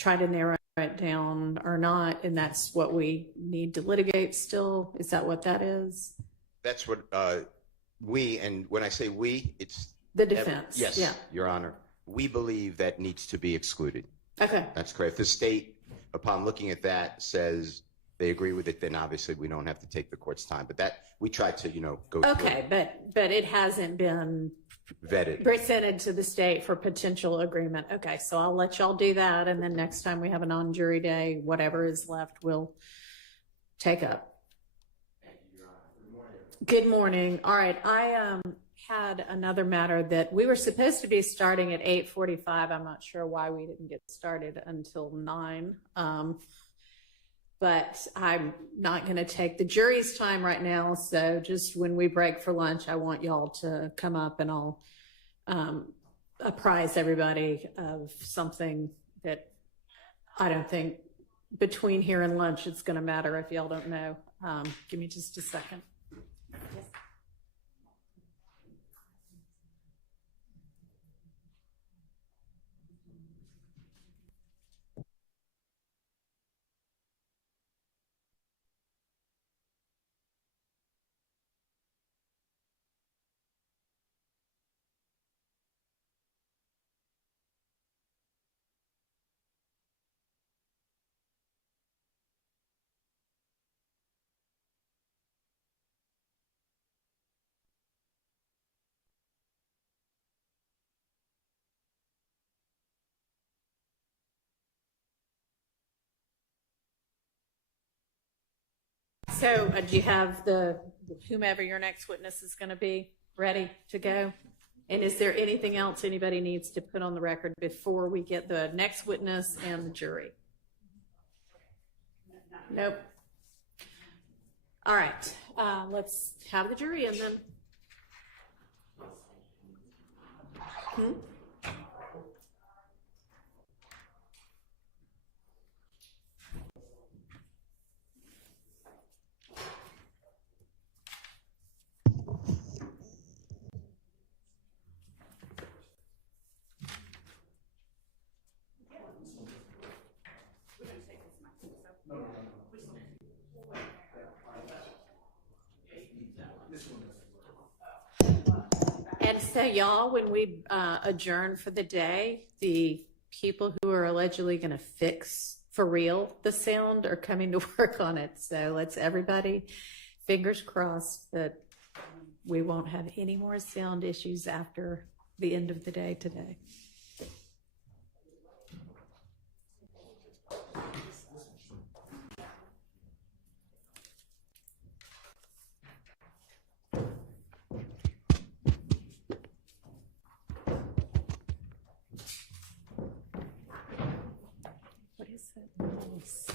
try to narrow it down or not, and that's what we need to litigate still? Is that what that is? That's what and when I say we, it's the defense. Yes, yeah. Your Honor. We believe that needs to be excluded. Okay. That's correct. If the state, upon looking at that, says they agree with it, then obviously we don't have to take the court's time. But that we tried to, go Okay, through. but it hasn't been vetted, presented to the state for potential agreement. Okay, so I'll let y'all do that, and then next time we have a non-jury day, whatever is left, we'll take up. Thank you, Your Honor. Good morning. Good morning. All right, I had another matter that we were supposed to be starting at 8:45. I'm not sure why we didn't get started until 9. But I'm not going to take the jury's time right now. So just when we break for lunch, I want y'all to come up and I'll apprise everybody of something that I don't think between here and lunch it's going to matter if y'all don't know. Give me just a second. Yes. So do you have whomever your next witness is going to be ready to go? And is there anything else anybody needs to put on the record before we get the next witness and the jury? Nope. All right. Let's have the jury and then. And so y'all, when we adjourn for the day, the people who are allegedly going to fix for real the sound are coming to work on it. So let's everybody, fingers crossed that we won't have any more sound issues after the end of the day today. What is that noise?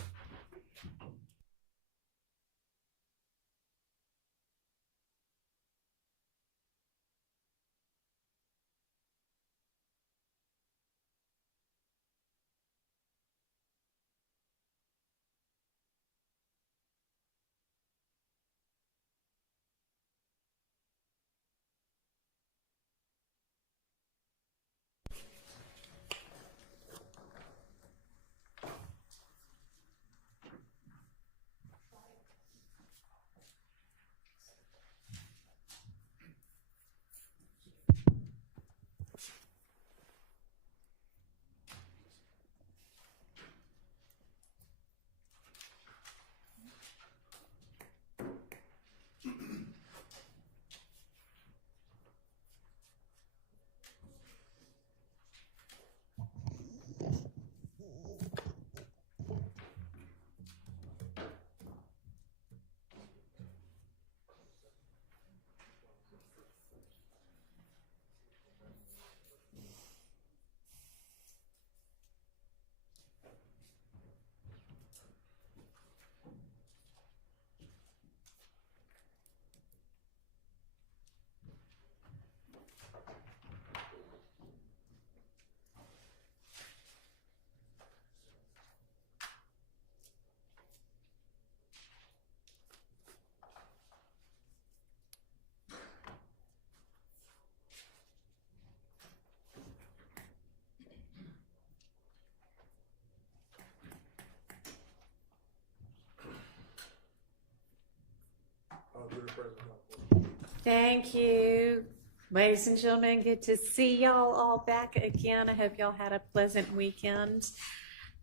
Thank you. Ladies and gentlemen, good to see y'all all back again. I hope y'all had a pleasant weekend.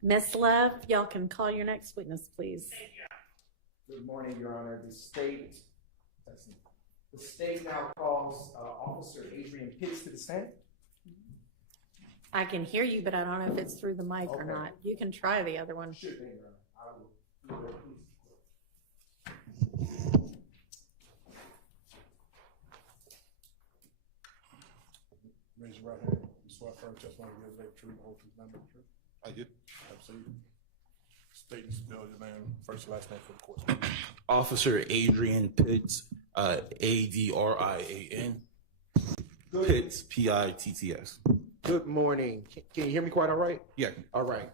Miss Love, y'all can call your next witness, please. Good morning, Your Honor. The state now calls Officer Adrian Pitts to the stand. I can hear you, but I don't know if it's through the mic or not. You can try the other one. Sure thing, Your Honor. I will. Raise your right hand. You swear firm testimony you give the truth, the whole truth, nothing but the truth. I did. Proceed. State and spell your name, first and last name for the court. Officer Adrian Pitts, Adrian Good, Pitts, Pitts. good morning. Can you hear me quite all right? Yeah. All right.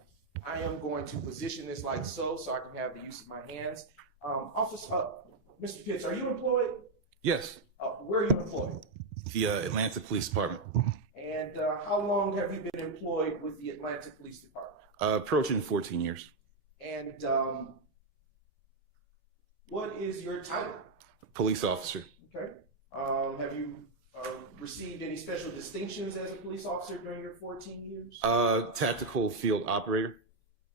I am going to position this like so I can have the use of my hands. Officer, Mr. Pitts, are you employed? Yes. Where are you employed? The Atlanta Police Department. And how long have you been employed with the Atlanta Police Department? Approaching 14 years. And what is your title? Police officer. Okay. Have you received any special distinctions as a police officer during your 14 years? Tactical field operator.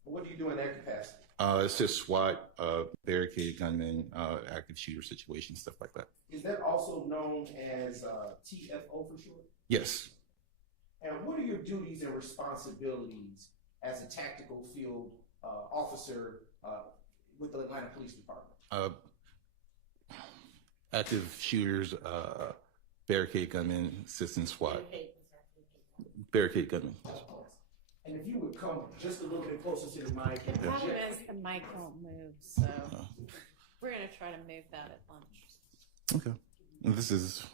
What do you do in that capacity? It's just SWAT, barricade gunmen, active shooter situations, stuff like that. Is that also known as TFO for short? Yes. And what are your duties and responsibilities as a tactical field officer with the Atlanta Police Department? Active shooters, barricade gunmen, assistant SWAT. Barricade gunmen. And if you would come just a little bit closer to the mic. The problem is the mic won't move, so we're going to try to move that at lunch. Okay. And this is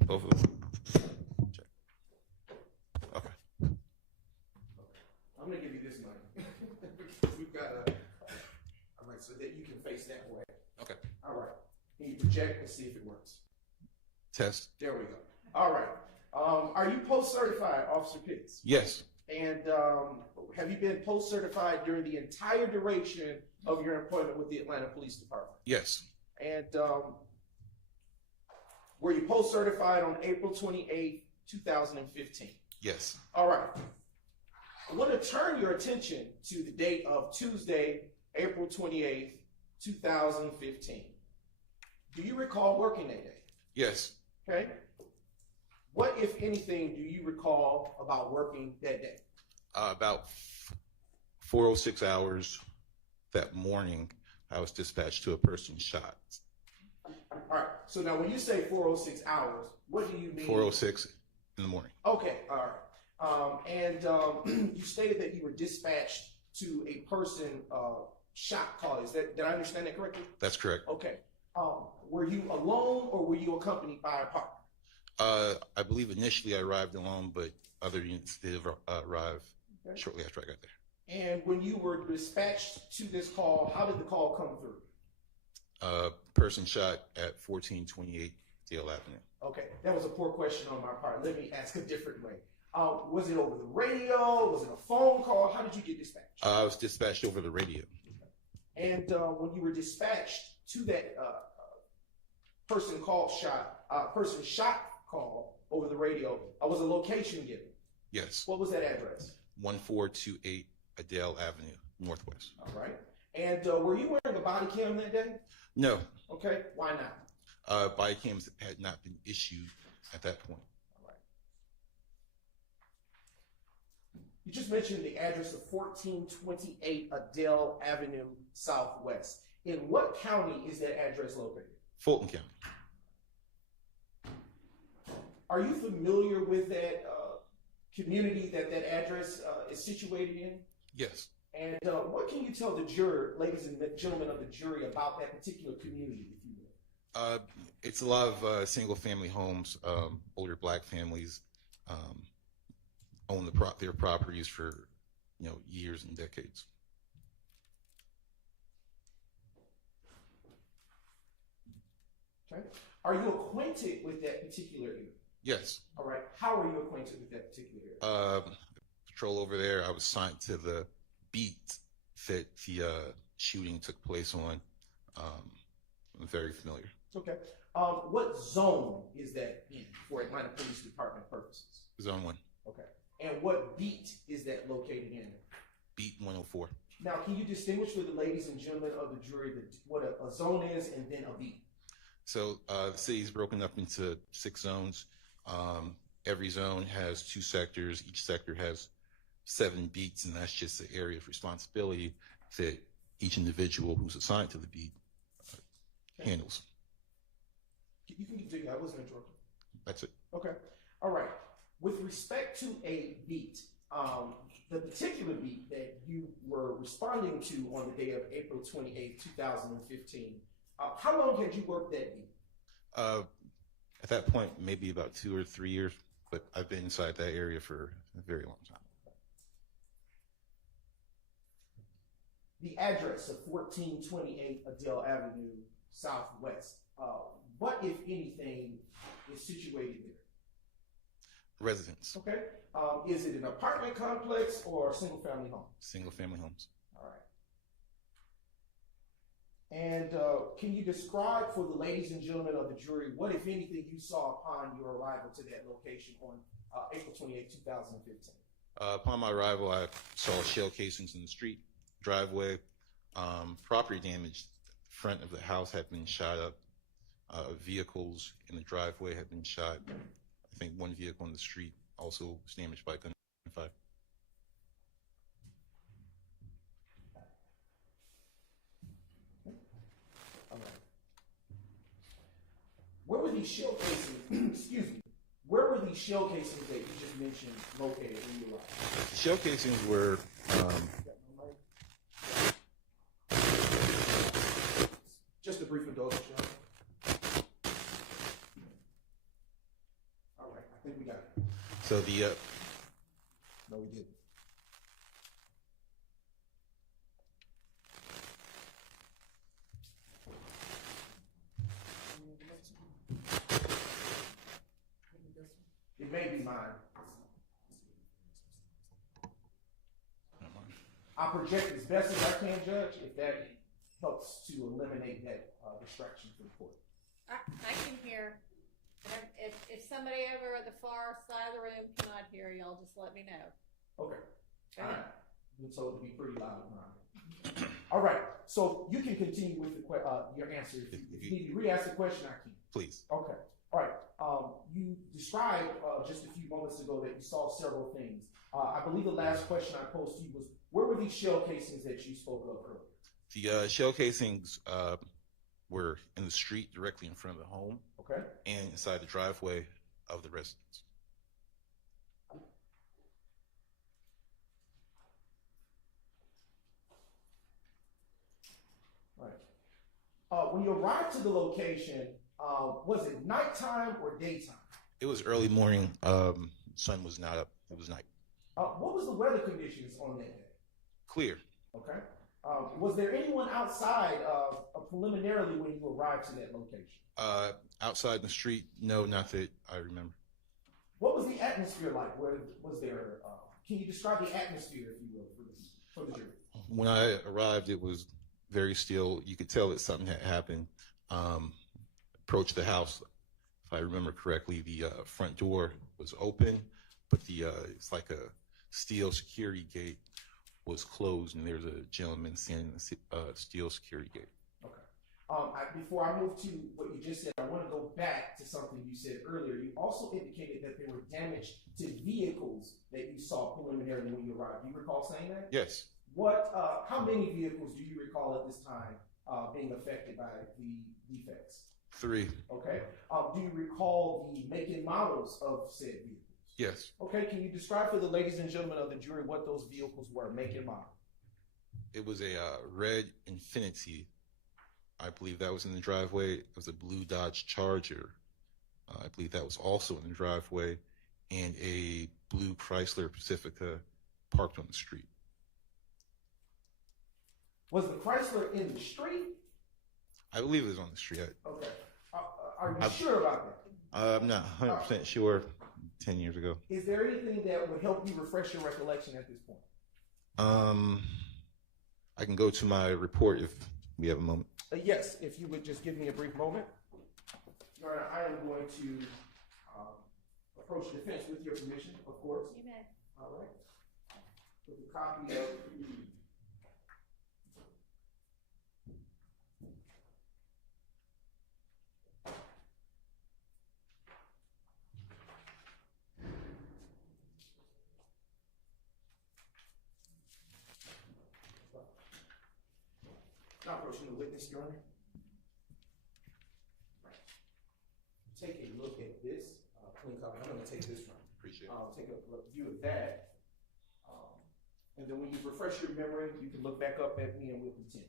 both of them. Check. Okay. I'm going to give you this mic. Because we've got all right, so that you can face that way. Okay. All right. Can you project and see if it works? Test. There we go. All right. Are you post-certified, Officer Pitts? Yes. And have you been post-certified during the entire duration of your employment with the Atlanta Police Department? Yes. And were you post-certified on April 28, 2015? Yes. All right. I want to turn your attention to the date of Tuesday, April 28, 2015. Do you recall working that day? Yes. Okay. What, if anything, do you recall about working that day? About 4:06 hours that morning, I was dispatched to a person shot. All right. So now when you say 4:06 hours, what do you mean? 4:06 in the morning. Okay. All right. You stated that you were dispatched to a person shot call. Did I understand that correctly? That's correct. Okay. Were you alone or were you accompanied by a partner? I believe initially I arrived alone, but other units did arrive shortly after I got there. And when you were dispatched to this call, how did the call come through? Person shot at 1428 Dale Avenue. Okay, that was a poor question on my part. Let me ask a different way. Was it over the radio? Was it a phone call? How did you get dispatched? I was dispatched over the radio. And when you were dispatched to that person shot call over the radio, was a location given? Yes. What was that address? 1428 Adele Avenue, Northwest. All right. And were you wearing a body cam that day? No. Okay. Why not? Body cams had not been issued at that point. All right. You just mentioned the address of 1428 Adele Avenue Southwest. In what county is that address located? Fulton County. Are you familiar with that community that address is situated in? Yes. And what can you tell the juror, ladies and gentlemen of the jury, about that particular community, if you will? It's a lot of single-family homes. Older Black families own their properties for years and decades. Okay. Are you acquainted with that particular area? Yes. All right. How are you acquainted with that particular area? Patrol over there. I was assigned to the beat that the shooting took place on. I'm very familiar. Okay. What zone is that in for Atlanta Police Department purposes? Zone 1, Okay. And what beat is that located in? beat 104. Now, can you distinguish for the ladies and gentlemen of the jury what a zone is and then a beat? So the city is broken up into 6 zones. Every zone has 2 sectors. Each sector has 7 beats, and that's just the area of responsibility that each individual who's assigned to the beat handles. You can continue. I wasn't interrupting. That's it. Okay. All right. With respect to a beat, the particular beat that you were responding to on the day of April 28th, 2015, how long had you worked that beat? At that point, maybe about 2 or 3 years, but I've been inside that area for a very long time. The address of 1428 Adele Avenue Southwest, what, if anything, is situated there? Residents, Okay. Is it an apartment complex or a single family home? single family homes. All right. And can you describe for the ladies and gentlemen of the jury what, if anything, you saw upon your arrival to that location on April 28, 2015? Upon my arrival, I saw shell casings in the street, driveway, property damage. The front of the house had been shot up. Vehicles in the driveway had been shot. I think one vehicle in the street also was damaged by gunfire. All right. Where were these shell casings? Excuse me. Where were these shell casings that you just mentioned located when you arrived? The shell casings were Just a brief indulgence, Sean. All right, I think we got it. so the No, we didn't. It may be mine. I project as best as I can, Judge, if that helps to eliminate that distraction from the court. I can hear. And if somebody over at the far side of the room cannot hear, y'all just let me know. Okay. Go All ahead. right. Been told to be pretty loud around here. All right. So you can continue with your answer. If you need to re-ask the question, I can. please. Okay. All right. You described just a few moments ago that you saw several things. I believe the last question I posed to you was, where were these shell casings that you spoke of earlier? The shell casings were in the street directly in front of the home Okay. and inside the driveway of the residence. Right. When you arrived to the location, was it nighttime or daytime? It was early morning. Sun was not up. It was night. What was the weather conditions on that day? Clear. Okay. Was there anyone outside preliminarily when you arrived to that location? Outside in the street, no, not that I remember. What was the atmosphere like? Was there? Can you describe the atmosphere, if you will, for the jury? When I arrived, it was very still. You could tell that something had happened. Approached the house, if I remember correctly, the front door was open, but it's like a steel security gate was closed, and there's a gentleman standing in the steel security gate. Okay. Before I move to what you just said, I want to go back to something you said earlier. You also indicated that there were damage to vehicles that you saw preliminarily when you arrived. Do you recall saying that? Yes. How many vehicles do you recall at this time being affected by the defects? 3. Okay. Do you recall the make and models of said vehicles? Yes. Okay. Can you describe for the ladies and gentlemen of the jury what those vehicles were, make and model? It was a red Infiniti. I believe that was in the driveway. It was a blue Dodge Charger. I believe that was also in the driveway, and a blue Chrysler Pacifica parked on the street. Was the Chrysler in the street? I believe it was on the street. Okay. Are you sure about that? I'm not 100% sure. 10 years ago. Is there anything that would help you refresh your recollection at this point? I can go to my report if we have a moment. Yes, if you would just give me a brief moment. Your Honor, I am going to approach the defense with your permission, of course. You may. All right. With a copy of now approaching the witness, Your Honor. Take a look at this clean copy. I'm going to take this from. Appreciate it. Take a view of that. And then when you refresh your memory, you can look back up at me and we'll continue.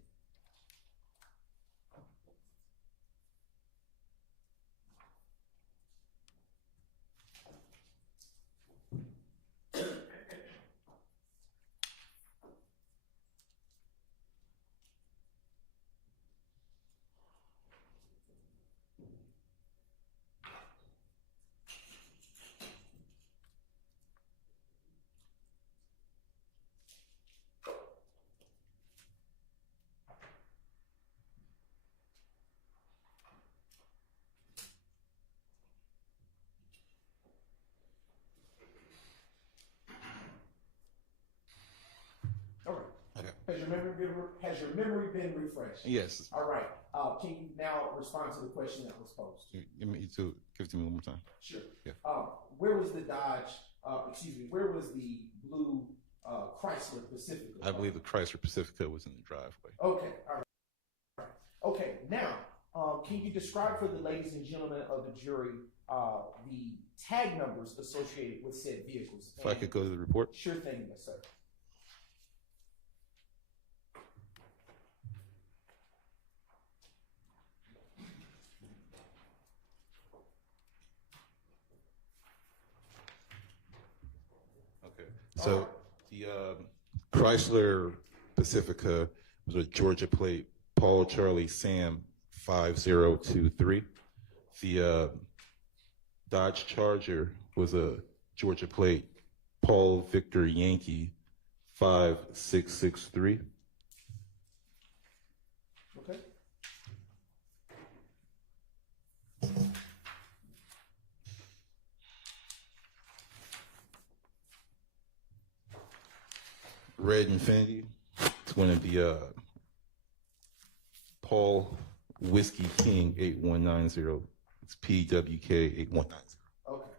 All right. Okay. Has your memory been refreshed? Yes. All right. Can you now respond to the question that was posed? Give it to me one more time. Sure. Yeah. Where was the Dodge? Where was the blue Chrysler Pacifica? I believe the Chrysler Pacifica was in the driveway. Okay. All right. Okay. Now, can you describe for the ladies and gentlemen of the jury the tag numbers associated with said vehicles? If I could go to the report. Sure thing, yes, sir. Okay. So the Chrysler Pacifica was a Georgia plate, Paul Charlie Sam 5023. The Dodge Charger was a Georgia plate, Paul Victor Yankee 5663. Okay. Red Infinity, it's going to be Paul Whiskey King 8190. It's PWK 8190. Okay.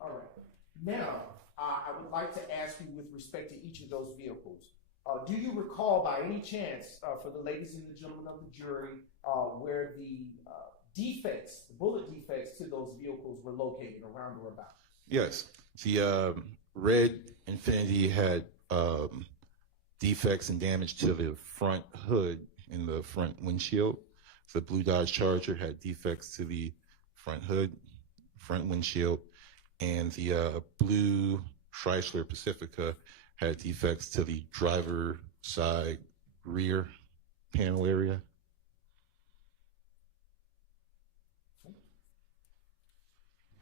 All right. Now, I would like to ask you with respect to each of those vehicles, do you recall by any chance, for the ladies and the gentlemen of the jury, where the defects, the bullet defects to those vehicles were located around or about? Yes. The Red Infinity had defects and damage to the front hood and the front windshield. The Blue Dodge Charger had defects to the front hood, front windshield, and the Blue Chrysler Pacifica had defects to the driver side rear panel area.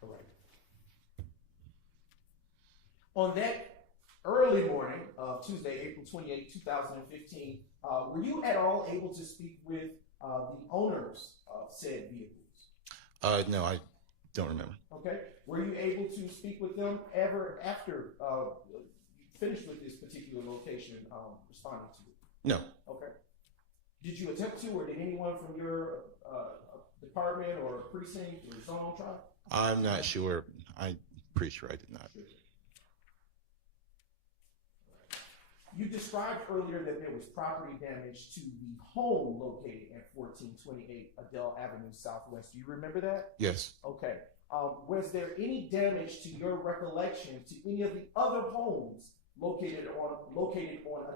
All right. On that early morning of Tuesday, April 28, 2015, were you at all able to speak with the owners of said vehicles? No, I don't remember. Okay. Were you able to speak with them ever after you finished with this particular location responding to it? No. Okay. Did you attempt to, or did anyone from your department or precinct or zone try? I'm not sure. I'm pretty sure I did not. You described earlier that there was property damage to the home located at 1428 Adele Avenue Southwest. Do you remember that? Yes. Okay. Was there any damage to your recollection to any of the other homes located on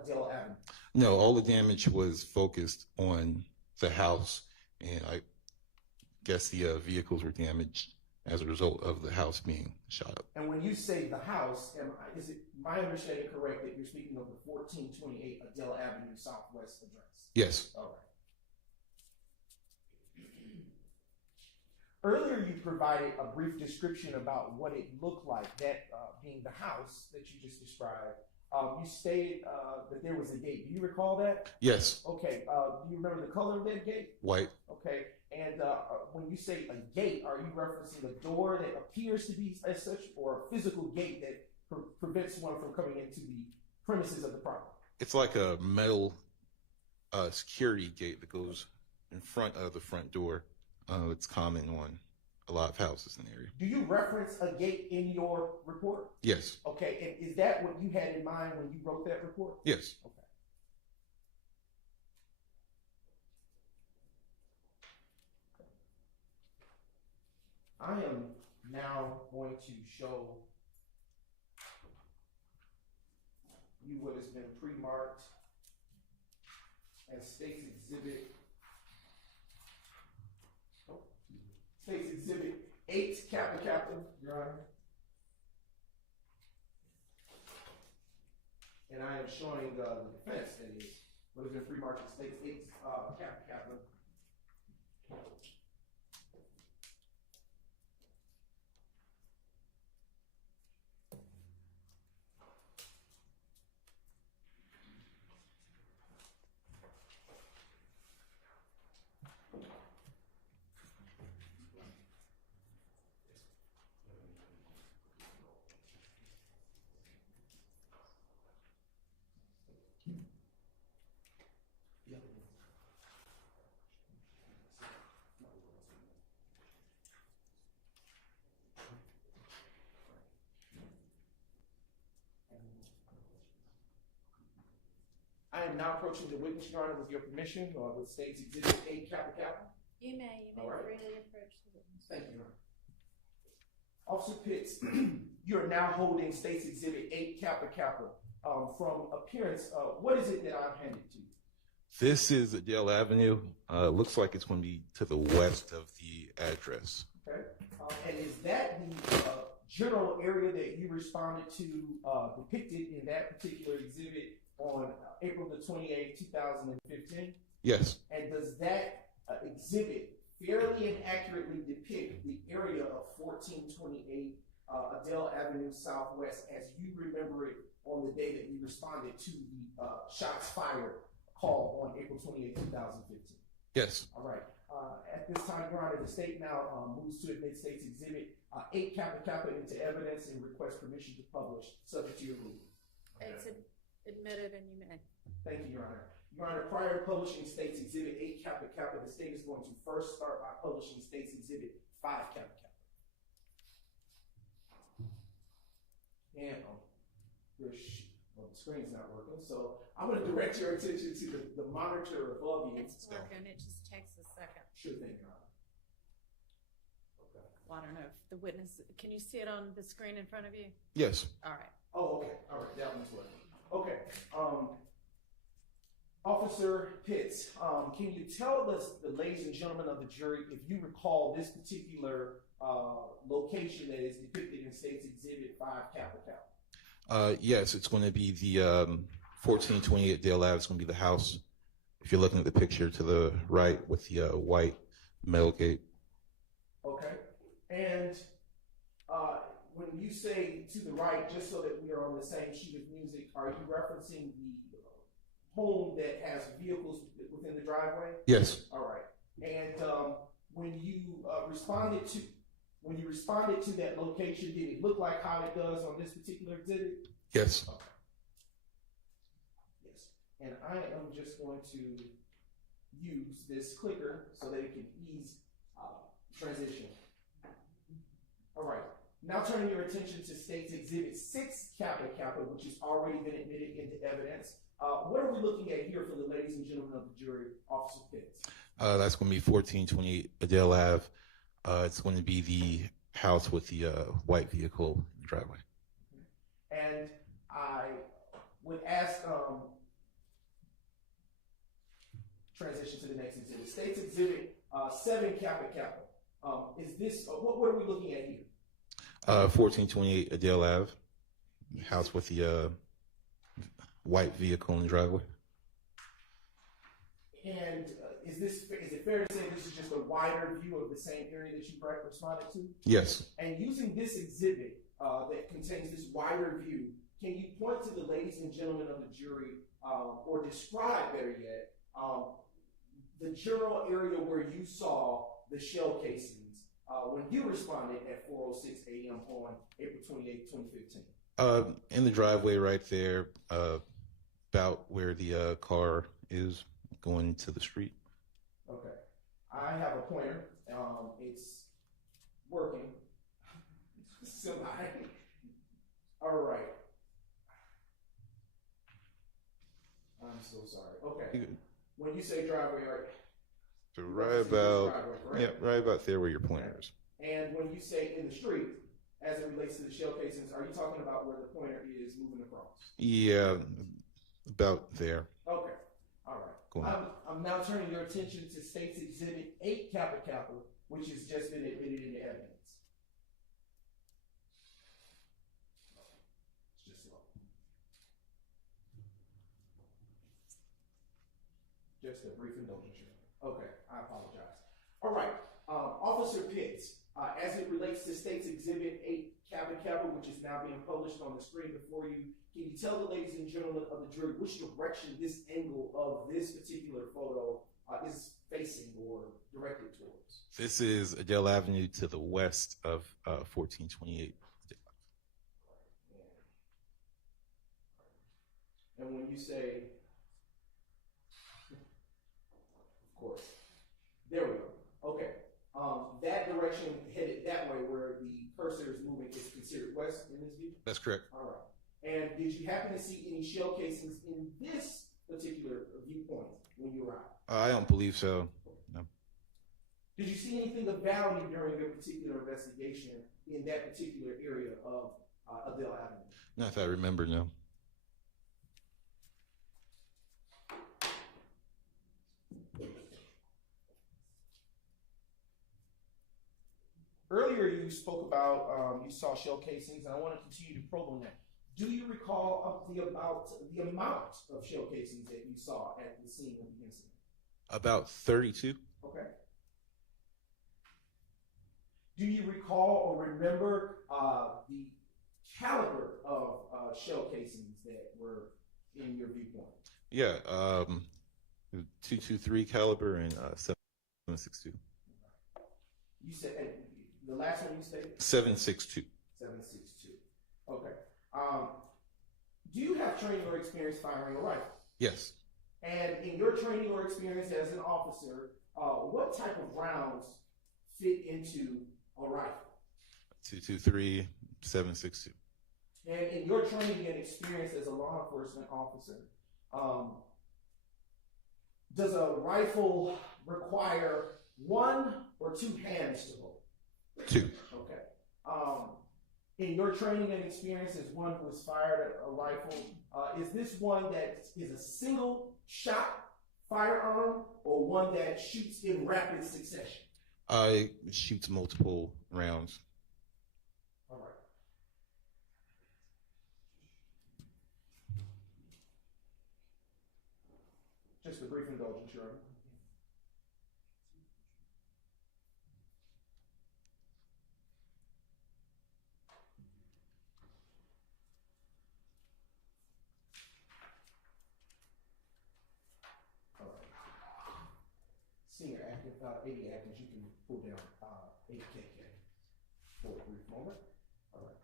Adele Avenue? No, all the damage was focused on the house, and I guess the vehicles were damaged as a result of the house being shot up. And when you say the house, is it my understanding correct that you're speaking of the 1428 Adele Avenue Southwest address? Yes. All right. Earlier, you provided a brief description about what it looked like, that being the house that you just described. You stated that there was a gate. Do you recall that? Yes, Okay. Do you remember the color of that gate? white. Okay. And when you say a gate, are you referencing a door that appears to be as such, or a physical gate that prevents one from coming into the premises of the property? It's like a metal security gate that goes in front of the front door. It's common on a lot of houses in the area. Do you reference a gate in your report? Yes, Okay, and is that what you had in mind when you wrote that report? yes. Okay. I am now going to show you what has been pre-marked as State's Exhibit 8, Kappa Kappa, Your Honor. And I am showing the defense, that is, what has been pre-marked as State's 8, Kappa Kappa. I am now approaching the witness, Your Honor, with your permission, or with State's Exhibit 8, Kappa Kappa. You may All right. freely approach the witness. Thank you, Your Honor. Officer Pitts, you are now holding State's Exhibit 8, Kappa Kappa. From appearance, what is it that I've handed to you? This is Adele Avenue. Looks like it's going to be to the west of the address. Okay. And is that the general area that you responded to depicted in that particular exhibit on April the 28th, 2015? Yes, And does that exhibit fairly and accurately depict the area of 1428 Adele Avenue Southwest as you remember it on the day that you responded to the shots fired call on April 28th, 2015? yes. All right. At this time, Your Honor, the state now moves to admit State's Exhibit 8 Kappa Kappa into evidence and request permission to publish, subject to your ruling. It's admitted and you may. Thank you, Your Honor. Your Honor, prior to publishing State's Exhibit 8 Kappa Kappa, the state is going to first start by publishing State's Exhibit 5 Kappa Kappa. And the screen's not working, so I'm going to direct your attention to the monitor above you. It's working, it just takes a second. Sure thing, Your Honor. Okay. Well, I don't know if the witness, can you see it on the screen in front of you? Yes. All right. Oh, okay. All right. That one's working. Okay. Officer Pitts, can you tell us, the ladies and gentlemen of the jury, if you recall this particular location that is depicted in State's Exhibit 5 Kappa Kappa? Yes, it's going to be the 1428 Dale Ave. It's going to be the house. If you're looking at the picture to the right with the white metal gate. Okay. And when you say to the right, just so that we are on the same sheet of music, are you referencing the home that has vehicles within the driveway? Yes. All right. And when you responded to that location, did it look like how it does on this particular exhibit? Yes. Okay. Yes. And I am just going to use this clicker so that it can ease transition. All right. Now turning your attention to State's Exhibit 6 Kappa Kappa, which has already been admitted into evidence. What are we looking at here for the ladies and gentlemen of the jury, Officer Pitts? That's going to be 1428 Adele Ave. It's going to be the house with the white vehicle in the driveway. And I would ask, transition to the next exhibit. State's Exhibit 7 Kappa Kappa. Is this, what are we looking at here? 1428 Adele Ave. House with the white vehicle in the driveway. And is it fair to say this is just a wider view of the same area that you responded to? Yes. And using this exhibit that contains this wider view, can you point to the ladies and gentlemen of the jury, or describe better yet, the general area where you saw the shell casings when you responded at 4:06 a.m. on April 28, 2015? In the driveway right there, about where the car is going to the street. Okay. I have a pointer. It's working. Somebody. All right. I'm so sorry. Okay. When you say driveway, So right about, yeah, right about there where your pointer is. and when you say in the street, as it relates to the shell casings, are you talking about where the pointer is moving across? Yeah, about there. Okay. All right. Go on. I'm now turning your attention to State's Exhibit 8 Kappa Kappa, which has just been admitted into evidence. It's just slow. Just a brief indulgence here. Okay, I apologize. All right, Officer Pitts, as it relates to State's Exhibit 8 Kappa Kappa, which is now being published on the screen before you, can you tell the ladies and gentlemen of the jury which direction this angle of this particular photo is facing or directed towards? This is Adele Avenue to the west of 1428. And when you say, of course, there we go. Okay. That direction headed that way where the cursor is moving is considered west in this view? That's correct. All right. And did you happen to see any shell casings in this particular viewpoint when you arrived? I don't believe so. No. Did you see anything of value during your particular investigation in that particular area of Adele Avenue? Not if I remember, no. Earlier, you spoke about you saw shell casings, and I want to continue to probe on that. Do you recall the amount of shell casings that you saw at the scene of the incident? About 32. Okay. Do you recall or remember the caliber of shell casings that were in your viewpoint? Yeah, 223 caliber and 7.62. You said the last one you stated? 7.62. 7.62. Okay. Do you have training or experience firing a rifle? Yes. And in your training or experience as an officer, what type of rounds fit into a rifle? 223, 7.62. And in your training and experience as a law enforcement officer, does a rifle require one or two hands to hold? 2. Okay. In your training and experience as one who has fired a rifle, is this one that is a single shot firearm or one that shoots in rapid succession? I shoots multiple rounds. All right. Just a brief indulgence, Your Honor. Senior active, 80 active, you can pull down 8KK for a brief moment. All right.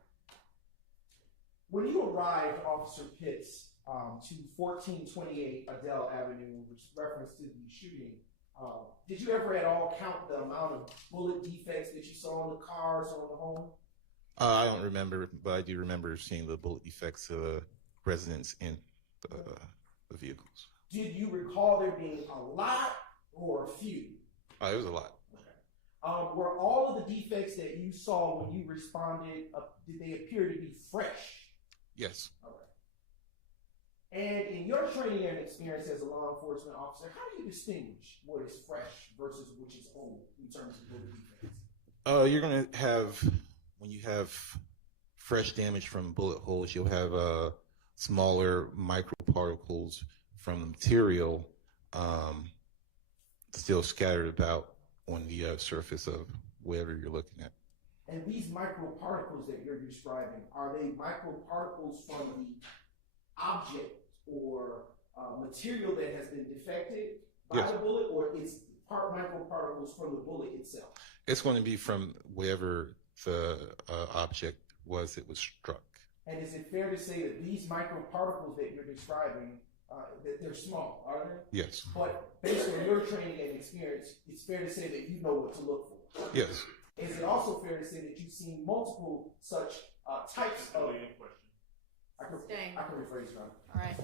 When you arrived, Officer Pitts, to 1428 Adele Avenue, which is reference to the shooting, did you ever at all count the amount of bullet defects that you saw in the cars or in the home? I don't remember, but I do remember seeing the bullet defects of residents in the vehicles. Did you recall there being a lot or a few? It was a lot. Okay. Were all of the defects that you saw when you responded, did they appear to be fresh? Yes. All right. And in your training and experience as a law enforcement officer, how do you distinguish what is fresh versus which is old in terms of bullet defects? You're going to have, when you have fresh damage from bullet holes, you'll have smaller microparticles from the material still scattered about on the surface of whatever you're looking at. And these microparticles that you're describing, are they microparticles from the object or material that has been defected by Yes. the bullet, or is part microparticles from the bullet itself? It's going to be from wherever the object was that was struck. And is it fair to say that these microparticles that you're describing, that they're small, are they? Yes. But based on your training and experience, it's fair to say that you know what to look for. Yes. Is it also fair to say that you've seen multiple such types of... I can rephrase, John. All right.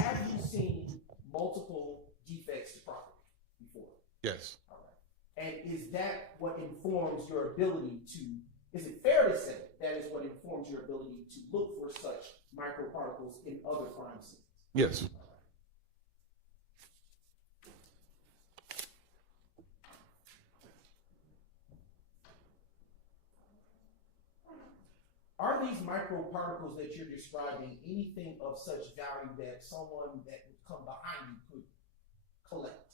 Have you seen multiple defects to property before? Yes. All right. And is that what informs your ability to, is it fair to say that is what informs your ability to look for such microparticles in other crime scenes? Yes. Are these microparticles that you're describing anything of such value that someone that would come behind you could collect?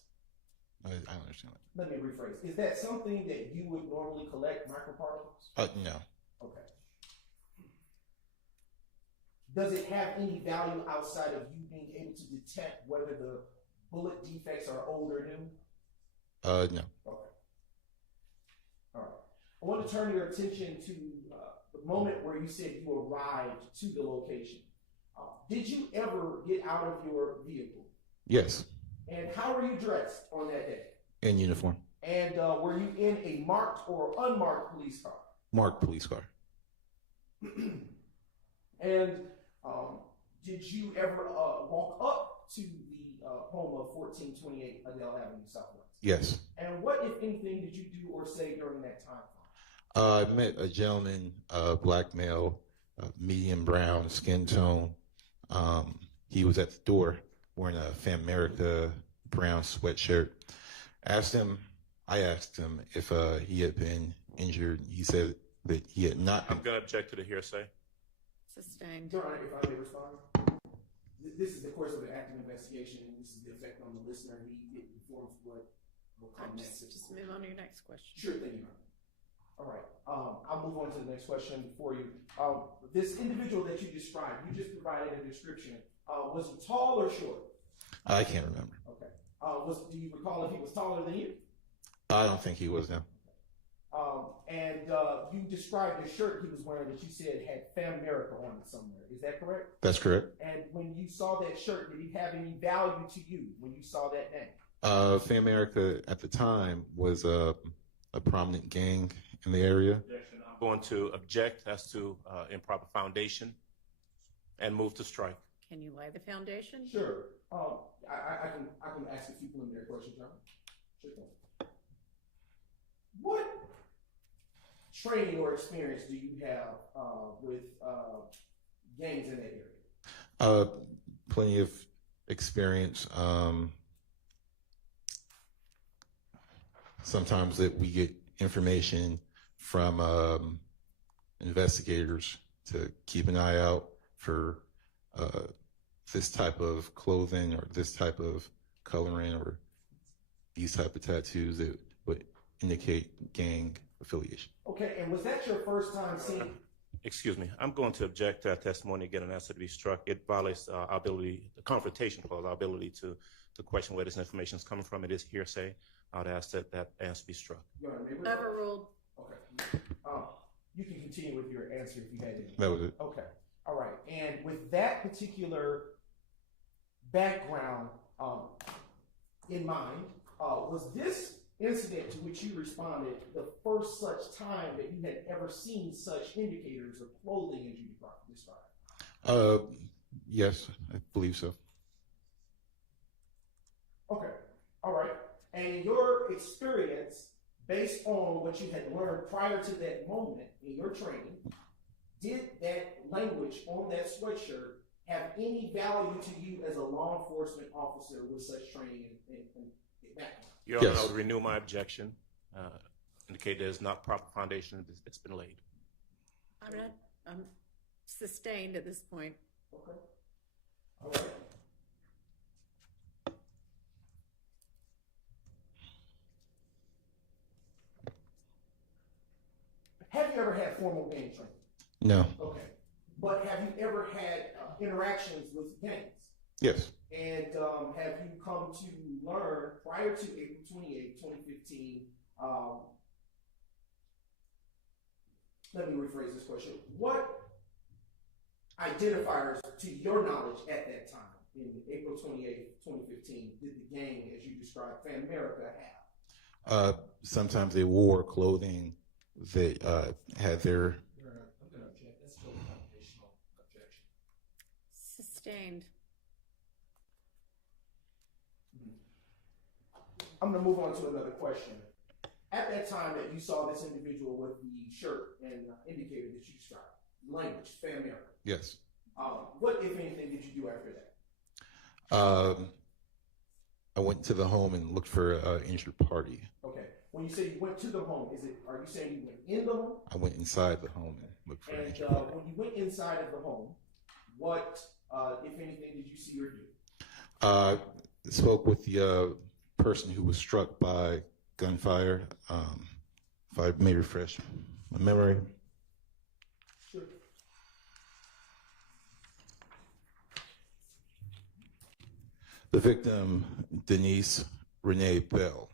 I understand that. Let me rephrase. Is that something that you would normally collect, microparticles? No. Okay. Does it have any value outside of you being able to detect whether the bullet defects are old or new? No. Okay. All right. I want to turn your attention to the moment where you said you arrived to the location. Did you ever get out of your vehicle? Yes. And how were you dressed on that day? In uniform. And were you in a marked or unmarked police car? Marked police car. And did you ever walk up to the home of 1428 Adele Avenue Southwest? Yes. And what, if anything, did you do or say during that time? I met a gentleman, black male, medium brown skin tone. He was at the door wearing a Famerica brown sweatshirt. I asked him if he had been injured. He said that he had not been. I'm going to object to the hearsay. Sustained. Your Honor, if I may respond. This is the course of an active investigation, and this is the effect on the listener. He informs what will come next. Just move on to your next question. Sure thing, Your Honor. All right. I'll move on to the next question for you. This individual that you described, you just provided a description. Was he tall or short? I can't remember. Okay. Do you recall if he was taller than you? I don't think he was now. And you described the shirt he was wearing that you said had Famerica on it somewhere. Is that correct? That's correct. And when you saw that shirt, did it have any value to you when you saw that name? Famerica at the time was a prominent gang in the area. I'm going to object as to improper foundation and move to strike. Can you lay the foundation? Sure. I can ask a few preliminary questions, John. Sure thing. What training or experience do you have with gangs in that area? Plenty of experience. Sometimes that we get information from investigators to keep an eye out for this type of clothing or this type of coloring or these type of tattoos that would indicate gang affiliation. Okay, and was that your first time seeing? Excuse me. I'm going to object to that testimony again and ask it to be struck. It violates our ability, the confrontation clause, our ability to question where this information is coming from. It is hearsay. I would ask that answer be struck. Overruled. Okay. You can continue with your answer if you had any. That was it. Okay. All right. And with that particular background in mind, was this incident to which you responded the first such time that you had ever seen such indicators of clothing as you described? Yes, I believe so. Okay. All right. And in your experience, based on what you had learned prior to that moment in your training, did that language on that sweatshirt have any value to you as a law enforcement officer with such training and background? Your Honor, I would renew my objection, indicate there's not proper foundation that's been laid. I'm sustained at this point. Okay. All right. Have you ever had formal gang training? No. Okay. But have you ever had interactions with gangs? Yes. And have you come to learn prior to April 28, 2015, let me rephrase this question. What identifiers, to your knowledge at that time, in April 28, 2015, did the gang, as you described, Fan America have? Sometimes they wore clothing that had their. I'm going to object. That's still a foundational objection. Sustained. I'm going to move on to another question. At that time that you saw this individual with the shirt and indicator that you described, language, Fan America. Yes. What, if anything, did you do after that? I went to the home and looked for an injured party. Okay. When you say you went to the home, are you saying you went in the home? I went inside the home and looked for an And injured party. when you went inside of the home, what, if anything, did you see or do? Spoke with the person who was struck by gunfire. If I may refresh my memory. Sure. The victim, Denise Renee Bell.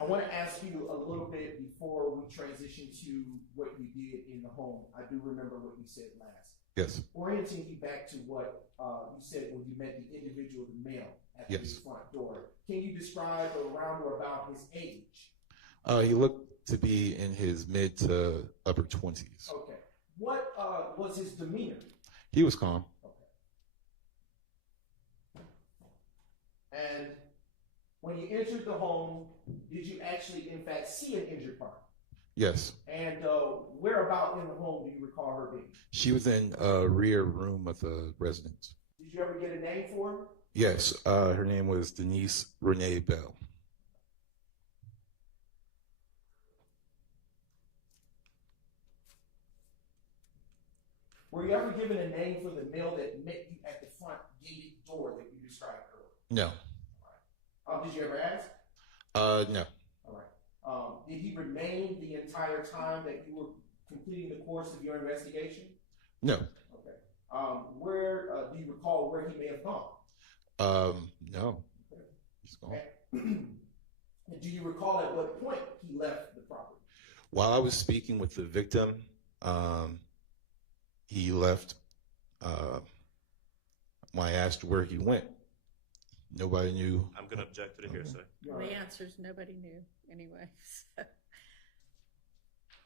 I want to ask you a little bit before we transition to what you did in the home. I do remember what you said last. Yes. Orienting you back to what you said when you met the individual, the male, at the Yes. front door. Can you describe around or about his age? He looked to be in his mid to upper 20s. Okay. What was his demeanor? He was calm. Okay. And when you entered the home, did you actually, in fact, see an injured party? Yes. And where about in the home do you recall her being? She was in a rear room of the residence. Did you ever get a name for her? Yes. Her name was Denise Renee Bell. Were you ever given a name for the male that met you at the front gated door that you described earlier? No. Did you ever ask? No. All right. Did he remain the entire time that you were completing the course of your investigation? No. Okay. Where do you recall where he may have gone? No. He's gone. Do you recall at what point he left the property? While I was speaking with the victim, he left. When I asked where he went, nobody knew. I'm going to object to the hearsay. The answer is nobody knew anyway. So.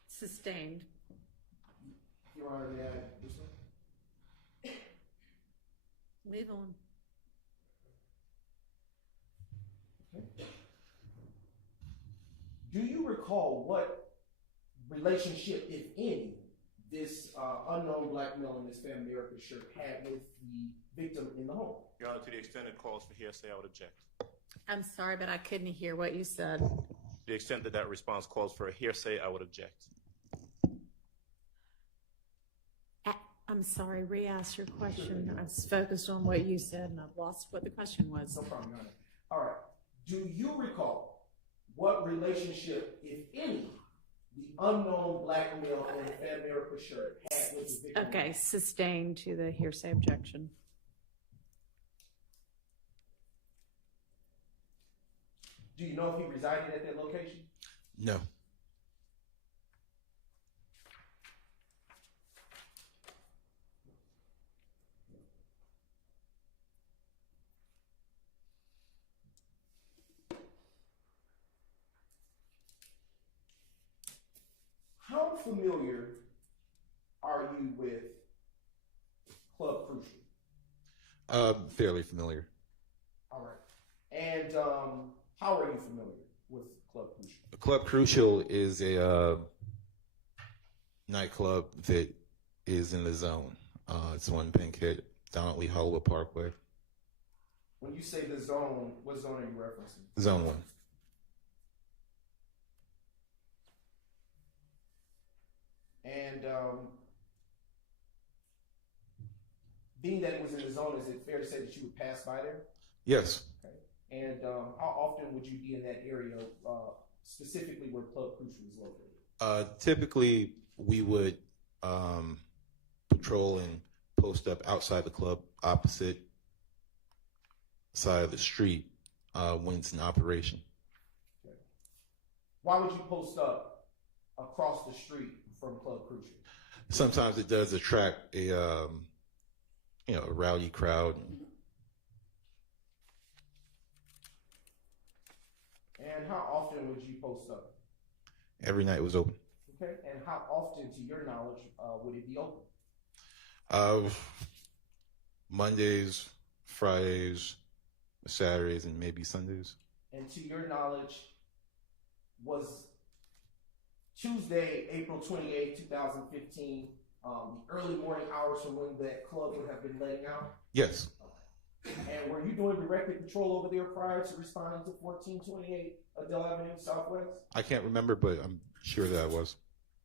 Sustained. Your Honor, may I do so? Move on. Okay. Do you recall what relationship, if any, this unknown black male in this Fan America shirt had with the victim in the home? Your Honor, to the extent it calls for hearsay, I would object. I'm sorry, but I couldn't hear what you said. To the extent that that response calls for a hearsay, I would object. I'm sorry, re-ask your question. I was focused on what you said and I've lost what the question was. No problem, Your Honor. All right. Do you recall what relationship, if any, the unknown black male in the Fan America shirt had with the victim? Okay, sustained to the hearsay objection. Do you know if he resided at that location? No. How familiar are you with Club Crucial? Fairly familiar. All right. And how are you familiar with Club Crucial? Club Crucial is a nightclub that is in the zone. It's on Bankhead, down at Lee Hollywood Parkway. When you say the zone, what zone are you referencing? Zone 1. And being that it was in the zone, is it fair to say that you would pass by there? Yes. Okay. And how often would you be in that area, specifically where Club Crucial is located? Typically, we would patrol and post up outside the club, opposite side of the street when it's in operation. Okay. Why would you post up across the street from Club Crucial? Sometimes it does attract a rowdy crowd. And how often would you post up? Every night was open. Okay. And how often, to your knowledge, would it be open? Mondays, Fridays, Saturdays, and maybe Sundays. And to your knowledge, was Tuesday, April 28, 2015, the early morning hours from when that club would have been letting out? Yes. And were you doing directed patrol over there prior to responding to 1428 Adele Avenue Southwest? I can't remember, but I'm sure that I was.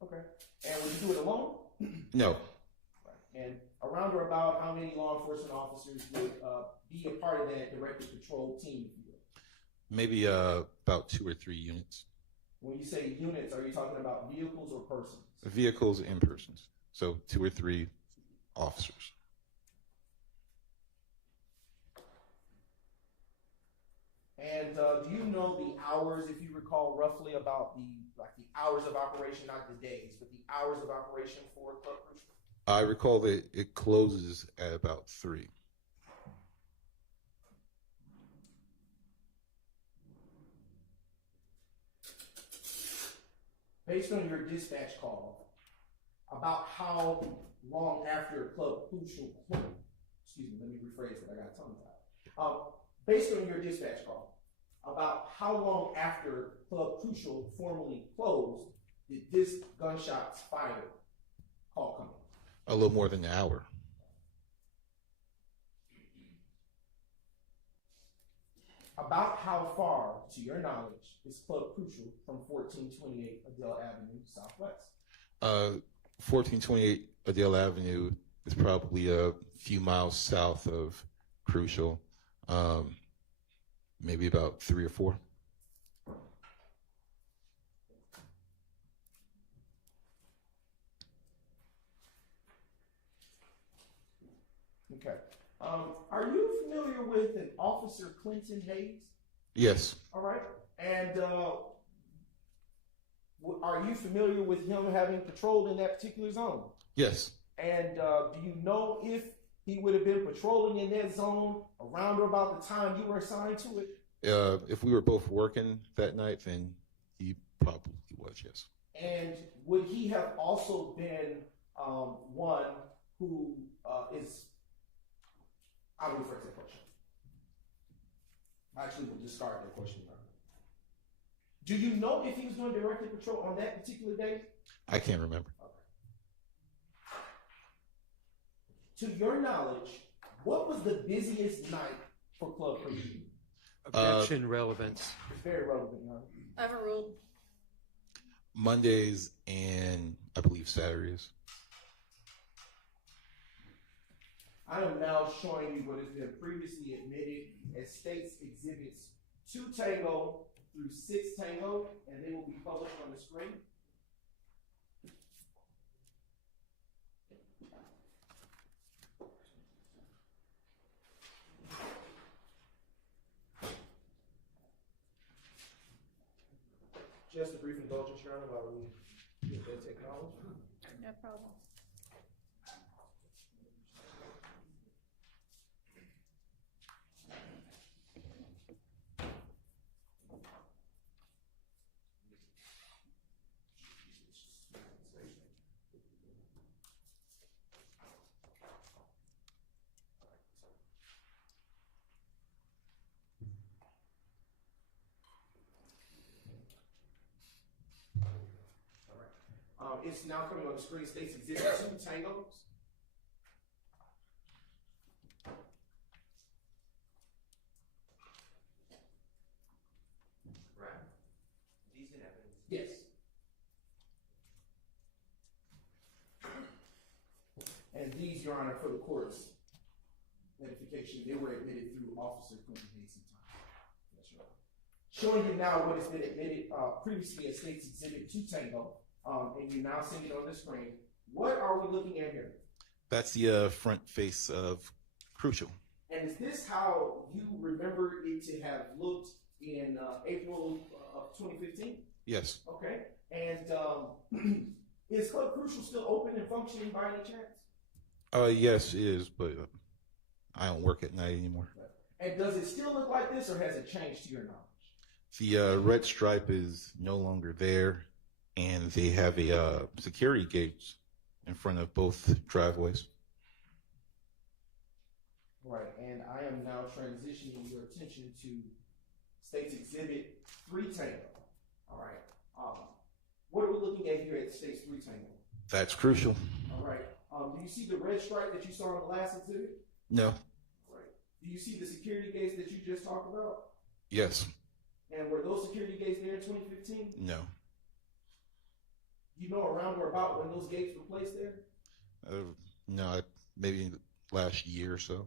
Okay. And would you do it alone? No. And around or about how many law enforcement officers would be a part of that directed patrol team? Maybe about 2 or 3 units. When you say units, are you talking about vehicles or persons? Vehicles and persons. So 2 or 3 officers. And do you know the hours, if you recall roughly about the hours of operation, not the days, but the hours of operation for Club Crucial? I recall that it closes at about 3. Based on your dispatch call, about how long after Club Crucial, excuse me, let me rephrase that, I got tongue tied. Based on your dispatch call, about how long after Club Crucial formally closed did this gunshots fired call come in? A little more than an hour. About how far, to your knowledge, is Club Crucial from 1428 Adele Avenue Southwest? 1428 Adele Avenue is probably a few miles south of Crucial, maybe about 3 or 4. Okay. Are you familiar with an Officer Clinton Hayes? Yes. All right. And are you familiar with him having patrolled in that particular zone? Yes. And do you know if he would have been patrolling in that zone around or about the time you were assigned to it? If we were both working that night, then he probably was, yes. And would he have also been one who is, I'll rephrase that question. Actually, we'll discard that question. Do you know if he was doing directed patrol on that particular day? I can't remember. Okay. To your knowledge, what was the busiest night for Club Crucial? Objection, relevance. Very relevant, Your Honor. Overruled. Mondays and I believe Saturdays. I am now showing you what has been previously admitted as States Exhibits 2 Tango through 6 Tango, and they will be published on the screen. Just a brief indulgence, Your Honor, while we get that technology. No problem. It's now coming on the screen. States Exhibit 2 Tangos. Right. These in evidence. Yes. And these, Your Honor, for the court's identification, they were admitted through Officer Quentin Hayes' time. That's right. Showing you now what has been admitted previously as State's Exhibit 2 Tango, and you're now seeing it on the screen. What are we looking at here? That's the front face of Crucial. And is this how you remember it to have looked in April of 2015? Yes. Okay. And is Club Crucial still open and functioning by any chance? Yes, it is, but I don't work at night anymore. And does it still look like this, or has it changed to your knowledge? The red stripe is no longer there, and they have a security gate in front of both driveways. Right, and I am now transitioning your attention to State's Exhibit 3 Tango. All right. What are we looking at here at State's 3 Tango? That's Crucial. All right. Do you see the red stripe that you saw in the last exhibit? No. All right. Do you see the security gates that you just talked about? Yes. And were those security gates there in 2015? No. You know around or about when those gates were placed there? No, maybe last year or so.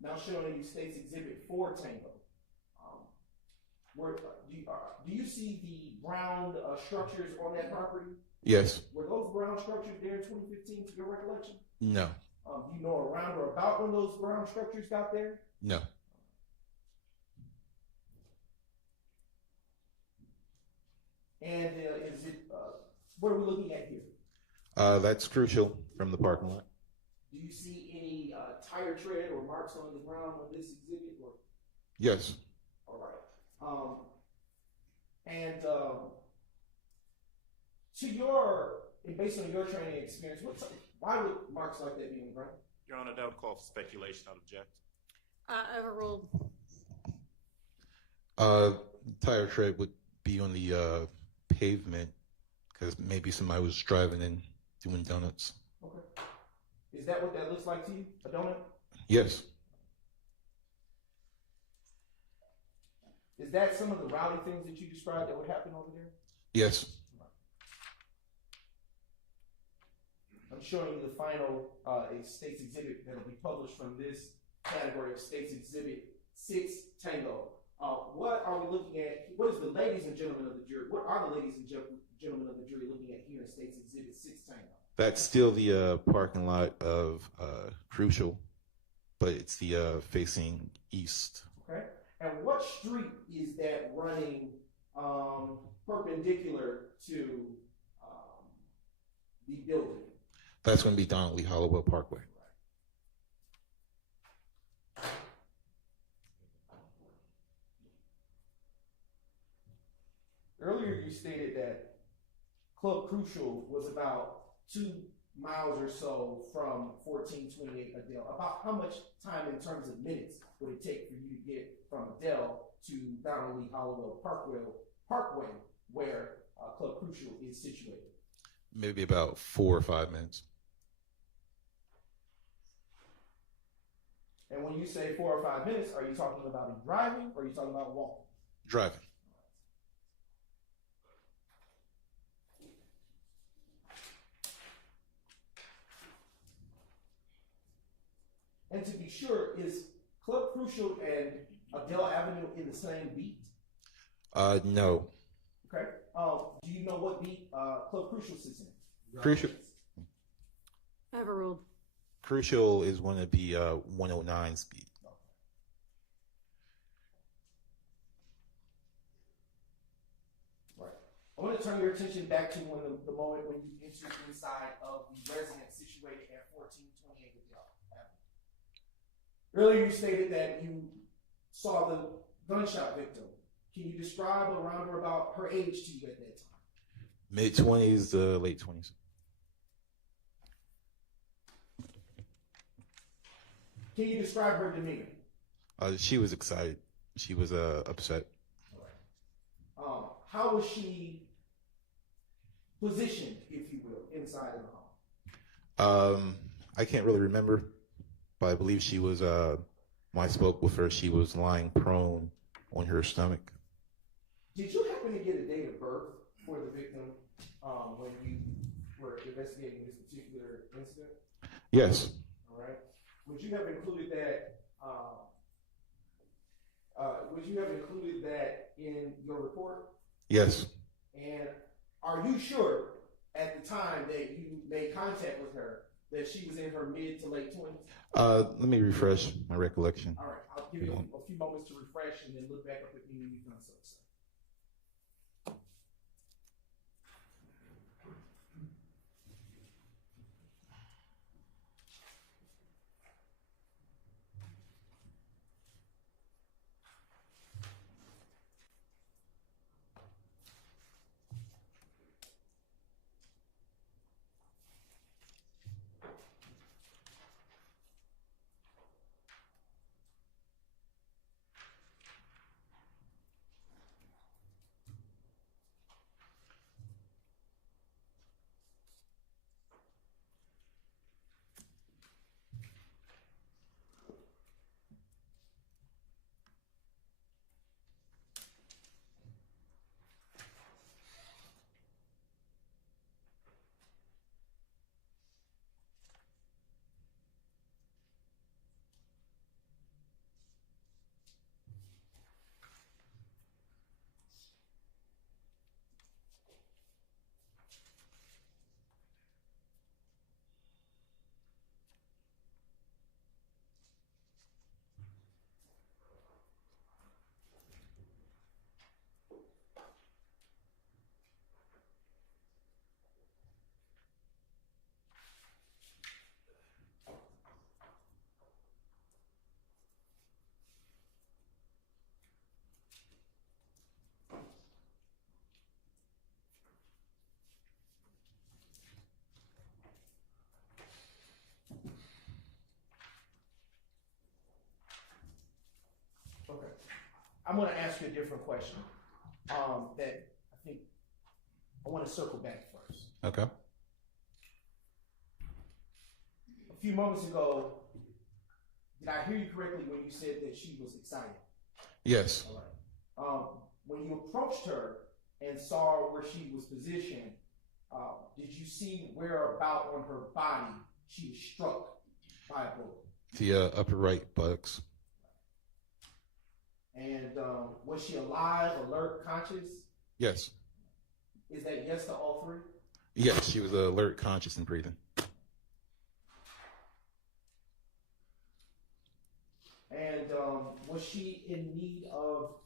Now showing you State's Exhibit 4 Tango. Do you see the brown structures on that property? Yes. Were those brown structures there in 2015 to your recollection? No. Do you know around or about when those brown structures got there? No. And what are we looking at here? That's Crucial from the parking lot. Do you see any tire tread or marks on the ground on this exhibit? Or? Yes. All right. Based on your training experience, why would marks like that be on the ground? Your Honor, that would call for speculation. I'd object. Overruled. Tire tread would be on the pavement because maybe somebody was driving and doing donuts. Okay. Is that what that looks like to you? A donut? Yes. Is that some of the rowdy things that you described that would happen over there? Yes. I'm showing you the final State's Exhibit that will be published from this category of State's Exhibit 6 Tango. What are we looking at? What is the ladies and gentlemen of the jury? What are the ladies and gentlemen of the jury looking at here in State's Exhibit 6 Tango? That's still the parking lot of Crucial, but it's the facing east. Okay. And what street is that running perpendicular to the building? That's going to be Donnelly Hollowell Parkway. Earlier you stated that Club Crucial was about 2 miles or so from 1428 Adele. About how much time in terms of minutes would it take for you to get from Adele to Donnelly Hollowell Parkway where Club Crucial is situated? Maybe about 4 or 5 minutes. And when you say 4 or 5 minutes, are you talking about driving or are you talking about walking? Driving. And to be sure, is Club Crucial and Adele Avenue in the same beat? No. Okay. Do you know what beat Club Crucial sits in? Crucial. Overruled. Crucial is one of the 109 speed. Right. I want to turn your attention back to the moment when you entered inside of the residence situated at 1428 Adele Avenue. Earlier you stated that you saw the gunshot victim. Can you describe around or about her age to you at that time? Mid-20s, late 20s. Can you describe her demeanor? She was excited. She was upset. How was she positioned, if you will, inside of the home? I can't really remember, but I believe she was, when I spoke with her, she was lying prone on her stomach. Did you happen to get a date of birth for the victim when were investigating this particular incident? Yes. All right. Would you have included that? Would you have included that in your report? Yes. And are you sure at the time that you made contact with her that she was in her mid to late 20s? Let me refresh my recollection. All right, I'll give you a few moments to refresh and then look back up at me when you've done so, sir. Okay. I'm going to ask you a different question that I think I want to circle back first. Okay. A few moments ago, did I hear you correctly when you said that she was excited? Yes. All right. When you approached her and saw where she was positioned, did you see where about on her body she was struck by a bullet? The upper right buttocks. And was she alive, alert, conscious? Yes. Is that yes to all three? Yes, she was alert, conscious, and breathing. And was she in need of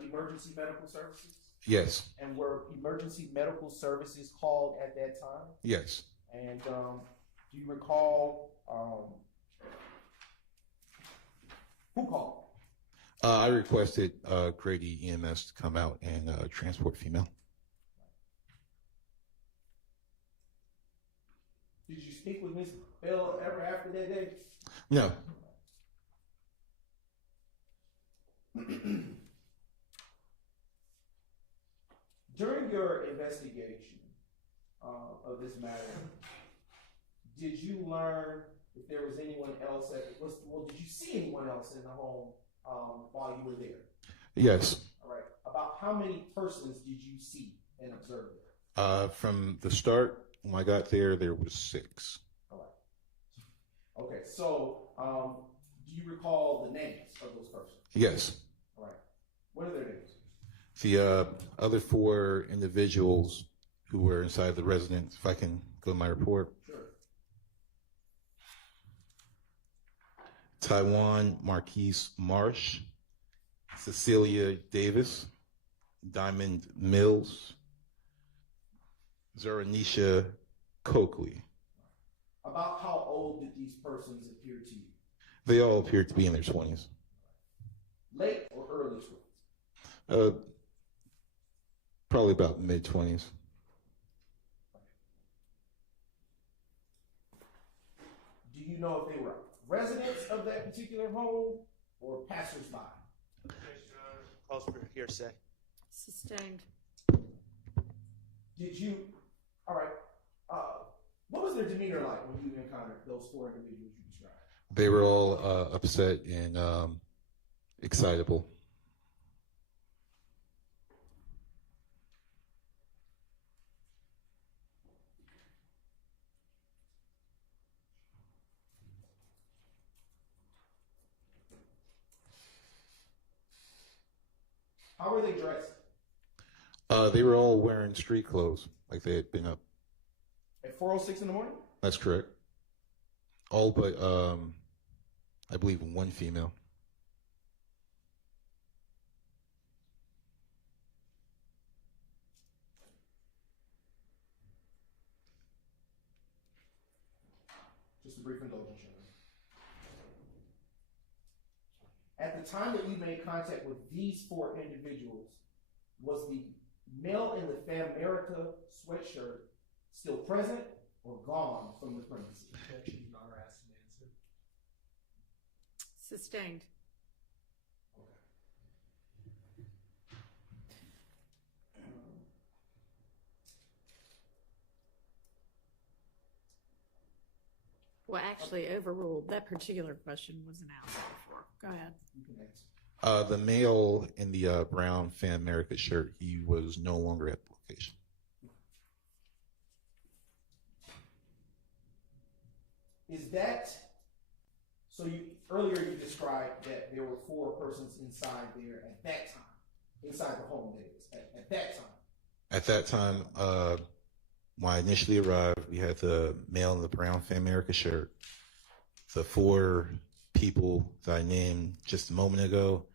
emergency medical services? Yes. And were emergency medical services called at that time? Yes. And do you recall who called? I requested Grady EMS to come out and transport female. Did you speak with Ms. Bell ever after that day? No. During your investigation of this matter, did you learn if there was anyone else did you see anyone else in the home while you were there? Yes. All right. About how many persons did you see and observe there? From the start, when I got there was 6. All right. Okay. So, do you recall the names of those persons? Yes. All right. What are their names? The other 4 individuals who were inside the residence, if I can go to my report. Sure. Taiwan Marquise Marsh, Cecilia Davis, Diamond Mills, Zeranisha Coakley. About how old did these persons appear to you? They all appeared to be in their 20s. Late or early 20s? Probably about mid-20s. Do you know if they were residents of that particular home or passersby? Calls for hearsay. Sustained. Did you, all right, what was their demeanor like when you encountered those 4 individuals you described? They were all upset and excitable. How were they dressed? They were all wearing street clothes, like they had been up. At 4:06 in the morning? That's correct. All but, I believe, one female. Just a brief indulgence, Your Honor. At the time that you made contact with these 4 individuals, was the male in the Famerica sweatshirt still present or gone from the premises? Objection, Your Honor, asked and answered. Sustained. Well, actually overruled. That particular question wasn't asked before. Go ahead. You can answer. The male in the brown Fan America shirt, he was no longer at the location. Is that, so you, earlier you described that there were 4 persons inside there at that time, inside the home, that is, at that time. At that time, when I initially arrived, we had the male in the brown Fan America shirt, the 4 people that I named just a moment ago,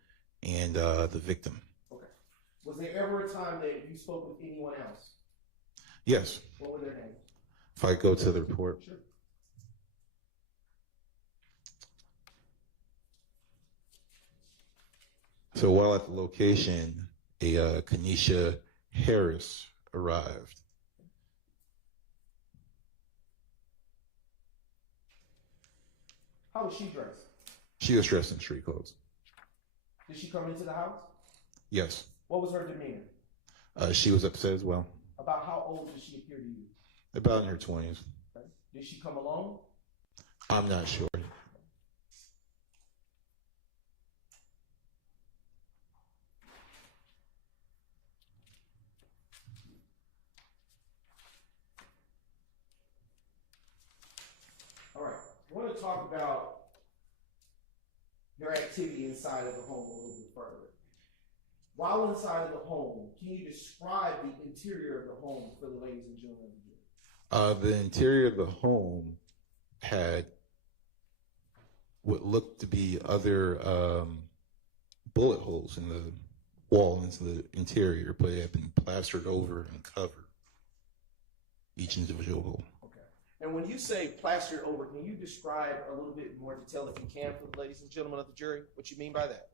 and the victim. Okay. Was there ever a time that you spoke with anyone else? Yes. What were their names? If I go to the report. Sure. So while at the location, a Kanisha Harris arrived. How was she dressed? She was dressed in street clothes. Did she come into the house? Yes. What was her demeanor? She was upset as well. About how old did she appear to you? About in her 20s. Okay. Did she come alone? I'm not sure. All right. I want to talk about your activity inside of the home a little bit further. While inside of the home, can you describe the interior of the home for the ladies and gentlemen? The interior of the home had what looked to be other bullet holes in the wall into the interior, but it had been plastered over and covered, each individual hole. Okay. And when you say plastered over, can you describe a little bit more detail, if you can, for the ladies and gentlemen of the jury, what you mean by that?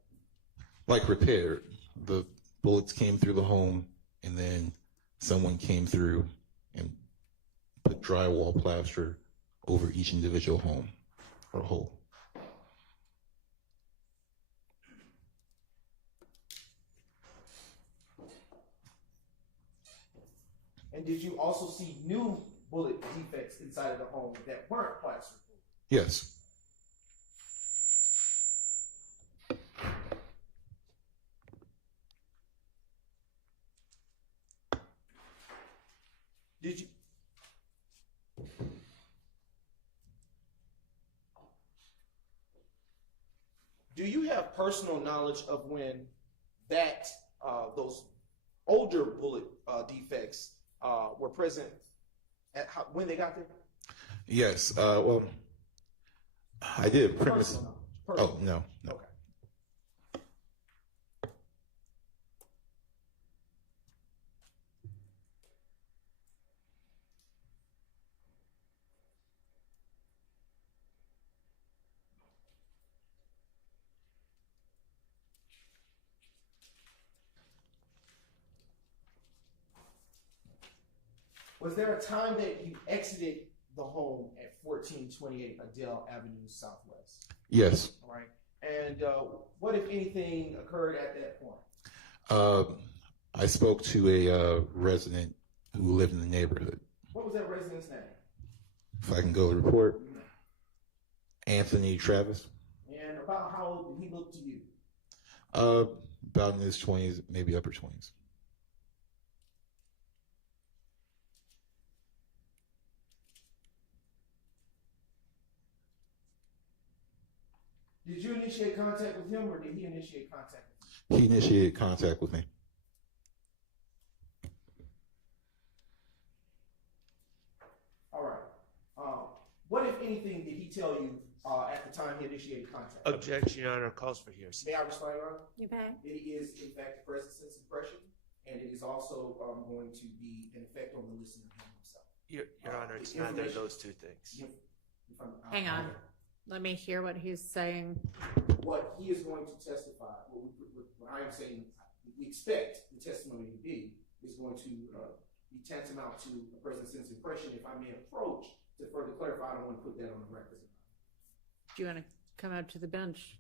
Like repaired. The bullets came through the home, and then someone came through and put drywall plaster over each individual home or hole. And did you also see new bullet defects inside of the home that weren't plastered? Yes. Did you? Do you have personal knowledge of when that those older bullet defects were present at when they got there? Yes. Well, I did premise. Personal knowledge. Oh, Personal. no, no. Okay. Was there a time that you exited the home at 1428 Adele Avenue Southwest? Yes. All right. And what, if anything, occurred at that point? I spoke to a resident who lived in the neighborhood. What was that resident's name? If I can go to the report. Anthony Travis. And about how old did he look to you? About in his 20s, maybe upper 20s. Did you initiate contact with him, or did he initiate contact with you? He initiated contact with me. All right. What, if anything, did he tell you at the time he initiated contact? Objection, Your Honor, calls for hearsay. May I respond, Your Honor? You may. It is, in fact, the present sense impression, and it is also going to be an effect on the listener himself. Your Honor, it's neither of those two things. Hang on. Let me hear what he's saying. What he is going to testify, what I am saying, we expect the testimony to be, is going to be tantamount to a present sense impression. If I may approach to further clarify, I don't want to put that on the record. Do you want to come up to the bench?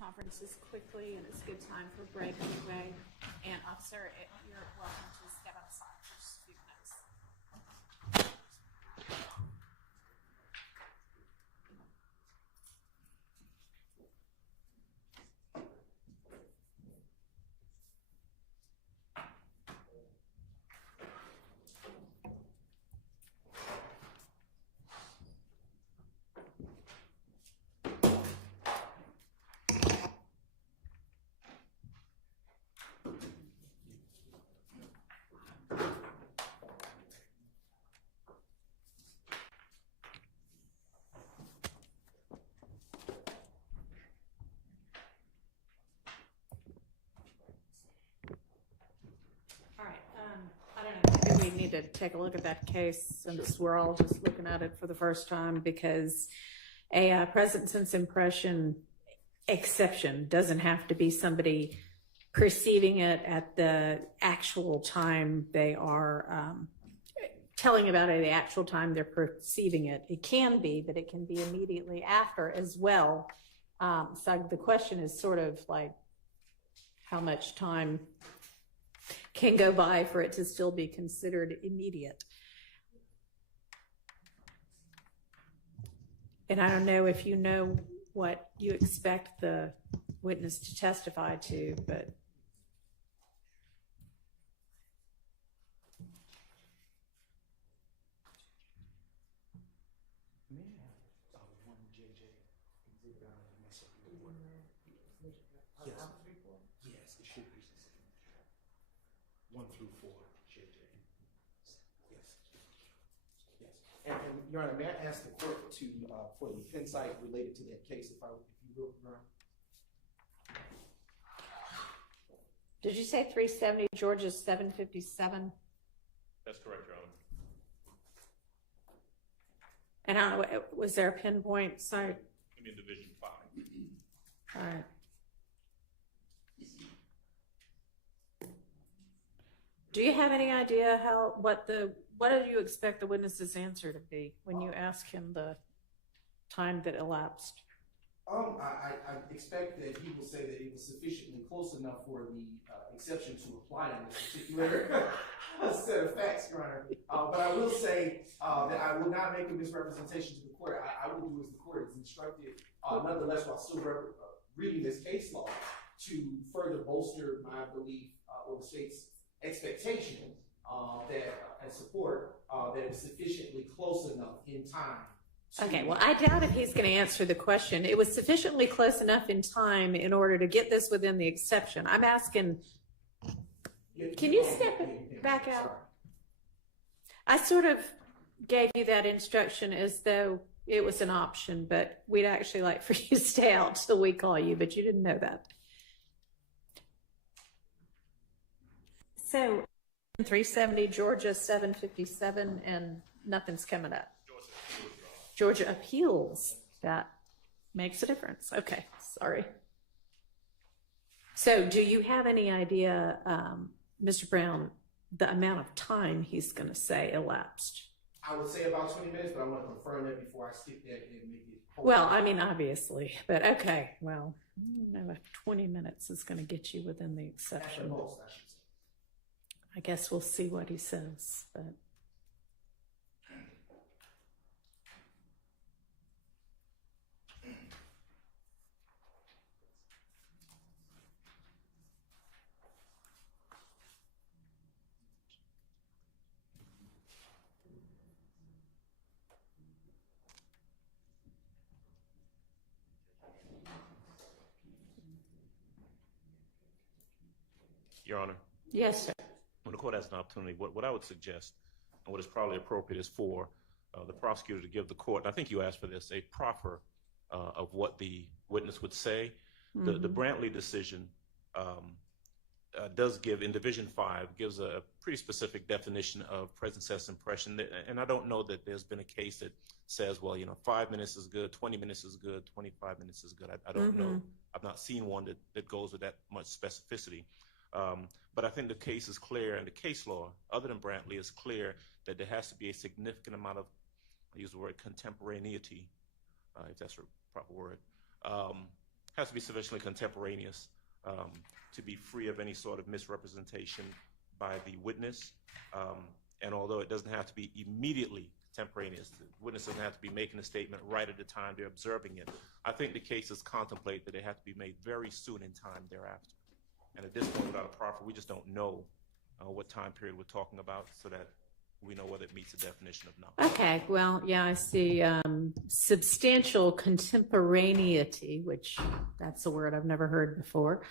Conferences quickly, and it's a good time for a break anyway. And officer, you're welcome to step outside for just a few minutes. I don't know, maybe we need to take a look at that case since we're all just looking at it for the first time, because a present sense impression exception doesn't have to be somebody perceiving it at the actual time they are telling about it at the actual time they're perceiving it. It can be, but it can be immediately after as well. So the question is sort of like, how much time can go by for it to still be considered immediate? And I don't know if you know what you expect the witness to testify to, but Yes, it should be. 1 through 4, JJ. Yes. Yes. And Your Honor, may I ask the court to, for the pen site related to that case, if you will, Your Honor? did you say 370 Georgia 757? That's correct, Your Honor. And I don't know, was there a pinpoint site? In Division 5. All right. Do you have any idea what do you expect the witness's answer to be when you ask him the time that elapsed? I expect that he will say that it was sufficiently close enough for the exception to apply in this particular set of facts, Your Honor. But I will say that I will not make a misrepresentation to the court. I will do as the court is instructed, nonetheless, while still reading this case law to further bolster my belief or the state's expectation and support that it's sufficiently close enough in time. Okay, well, I doubt if he's going to answer the question. It was sufficiently close enough in time in order to get this within the exception. I'm asking, can you step back out? I sort of gave you that instruction as though it was an option, but we'd actually like for you to stay out till we call you, but you didn't know that. So 370 Georgia 757 and nothing's coming up. Georgia appeals. That makes a difference. Okay, sorry. So do you have any idea, Mr. Brown, the amount of time he's going to say elapsed? I would say about 20 minutes, but I want to confirm that before I skip that and make it. Well, I mean, obviously, but okay. Well, I don't know if 20 minutes is going to get you within the exception. At the most, I should say. I guess we'll see what he says, but. Your Honor. Yes, sir. When the court has an opportunity, what I would suggest, and what is probably appropriate, is for the prosecutor to give the court, and I think you asked for this, a proffer of what the witness would say. The Brantley decision does give, in Division 5, gives a pretty specific definition of present sense impression, and I don't know that there's been a case that says, well, 5 minutes is good, 20 minutes is good, 25 minutes is good. I don't know. I've not seen one that goes with that much specificity. But I think the case is clear, and the case law, other than Brantley, is clear that there has to be a significant amount of, I use the word contemporaneity, if that's a proper word, has to be sufficiently contemporaneous to be free of any sort of misrepresentation by the witness. And although it doesn't have to be immediately contemporaneous, the witness doesn't have to be making a statement right at the time they're observing it. I think the cases contemplate that it has to be made very soon in time thereafter. And at this point, without a proffer, we just don't know what time period we're talking about, so that we know whether it meets the definition of no. Okay, well, yeah, I see substantial contemporaneity, which that's a word I've never heard before,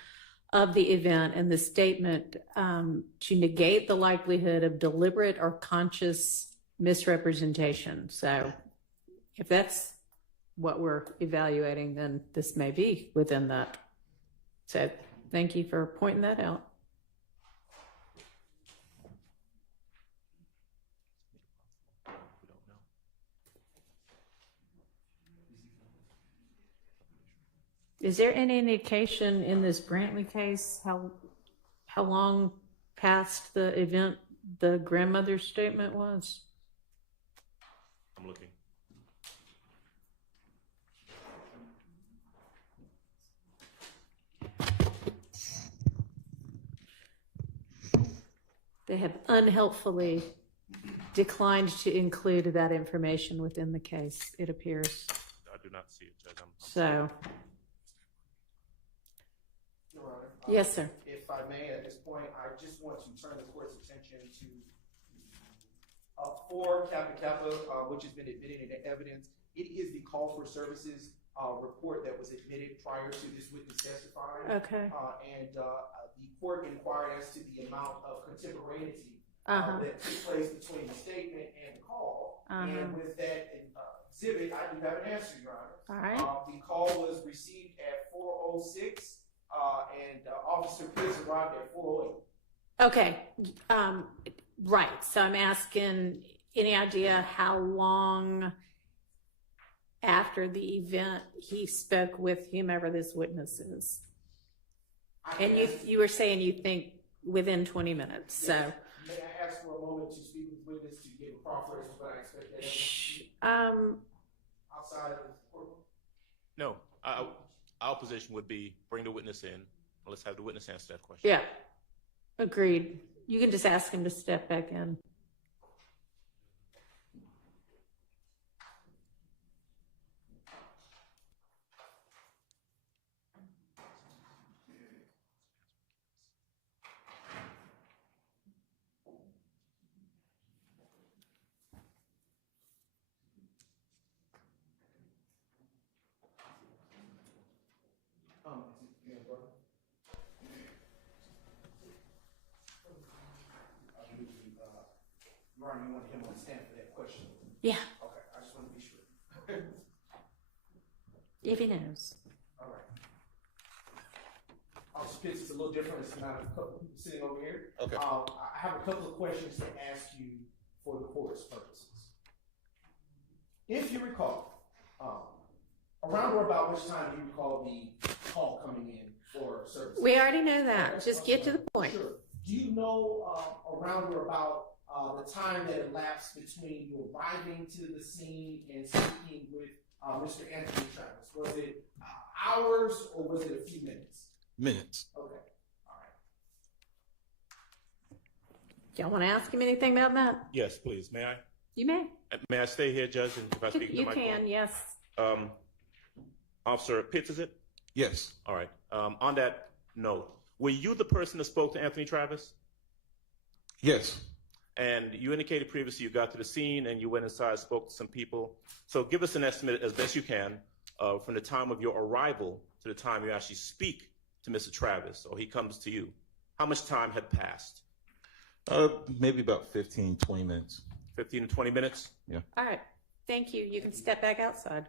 of the event, and the statement to negate the likelihood of deliberate or conscious misrepresentation. So if that's what we're evaluating, then this may be within that. So thank you for pointing that out. We don't know. Is there any indication in this Brantley case how long past the event the grandmother's statement was? I'm looking. They have unhelpfully declined to include that information within the case, it appears. I do not see it, Judge. So, Your Honor. yes, sir. If I may, at this point, I just want to turn the court's attention to 4 Kappa Kappa, which has been admitted into evidence. It is the call for services report that was admitted prior to this witness testifying. Okay. And the court inquired as to the amount of contemporaneity Uh-huh. that took place between the statement and the call. Uh-huh. And with that exhibit, I do have an answer, Your Honor. All right. The call was received at 4:06, and Officer Pitts arrived at 4:08. Okay. Right. So I'm asking, any idea how long after the event he spoke with whomever this witness is? And you were saying you think within 20 minutes. So May I ask for a moment to speak with the witness to give a proffer as to what I expect that outside of the courtroom? No, our position would be bring the witness in. Let's have the witness answer that question. yeah, agreed. You can just ask him to step back in. Your Honor, you want him on stand for that question? Yeah, Okay, I just want to be sure. if he knows. All right. Officer Pitts, it's a little different. It's not a couple people sitting over here. Okay. I have a couple of questions to ask you for the court's purposes. If you recall, around or about which time do you recall the call coming in for service? We already know that. Just get to the point. Sure. Do you know around or about the time that elapsed between you arriving to the scene and speaking with Mr. Anthony Travis? Was it hours or was it a few minutes? Minutes. Okay. All right. Y'all want to ask him anything about that? Yes, please. May I? You may. May I stay here, Judge, and if I speak to the You microphone? can, yes. Officer Pitts, is it? Yes. All right. On that note, were you the person that spoke to Anthony Travis? Yes. And you indicated previously you got to the scene and you went inside, spoke to some people. So give us an estimate as best you can from the time of your arrival to the time you actually speak to Mr. Travis or he comes to you. How much time had passed? Maybe about 15, 20 minutes. 15 to 20 minutes? Yeah. All right. Thank you. You can step back outside.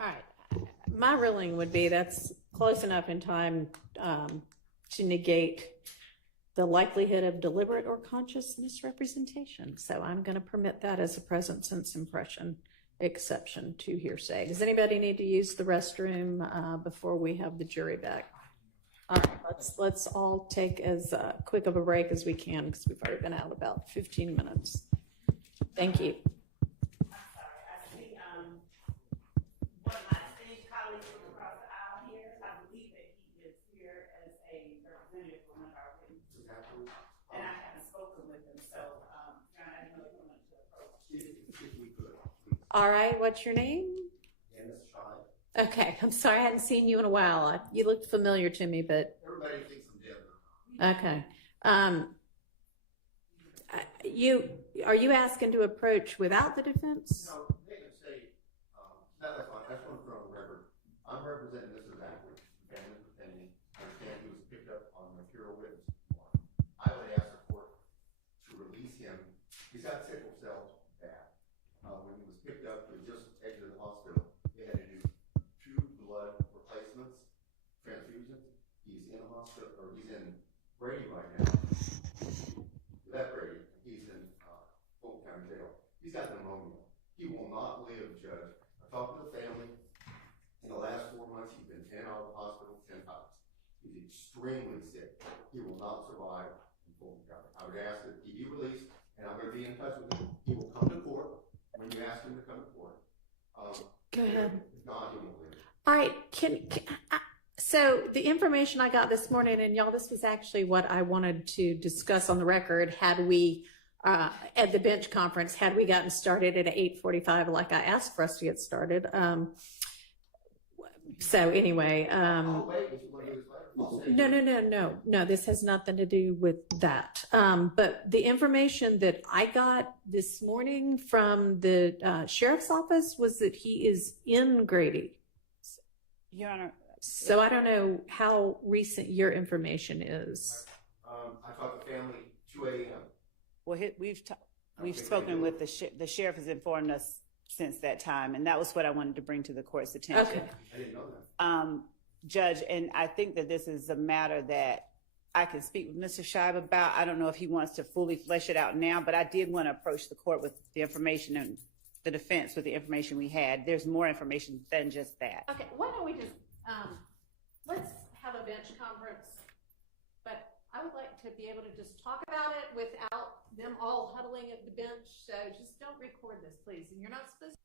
All right. My ruling would be that's close enough in time to negate the likelihood of deliberate or conscious misrepresentation. So I'm going to permit that as a present sense impression exception to hearsay. Does anybody need to use the restroom before we have the jury back? All right, let's all take as quick of a break as we can because we've already been out about 15 minutes. Thank you. One of my esteemed colleagues from across the aisle here, I believe that he is here as a representative from one of our witnesses. And I haven't spoken with him, so, John, I didn't know if you wanted to approach. All right, what's your name? Ysl Trial. Okay, I'm sorry, I hadn't seen you in a while. You looked familiar to me, but Everybody thinks I'm dead. okay. Are you asking to approach without the defense? No, they can say, that's fine, that's one from the record. I'm representing Mr. Zachary, family opinion. I understand he was picked up on material witness warrant. I would ask the court to release him. He's got sickle cell bad. When he was picked up, he just exited the hospital. They had to do 2 blood replacements, transfusions. He's in the hospital, or he's in Brady right now. That Brady, he's in Fulton County Jail. He's got pneumonia. He will not live, Judge. I talked to the family. In the last 4 months, he's been in and out of the hospital. I'm gonna ask that he be released, and I'm gonna be in touch with him. He will come to court when you ask him to come to court. Go ahead. If not, he won't leave. All right, so the information I got this morning, and y'all, this was actually what I wanted to discuss on the record, had we, at the bench conference, had we gotten started at 8:45, like I asked for us to get started. So anyway, I'll wait if you want to do this later. I'll say no, this has nothing to do with that. But the information that I got this morning from the sheriff's office was that he is in Grady. Your Honor. So I don't know how recent your information is. I talked to family 2 a.m. Well, we've spoken with the sheriff has informed us since that time, and that was what I wanted to bring to the court's attention. Okay. I didn't know that. Judge, and I think that this is a matter that I can speak with Mr. Scheib about. I don't know if he wants to fully flesh it out now, but I did want to approach the court with the information and the defense with the information we had. There's more information than just that. Okay, why don't we just, let's have a bench conference, but I would like to be able to just talk about it without them all huddling at the bench, so just don't record this, please, and you're not supposed to.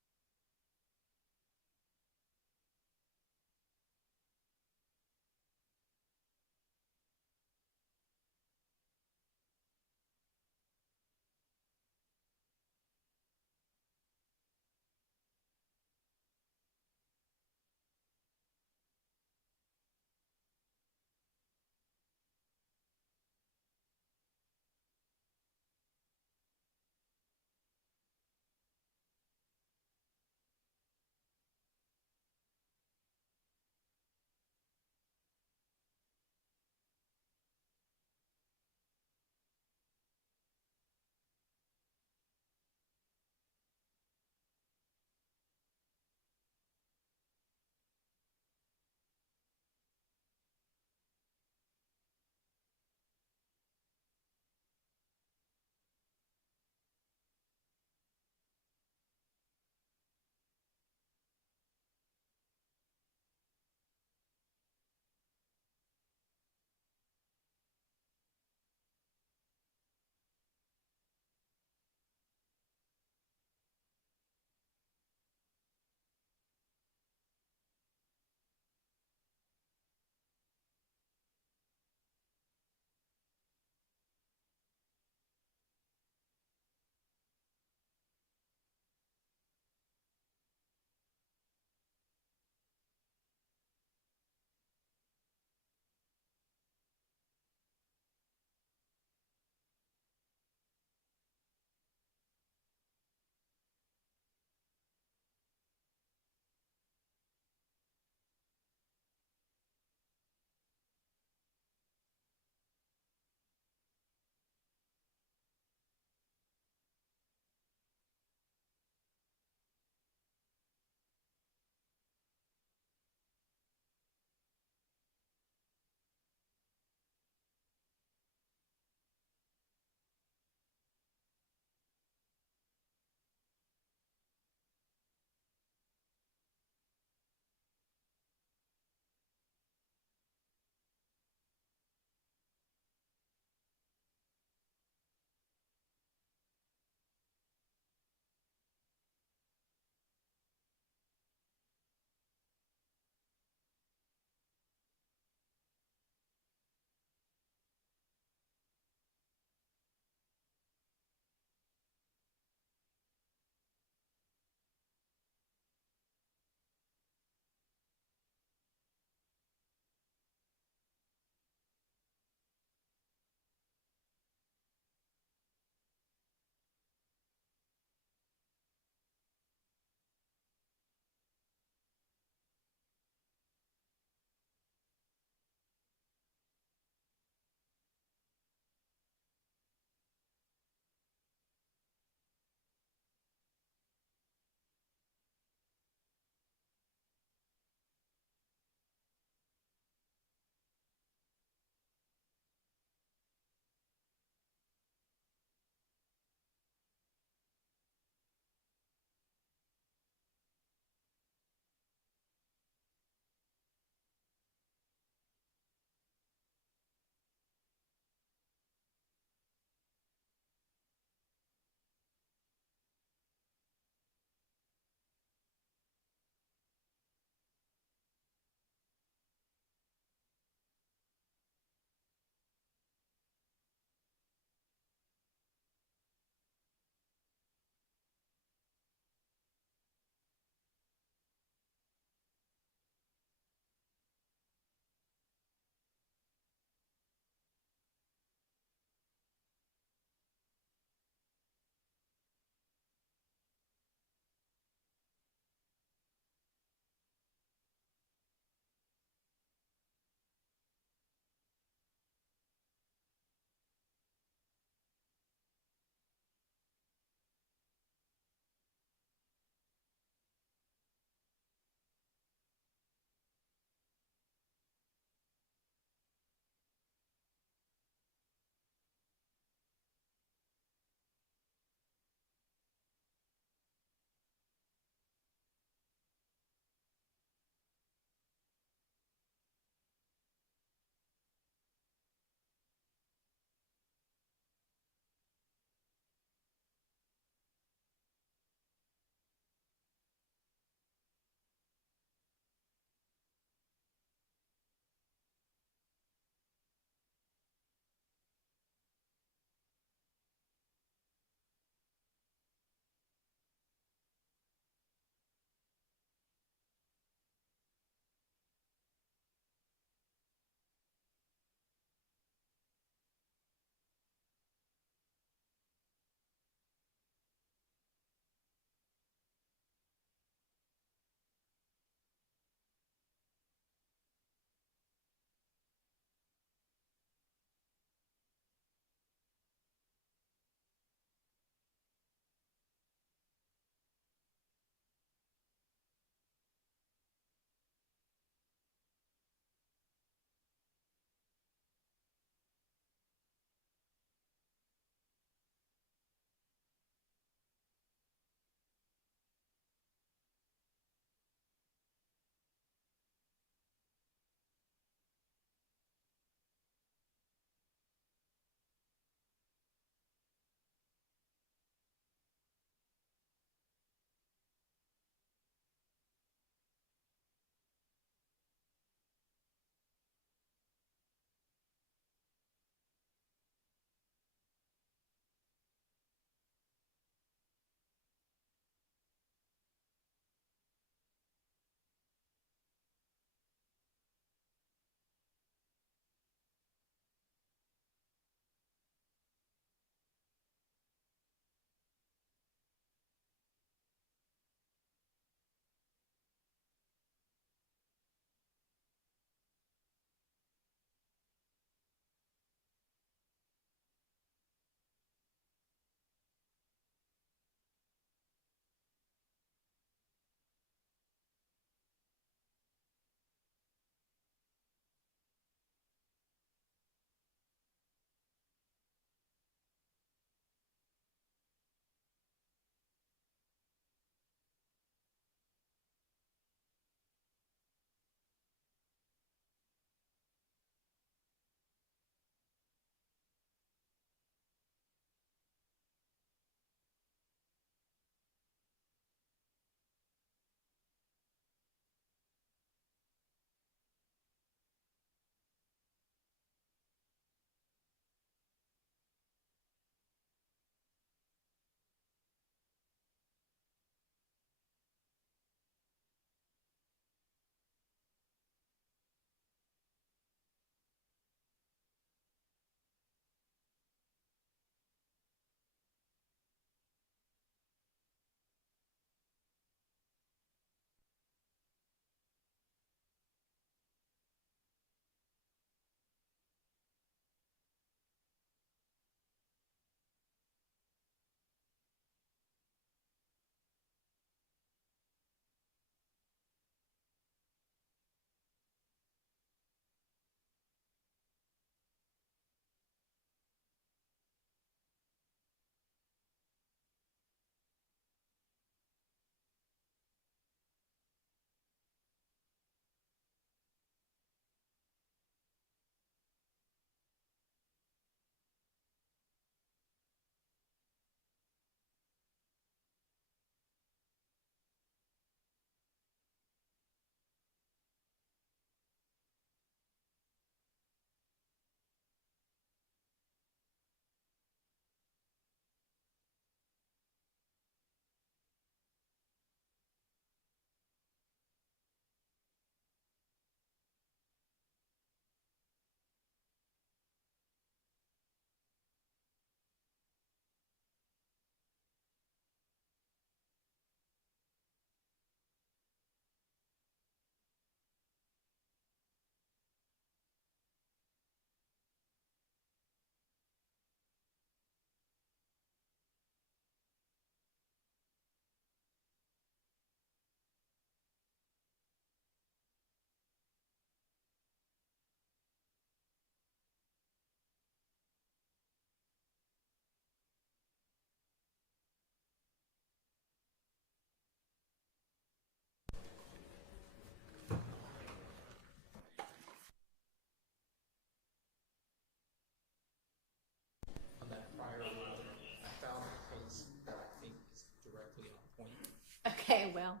well,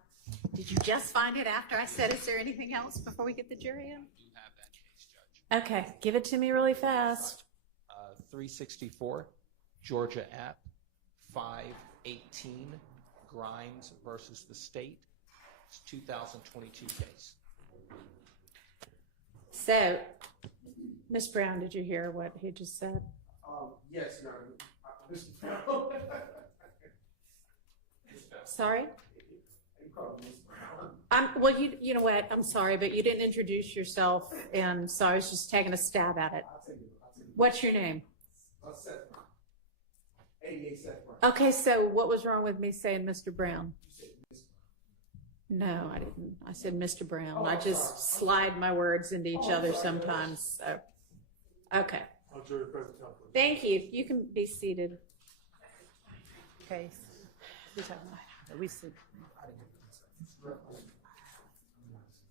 did you just find it after I said, is there anything else before we get the jury in? Do have that case, Judge. Okay, give it to me really fast. 364, Georgia App, 518, Grimes versus the state. It's 2022 case. So, Ms. Brown, did you hear what he just said? Yes, Your Honor. Mr. Brown. Sorry? You called me Ms. Brown. Well, you know what? I'm sorry, but you didn't introduce yourself, and so I was just taking a stab at it. I'll take it. What's your name? Seth Brown. 88 Seth Brown. Okay, so what was wrong with me saying Mr. Brown? You said Ms. Brown. No, I didn't. I said Mr. Brown. Oh, I I'm just sorry. slide my words into each Oh, I'm other sorry. sometimes. So. Okay. Jury President Tucker. Thank you. You can be seated. Case. We talking about, we see.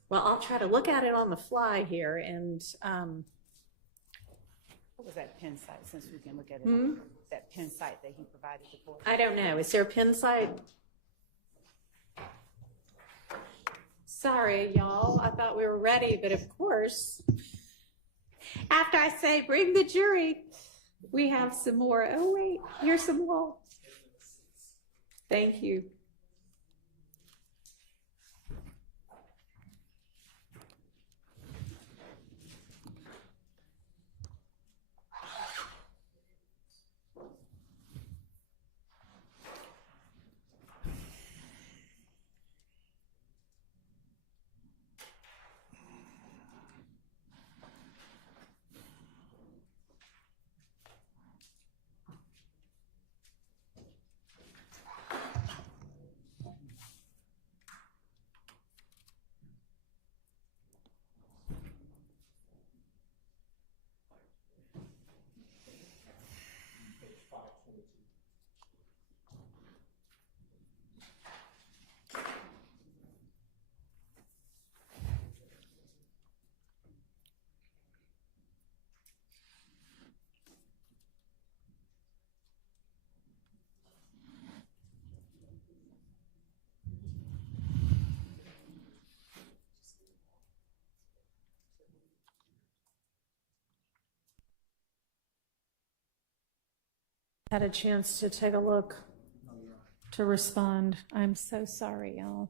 Well, I'll try to look at it on the fly here, and What was that pen site, since we can look at it? Hmm? That pen site that he provided the court? I don't know. Is there a pin site? Sorry, y'all. I thought we were ready, but of course, after I say bring the jury, we have some more. Oh, wait, here's some more. Thank you. Had a chance to take a look, to respond. I'm so sorry, y'all.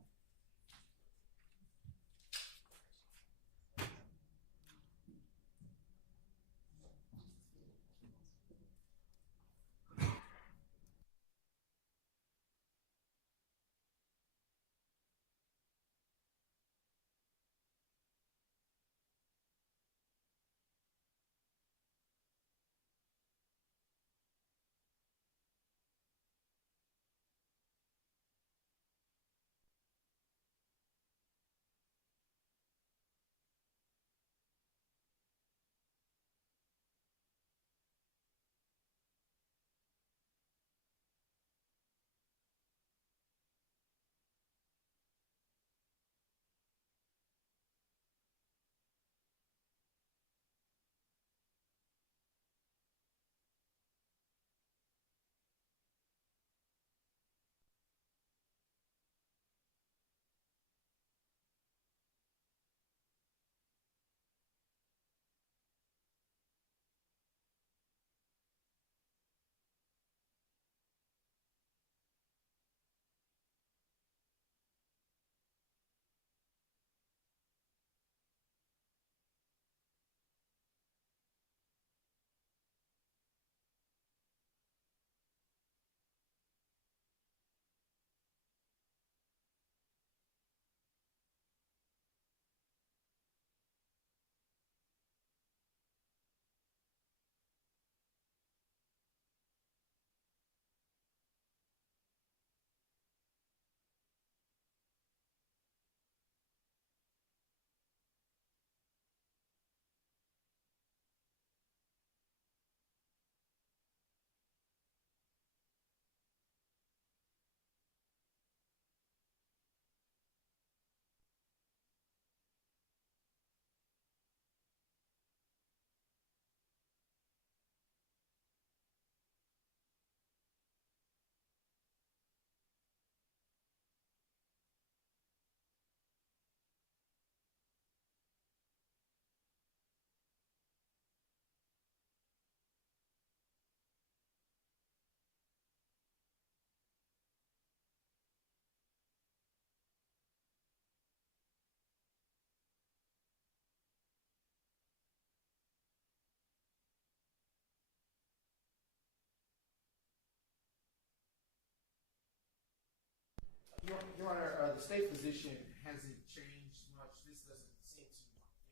Your Honor, the state's position hasn't changed much. This doesn't seem to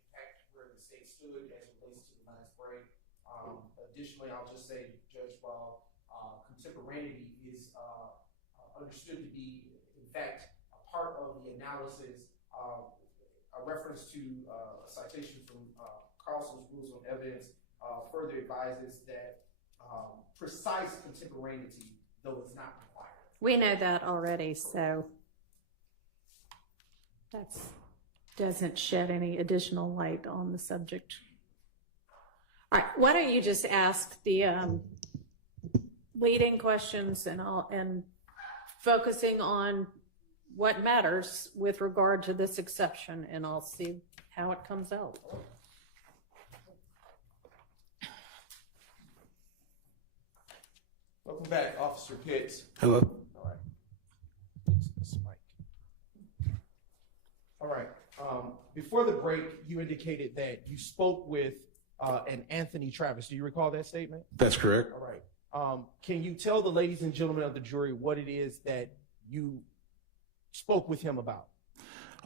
impact where the state stood as it relates to the last break. Additionally, I'll just say, Judge, while contemporaneity is understood to be, in fact, a part of the analysis, a reference to a citation from Carlson's Rules on Evidence further advises that precise contemporaneity, though it's not required. We know that already, so that doesn't shed any additional light on the subject. All right, why don't you just ask the leading questions and focusing on what matters with regard to this exception, and I'll see how it comes out. Welcome back, Officer Pitts. Hello. All right. All right. Before the break, you indicated that you spoke with an Anthony Travis. Do you recall that statement? That's correct. All right. Can you tell the ladies and gentlemen of the jury what it is that you spoke with him about?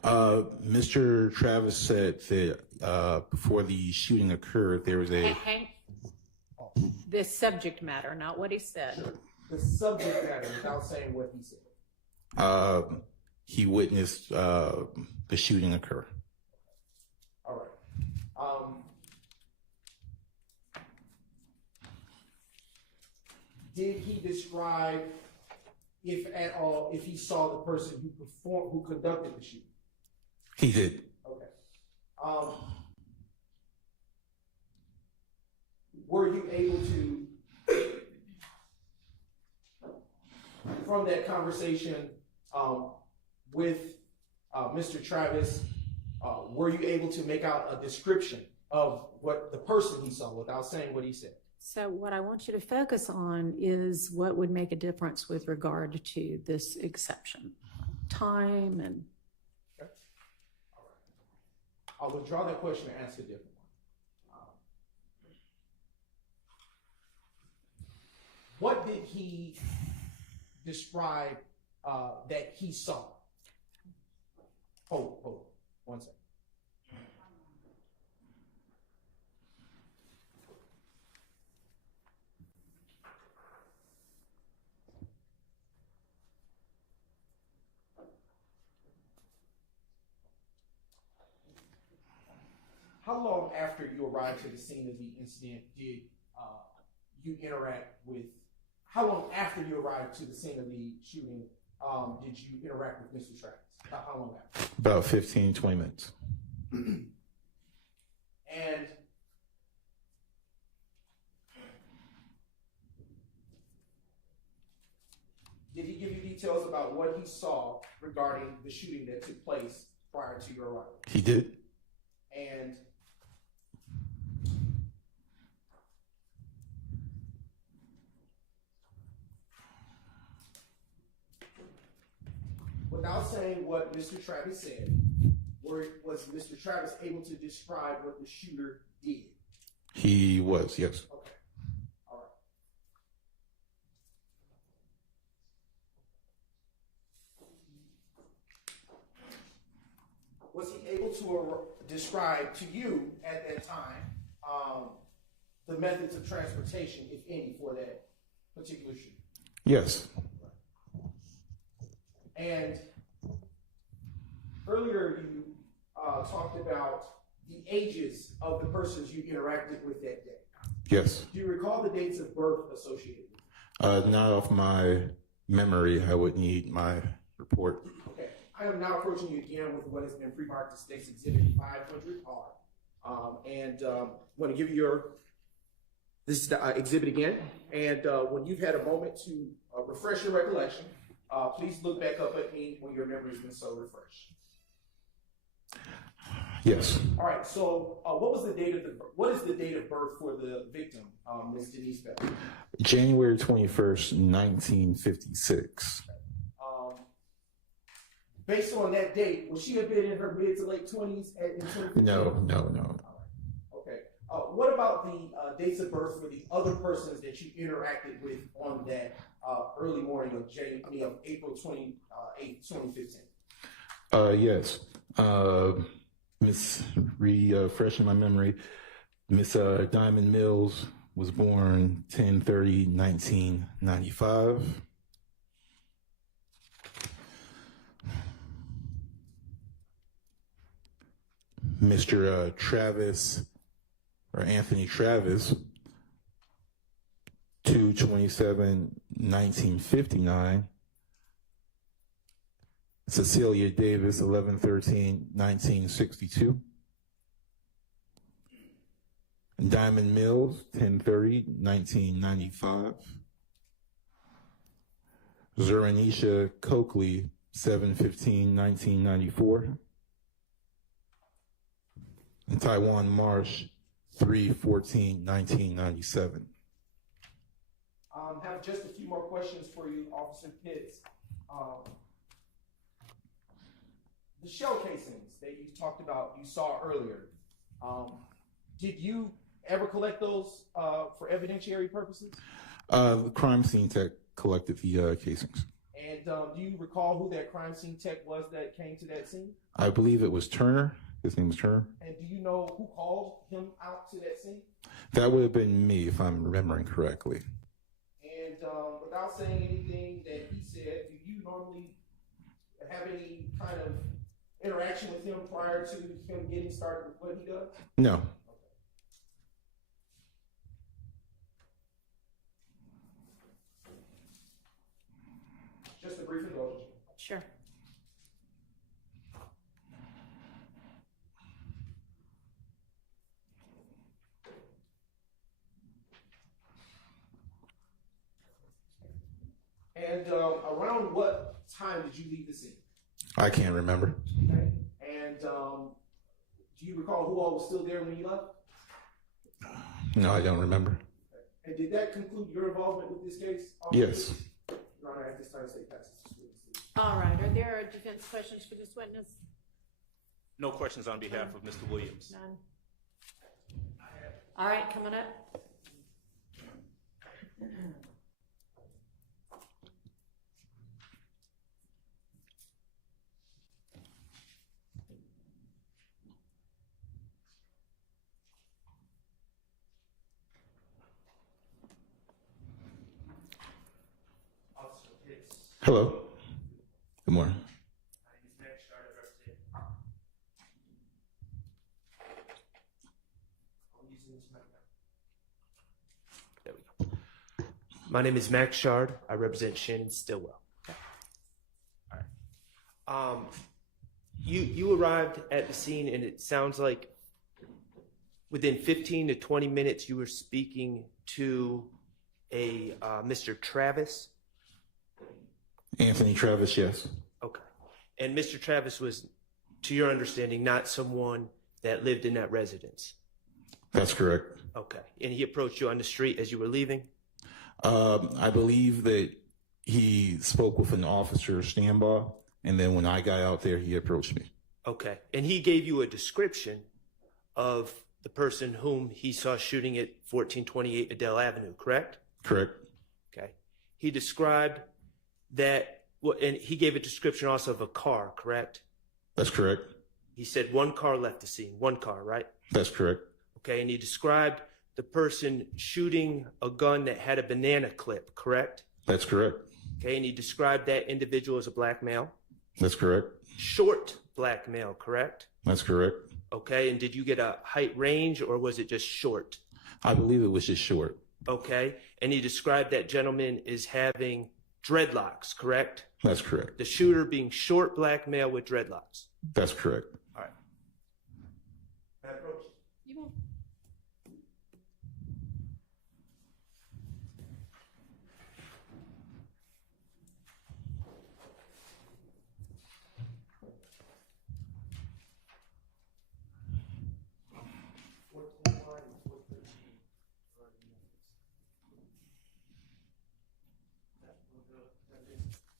Mr. Travis said that before the shooting occurred, there was a... This subject matter, not what he said. The subject matter, without saying what he said. He witnessed the shooting occur. All right. Did he describe, if at all, if he saw the person who conducted the shooting? He did. Okay. Were you able to, from that conversation with Mr. Travis, were you able to make out a description of what the person he saw without saying what he said? So what I want you to focus on is what would make a difference with regard to this exception. Time and... Okay. All right. I'll withdraw that question and ask a different one. What did he describe that he saw? Hold on, 1 second. How long after you arrived to the scene of the incident did you interact with? How long after you arrived to the scene of the shooting did you interact with Mr. Travis? How long after? About 15, 20 minutes. And did he give you details about what he saw regarding the shooting that took place prior to your arrival? He did. And without saying what Mr. Travis said, was Mr. Travis able to describe what the shooter did? He was, yes. Okay. All right. Was he able to describe to you at that time the methods of transportation, if any, for that particular shooting? Yes. And earlier you talked about the ages of the persons you interacted with that day. Yes. Do you recall the dates of birth associated with it? Not off my memory. I would need my report. Okay. I am now approaching you again with what has been pre-marked as State's Exhibit 500R. And I'm going to give you this is the exhibit again. And when you've had a moment to refresh your recollection, please look back up at me when your memory has been so refreshed. Yes. All right. So, what is the date of birth for the victim, Ms. Denise Bell? January 21st, 1956. Based on that date, would she have been in her mid to late 20s in 2015? No. All right. Okay. What about the dates of birth for the other persons that you interacted with on that early morning of April 28th, 2015? Yes. Refreshing my memory, Miss Diamond Mills was born 10/30/1995. Mr. Travis, or Anthony Travis, 2/27/1959. Cecilia Davis, 11/13/1962. Diamond Mills, 10/30/1995. Zuranisha Coakley, 7/15/1994. And Taiwan Marsh, 3/14/1997. Have just a few more questions for you, Officer Pitts. The shell casings that you talked about, you saw earlier, did you ever collect those for evidentiary purposes? The crime scene tech collected the casings. And do you recall who that crime scene tech was that came to that scene? I believe it was Turner. His name was Turner. And do you know who called him out to that scene? That would have been me, if I'm remembering correctly. And without saying anything that he said, do you normally have any kind of interaction with him prior to him getting started with what he does? No. Just a brief indulgence. Sure. And around what time did you leave the scene? I can't remember. Okay. And do you recall who all was still there when you left? No, I don't remember. And did that conclude your involvement with this case? Yes. Your Honor, at this time, state passes this witness. All right. Are there defense questions for this witness? No questions on behalf of Mr. Williams. None. All right, coming up. Hello. Good morning. There we go. My name is Max Shard. I represent Shannon Stillwell. Okay. All right. You arrived at the scene, and it sounds like within 15 to 20 minutes you were speaking to a Mr. Travis. Anthony Travis, yes. Okay. And Mr. Travis was, to your understanding, not someone that lived in that residence. That's correct. Okay. And he approached you on the street as you were leaving? I believe that he spoke with an officer standby, and then when I got out there, he approached me. Okay. And he gave you a description of the person whom he saw shooting at 1428 Adele Avenue, correct? Correct. Okay. He described that, and he gave a description also of a car, correct? That's correct. He said one car left the scene, one car, right? That's correct. Okay, and he described the person shooting a gun that had a banana clip, correct? That's correct. Okay, and he described that individual as a black male? That's correct. Short black male, correct? That's correct. Okay, and did you get a height range or was it just short? I believe it was just short. Okay, and he described that gentleman as having dreadlocks, correct? That's correct. The shooter being short black male with dreadlocks. That's correct. All right. Can I approach? You may.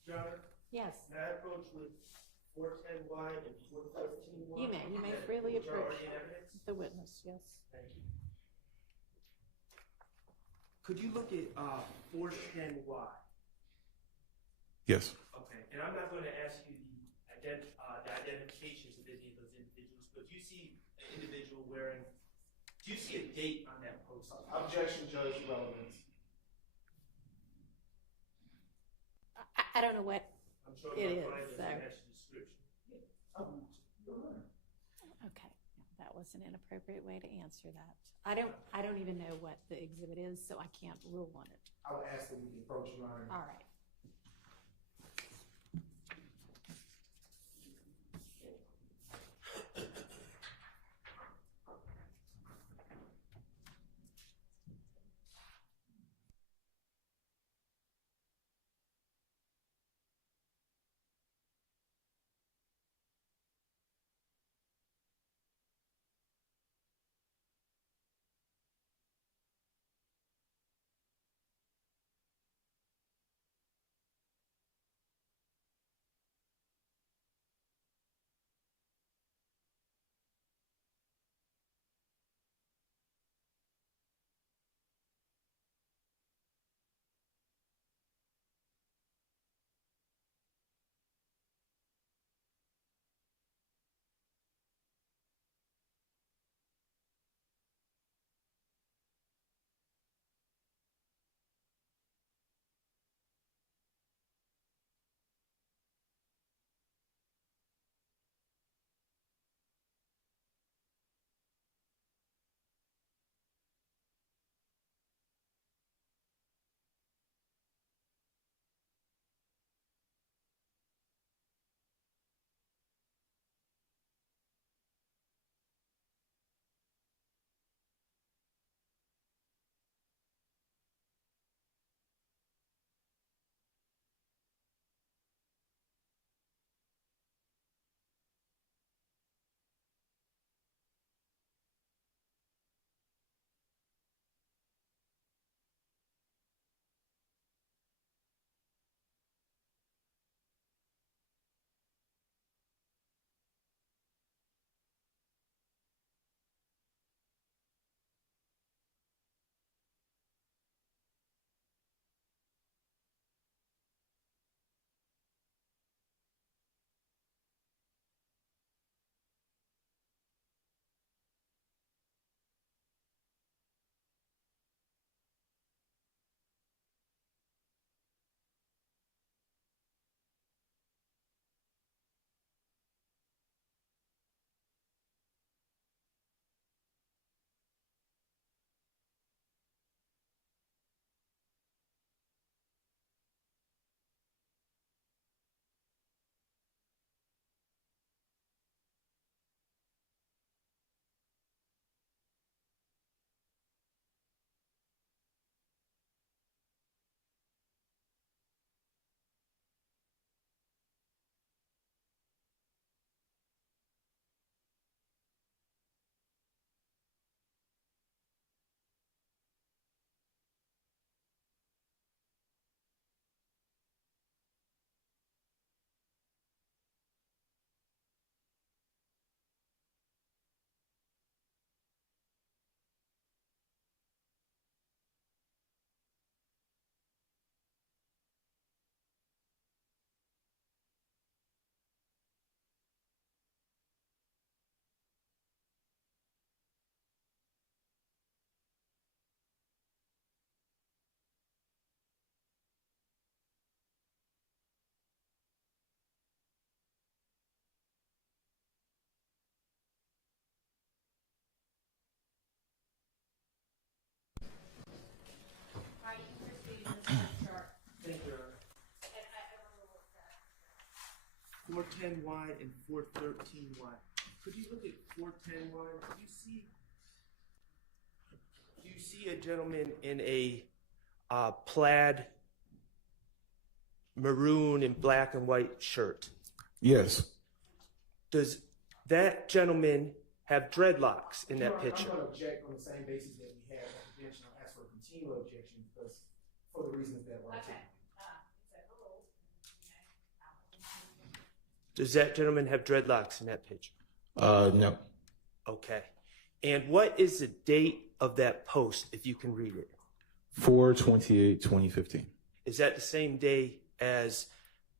Your Honor, Yes. may I approach with 410Y and 413Y? You may freely Which are approach already in evidence? the witness, yes. Thank you. Could you look at 410Y? Yes. Okay, and I'm not going to ask you the identifications of any of those individuals, but do you see an individual wearing, do you see a date on that post? Objection, Judge, relevance. I don't know what I'm sure it my is. client So. doesn't match the description. Okay, that was an inappropriate way to answer that. I don't even know what the exhibit is, so I can't rule on it. I would ask that we can approach Your Honor. All right. Thank you, Your Honor. 410 wide and 413 wide. Could you look at 410 wide? Do you see a gentleman in a plaid maroon and black and white shirt? Yes. Does that gentleman have dreadlocks in Your that Honor, picture? I'm going to object on the same basis that we had at the bench, and I'll ask for a continual objection because for the reasons that were articulated. Does that gentleman have dreadlocks in that picture? No. Okay. And what is the date of that post, if you can read it? 4/28/2015. Is that the same day as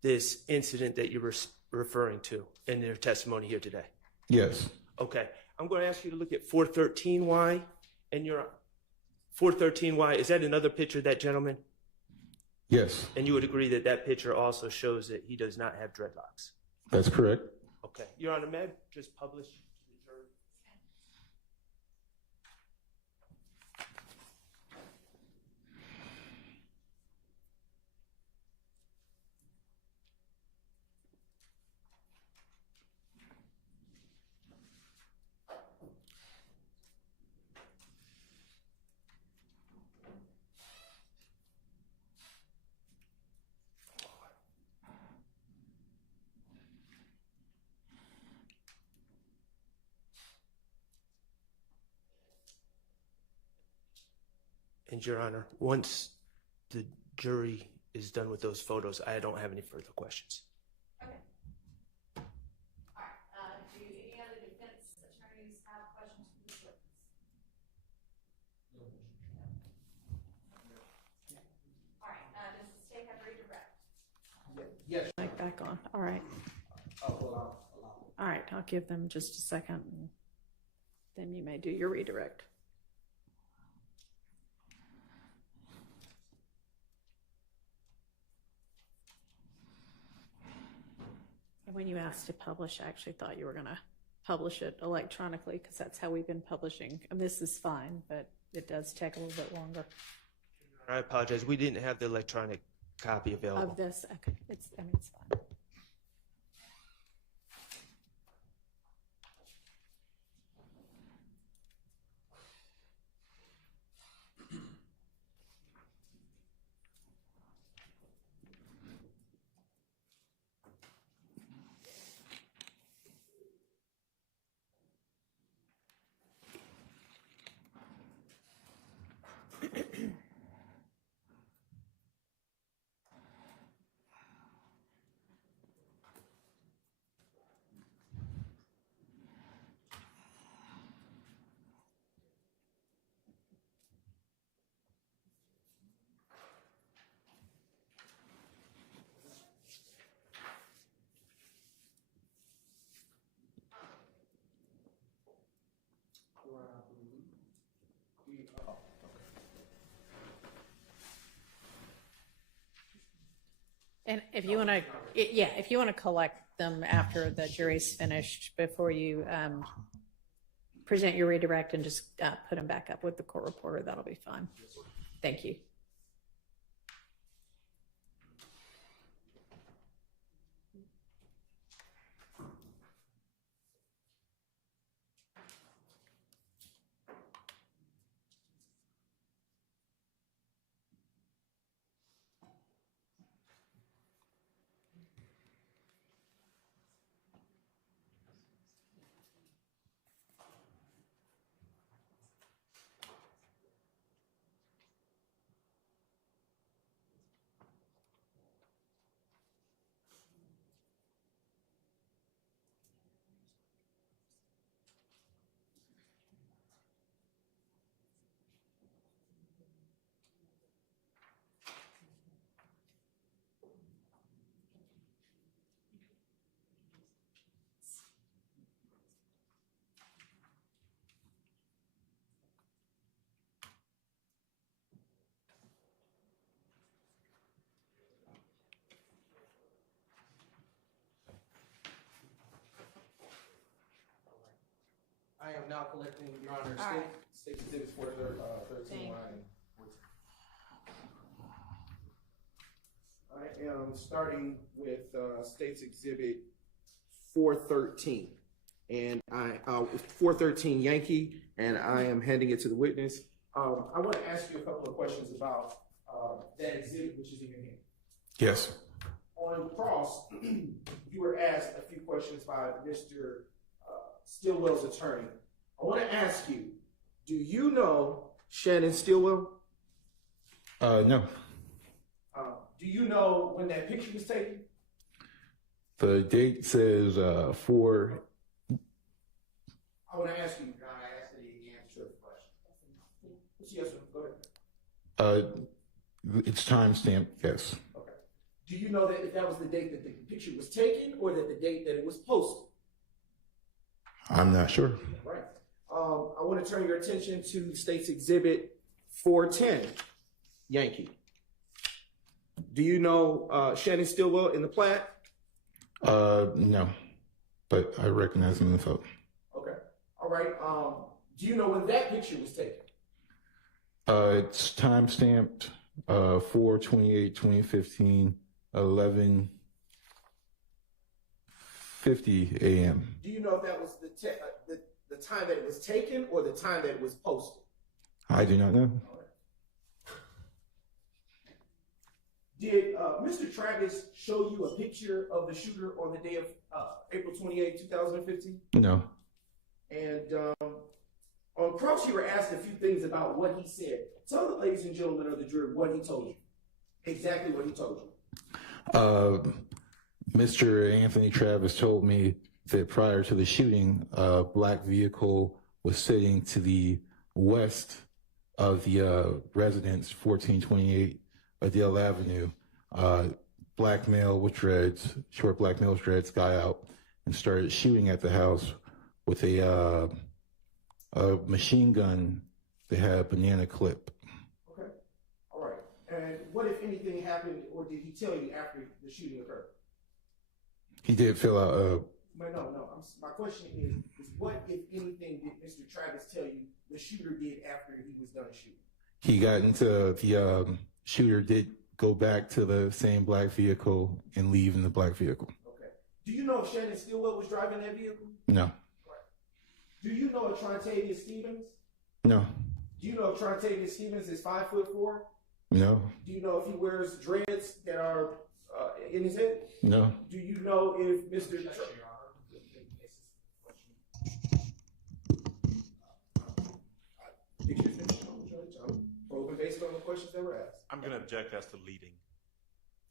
this incident that you were referring to in your testimony here today? Yes. Okay. I'm going to ask you to look at 413Y and your 413Y. Is that another picture of that gentleman? Yes, And you would agree that that picture also shows that he does not have dreadlocks? that's correct. Okay. Your Honor, may I just publish to the jury? And Your Honor, once the jury is done with those photos, I don't have any further questions. Okay. All right. Do any other defense attorneys have questions for this witness? All right. Does the state have redirect? Yes. Mic back on. All right. Allow. All right. I'll give them just a second. And then you may do your redirect. When you asked to publish, I actually thought you were going to publish it electronically because that's how we've been publishing. And this is fine, but it does take a little bit longer. I apologize. We didn't have the electronic copy available. Of this, okay, it's fine. And if you want to, if you want to collect them after the jury's finished, before you present your redirect and just put them back up with the court reporter, that'll be fine. Thank you. I am now collecting, Your Honor, All right. state exhibits for 13 line. I am starting with State's Exhibit 413, and 413 Yankee, and I am handing it to the witness. I want to ask you a couple of questions about that exhibit, which is in your hand. Yes. On cross, you were asked a few questions by Mr. Stillwell's attorney. I want to ask you, do you know Shannon Stillwell? No. Do you know when that picture was taken? The date says 4. I want to ask you, John, I asked that he answer the question. Yes, sir. Go ahead. It's timestamped, yes. Okay. Do you know that if that was the date that the picture was taken or that the date that it was posted? I'm not sure. Right. I want to turn your attention to State's Exhibit 410, Yankee. Do you know Shannon Stillwell in the plat? No, but I recognize him in the photo. Okay. All right. Do you know when that picture was taken? It's time stamped 4/28/2015, 11:50 a.m. Do you know if that was the time that it was taken or the time that it was posted? I do not know. Did Mr. Travis show you a picture of the shooter on the day of April 28, 2015? No. And on cross, you were asked a few things about what he said. Tell the ladies and gentlemen of the jury what he told you. Exactly what he told you. Mr. Anthony Travis told me that prior to the shooting, a black vehicle was sitting to the west of the residence, 1428 Adele Avenue. Black male with dreads, short black male with dreads, got out and started shooting at the house with a machine gun that had a banana clip. Okay. All right. And what, if anything, happened, or did he tell you after the shooting occurred? He did fill out No. My question is what, if anything, did Mr. Travis tell you the shooter did after he was done shooting? he got into the shooter did go back to the same black vehicle and leave in the black vehicle. Okay. Do you know if Shannon Stillwell was driving that vehicle? No. Right. Do you know if Trontavious Stevens? No. Do you know if Trontavious Stevens is 5'4"? No. Do you know if he wears dreads that are in his head? No. Do you know if Mr. I'm probing based on the questions that were asked. I'm going to object as to leading.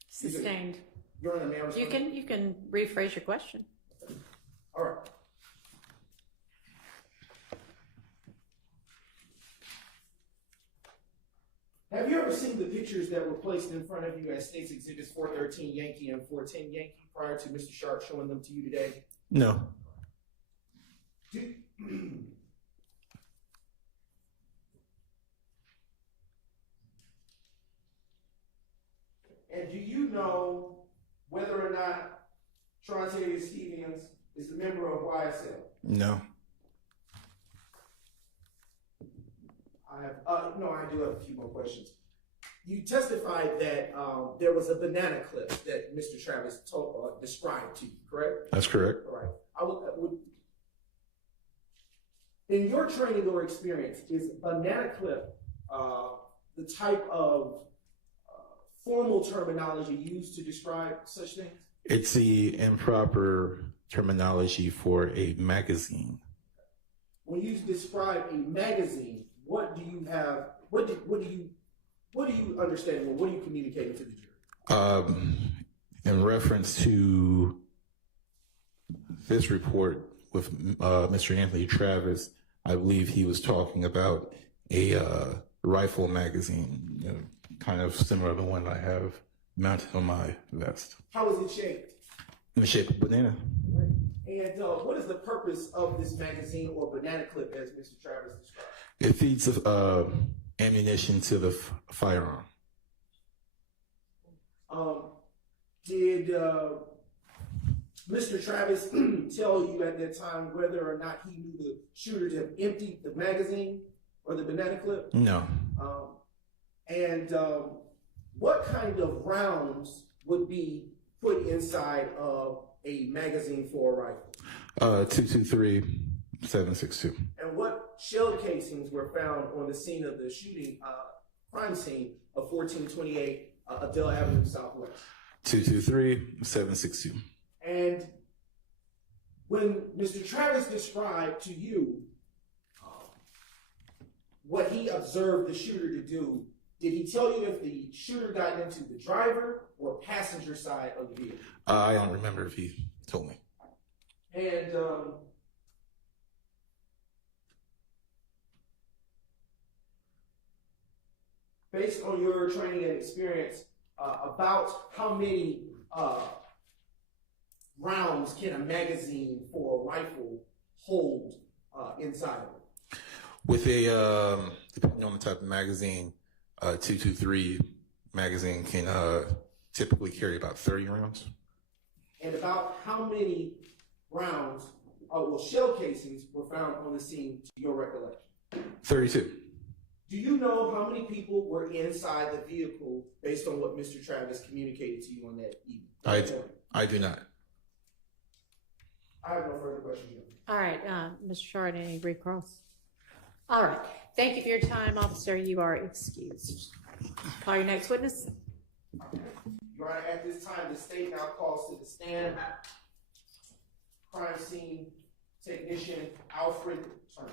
Sustained. Your Honor, may I respond? You can rephrase your question. All right. Have you ever seen the pictures that were placed in front of you as State's Exhibits 413 Yankee and 410 Yankee prior to Mr. Sharp showing them to you today? No. And do you know whether or not Trontavious Stevens is a member of YSL? No. I do have a few more questions. You testified that there was a banana clip that Mr. Travis described to you, correct? That's correct. All right. I would, in your training or experience, is banana clip the type of formal terminology used to describe such things? It's the improper terminology for a magazine. When you describe a magazine, what do you have? What do you understand? Or what are you communicating to the jury? In reference to this report with Mr. Anthony Travis, I believe he was talking about a rifle magazine, you know, kind of similar to the one I have mounted on my vest. How is it shaped? In the shape of a banana. Right. And what is the purpose of this magazine or banana clip, as Mr. Travis described? It feeds ammunition to the firearm. Did Mr. Travis tell you at that time whether or not he knew the shooter to have emptied the magazine or the banana clip? No. And what kind of rounds would be put inside of a magazine for a rifle? 223 762. And what shell casings were found on the scene of the shooting, crime scene of 1428 Adele Avenue Southwest? 223 762. And when Mr. Travis described to you what he observed the shooter to do, did he tell you if the shooter got into the driver or passenger side of the vehicle? I don't remember if he told me. And based on your training and experience, about how many rounds can a magazine for a rifle hold inside of it? With a, depending on the type of magazine, 223 magazine can typically carry about 30 rounds. And about how many rounds, shell casings were found on the scene to your recollection? 32. Do you know how many people were inside the vehicle based on what Mr. Travis communicated to you on that evening? I do not. I have no further questions. All right, Mr. Shard, any recross? All right, thank you for your time, officer. You are excused. Call your next witness. Your Honor, at this time, the state now calls to the stand crime scene technician Alfred Turner.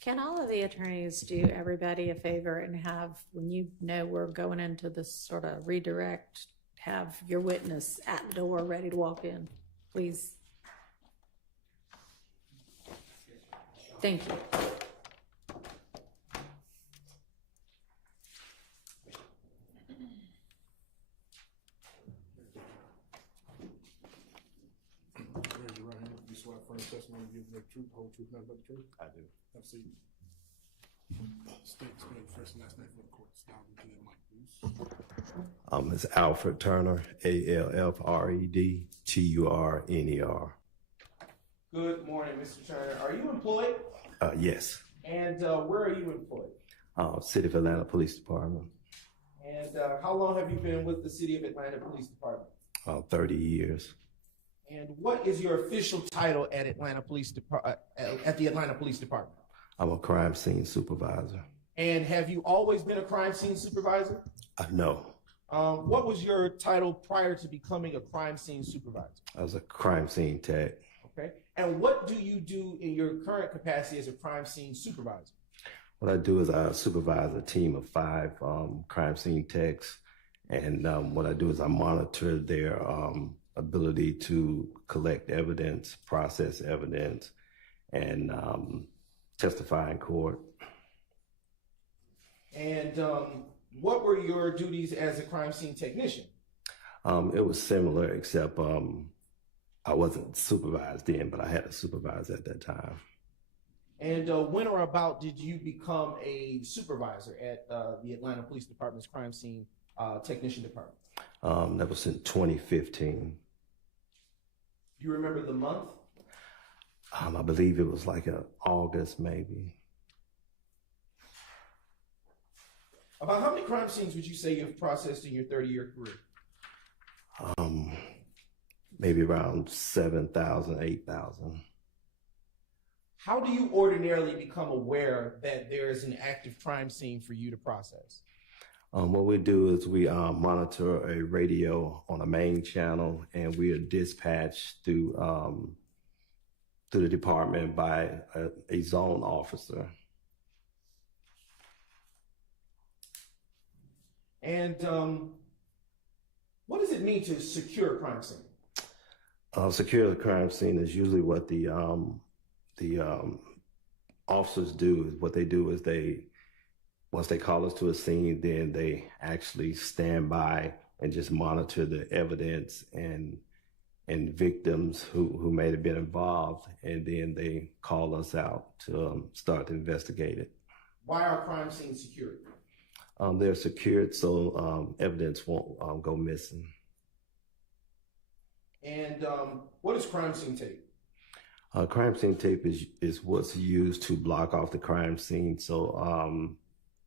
Can all of the attorneys do everybody a favor and have, when you know we're going into this sort of redirect, have your witness at the door ready to walk in, please? Thank you. Raise your right hand. You swear affirm testimony you give the truth, the whole truth, nothing but the truth? I do. Have a seat. State, spell your first and last name for the court. Stop into that mic, please. It's Alfred Turner, ALFRED TURNER. Good morning, Mr. Turner. Are you employed? Yes. And where are you employed? City of Atlanta Police Department. And how long have you been with the City of Atlanta Police Department? 30 years. And what is your official title at Atlanta Police at the Atlanta Police Department? I'm a crime scene supervisor. And have you always been a crime scene supervisor? No. What was your title prior to becoming a crime scene supervisor? I was a crime scene tech. Okay. And what do you do in your current capacity as a crime scene supervisor? What I do is I supervise a team of 5 crime scene techs. And what I do is I monitor their ability to collect evidence, process evidence, and testify in court. And what were your duties as a crime scene technician? It was similar, except I wasn't supervised then, but I had a supervisor at that time. And when or about did you become a supervisor at the Atlanta Police Department's crime scene technician department? That was in 2015. Do you remember the month? I believe it was like August, maybe. About how many crime scenes would you say you've processed in your 30-year career? Maybe around 7,000, 8,000. How do you ordinarily become aware that there is an active crime scene for you to process? What we do is we monitor a radio on a main channel, and we are dispatched through the department by a zone officer. And what does it mean to secure a crime scene? Secure the crime scene is usually what the officers do. What they do is once they call us to a scene, then they actually stand by and just monitor the evidence and victims who may have been involved, and then they call us out to start to investigate it. Why are crime scenes secured? They're secured so evidence won't go missing. And what is crime scene tape? Crime scene tape is what's used to block off the crime scene, so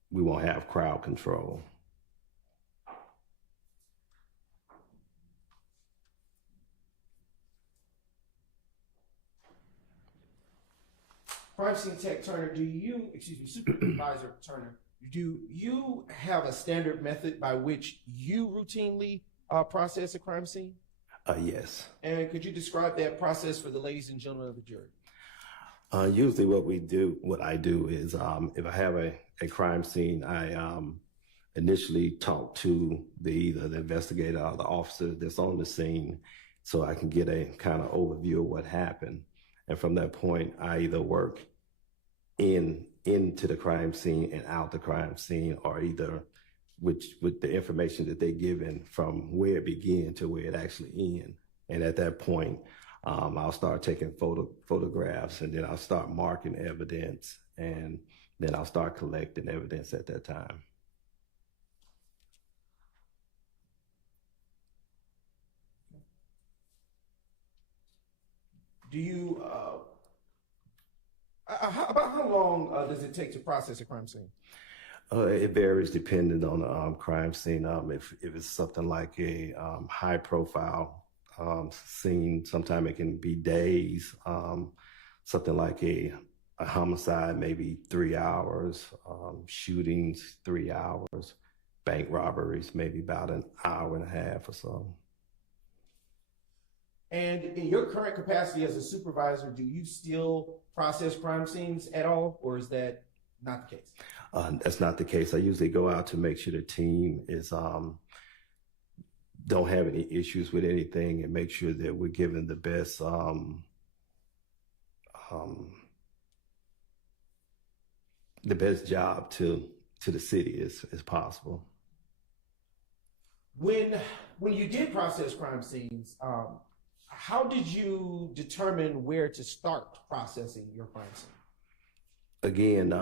we won't have crowd control. Crime Scene Tech Turner, Supervisor Turner, do you have a standard method by which you routinely process a crime scene? Yes. And could you describe that process for the ladies and gentlemen of the jury? Usually what I do is if I have a crime scene, I initially talk to either the investigator or the officer that's on the scene so I can get a kind of overview of what happened. And from that point, I either work into the crime scene and out the crime scene, or either with the information that they're given from where it began to where it actually ends. And at that point, I'll start taking photographs, and then I'll start marking evidence, and then I'll start collecting evidence at that time. Do you, about how long does it take to process a crime scene? It varies depending on the crime scene. If it's something like a high profile scene, sometimes it can be days. Something like a homicide, maybe 3 hours. Shootings, 3 hours. Bank robberies, maybe about an hour and a half or so. And in your current capacity as a supervisor, do you still process crime scenes at all, or is that not the case? That's not the case. I usually go out to make sure the team is don't have any issues with anything, and make sure that we're giving the best job to the city as possible. When you did process crime scenes, how did you determine where to start processing your crime scene? Again,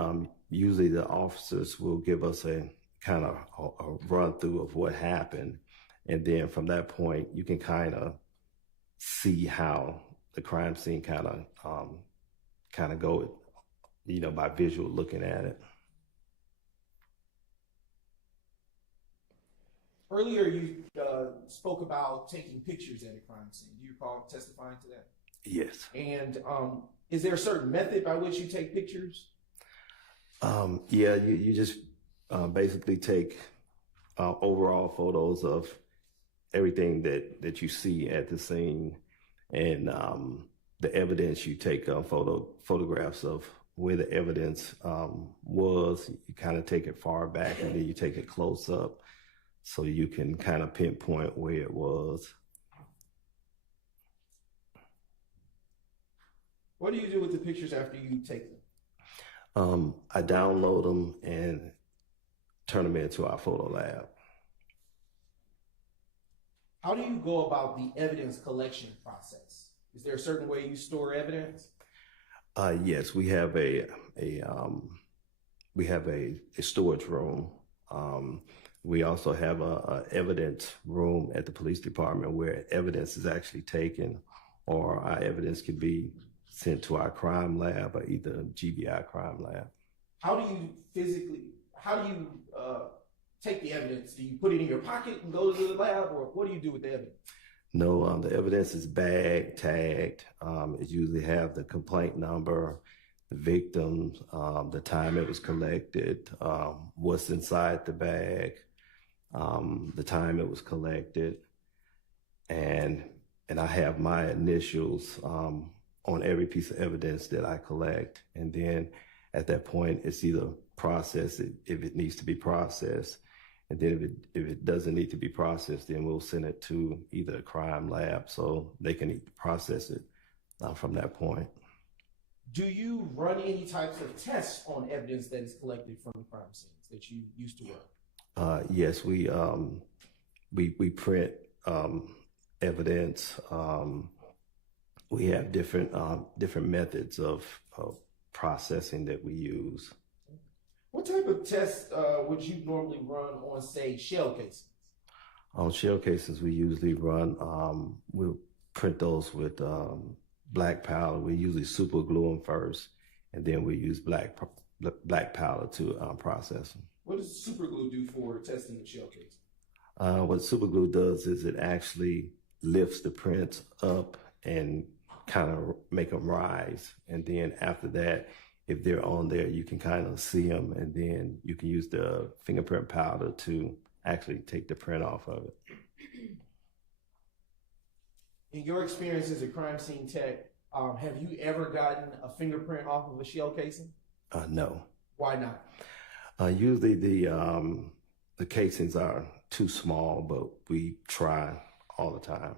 usually the officers will give us a kind of a run through of what happened. And then from that point, you can kind of see how the crime scene kind of go, by visual looking at it. Earlier, you spoke about taking pictures at a crime scene. Do you recall testifying to that? Yes. And is there a certain method by which you take pictures? Yeah, you just basically take overall photos of everything that you see at the scene, and the evidence. You take photographs of where the evidence was. You kind of take it far back, and then you take it close up, so you can kind of pinpoint where it was. What do you do with the pictures after you take them? I download them and turn them into our photo lab. How do you go about the evidence collection process? Is there a certain way you store evidence? Yes, we have a storage room. We also have a evidence room at the police department where evidence is actually taken, or our evidence could be sent to our crime lab, or either GBI crime lab. How do you take the evidence? Do you put it in your pocket and go to the lab, or what do you do with the evidence? No, the evidence is bagged, tagged. It usually have the complaint number, the victim, the time it was collected, what's inside the bag, the time it was collected, and I have my initials on every piece of evidence that I collect. And then at that point, it's either process it if it needs to be processed. And then if it doesn't need to be processed, then we'll send it to either a crime lab so they can process it from that point. Do you run any types of tests on evidence that is collected from crime scenes that you used to run? Yes, we print evidence. We have different methods of processing that we use. What type of tests would you normally run on, say, shell cases? On shell cases, we usually run, we'll print those with black powder. We usually super glue them first, and then we use black powder to process them. What does super glue do for testing the shell case? What super glue does is it actually lifts the prints up and kind of make them rise. And then after that, if they're on there, you can kind of see them, and then you can use the fingerprint powder to actually take the print off of it. In your experience as a crime scene tech, have you ever gotten a fingerprint off of a shell casing? No. Why not? Usually the casings are too small, but we try all the time.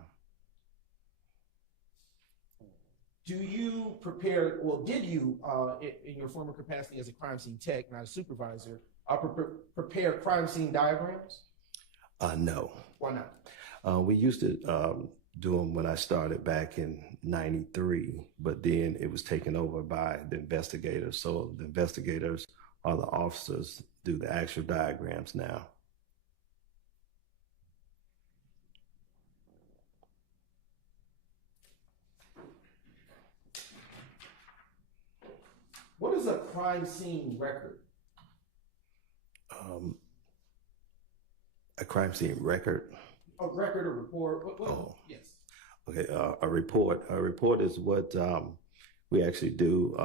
Do you prepare, well, did you, in your former capacity as a crime scene tech, not a supervisor, prepare crime scene diagrams? No. Why not? We used to do them when I started back in '93, but then it was taken over by the investigators. So the investigators or the officers do the actual diagrams now. What is a crime scene record? A crime scene record? A record or report? Yes. Okay, a report. A report is what we actually do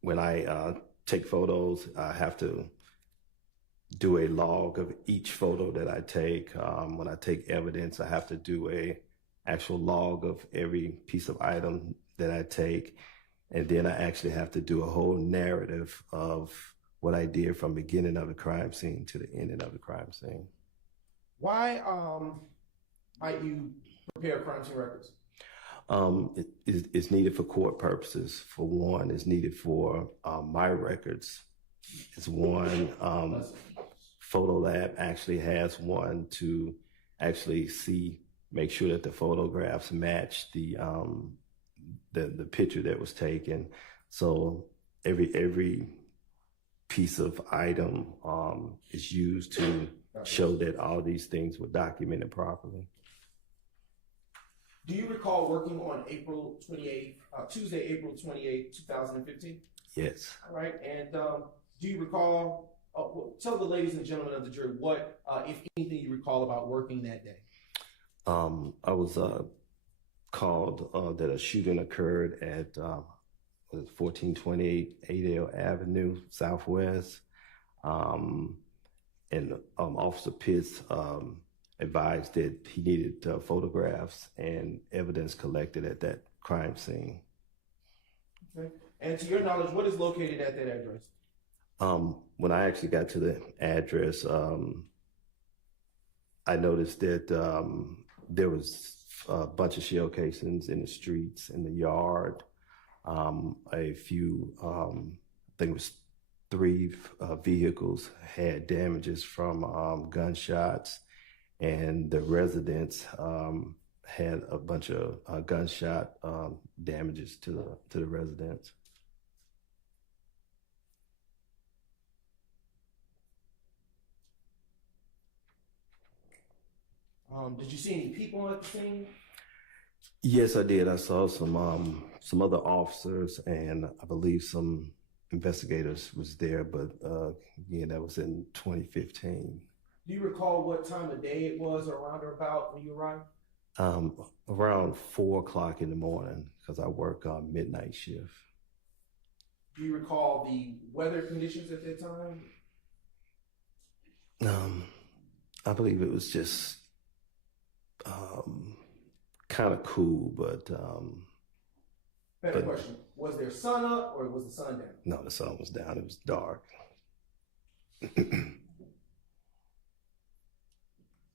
when I take photos. I have to do a log of each photo that I take. When I take evidence, I have to do a actual log of every piece of item that I take. And then I actually have to do a whole narrative of what I did from beginning of the crime scene to the ending of the crime scene. Why might you prepare crime scene records? It's needed for court purposes. For one, it's needed for my records. It's one. Photo Lab actually has one to actually make sure that the photographs match the picture that was taken. So every piece of item is used to show that all these things were documented properly. Do you recall working on Tuesday, April 28th, 2015? Yes. All right. And do you recall, tell the ladies and gentlemen of the jury what, if anything, you recall about working that day? I was called that a shooting occurred at 1428 Adel Avenue Southwest, and Officer Pitts advised that he needed photographs and evidence collected at that crime scene. Okay. And to your knowledge, what is located at that address? When I actually got to the address, I noticed that there was a bunch of shell casings in the streets, in the yard. A few, I think it was 3 vehicles had damages from gunshots, and the residents had a bunch of gunshot damages to the residents. Did you see any people at the scene? Yes, I did. I saw some other officers, and I believe some investigators was there, but again, that was in 2015. Do you recall what time of day it was, around or about when you arrived? Around 4 o'clock in the morning, because I work midnight shift. Do you recall the weather conditions at that time? I believe it was just kind of cool, but Better question. Was there sun up or was the sun down? No, the sun was down. It was dark.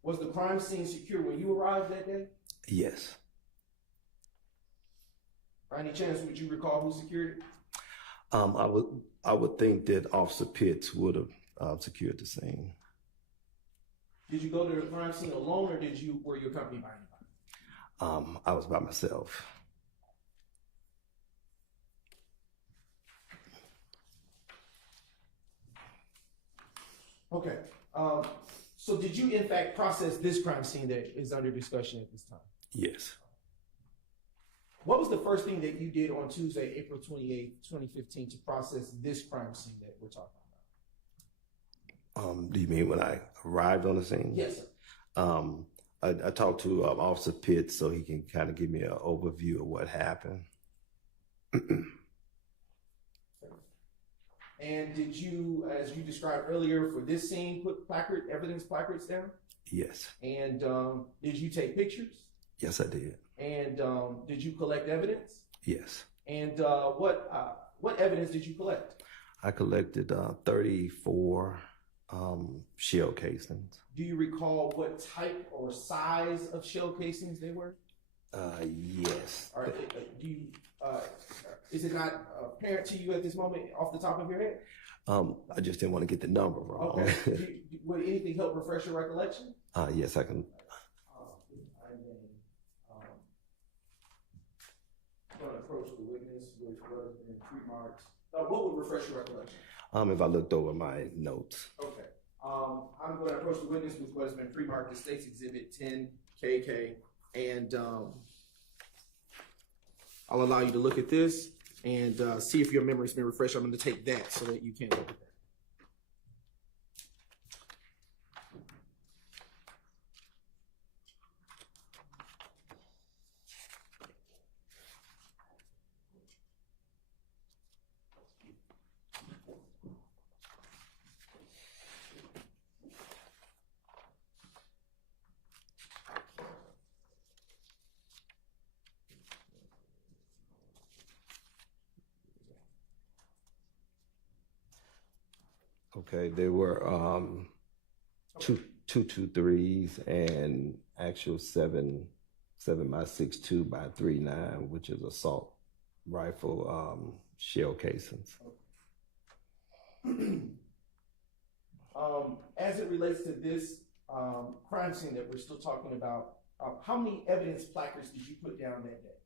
Was the crime scene secure when you arrived that day? Yes. By any chance, would you recall who secured it? I would think that Officer Pitts would have secured the scene. Did you go to the crime scene alone, or were you accompanied by anybody? I was by myself. Okay. So did you in fact process this crime scene that is under discussion at this time? Yes. What was the first thing that you did on Tuesday, April 28th, 2015 to process this crime scene that we're talking about? Do you mean when I arrived on the scene? Yes, sir. I talked to Officer Pitts so he can kind of give me an overview of what happened. And did you, as you described earlier, for this scene, put evidence placards down? Yes. And did you take pictures? Yes, I did. And did you collect evidence? Yes. And what evidence did you collect? I collected 34 shell casings. Do you recall what type or size of shell casings they were? Yes. All right. Is it not apparent to you at this moment off the top of your head? I just didn't want to get the number wrong. Okay. Would anything help refresh your recollection? Yes, I can. I'm going to approach the witness with what has been remarks. What would refresh your recollection? If I looked over my notes. Okay. I'm going to approach the witness with what has been pre-marked as State's Exhibit 10 KK, and I'll allow you to look at this and see if your memory's been refreshed. I'm going to take that so that you can look at that. Okay, there were 223s and actual 7.62 by 3.9, which is assault rifle shell casings. As it relates to this crime scene that we're still talking about, how many evidence placards did you put down that day?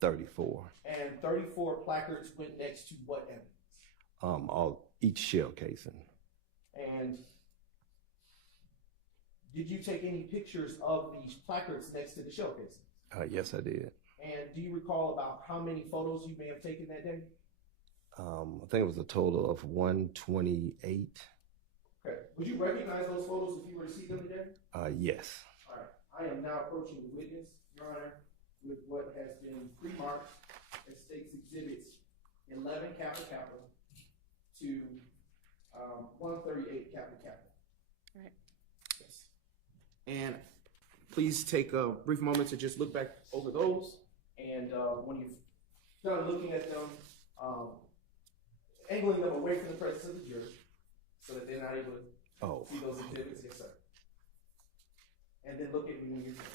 34. And 34 placards went next to what evidence? Each shell casing. And did you take any pictures of these placards next to the shell casing? Yes, I did. And do you recall about how many photos you may have taken that day? I think it was a total of 128. Okay. Would you recognize those photos if you were to see them today? Yes. All right. I am now approaching the witness, Your Honor, with what has been pre-marked as State's Exhibits 11 Kappa Kappa to 138 Kappa Kappa. All right. Yes. And please take a brief moment to just look back over those. And when you've done looking at them, angling them away from the presence of the jury so that they're not able to see those exhibits. Yes, sir. And then look at me when you're done.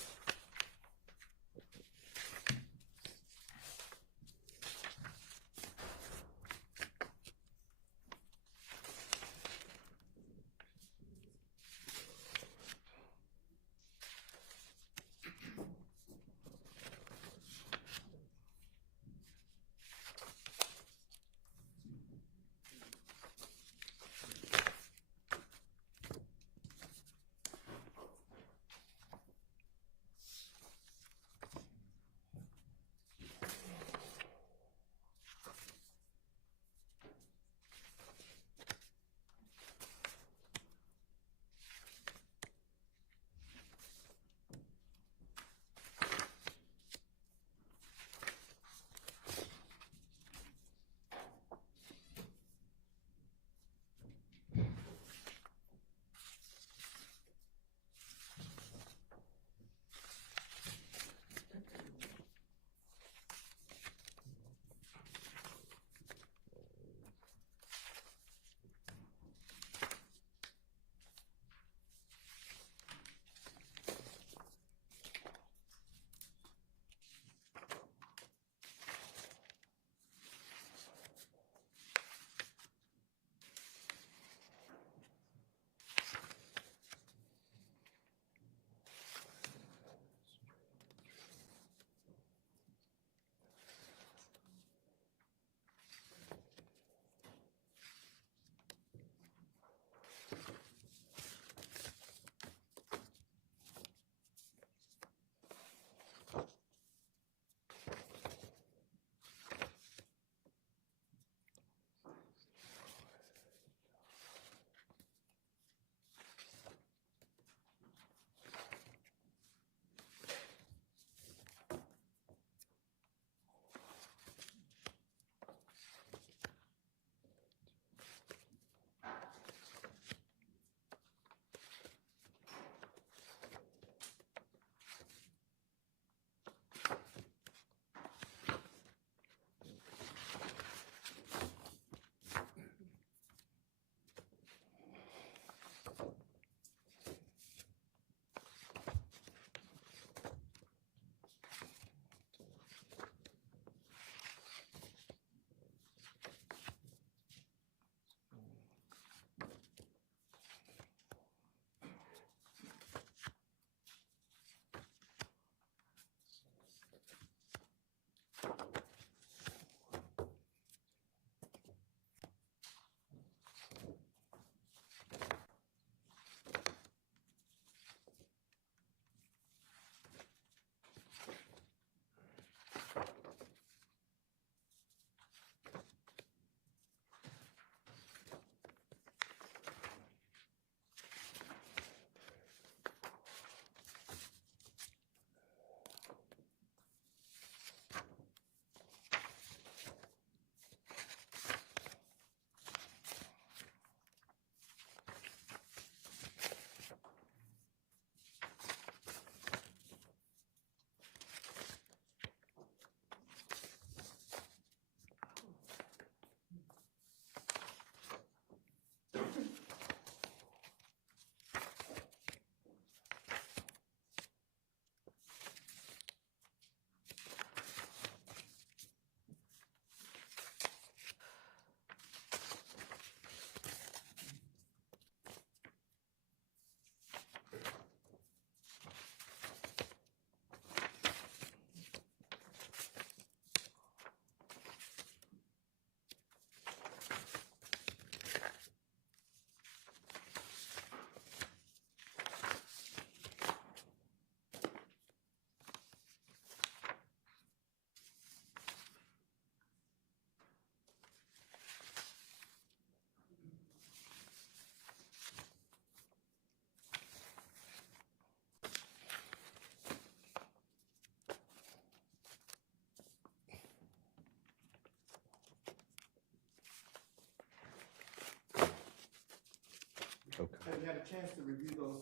had a chance to review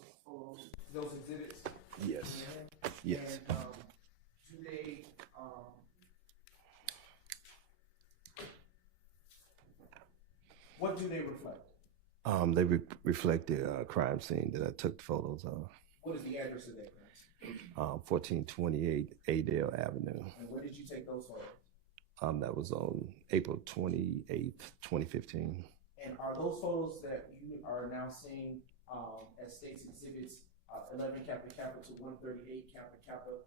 those exhibits? Yes. Yeah. Yes. And do they what do they reflect? They reflect the crime scene that I took photos of. What is the address of that crime scene? 1428 Adale Avenue. And where did you take those photos? That was on April 28th, 2015. And are those photos that you are now seeing as states exhibits 11 Kappa Kappa to 138 Kappa Kappa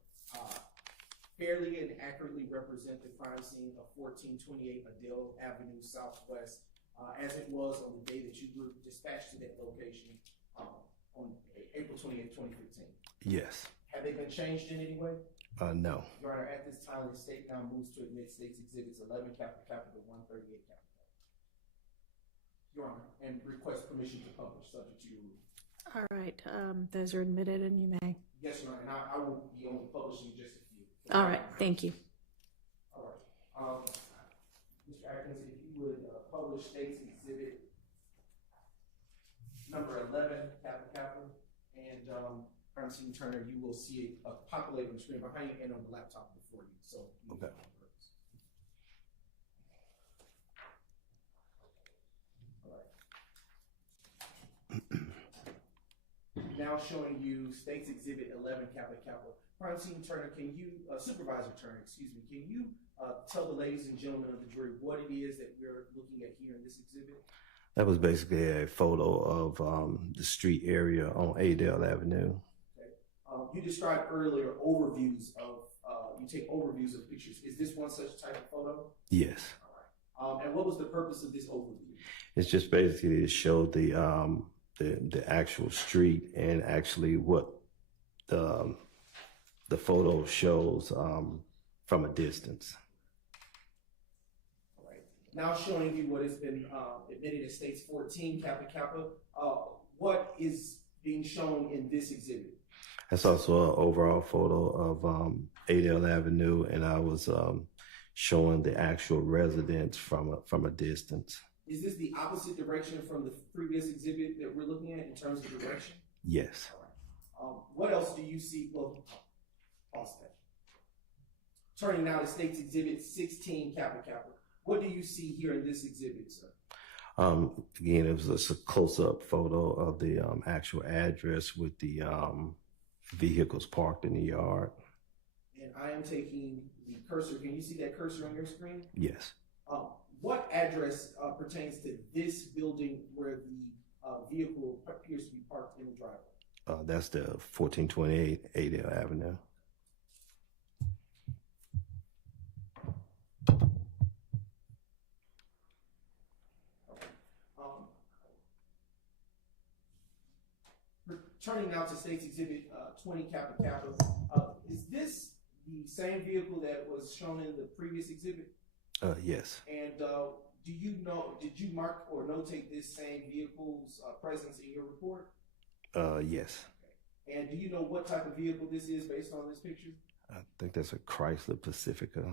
fairly and accurately represent the crime scene of 1428 Adele Avenue Southwest as it was on the day that you were dispatched to that location on April 28th, 2015? Yes. Have they been changed in any way? No. Your Honor, at this time, the state now moves to admit states exhibits 11 Kappa Kappa to 138 Kappa Kappa. Your Honor, and request permission to publish, subject to your rule. All right, those are admitted and you may. Yes, Your Honor, and I will be only publishing just a few. All right, thank you. All right. Mr. Atkins, if you would publish states exhibit number 11 Kappa Kappa, and Crime Scene Turner, you will see it populate on the screen behind you and on the laptop before you. So, okay. Now showing you States Exhibit 11 Kappa Kappa. Crime Scene Turner, can you, Supervisor Turner, excuse me, can you tell the ladies and gentlemen of the jury what it is that we're looking at here in this exhibit? That was basically a photo of the street area on Adale Avenue. Okay. You described earlier overviews of, you take overviews of pictures. Is this one such type of photo? Yes. All right. And what was the purpose of this overview? It's just basically to show the actual street and actually what the photo shows from a distance. All right. Now showing you what has been admitted as States 14 Kappa Kappa. What is being shown in this exhibit? That's also an overall photo of Adale Avenue, and I was showing the actual residence from a distance. Is this the opposite direction from the previous exhibit that we're looking at in terms of direction? Yes. All right. What else do you see? Well, pause that. Turning now to States Exhibit 16 Kappa Kappa. What do you see here in this exhibit, sir? Again, it was just a close-up photo of the actual address with the vehicles parked in the yard. And I am taking the cursor. Can you see that cursor on your screen? Yes. What address pertains to this building where the vehicle appears to be parked in the driveway? That's the 1428 Adale Avenue. Turning now to States Exhibit 20 Kappa Kappa. Is this the same vehicle that was shown in the previous exhibit? Yes. And do you know, did you mark or notate this same vehicle's presence in your report? Yes. Okay. And do you know what type of vehicle this is based on this picture? I think that's a Chrysler Pacifica.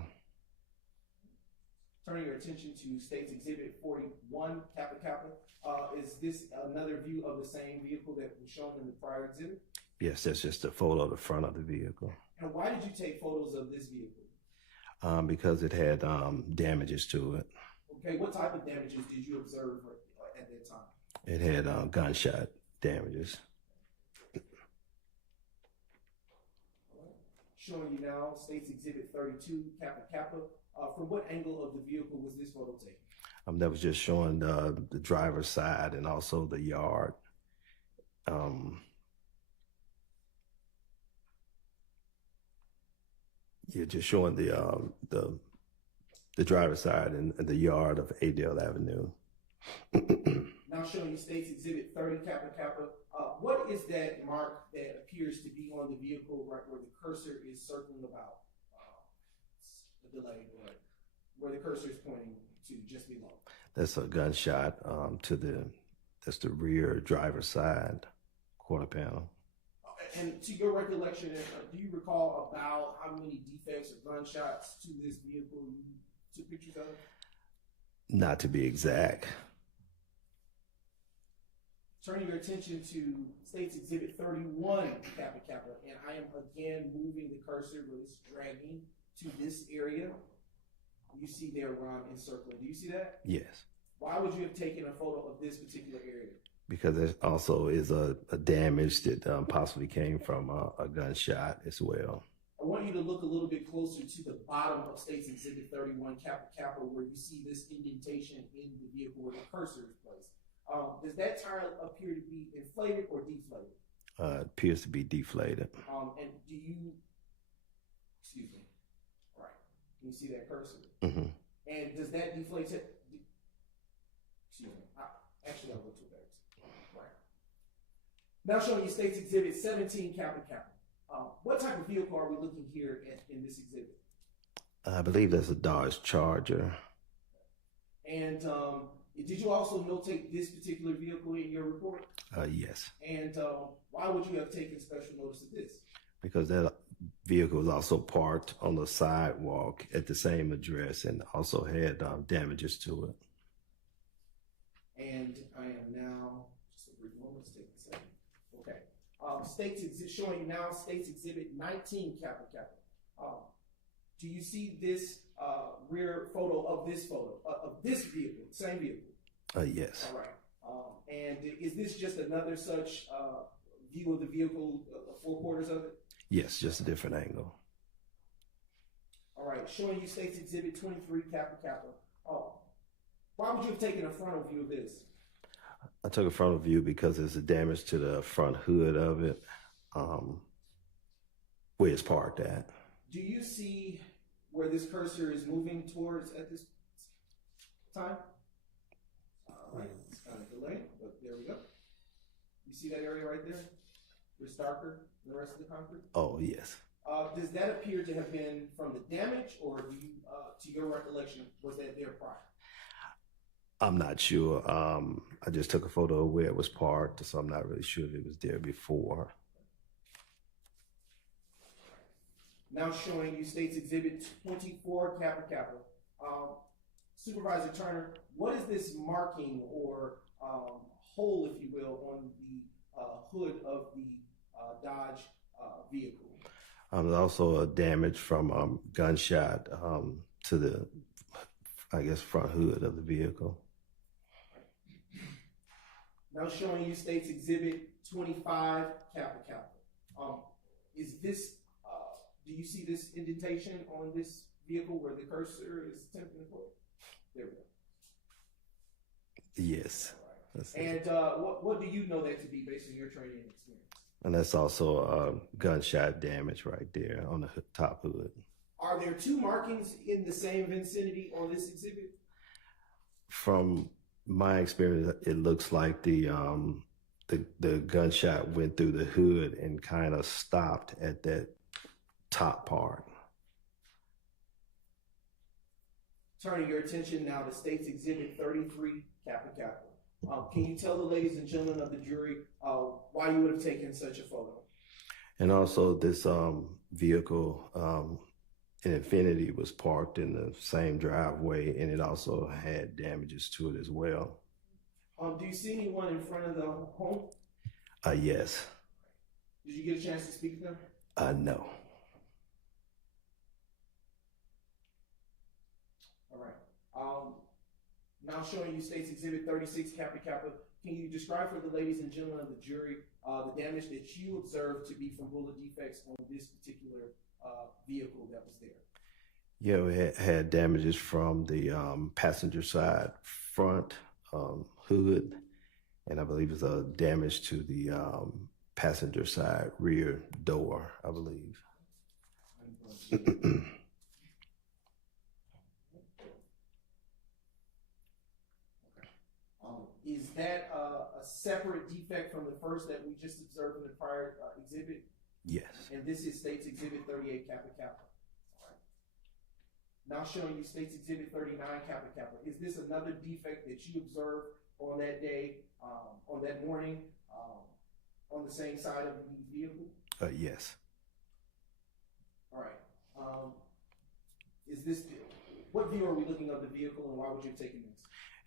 Turning your attention to States Exhibit 41 Kappa Kappa. Is this another view of the same vehicle that was shown in the prior exhibit? Yes, that's just a photo of the front of the vehicle. And why did you take photos of this vehicle? Because it had damages to it. Okay, what type of damages did you observe at that time? It had gunshot damages. Showing you now States Exhibit 32 Kappa Kappa. From what angle of the vehicle was this photo taken? That was just showing the driver's side and also the yard. Yeah, just showing the driver's side and the yard of Adale Avenue. Now showing you States Exhibit 30 Kappa Kappa. What is that mark that appears to be on the vehicle right where the cursor is circling about? The delay, where the cursor is pointing to just below. That's a gunshot that's the rear driver's side quarter panel. And to your recollection, do you recall about how many defects or gunshots to this vehicle you took pictures of? Not to be exact. Turning your attention to State's Exhibit 31, Kappa Kappa, and I am again moving the cursor where it's dragging to this area. You see there where I'm encircling. Do you see that? Yes. Why would you have taken a photo of this particular area? Because there also is a damage that possibly came from a gunshot as well. I want you to look a little bit closer to the bottom of State's Exhibit 31, Kappa Kappa, where you see this indentation in the vehicle where the cursor is placed. Does that tire appear to be inflated or deflated? Appears to be deflated. And do you, excuse me, right, can you see that cursor? Mm-hmm. And does that deflate, excuse me, actually I'll go to that. Right. Now showing you State's Exhibit 17, Kappa Kappa. What type of vehicle are we looking here in this exhibit? I believe that's a Dodge Charger. And did you also notate this particular vehicle in your report? Yes. And why would you have taken special notice of this? Because that vehicle was also parked on the sidewalk at the same address and also had damages to it. And I am now, just a brief moment, take a second. Okay. Showing you now State's Exhibit 19, Kappa Kappa. Do you see this rear photo of this vehicle, same vehicle? Yes. All right. And is this just another such view of the vehicle, four quarters of it? Yes, just a different angle. All right. Showing you State's Exhibit 23, Kappa Kappa. Why would you have taken a frontal view of this? I took a frontal view because there's a damage to the front hood of it, where it's parked at. Do you see where this cursor is moving towards at this time? All right, it's kind of delayed, but there we go. You see that area right there? It's darker than the rest of the concrete? Oh, yes. Does that appear to have been from the damage, or do you, to your recollection, was that there prior? I'm not sure. I just took a photo of where it was parked, so I'm not really sure if it was there before. Now showing you State's Exhibit 24, Kappa Kappa. Supervisor Turner, what is this marking or hole, if you will, on the hood of the Dodge vehicle? There's also a damage from gunshot to the, I guess, front hood of the vehicle. Now showing you State's Exhibit 25, Kappa Kappa. Is this, do you see this indentation on this vehicle where the cursor is attempting to put? There we go. Yes. Right. And what do you know that to be based on your training and experience? And that's also gunshot damage right there on the top hood. Are there two markings in the same vicinity on this exhibit? From my experience, it looks like the gunshot went through the hood and kind of stopped at that top part. Turning your attention now to State's Exhibit 33, Kappa Kappa. Can you tell the ladies and gentlemen of the jury why you would have taken such a photo? And also this vehicle in Infinity was parked in the same driveway, and it also had damages to it as well. Do you see anyone in front of the home? Yes. Did you get a chance to speak to them? No. All right. Now showing you State's Exhibit 36, Kappa Kappa. Can you describe for the ladies and gentlemen of the jury the damage that you observed to be from bullet defects on this particular vehicle that was there? Yeah, we had damages from the passenger side front hood, and I believe it's a damage to the passenger side rear door, I believe. Is that a separate defect from the first that we just observed in the prior exhibit? Yes. And this is State's Exhibit 38, Kappa Kappa. All right. Now showing you State's Exhibit 39, Kappa Kappa. Is this another defect that you observed on that day, on that morning, on the same side of the vehicle? Yes. All right. Is this, what view are we looking of the vehicle, and why would you have taken this?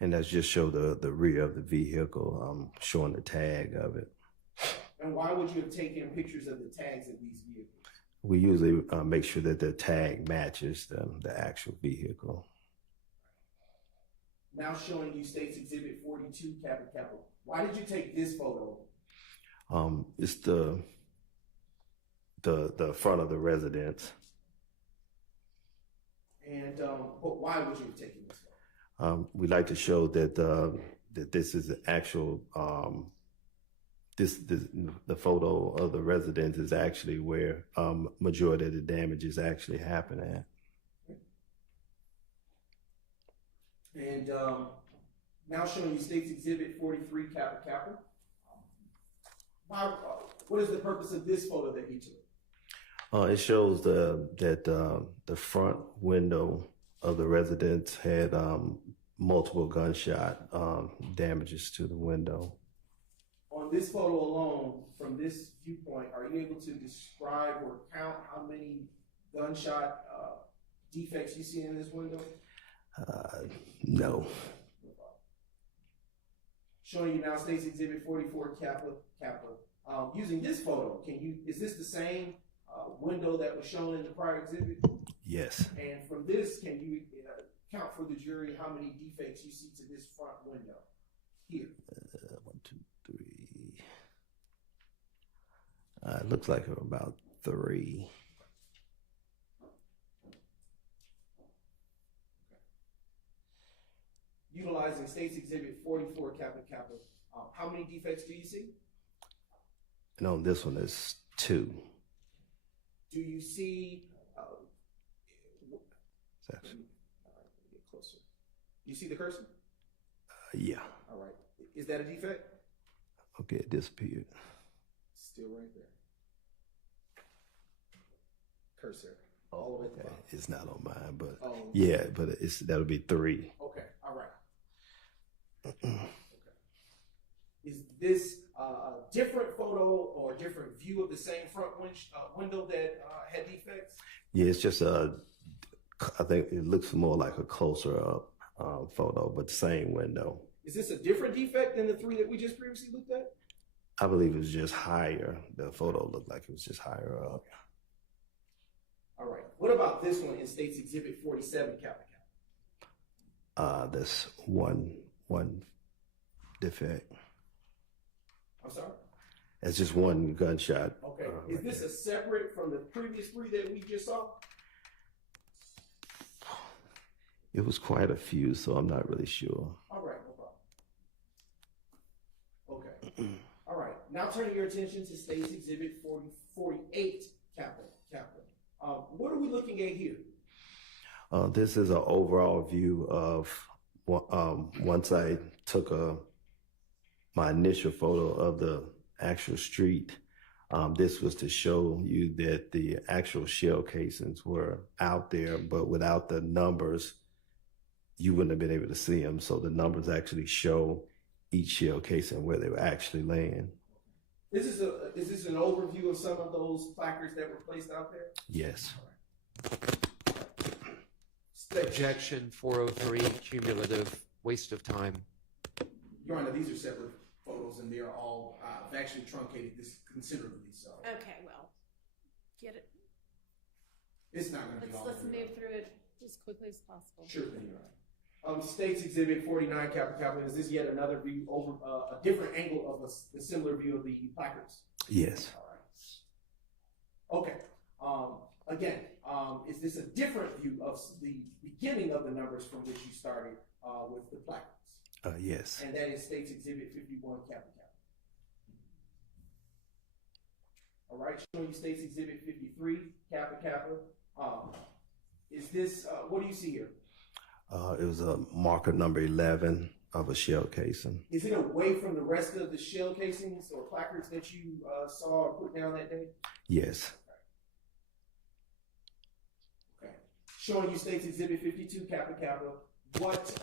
And that's just show the rear of the vehicle, showing the tag of it. And why would you have taken pictures of the tags of these vehicles? We usually make sure that the tag matches the actual vehicle. Now showing you State's Exhibit 42, Kappa Kappa. Why did you take this photo? It's the front of the residence. And but why would you have taken this photo? We like to show that that this is the actual the photo of the residence is actually where majority of the damage is actually happening at. And now showing you State's Exhibit 43, Kappa Kappa. What is the purpose of this photo that you took? It shows that the front window of the residence had multiple gunshot damages to the window. On this photo alone, from this viewpoint, are you able to describe or count how many gunshot defects you see in this window? No. Showing you now State's Exhibit 44, Kappa Kappa. Using this photo, is this the same window that was shown in the prior exhibit? Yes. And from this, can you count for the jury how many defects you see to this front window here? 1, 2, 3. It looks like about 3. Utilizing State's Exhibit 44, Kappa Kappa, how many defects do you see? And on this one, is 2. Do you see? Exactly. All right, let me get closer. Do you see the cursor? Yeah. All right. Is that a defect? Okay, it disappeared. Still right there. Cursor. All the way at the bottom. It's not on mine, but Oh. yeah, but that'll be 3. Okay. All right. Okay. Is this a different photo or a different view of the same front window that had defects? Yeah, it's just I think it looks more like a closer up photo, but same window. Is this a different defect than the 3 that we just previously looked at? I believe it was just higher. The photo looked like it was just higher up. All right. What about this one in State's Exhibit 47, Kappa Kappa? That's one defect. I'm sorry? It's just one gunshot. Okay. Is this a separate from the previous 3 that we just saw? It was quite a few, so I'm not really sure. All right, no problem. Okay. All right. Now turning your attention to State's Exhibit 48, Kappa Kappa. What are we looking at here? This is an overall view of once I took my initial photo of the actual street. This was to show you that the actual shell casings were out there, but without the numbers, you wouldn't have been able to see them. So the numbers actually show each shell casing where they were actually laying. Is this an overview of some of those placards that were placed out there? Yes. Objection 403, cumulative, waste of time. Your Honor, these are separate photos and they're all, I've actually truncated this considerably, so. Okay, well, get it. It's not gonna be all. Let's move through it as quickly as possible. Sure thing, Your Honor. State's Exhibit 49, Kappa Kappa, is this yet another view over, a different angle of a similar view of the placards? Yes. All right. Okay. Again, is this a different view of the beginning of the numbers from which you started with the placards? Yes. And that is State's Exhibit 51, Kappa Kappa. All right, showing you State's Exhibit 53, Kappa Kappa. Is this, what do you see here? It was a marker number 11 of a shell casing. Is it away from the rest of the shell casings or placards that you saw or put down that day? Yes. Okay. Showing you State's Exhibit 52, Kappa Kappa. What?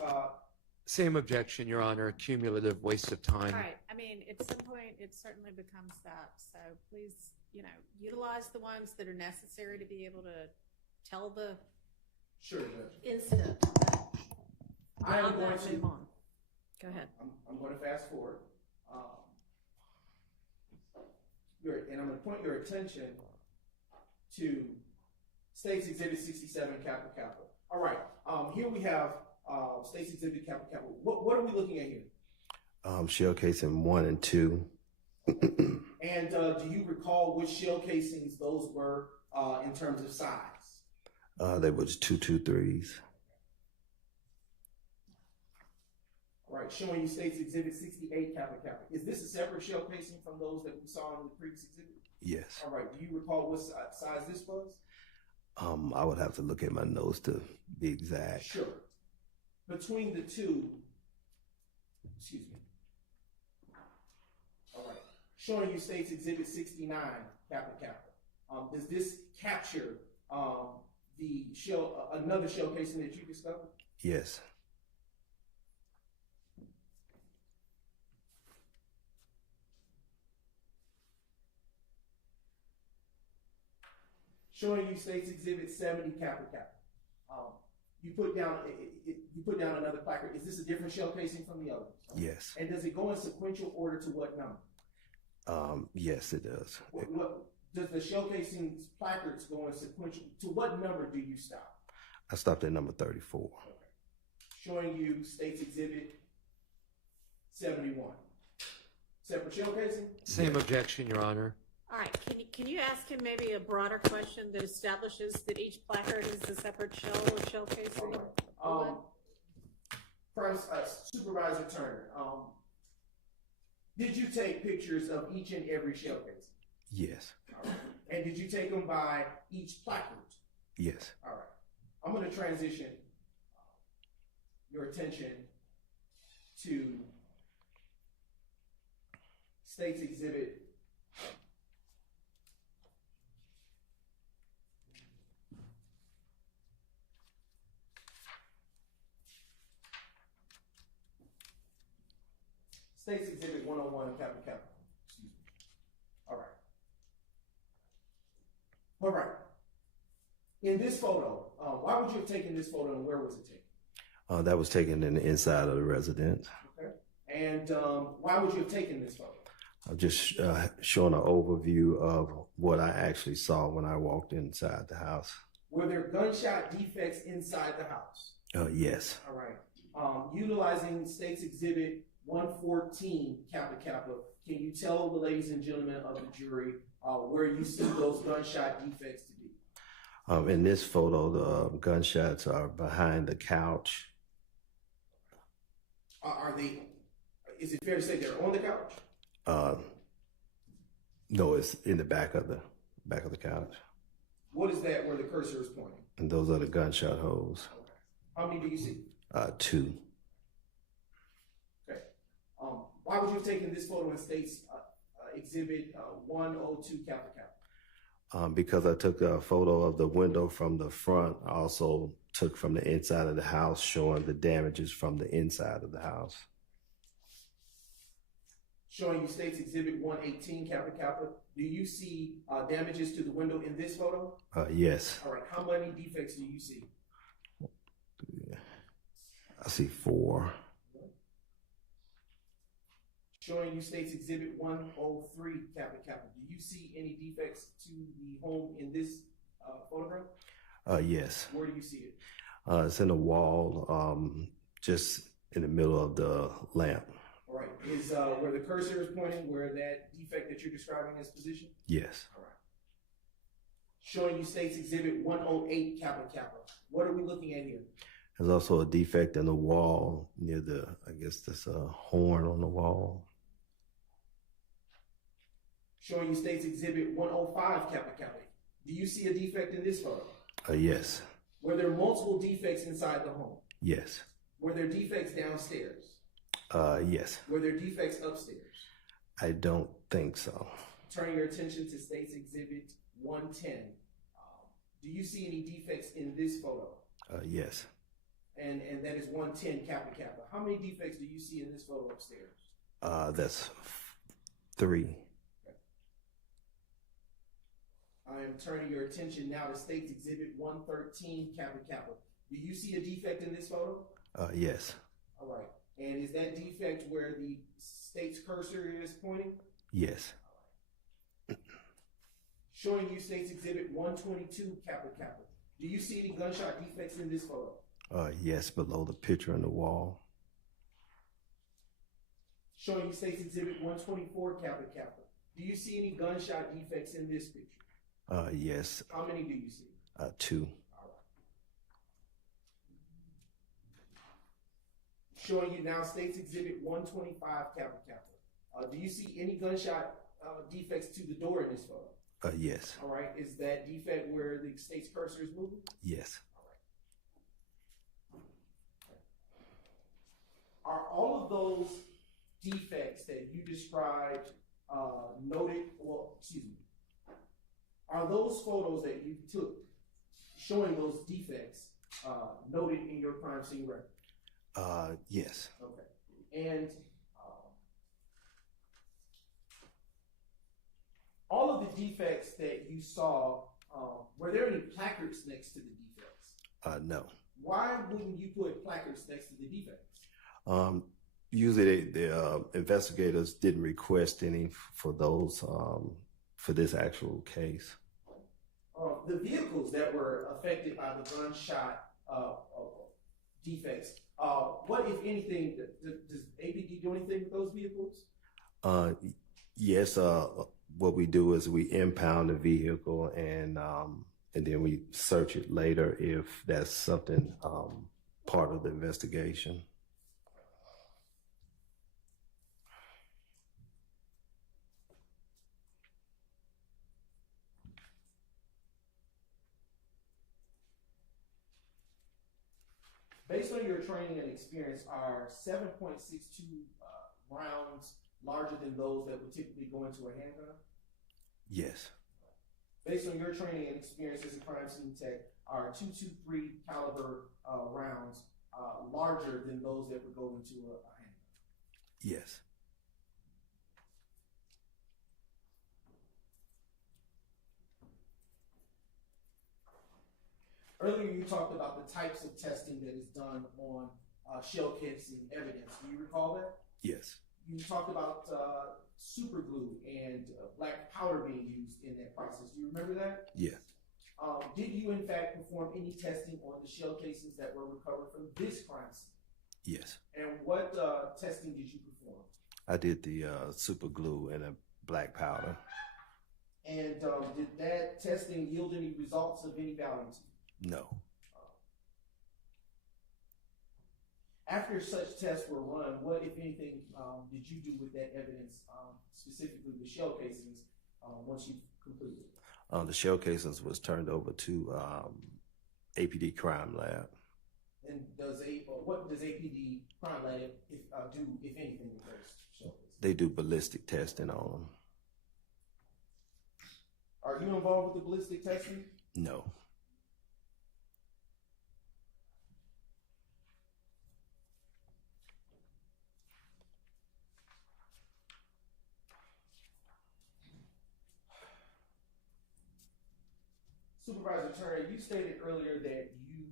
Same objection, Your Honor, cumulative, waste of time. All right, I mean, at some point, it certainly becomes that, so please, utilize the ones that are necessary to be able to tell the Sure, Judge. incident. I am going to move on. Go ahead. I'm going to fast forward. And I'm going to point your attention to State's Exhibit 67, capital, capital. All right. Here we have State's Exhibit, capital, capital. What are we looking at here? Shell casing 1 and 2. And do you recall which shell casings those were in terms of size? They was 223s. All right, showing you State's Exhibit 68, capital, capital. Is this a separate shell casing from those that we saw in the previous exhibit? Yes. All right, do you recall what size this was? I would have to look at my notes to be exact. Sure. Between the two, excuse me. All right, showing you State's Exhibit 69, capital, capital. Does this capture the shell, another shell casing that you discovered? Yes. Showing you State's Exhibit 70, capital, capital. You put down another placard. Is this a different shell casing from the others? Yes. And does it go in sequential order to what number? Yes, it does. What does the shell casing's placards go in sequential? To what number do you stop? I stopped at number 34. Okay. Showing you State's Exhibit 71. Separate shell casing? Same objection, Your Honor. All right, can you ask him maybe a broader question that establishes that each placard is a separate shell or shell casing? Supervisor Turner, did you take pictures of each and every shell casing? Yes. All right. And did you take them by each placard? Yes. All right. I'm going to transition your attention to State's Exhibit 101, capital, capital. Excuse me. All right. All right. In this photo, why would you have taken this photo and where was it taken? That was taken in the inside of the residence. Okay. And why would you have taken this photo? I'm just showing an overview of what I actually saw when I walked inside the house. Were there gunshot defects inside the house? Yes. All right. Utilizing State's Exhibit 114, capital, capital, can you tell the ladies and gentlemen of the jury where you see those gunshot defects to be? In this photo, the gunshots are behind the couch. Are they, is it fair to say they're on the couch? No, it's in the back of the couch. What is that where the cursor is pointing? And those are the gunshot holes. Okay. How many do you see? 2. Okay. Why would you have taken this photo in State's Exhibit 102, capital, capital? Because I took a photo of the window from the front. I also took from the inside of the house, showing the damages from the inside of the house. Showing you State's Exhibit 118, capital, capital. Do you see damages to the window in this photo? Yes. All right. How many defects do you see? I see 4. Showing you State's Exhibit 103, capital, capital. Do you see any defects to the home in this photograph? Yes. Where do you see it? It's in the wall, just in the middle of the lamp. All right. Is where the cursor is pointing, where that defect that you're describing is positioned? Yes. All right. Showing you State's Exhibit 108, capital, capital. What are we looking at here? There's also a defect in the wall near the, I guess that's a horn on the wall. Showing you State's Exhibit 105, capital, capital. Do you see a defect in this photo? Yes. Were there multiple defects inside the home? Yes. Were there defects downstairs? Yes. Were there defects upstairs? I don't think so. Turning your attention to State's Exhibit 110. Do you see any defects in this photo? Yes. And that is 110, capital, capital. How many defects do you see in this photo upstairs? That's 3. I am turning your attention now to State's Exhibit 113, capital, capital. Do you see a defect in this photo? Yes. All right. And is that defect where the state's cursor is pointing? Yes. Showing you State's Exhibit 122, Kappa Kappa. Do you see any gunshot defects in this photo? Yes, below the picture on the wall. Showing you State's Exhibit 124, Kappa Kappa. Do you see any gunshot defects in this picture? Yes. How many do you see? 2. Showing you now State's Exhibit 125, Kappa Kappa. Do you see any gunshot defects to the door in this photo? Yes. All right. Is that defect where the state's cursor is moving? Yes. Are all of those defects that you described noted? Well, excuse me. Are those photos that you took showing those defects noted in your crime scene record? Yes. Okay. And all of the defects that you saw, were there any placards next to the defects? No. Why wouldn't you put placards next to the defects? Usually the investigators didn't request any for those, for this actual case. The vehicles that were affected by the gunshot defects, what, if anything, does APD do anything with those vehicles? Yes, what we do is we impound the vehicle and then we search it later if that's something part of the investigation. Based on your training and experience, are 7.62 rounds larger than those that would typically go into a handgun? Yes. Based on your training and experience as a crime scene tech, are .223 caliber rounds larger than those that would go into a handgun? Yes. Earlier, you talked about the types of testing that is done on shell casing evidence. Do you recall that? Yes. You talked about super glue and black powder being used in that process. Do you remember that? Yes. Did you, in fact, perform any testing on the shell casings that were recovered from this crime scene? Yes. And what testing did you perform? I did the super glue and a black powder. And did that testing yield any results of any value to you? No. After such tests were run, what, if anything, did you do with that evidence, specifically the shell casings, once you completed it? The shell casings was turned over to APD Crime Lab. And what does APD Crime Lab do, if anything, with those shell casings? They do ballistic testing on them. Are you involved with the ballistic testing? No. Supervisor Turner, you stated earlier that you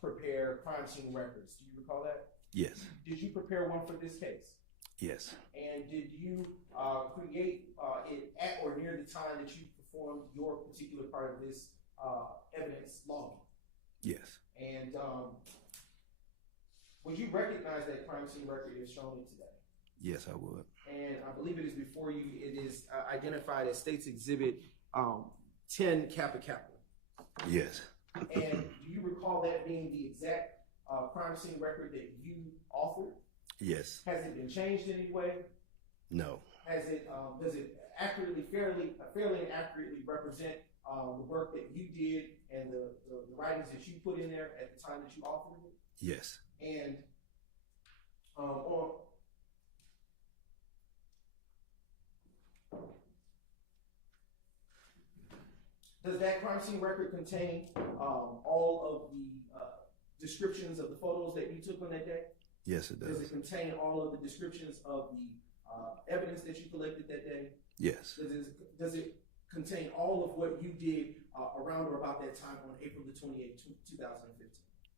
prepare crime scene records. Do you recall that? Yes. Did you prepare one for this case? Yes. And did you create it at or near the time that you performed your particular part of this evidence logging? Yes. And would you recognize that crime scene record is shown in today? Yes, I would. And I believe it is before you. It is identified as State's Exhibit 10 Kappa Kappa. Yes. And do you recall that being the exact crime scene record that you authored? Yes. Has it been changed in any way? No. Has it? Does it fairly and accurately represent the work that you did and the writings that you put in there at the time that you authored it? Yes. And does that crime scene record contain all of the descriptions of the photos that you took on that day? Yes, it does. Does it contain all of the descriptions of the evidence that you collected that day? Yes. Does it contain all of what you did around or about that time on April the 28th, 2015?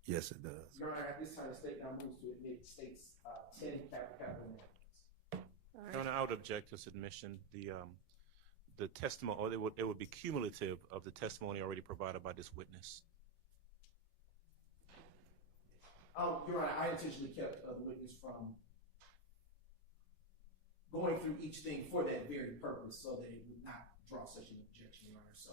Yes, it does. Your Honor, at this time, the state now moves to admit state's 10 capital negatives. Your Honor, I would object to submission. The testimony, or it would be cumulative of the testimony already provided by this witness. Your Honor, I intentionally kept the witness from going through each thing for that very purpose so that it would not draw such an objection, Your Honor. So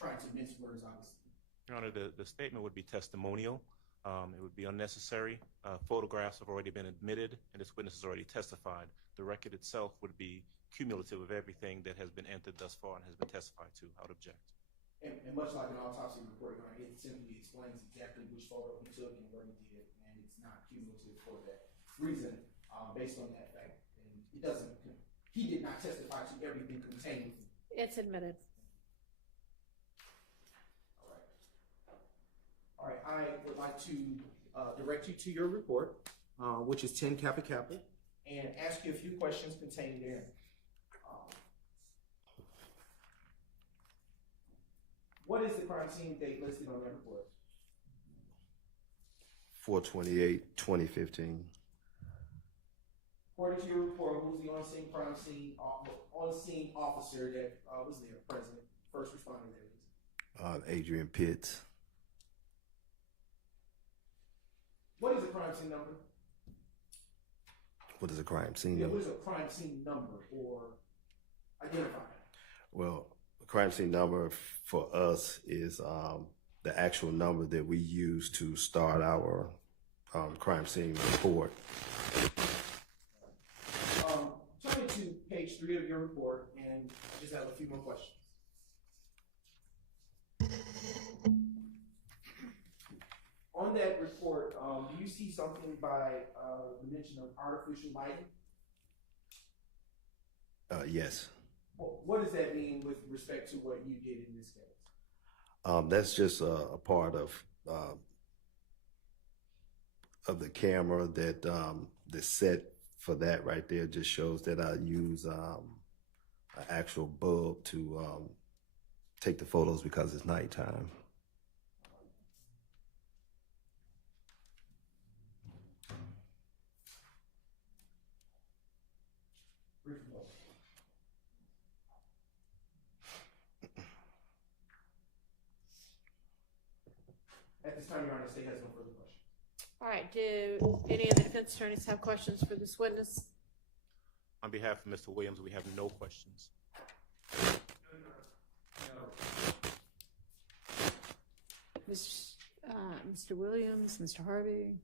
trying to mince words, obviously. Your Honor, the statement would be testimonial. It would be unnecessary. Photographs have already been admitted, and this witness has already testified. The record itself would be cumulative of everything that has been entered thus far and has been testified to. I would object. And much like an autopsy report, Your Honor, it simply explains exactly which photo he took and what he did, and it's not cumulative for that reason, based on that fact. And it doesn't, he did not testify to everything contained. It's admitted. All right, I would like to direct you to your report, which is 10 Kappa Kappa, and ask you a few questions contained therein. What is the crime scene date listed on that report? 4/28/2015. According to your report, who's the on-scene on-scene officer that was there, present, first responder there? Adrian Pitts. What is a crime scene number? What is a crime scene? Yeah, what is a crime scene number or identifier? Well, the crime scene number for us is the actual number that we use to start our crime scene report. Turn to page 3 of your report, and I just have a few more questions. On that report, do you see something by the mention of artificial lighting? Yes. What does that mean with respect to what you did in this case? That's just a part of the camera that the set for that right there just shows that I use an actual bulb to take the photos because it's nighttime. At this time, Your Honor, the state has no further questions. All right, do any of the defense attorneys have questions for this witness? On behalf of Mr. Williams, we have no questions. Mr. Williams, Mr. Harvey?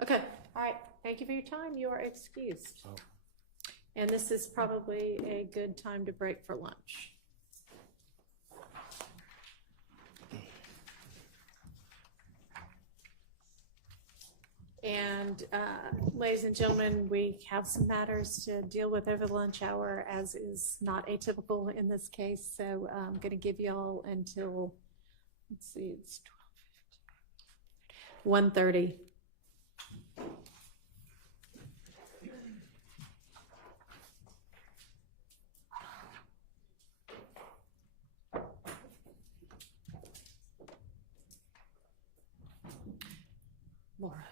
Okay, all right, thank you for your time. You are excused. And this is probably a good time to break for lunch. And ladies and gentlemen, we have some matters to deal with over the lunch hour, as is not atypical in this case. So I'm going to give y'all until, let's see, it's 1:30. Laura.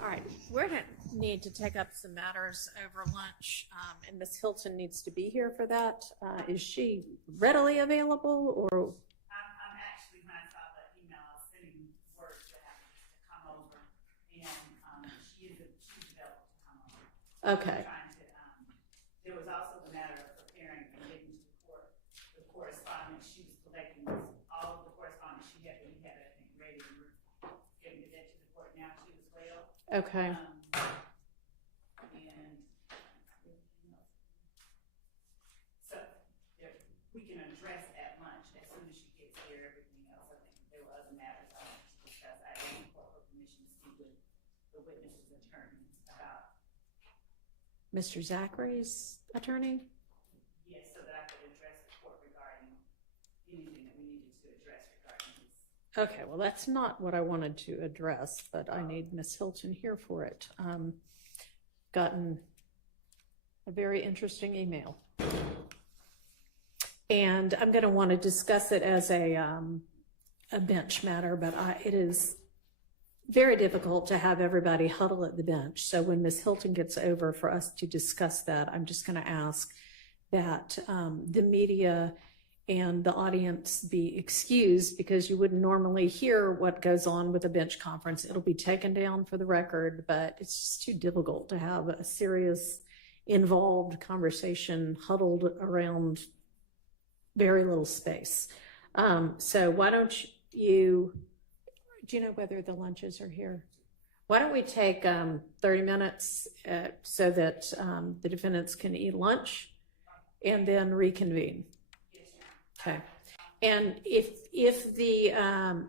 All right, we're going to need to take up some matters over lunch, and Ms. Hilton needs to be here for that. Is she readily available, or? I'm actually, when I saw the email, I was sending word to have to come over, and she's available to come over. Okay. There was also the matter of preparing and getting to the court, the correspondence. She was collecting all of the correspondence she had, and we had it, I think, ready. We're getting that to the court now too as well. Okay. And so we can address at lunch as soon as she gets here everything witness's attorney about, Mr. Zachary's attorney? yes, so that I could address the court regarding anything that we needed to address regarding this. Okay, well, that's not what I wanted to address, but I need Miss Hilton here for it. Gotten a very interesting email. And I'm going to want to discuss it as a bench matter, but it is very difficult to have everybody huddle at the bench. So when Miss Hilton gets over for us to discuss that, I'm just going to ask that the media and the audience be excused, because you wouldn't normally hear what goes on with a bench conference. It'll be taken down for the record, but it's just too difficult to have a serious, involved conversation huddled around very little space. So why don't do you know whether the lunches are here? Why don't we take 30 minutes so that the defendants can eat lunch and then reconvene? Okay. And if the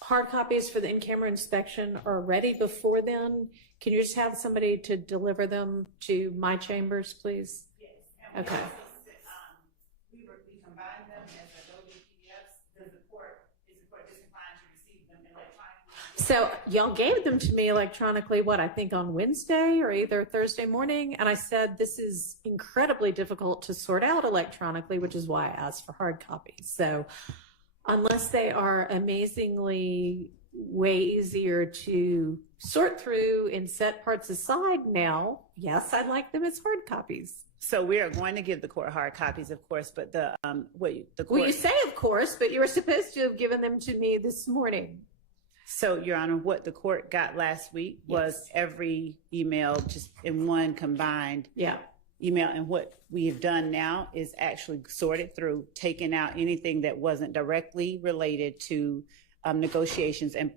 hard copies for the in-camera inspection are ready before then, can you just have somebody to deliver them to my chambers, please? Yes. And Okay. We combined them as Adobe PDFs. Is the court disinclined to receive them electronically? So y'all gave them to me electronically, I think on Wednesday or either Thursday morning. And I said, this is incredibly difficult to sort out electronically, which is why I asked for hard copies. So unless they are amazingly way easier to sort through and set parts aside now, yes, I'd like them as hard copies. So we are going to give the court hard copies, of course, but the court. Well, you say of course, but you were supposed to have given them to me this morning. So, Your Honor, what the court got last week was every email just in one combined email. And what we have done now is actually sorted through, taken out anything that wasn't directly related to negotiations and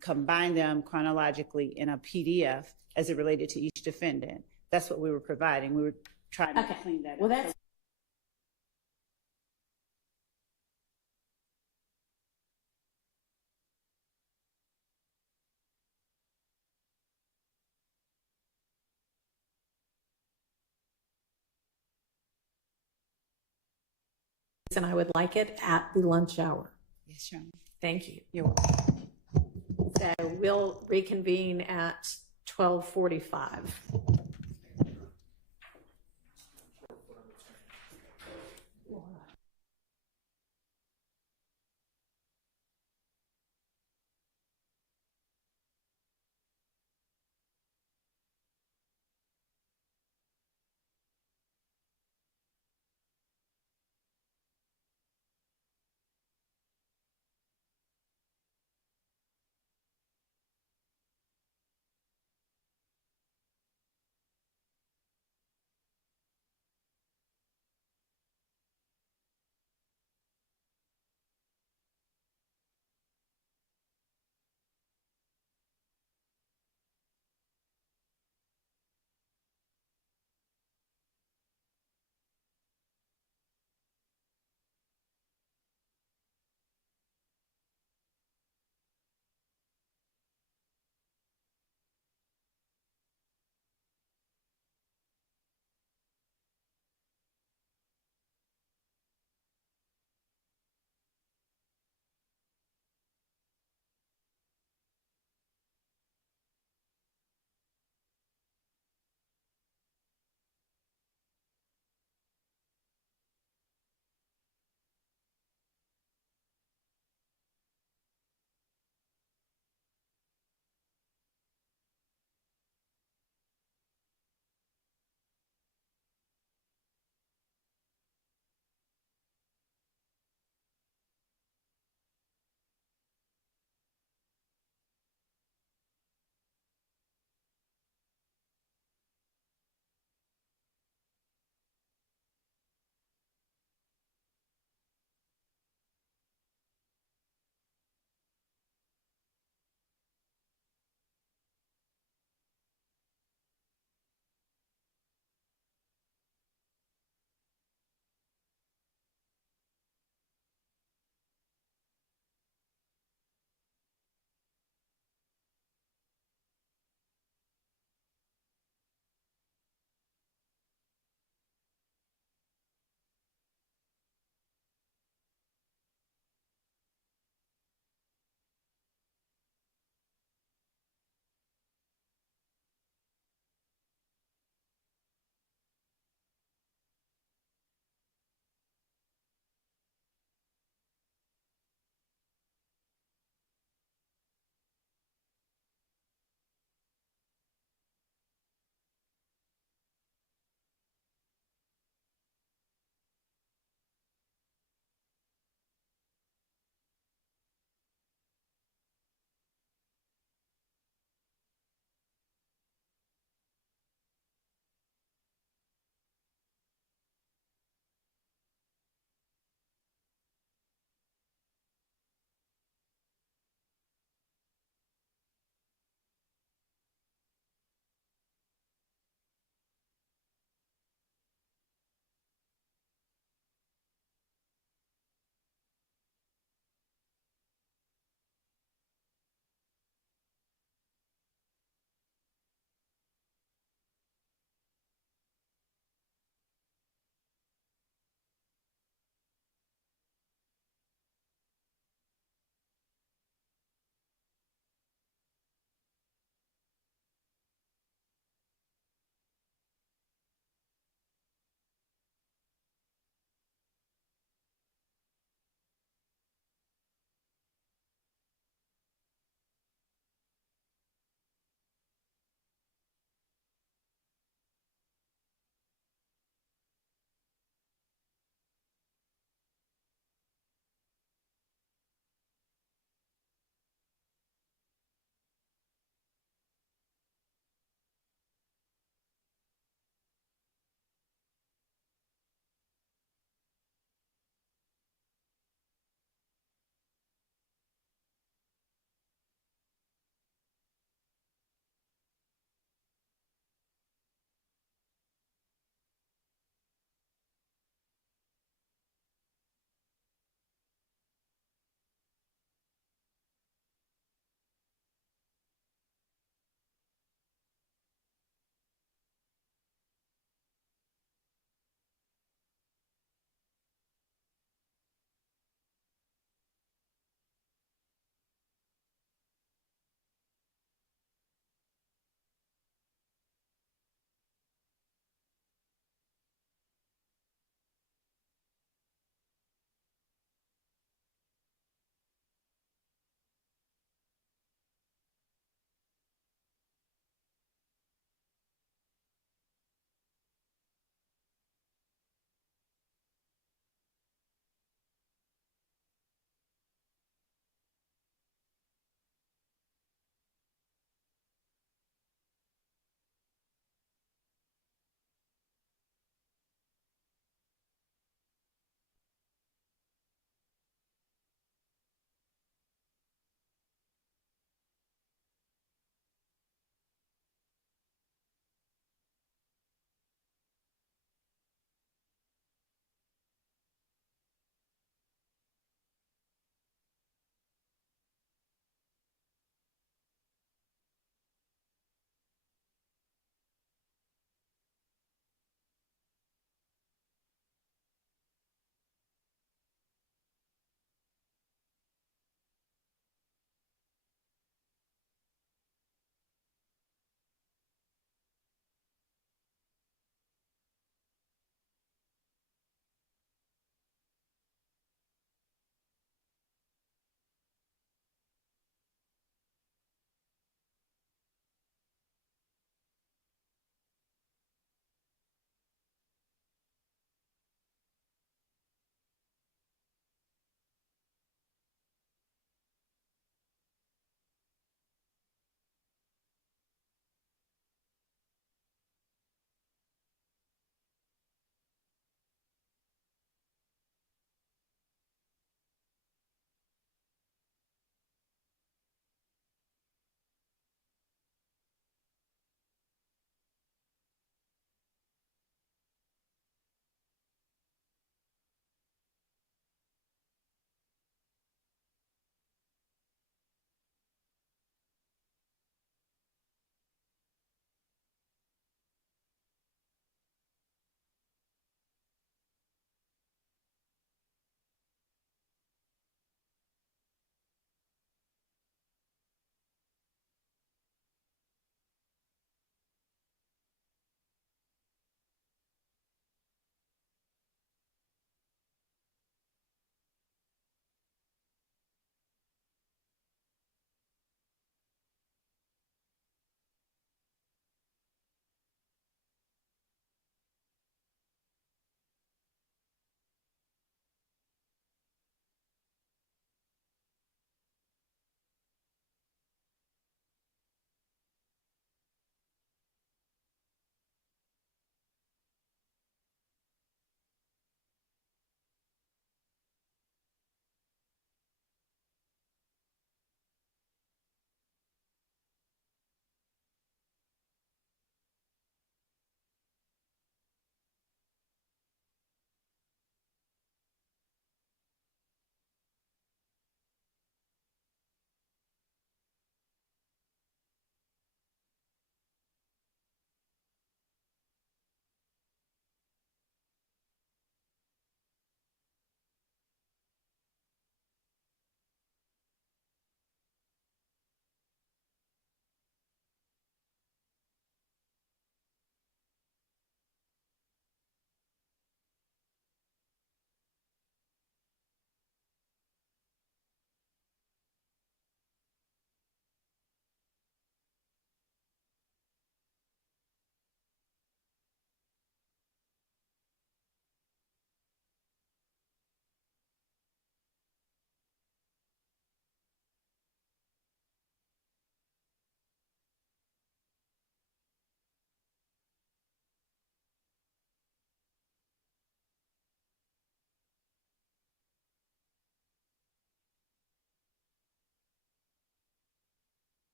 combine them chronologically in a PDF as it related to each defendant. That's what we were providing. We were trying to clean that up. Well, that's and I would like it at the lunch hour. Yes, Your Honor. Thank you. You're welcome. So we'll reconvene at 12:45.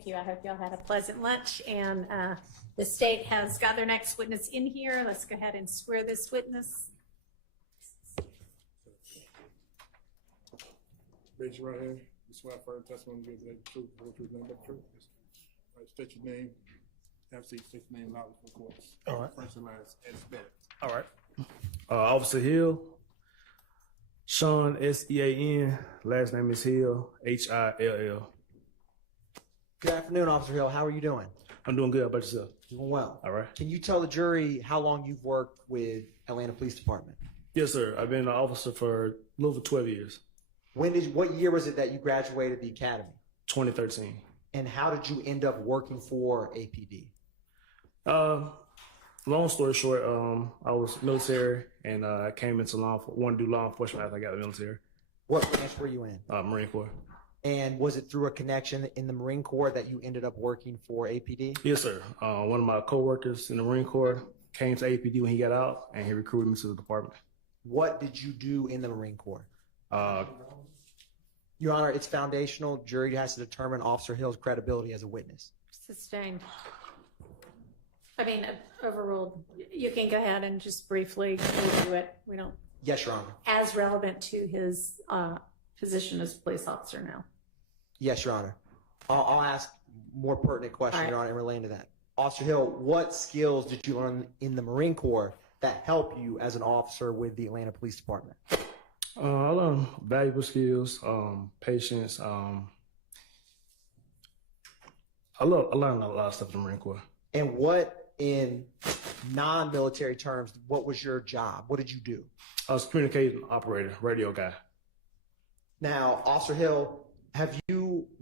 Thank you. I hope y'all had a pleasant lunch. And the state has got their next witness in here. Let's go ahead and swear this witness. Raise your right hand. You swear affirm testimony you give today the truth, the whole truth, nothing but the truth. All right, state your name. Have a seat. State your name loudly for the courts. All right. First and last, and spell it. All right. Officer Hill, Sean, S-E-A-N. Last name is Hill, H-I-L-L. Good afternoon, Officer Hill. How are you doing? I'm doing good. How about yourself? Doing well. All right. Can you tell the jury how long you've worked with Atlanta Police Department? Yes, sir. I've been an officer for a little over 12 years. What year was it that you graduated the academy? 2013. And how did you end up working for APD? Long story short, I was military and I came into wanted to do law enforcement after I got out of the military. What branch were you in? Marine Corps. And was it through a connection in the Marine Corps that you ended up working for APD? Yes, sir. One of my coworkers in the Marine Corps came to APD when he got out and he recruited me to the department. What did you do in the Marine Corps? Your Honor, it's foundational. Jury has to determine Officer Hill's credibility as a witness. Sustained. I mean, overruled. You can go ahead and just briefly review it. We don't. Yes, Your Honor. As relevant to his position as police officer now. Yes, Your Honor. I'll ask more pertinent question, Your Honor, in relating to that. Officer Hill, what skills did you learn in the Marine Corps that help you as an officer with the Atlanta Police Department? I learned valuable skills, patience. I learned a lot of stuff in the Marine Corps. And what, in non-military terms, what was your job? What did you do? I was a communication operator, radio guy. Now, Officer Hill,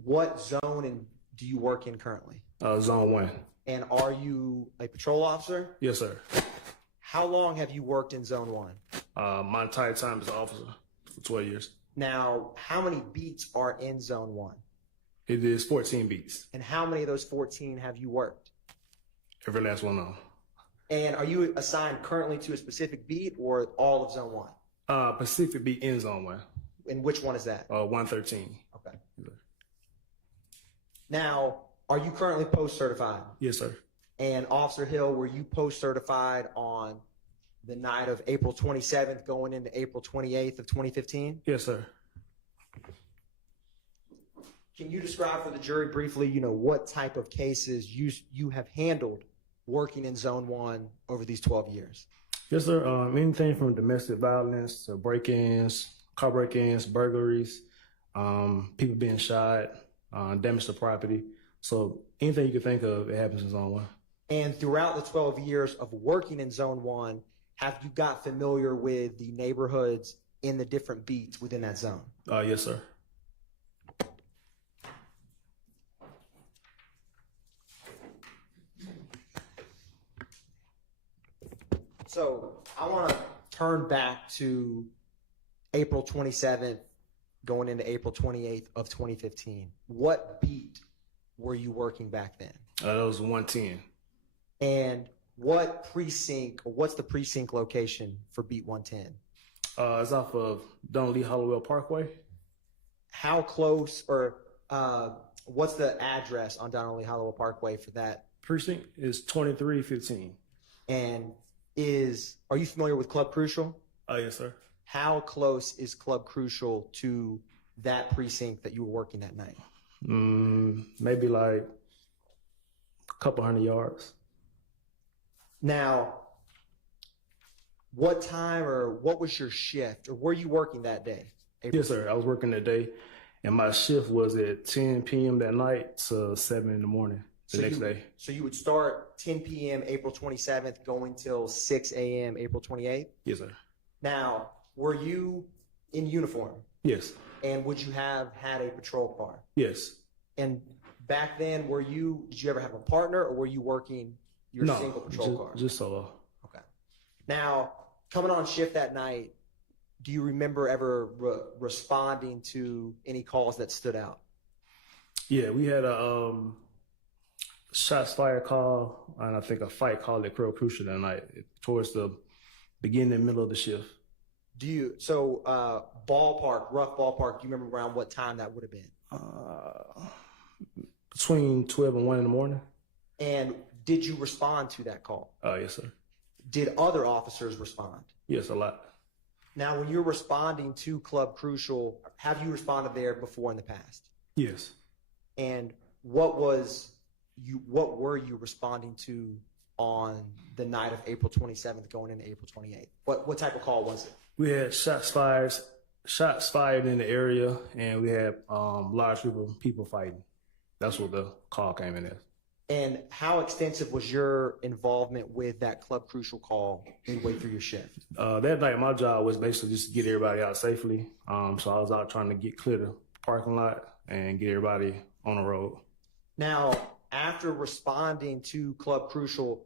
what zone do you work in currently? Zone 1. And are you a patrol officer? Yes, sir. How long have you worked in Zone 1? My entire time as an officer for 12 years. Now, how many beats are in Zone 1? It is 14 beats. And how many of those 14 have you worked? Every last one of them. And are you assigned currently to a specific beat or all of Zone 1? Pacific beat in Zone 1. And which one is that? 113. Okay. Now, are you currently post-certified? Yes, sir. And Officer Hill, were you post-certified on the night of April 27th going into April 28th of 2015? Yes, sir. Can you describe for the jury briefly, what type of cases you have handled working in Zone 1 over these 12 years? Yes, sir. Anything from domestic violence to break-ins, car break-ins, burglaries, people being shot, damage to property. So anything you can think of, it happens in Zone 1. And throughout the 12 years of working in Zone 1, have you got familiar with the neighborhoods in the different beats within that zone? Yes, sir. So I want to turn back to April 27th, going into April 28th of 2015. What beat were you working back then? That was 110. And what precinct, or what's the precinct location for beat 110? It's off of Donnelly Hollowell Parkway. How close, or what's the address on Donnelly Hollowell Parkway for that? Precinct is 2315. And are you familiar with Club Crucial? Yes, sir. How close is Club Crucial to that precinct that you were working that night? Maybe like a couple hundred yards. Now, what time or what was your shift, or were you working that day? Yes, sir. I was working that day, and my shift was at 10 p.m. that night to 7 in the morning the next day. So you would start 10 p.m. April 27th, going till 6 a.m. April 28th? Yes, sir. Now, were you in uniform? Yes. And would you have had a patrol car? Yes. And back then, did you ever have a partner, or were you working your single patrol car? Just solo. Okay. Now, coming on shift that night, do you remember ever responding to any calls that stood out? Yeah, we had a shots fired call, and I think a fight call at Club Crucial that night towards the beginning and middle of the shift. Rough ballpark, do you remember around what time that would have been? between 12 and 1 in the morning. And did you respond to that call? Yes, sir. Did other officers respond? Yes, a lot. Now, when you're responding to Club Crucial, have you responded there before in the past? Yes. And what were you responding to on the night of April 27th going into April 28th? What type of call was it? We had shots fired in the area, and we had large group of people fighting. That's what the call came in as. And how extensive was your involvement with that Club Crucial call midway through your shift? That night, my job was basically just to get everybody out safely. So I was out trying to get clear the parking lot and get everybody on the road. Now, after responding to Club Crucial,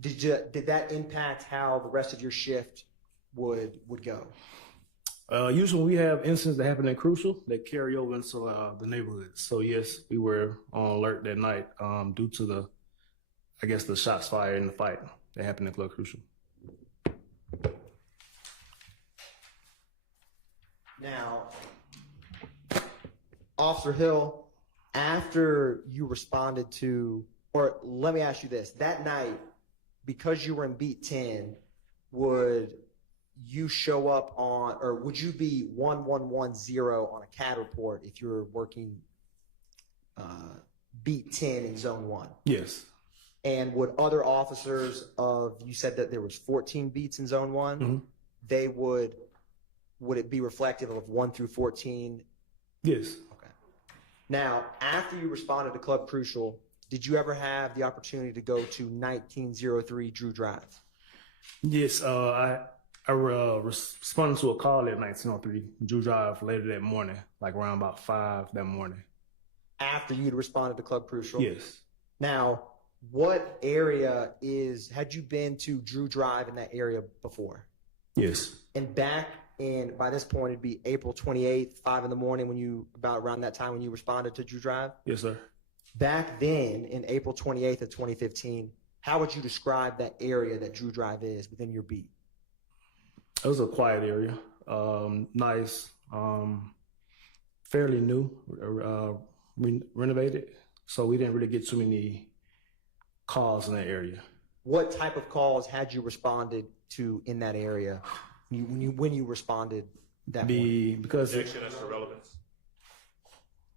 did that impact how the rest of your shift would go? Usually when we have incidents that happen at Crucial, they carry over into the neighborhoods. So yes, we were on alert that night due to the shots fired in the fight that happened at Club Crucial. Now, Officer Hill, after you responded to, or let me ask you this, that night, because you were in beat 10, would you show up on, or would you be 1110 on a CAD report if you were working beat 10 in zone 1? Yes. And would other officers you said that there was 14 beats in zone 1, Mm-hmm. would it be reflective of 1 through 14? Yes. Okay. Now, after you responded to Club Crucial, did you ever have the opportunity to go to 1903 Drew Drive? Yes, I responded to a call at 1903 Drew Drive later that morning, like around about 5 that morning. After you'd responded to Club Crucial? Yes. Now, what area had you been to Drew Drive in that area before? Yes. And by this point, it'd be April 28th, 5 in the morning, about around that time when you responded to Drew Drive? Yes, sir. Back then, in April 28th of 2015, how would you describe that area that Drew Drive is within your beat? It was a quiet area, nice, fairly new, renovated. So we didn't really get too many calls in that area. What type of calls had you responded to in that area when you responded that morning? Because Objection as to relevance.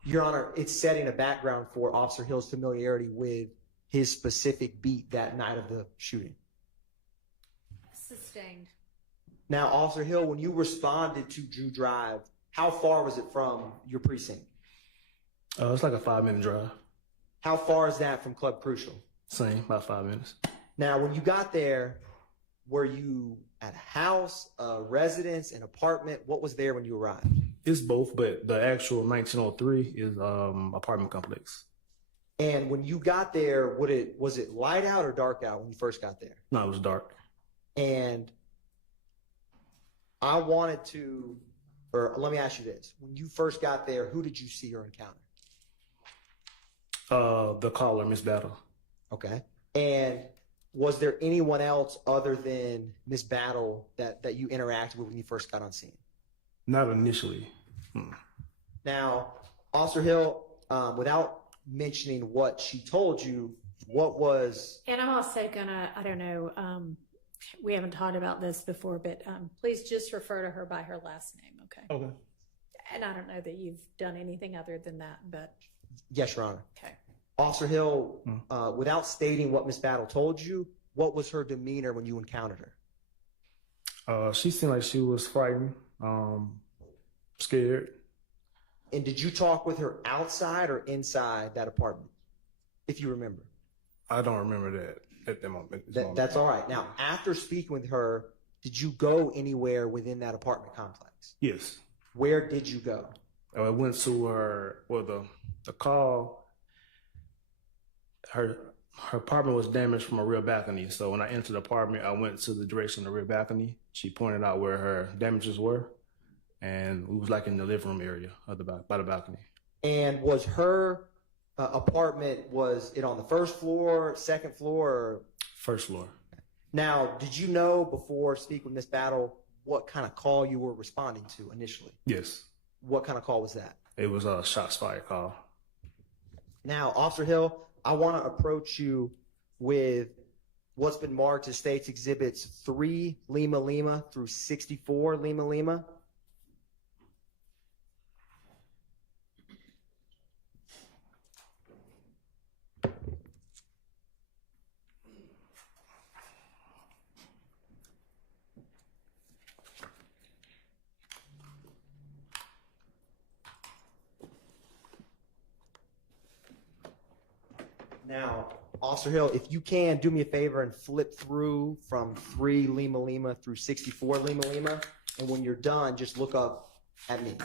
Your Honor, it's setting a background for Officer Hill's familiarity with his specific beat that night of the shooting. Sustained. Now, Officer Hill, when you responded to Drew Drive, how far was it from your precinct? It's like a 5-minute drive. How far is that from Club Crucial? Same, about 5 minutes. Now, when you got there, were you at a house, a residence, an apartment? What was there when you arrived? It's both, but the actual 1903 is apartment complex. And when you got there, was it light out or dark out when you first got there? No, it was dark. And I wanted to, or let me ask you this. When you first got there, who did you see or encounter? The caller, Miss Battle. Okay. And was there anyone else other than Miss Battle that you interacted with when you first got on scene? Not initially. Now, Officer Hill, without mentioning what she told you, what was... And I'm also gonna, I don't know, we haven't talked about this before, but please just refer to her by her last name, okay? Okay. And I don't know that you've done anything other than that, but... Yes, Your Honor. Okay. Officer Hill, without stating what Miss Battle told you, what was her demeanor when you encountered her? She seemed like she was frightened, scared. And did you talk with her outside or inside that apartment, if you remember? I don't remember that at that moment. That's all right. Now, after speaking with her, did you go anywhere within that apartment complex? Yes. Where did you go? I went to the call. Her apartment was damaged from a rear balcony. So when I entered the apartment, I went to the direction of the rear balcony. She pointed out where her damages were. And we was like in the living room area by the balcony. And was her apartment, was it on the first floor, second floor? Or? First floor. Now, did you know before speaking with Miss Battle what kind of call you were responding to initially? Yes. What kind of call was that? It was a shots fired call. Now, Officer Hill, I want to approach you with what's been marked as State's Exhibits 3 Lima Lima through 64 Lima Lima. Now, Officer Hill, if you can, do me a favor and flip through from 3 Lima Lima through 64 Lima Lima. And when you're done, just look up at me.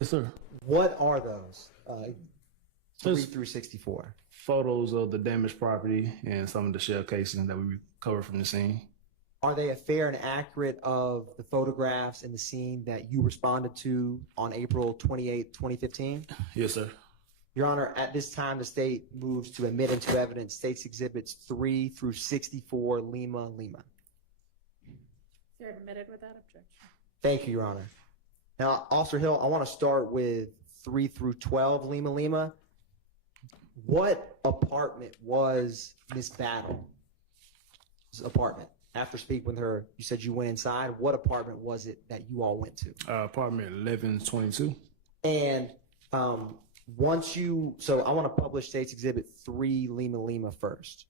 Yes, sir. What are those? 3 Just through 64. photos of the damaged property and some of the shell casing that we recovered from the scene. Are they a fair and accurate of the photographs and the scene that you responded to on April 28, 2015? Yes, sir. Your Honor, at this time, the state moves to admit into evidence State's Exhibits 3 through 64, Lima, Lima. They're admitted without objection. Thank you, Your Honor. Now, Officer Hill, I want to start with 3 through 12, Lima, Lima. What apartment was Miss Battle's apartment? After speaking with her, you said you went inside. What apartment was it that you all went to? Apartment 1122. And so I want to publish State's Exhibit 3, Lima, Lima first.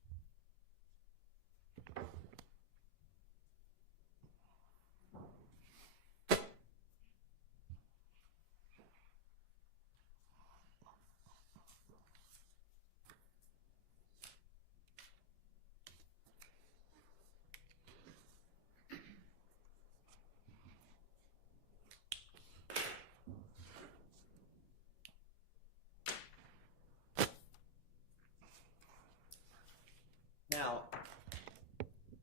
Now,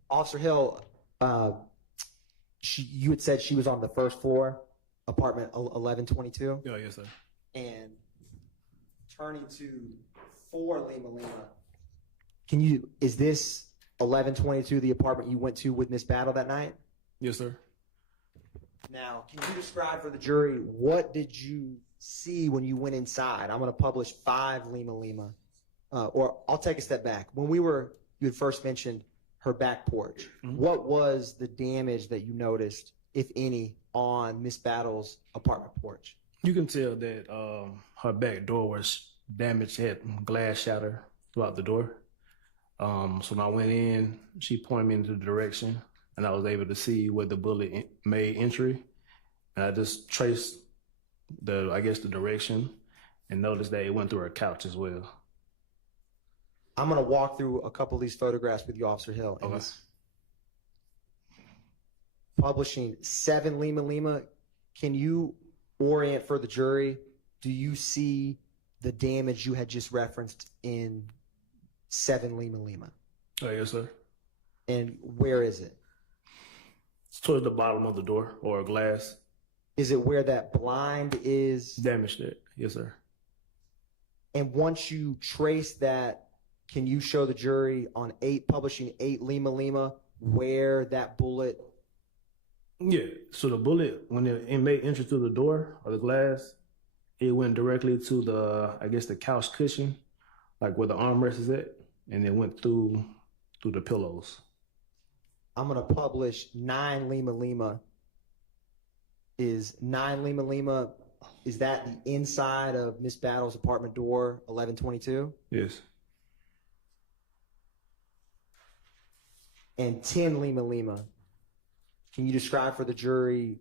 Officer Hill, you had said she was on the first floor, apartment 1122. Yeah, yes, sir. And turning to 4 Lima Lima, is this 1122 the apartment you went to with Miss Battle that night? Yes, sir. Now, can you describe for the jury, what did you see when you went inside? I'm going to publish 5 Lima Lima. Or I'll take a step back. When you had first mentioned her back porch, what was the damage that you noticed, if any, on Miss Battle's apartment porch? You can tell that her back door was damaged, had glass shatter throughout the door. So when I went in, she pointed me into the direction, and I was able to see where the bullet made entry. And I just traced the direction and noticed that it went through her couch as well. I'm going to walk through a couple of these photographs with you, Officer Hill. Okay. Publishing 7 Lima Lima, can you orient for the jury? Do you see the damage you had just referenced in 7 Lima Lima? Oh, yes, sir. And where is it? It's towards the bottom of the door or glass. Is it where that blind is? Damaged it. Yes, sir. And once you trace that, can you show the jury on publishing 8 Lima Lima where that bullet? Yeah. So the bullet, when it made entry through the door or the glass, it went directly to the couch cushion, like where the armrest is at, and it went through the pillows. I'm going to publish 9 Lima Lima. Is 9 Lima Lima, is that the inside of Miss Battle's apartment door, 1122? Yes. And 10 Lima Lima, can you describe for the jury,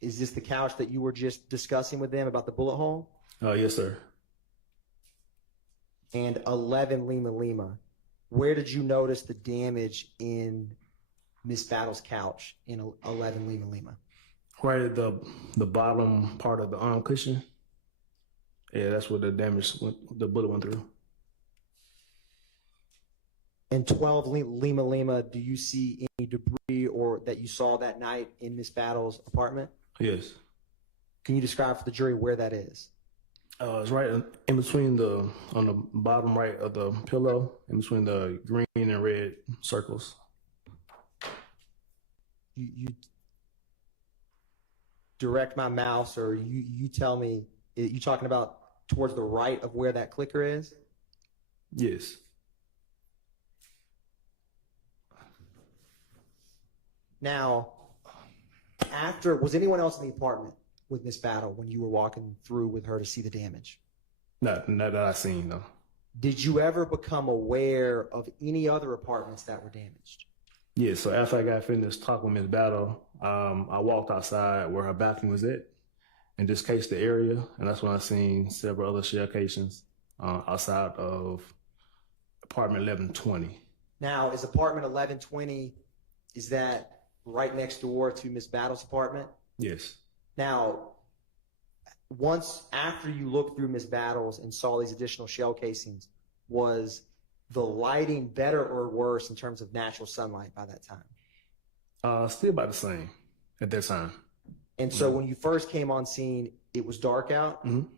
is this the couch that you were just discussing with them about the bullet hole? Yes, sir. And 11 Lima Lima, where did you notice the damage in Miss Battle's couch in 11 Lima Lima? Right at the bottom part of the arm cushion. Yeah, that's where the bullet went through. And 12 Lima Lima, do you see any debris or that you saw that night in Miss Battle's apartment? Yes. Can you describe for the jury where that is? It's right in between on the bottom right of the pillow, in between the green and red circles. You direct my mouse, or you tell me, you talking about towards the right of where that clicker is? Yes. Now, was anyone else in the apartment with Miss Battle when you were walking through with her to see the damage? Not that I've seen, though. Did you ever become aware of any other apartments that were damaged? Yeah, so after I got finished talking with Miss Battle, I walked outside where her balcony was at and just cased the area, and that's when I seen several other shell casings outside of apartment 1120. Now, is apartment 1120, is that right next door to Miss Battle's apartment? Yes. Now, after you looked through Miss Battle's and saw these additional shell casings, was the lighting better or worse in terms of natural sunlight by that time? Still about the same at that time. And so when you first came on scene, it was dark out. Mhm.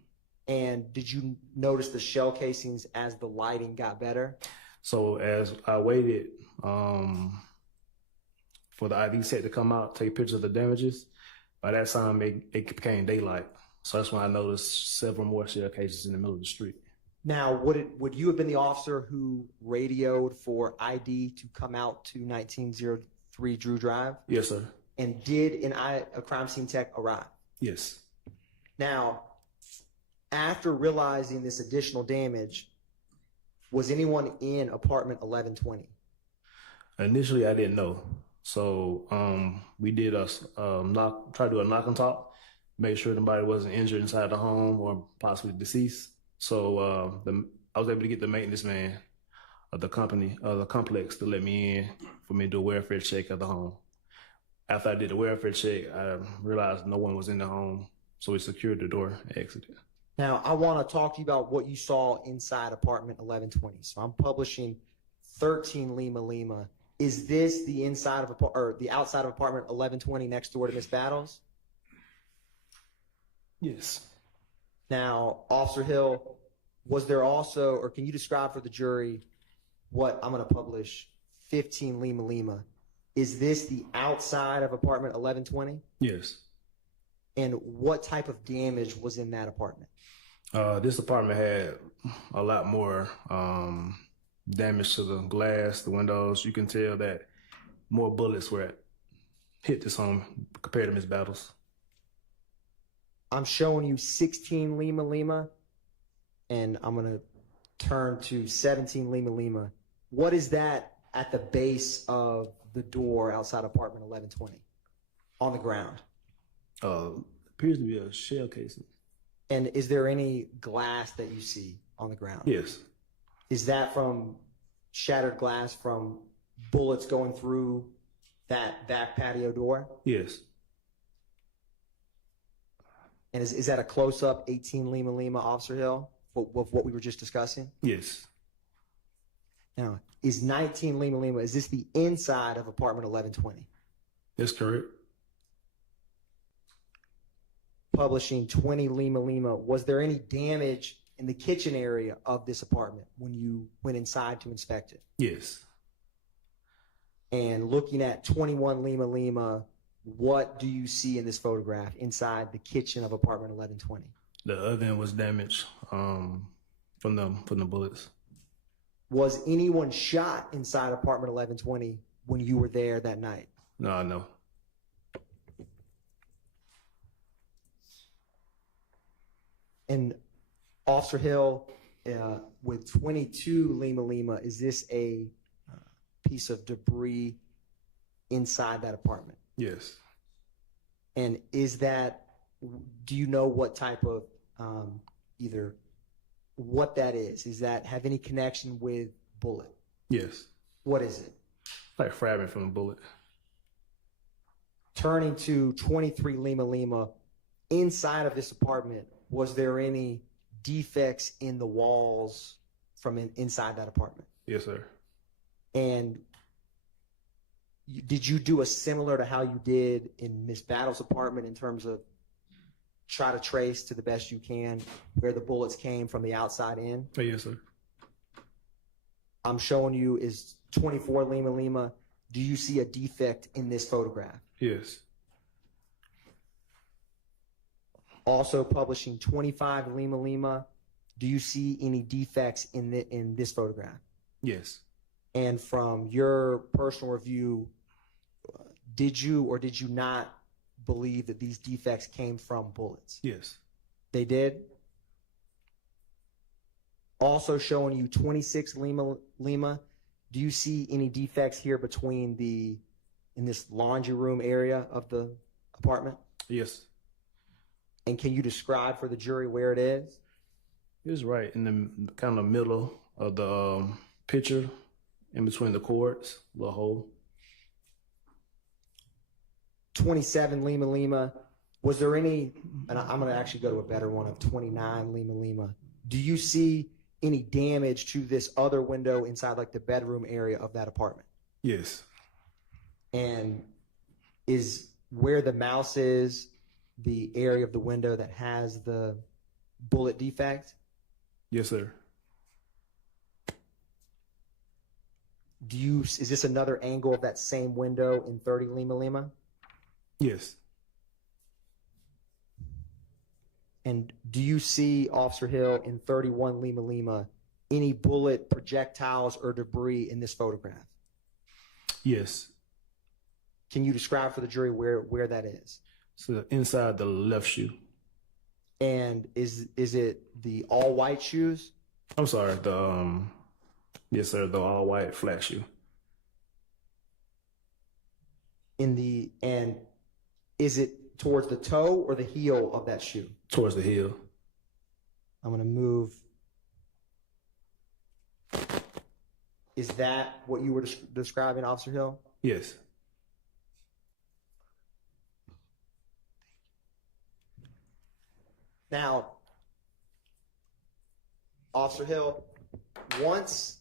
And did you notice the shell casings as the lighting got better? So as I waited for the ID set to come out, take pictures of the damages, by that time it became daylight. So that's when I noticed several more shell cases in the middle of the street. Now, would you have been the officer who radioed for ID to come out to 1903 Drew Drive? Yes, sir. And did a crime scene tech arrive? Yes. Now, after realizing this additional damage, was anyone in apartment 1120? Initially, I didn't know. So we did try to do a knock and talk, make sure nobody wasn't injured inside the home or possibly deceased. So I was able to get the maintenance man of the complex to let me in for me to do a welfare check of the home. After I did the welfare check, I realized no one was in the home, so we secured the door and exited. Now, I want to talk to you about what you saw inside apartment 1120. So I'm publishing 13 Lima Lima. Is this the inside of the outside of apartment 1120 next door to Miss Battles? Yes. Now, Officer Hill, was there also, or can you describe for the jury what I'm going to publish 15 Lima Lima? Is this the outside of apartment 1120? Yes. And what type of damage was in that apartment? This apartment had a lot more damage to the glass, the windows. You can tell that more bullets hit this home compared to Miss Battles. I'm showing you 16 Lima Lima, and I'm going to turn to 17 Lima Lima. What is that at the base of the door outside apartment 1120 on the ground? Appears to be a shell casing. And is there any glass that you see on the ground? Yes. Is that from shattered glass from bullets going through that back patio door? Yes. And is that a close-up 18 Lima Lima, Officer Hill, of what we were just discussing? Yes. Now, is 19 Lima Lima, is this the inside of apartment 1120? That's correct. Publishing 20 Lima Lima, was there any damage in the kitchen area of this apartment when you went inside to inspect it? Yes. And looking at 21 Lima Lima, what do you see in this photograph inside the kitchen of apartment 1120? The oven was damaged from the bullets. Was anyone shot inside apartment 1120 when you were there that night? No. And Officer Hill, with 22 Lima Lima, is this a piece of debris inside that apartment? Yes. And do you know what type of, either what that is? Does that have any connection with bullet? Yes. What is it? Like fragment from a bullet. Turning to 23 Lima Lima, inside of this apartment, was there any defects in the walls from inside that apartment? Yes, sir. And did you do a similar to how you did in Miss Battle's apartment in terms of try to trace to the best you can where the bullets came from the outside in? Oh, yes, sir. I'm showing you is 24 Lima Lima. Do you see a defect in this photograph? Yes. Also publishing 25 Lima Lima. Do you see any defects in this photograph? Yes. And from your personal review, did you or did you not believe that these defects came from bullets? Yes. They did? Also showing you 26 Lima Lima. Do you see any defects here in this laundry room area of the apartment? Yes. And can you describe for the jury where it is? It's right in the kind of middle of the picture, in between the cords, the hole. 27 Lima Lima. Was there any, and I'm going to actually go to a better one of 29 Lima Lima. Do you see any damage to this other window inside like the bedroom area of that apartment? Yes. And is where the mouse is the area of the window that has the bullet defect? Yes, sir. Is this another angle of that same window in 30 Lima Lima? Yes. And do you see, Officer Hill, in 31 Lima Lima, any bullet, projectiles, or debris in this photograph? Yes. Can you describe for the jury where that is? So inside the left shoe. And is it the all white shoes? I'm sorry, yes, sir, the all white flat shoe. And is it towards the toe or the heel of that shoe? Towards the heel. I'm going to move. Is that what you were describing, Officer Hill? Yes. Now, Officer Hill, once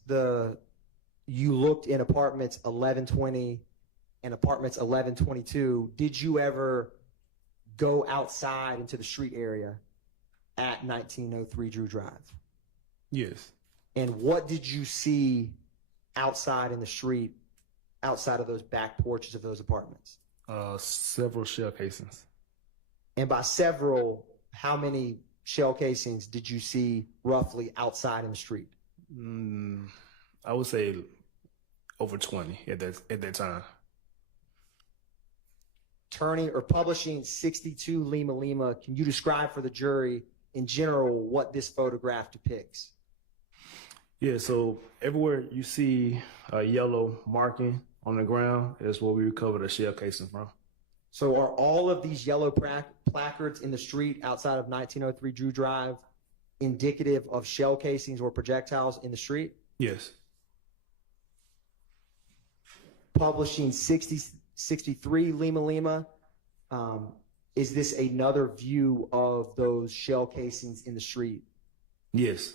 you looked in apartments 1120 and apartments 1122, did you ever go outside into the street area at 1903 Drew Drive? Yes. And what did you see outside in the street, outside of those back porches of those apartments? Several shell casings. And by several, how many shell casings did you see roughly outside in the street? I would say over 20 at that time. Turning or publishing 62 Lima Lima, can you describe for the jury in general what this photograph depicts? Yeah, so everywhere you see a yellow marking on the ground is where we recovered a shell casing from. So are all of these yellow placards in the street outside of 1903 Drew Drive indicative of shell casings or projectiles in the street? Yes. Publishing 63 Lima Lima, is this another view of those shell casings in the street? Yes.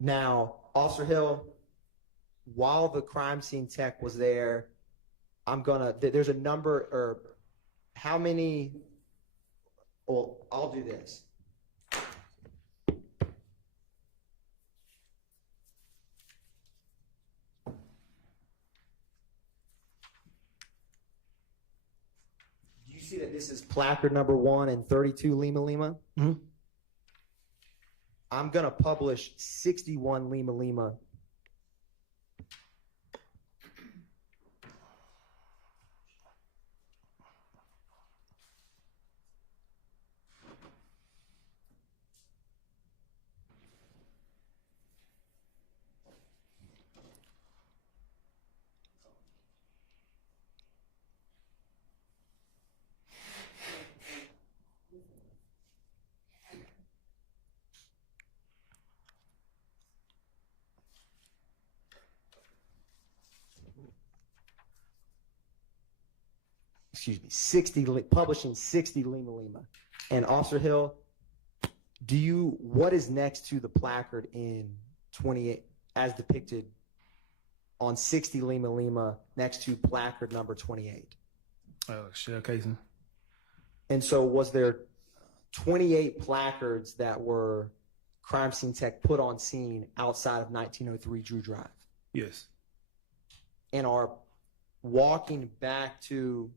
Now, Officer Hill, while the crime scene tech was there, there's a number, or how many, well, I'll do this. Do you see that this is placard number 1 in 32 Lima Lima? Mm-hmm. I'm going to publish 61 Lima Lima. Publishing 60 Lima Lima. And Officer Hill, what is next to the placard in 28 as depicted on 60 Lima Lima next to placard number 28? Shell casing. And so was there 28 placards that were crime scene tech put on scene outside of 1903 Drew Drive? Yes. And are walking back to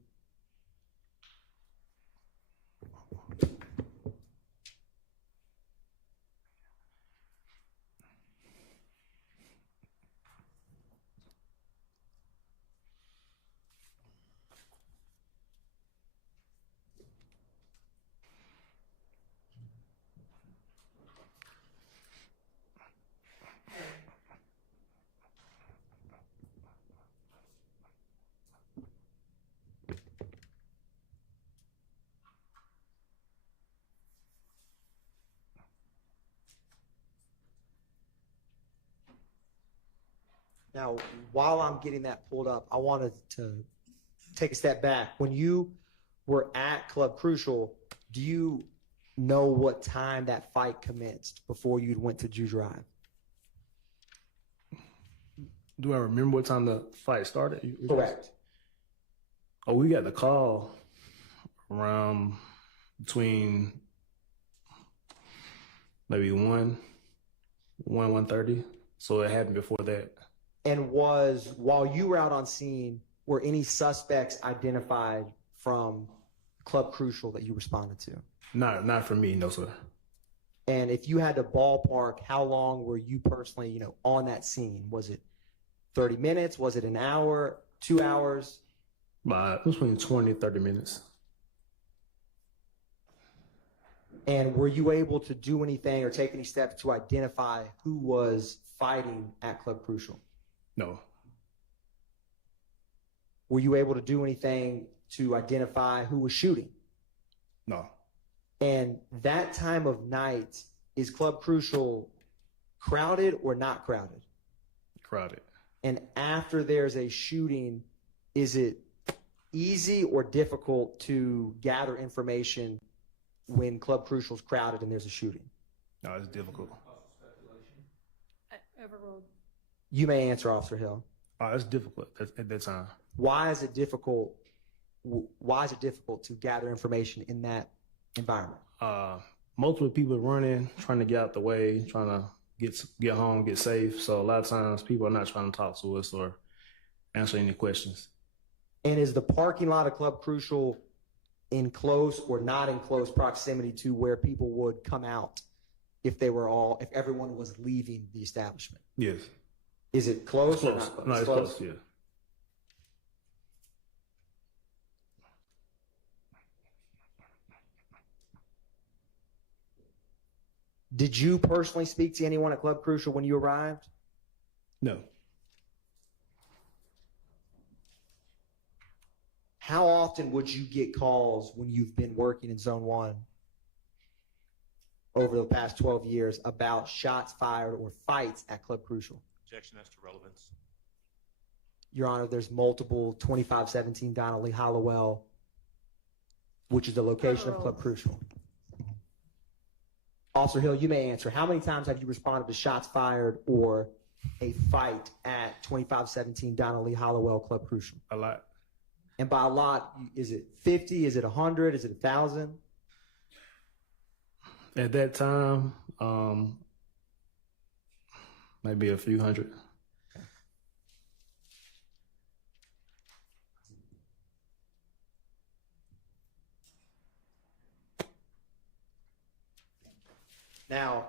Now, while I'm getting that pulled up, I wanted to take a step back. When you were at Club Crucial, do you know what time that fight commenced before you went to Drew Drive? Do I remember what time the fight started? Correct. Oh, we got the call around between maybe 1:30. So it happened before that. And while you were out on scene, were any suspects identified from Club Crucial that you responded to? Not for me, no sir. And if you had to ballpark, how long were you personally, on that scene? Was it 30 minutes? Was it an hour, 2 hours? It was between 20 and 30 minutes. And were you able to do anything or take any steps to identify who was fighting at Club Crucial? No. Were you able to do anything to identify who was shooting? No. And that time of night, is Club Crucial crowded or not crowded? Crowded. And after there's a shooting, is it easy or difficult to gather information when Club Crucial's crowded and there's a shooting? No, it's difficult. Overruled. You may answer, Officer Hill. It's difficult at that time. Why is it difficult? Why is it difficult to gather information in that environment? Multiple people running, trying to get out the way, trying to get home, get safe. So a lot of times people are not trying to talk to us or answer any questions. And is the parking lot of Club Crucial in close or not in close proximity to where people would come out if everyone was leaving the establishment? Yes. Is it close or Close. not close? No, it's close, yeah. Did you personally speak to anyone at Club Crucial when you arrived? No. How often would you get calls when you've been working in Zone 1 over the past 12 years about shots fired or fights at Club Crucial? Objection as to relevance. Your Honor, there's multiple 2517 Donnelly Hollowell, which is the location of Club Crucial. Officer Hill, you may answer. How many times have you responded to shots fired or a fight at 2517 Donnelly Hollowell Club Crucial? A lot. And by a lot, is it 50? Is it 100? Is it 1,000? At that time, maybe a few hundred. Now,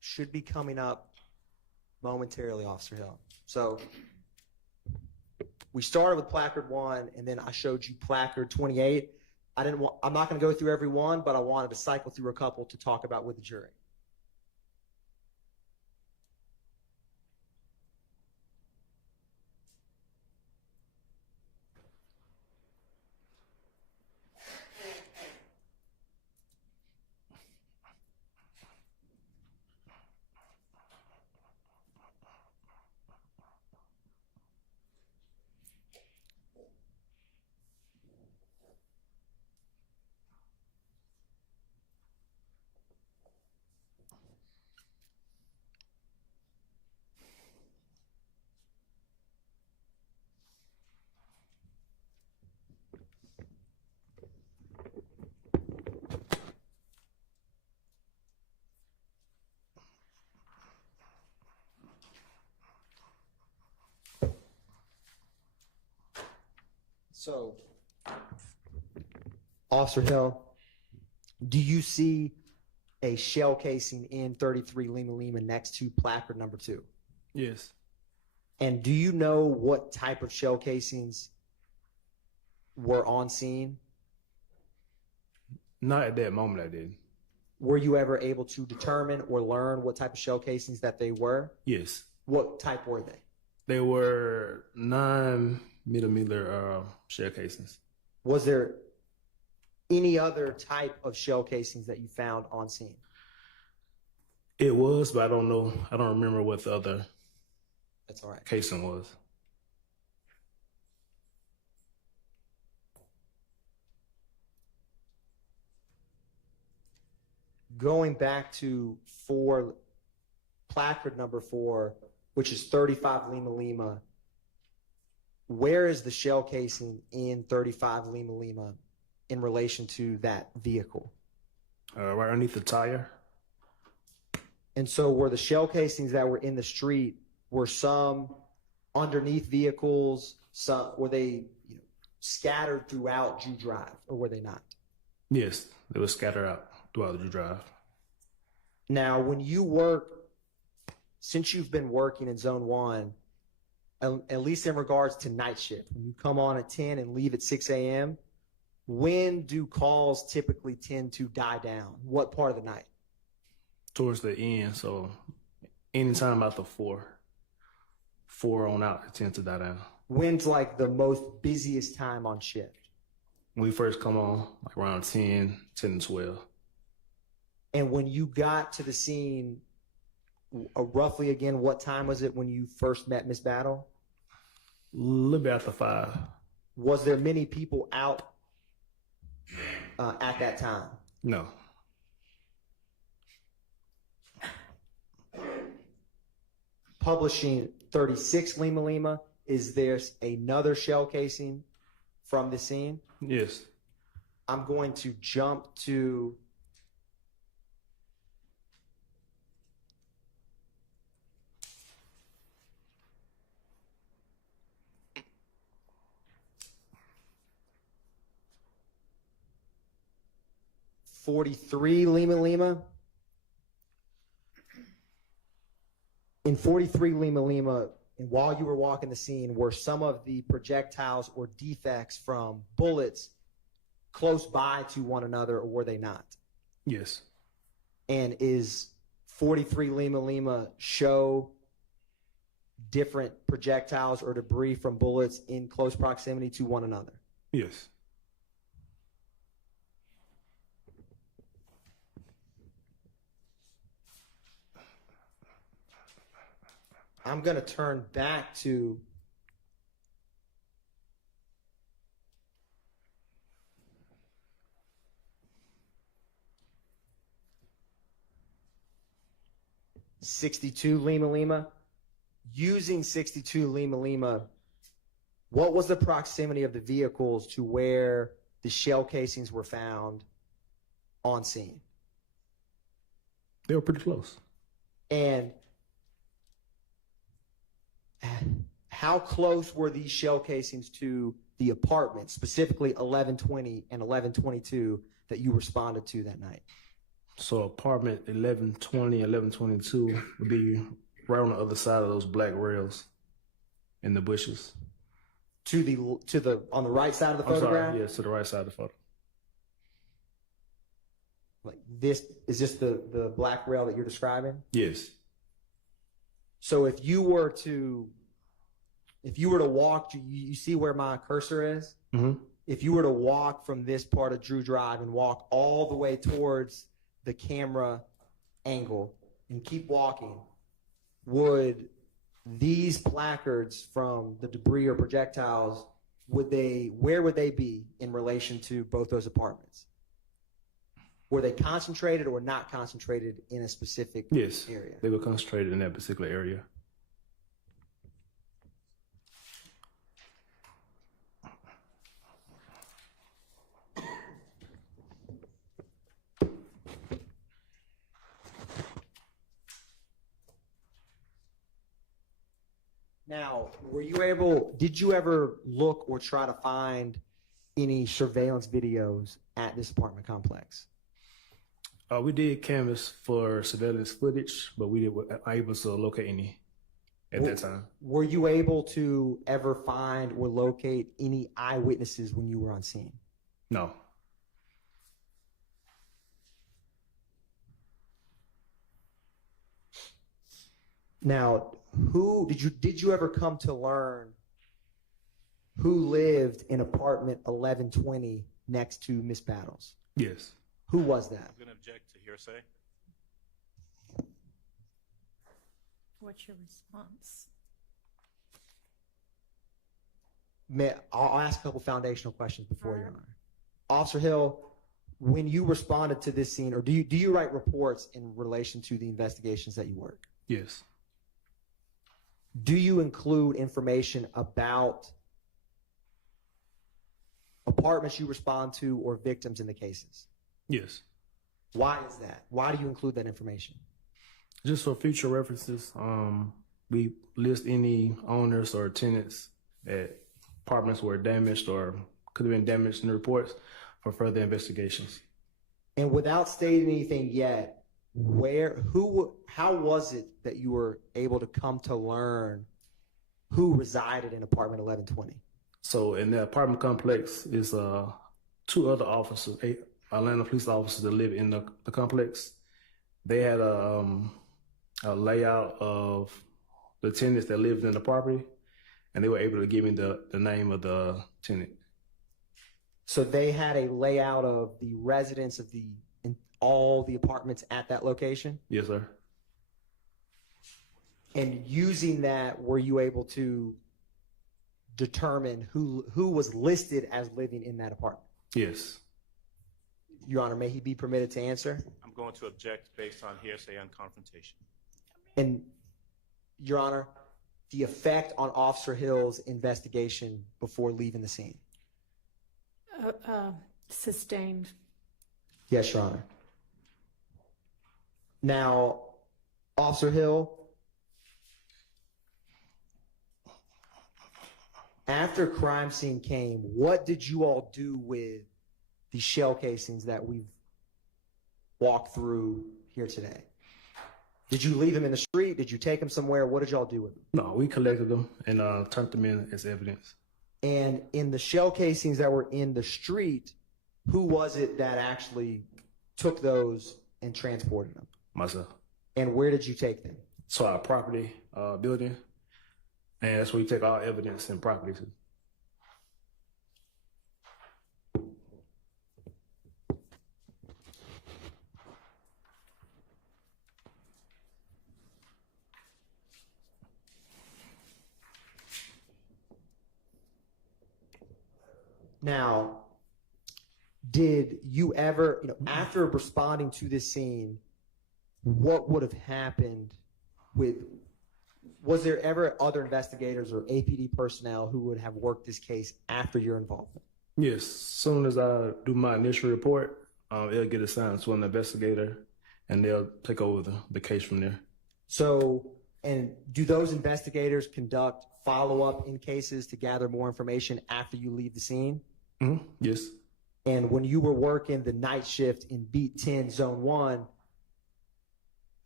should be coming up momentarily, Officer Hill. So we started with placard 1, and then I showed you placard 28. I'm not going to go through every one, but I wanted to cycle through a couple to talk about with the jury. So, Officer Hill, do you see a shell casing in 33 Lima Lima next to placard number 2? Yes. And do you know what type of shell casings were on scene? Not at that moment I did. Were you ever able to determine or learn what type of shell casings that they were? Yes. What type were they? They were 9mm shell casings. Was there any other type of shell casings that you found on scene? It was, but I don't know. I don't remember what the other That's all right. casing was. Going back to placard number 4, which is 35 Lima Lima. Where is the shell casing in 35 Lima Lima in relation to that vehicle? Right underneath the tire. And so were the shell casings that were in the street, were some underneath vehicles, were they scattered throughout Drew Drive, or were they not? Yes, they were scattered out throughout the Drew Drive. Now, when since you've been working in Zone 1, at least in regards to night shift, when you come on at 10 and leave at 6 a.m., when do calls typically tend to die down? What part of the night? Towards the end, so anytime after 4 on out, it tends to die down. When's like the most busiest time on shift? When we first come on, like around 10 and 12. And when you got to the scene, roughly again, what time was it when you first met Miss Battle? A little bit after 5. Was there many people out at that time? No. Publishing 36 Lima Lima, is there another shell casing from the scene? Yes. I'm going to jump to .43 Lima Lima. In 43 Lima Lima, and while you were walking the scene, were some of the projectiles or defects from bullets close by to one another, or were they not? Yes. And is 43 Lima Lima show different projectiles or debris from bullets in close proximity to one another? Yes. I'm going to turn back to .62 Lima Lima. Using .62 Lima Lima, what was the proximity of the vehicles to where the shell casings were found on scene? They were pretty close. And how close were these shell casings to the apartment, specifically 1120 and 1122 that you responded to that night? So apartment 1120, 1122 would be right on the other side of those black rails in the bushes. To the on the right side of the photograph? Sorry, yes, to the right side of the photo. Like this is this the black rail that you're describing? Yes. So if you were to walk, you see where my cursor is? Mm-hmm. If you were to walk from this part of Drew Drive and walk all the way towards the camera angle and keep walking, would these placards from the debris or projectiles, where would they be in relation to both those apartments? Were they concentrated or not concentrated in a specific Yes, area? they were concentrated in that particular area. Now, did you ever look or try to find any surveillance videos at this apartment complex? We did canvas for surveillance footage, but we weren't able to locate any at that time. Were you able to ever find or locate any eyewitnesses when you were on scene? No. Now, did you ever come to learn who lived in apartment 1120 next to Miss Battles? Yes. Who was that? I'm going to object to hearsay. What's your response? I'll ask a couple foundational questions before, Your Honor. Officer Hill, when you responded to this scene, or do you write reports in relation to the investigations that you work? Yes. do you include information about apartments you respond to or victims in the cases? Yes. Why is that? Why do you include that information? Just for future references, we list any owners or tenants at apartments were damaged or could have been damaged in the reports for further investigations. And without stating anything yet, how was it that you were able to come to learn who resided in apartment 1120? So in the apartment complex is two other officers, Atlanta police officers that live in the complex. They had a layout of the tenants that lived in the property, and they were able to give me the name of the tenant. So they had a layout of the residents of all the apartments at that location? Yes, sir. And using that, were you able to determine who was listed as living in that apartment? Yes. Your Honor, may he be permitted to answer? I'm going to object based on hearsay and confrontation. And Your Honor, the effect on Officer Hill's investigation before leaving the scene? Sustained. Yes, Your Honor. Now, Officer Hill, after crime scene came, what did you all do with the shell casings that we've walked through here today? Did you leave them in the street? Did you take them somewhere? What did y'all do with them? No, we collected them and turned them in as evidence. And in the shell casings that were in the street, who was it that actually took those and transported them? Myself. And where did you take them? So our property building, and that's where we take all evidence and properties. Now, did you ever, after responding to this scene, what would have happened was there ever other investigators or APD personnel who would have worked this case after your involvement? Yes, as soon as I do my initial report, it'll get assigned to an investigator and they'll take over the case from there. So, and do those investigators conduct follow-up in cases to gather more information after you leave the scene? Mm-hmm. Yes. And when you were working the night shift in Beat 10, Zone 1,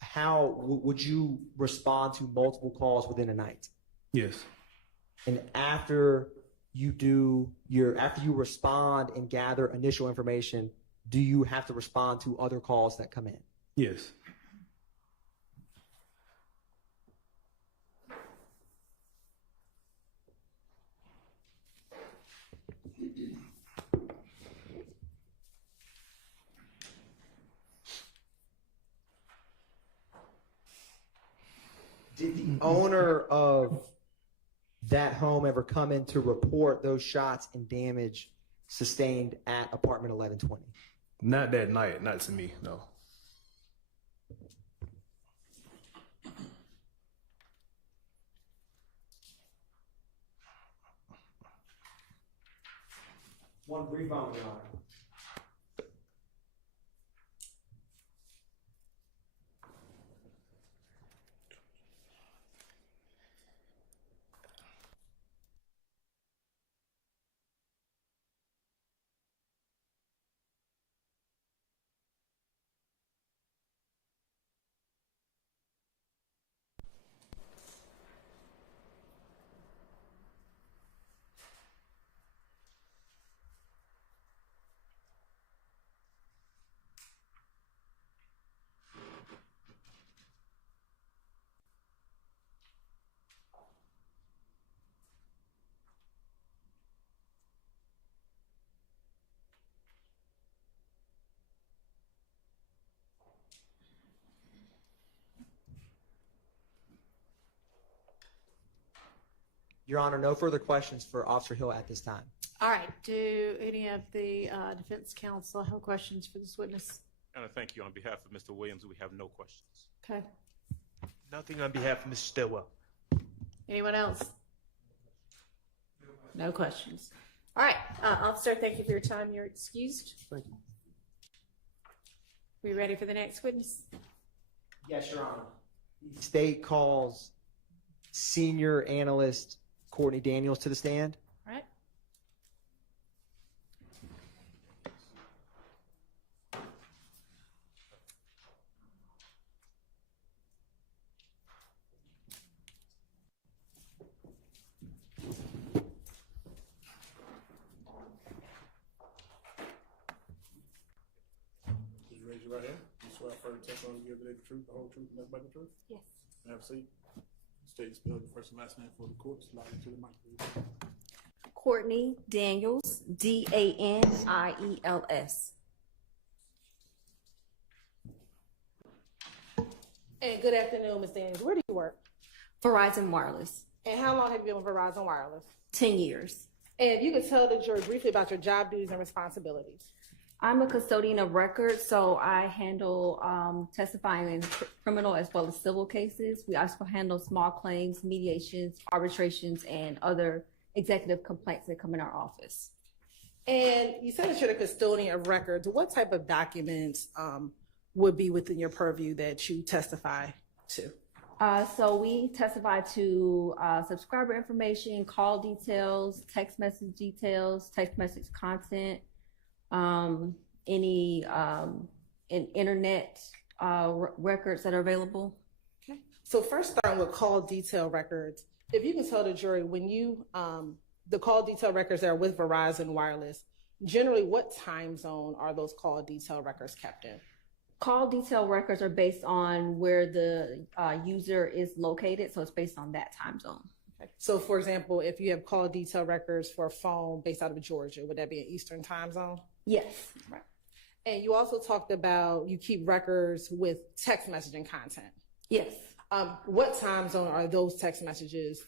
how would you respond to multiple calls within a night? Yes. And after you respond and gather initial information, do you have to respond to other calls that come in? Yes. Did the owner of that home ever come in to report those shots and damage sustained at apartment 1120? Not that night, not to me, no. One brief moment, Your Honor. Your Honor, no further questions for Officer Hill at this time. All right. Do any of the defense counsel have questions for this witness? And I thank you. On behalf of Mr. Williams, we have no questions. Okay. Nothing on behalf of Mr. Stillwell. Anyone else? No questions. All right, officer, thank you for your time. You're excused. Thank you. We ready for the next witness? Yes, Your Honor. The state calls senior analyst Courtney Daniels to the stand. All right. Please raise your right hand. You swear affirm testimony you give today the truth, the whole truth, and nothing but the truth? Yes. Have a seat. State spell your first and last name for the court. Slide into the mic, please. Courtney Daniels, Daniels. And good afternoon, Ms. Daniels. Where do you work? Verizon Wireless, And how long have you been with Verizon Wireless? 10 years. And if you could tell the jury briefly about your job duties and responsibilities. I'm a custodian of records, so I handle testifying in criminal as well as civil cases. We also handle small claims, mediations, arbitrations, and other executive complaints that come in our office. And you said that you're the custodian of records. What type of documents would be within your purview that you testify to? So we testify to subscriber information, call details, text message details, text message content, any internet records that are available. Okay. So first starting with call detail records, if you can tell the jury when you, the call detail records that are with Verizon Wireless, generally what time zone are those call detail records kept in? Call detail records are based on where the user is located, so it's based on that time zone. Okay. So for example, if you have call detail records for a phone based out of Georgia, would that be an Eastern time zone? Yes. Right. And you also talked about you keep records with text messaging content. Yes. What time zone are those text messages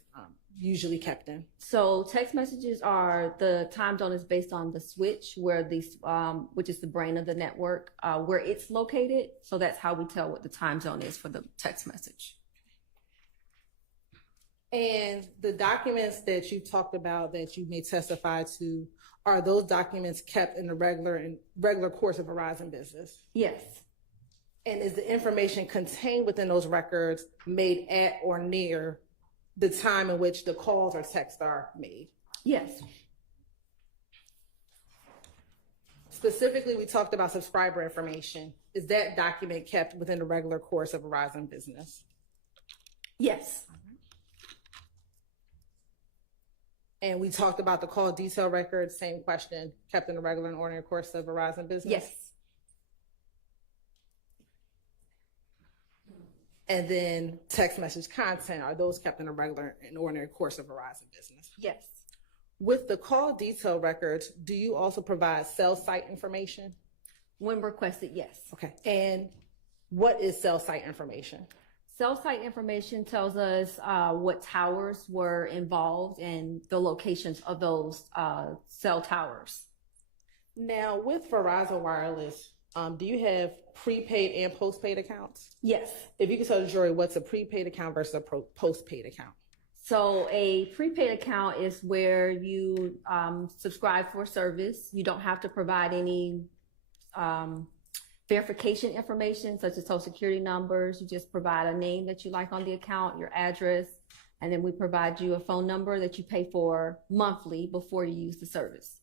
usually kept in? So text messages are, the time zone is based on the switch where these, which is the brain of the network, where it's located. So that's how we tell what the time zone is for the text message. And the documents that you talked about that you may testify to, are those documents kept in the regular course of Verizon business? Yes. And is the information contained within those records made at or near the time in which the calls or texts are made? Yes. Specifically, we talked about subscriber information. Is that document kept within the regular course of Verizon business? Yes. And we talked about the call detail records, same question, kept in the regular and ordinary course of Verizon business? Yes. And then text message content, are those kept in the regular and ordinary course of Verizon business? Yes. With the call detail records, do you also provide cell site information? When requested, yes. Okay. And what is cell site information? Cell site information tells us what towers were involved and the locations of those cell towers. Now, with Verizon Wireless, do you have prepaid and postpaid accounts? Yes. If you could tell the jury what's a prepaid account versus a postpaid account. So a prepaid account is where you subscribe for service. You don't have to provide any verification information such as social security numbers. You just provide a name that you like on the account, your address, and then we provide you a phone number that you pay for monthly before you use the service.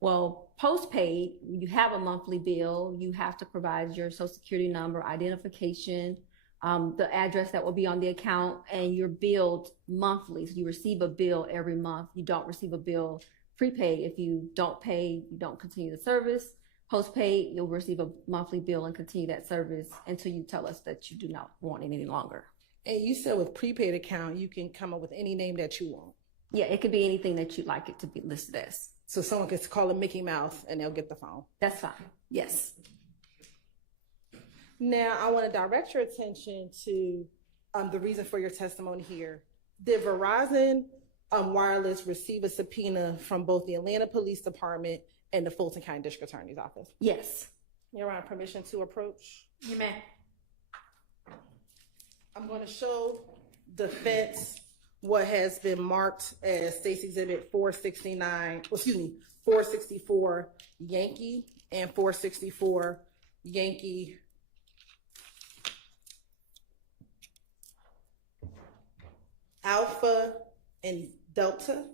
Well, postpaid, you have a monthly bill, you have to provide your social security number, identification, the address that will be on the account, and you're billed monthly. So you receive a bill every month. You don't receive a bill prepaid. If you don't pay, you don't continue the service. Postpaid, you'll receive a monthly bill and continue that service until you tell us that you do not want it any longer. And you said with prepaid account, you can come up with any name that you want. Yeah, it could be anything that you'd like it to be listed as. So someone could call it Mickey Mouse and they'll get the phone. That's fine. Yes. Now, I want to direct your attention to the reason for your testimony here. Did Verizon Wireless receive a subpoena from both the Atlanta Police Department and the Fulton County District Attorney's Office? Yes. You're on permission to approach? You may. I'm going to show defense what has been marked as State's Exhibit 464 Yankee and 464 Yankee Alpha and Delta.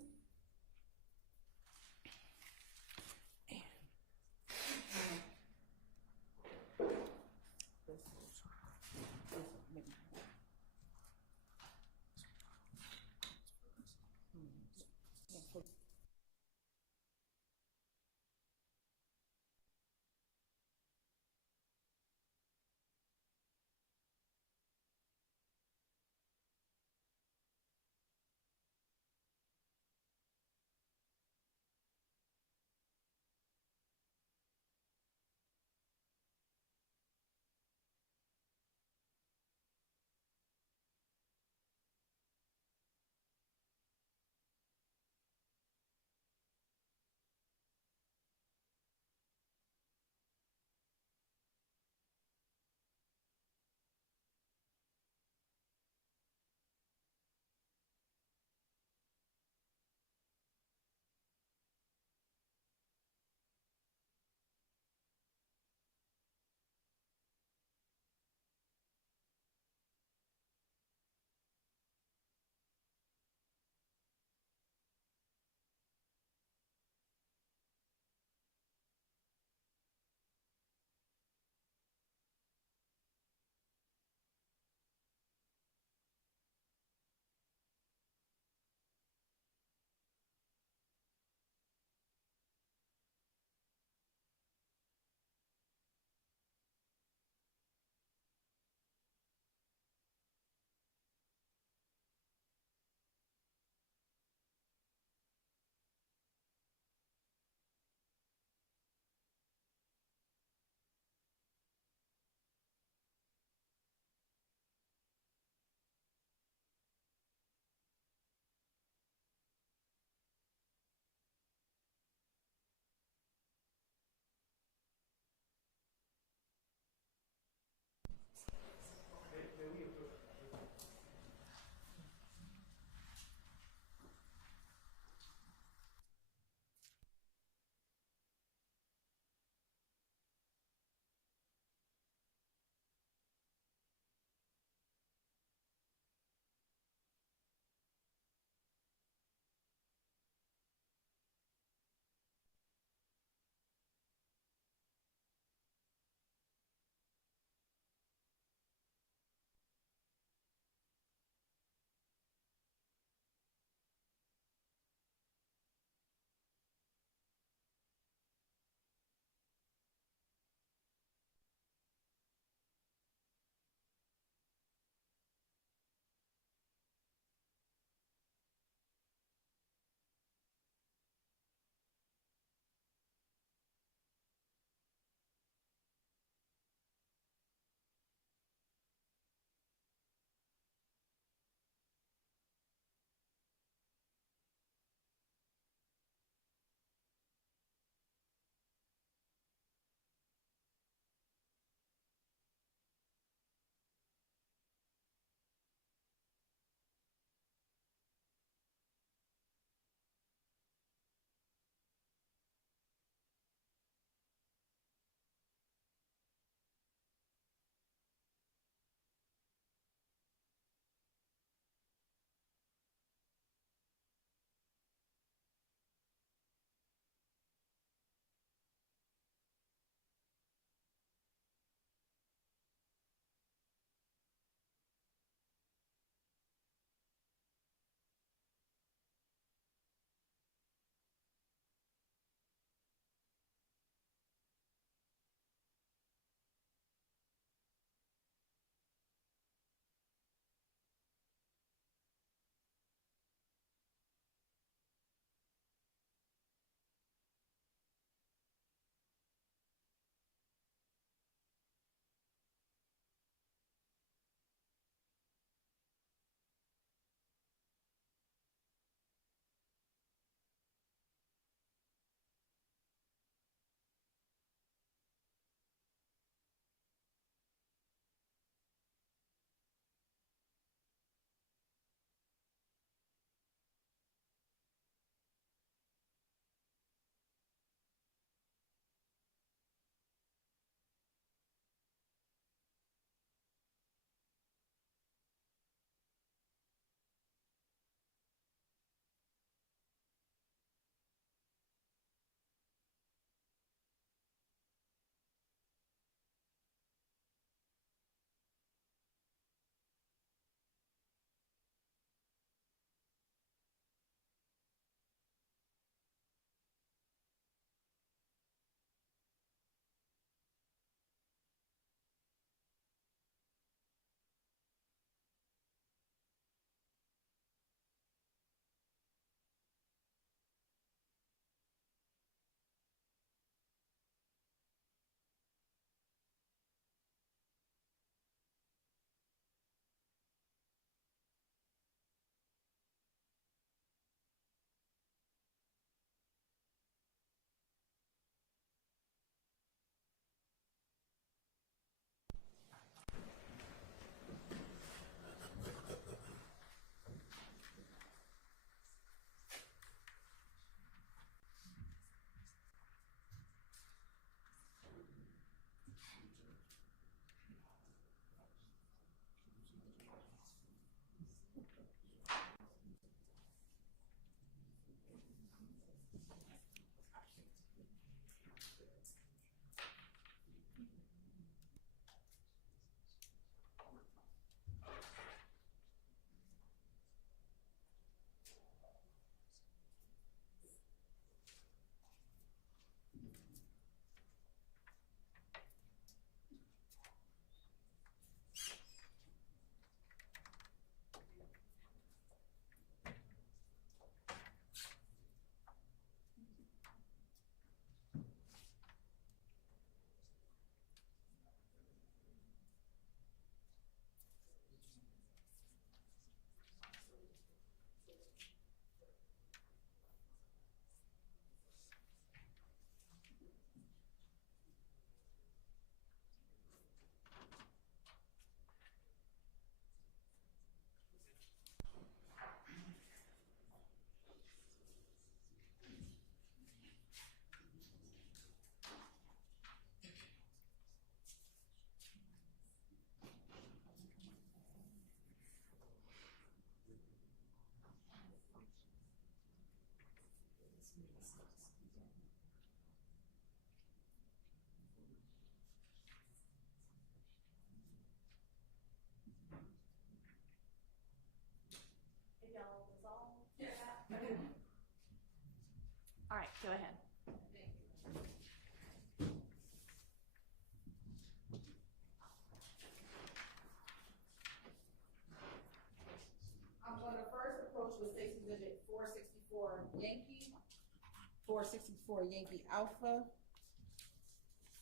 464 Yankee Alpha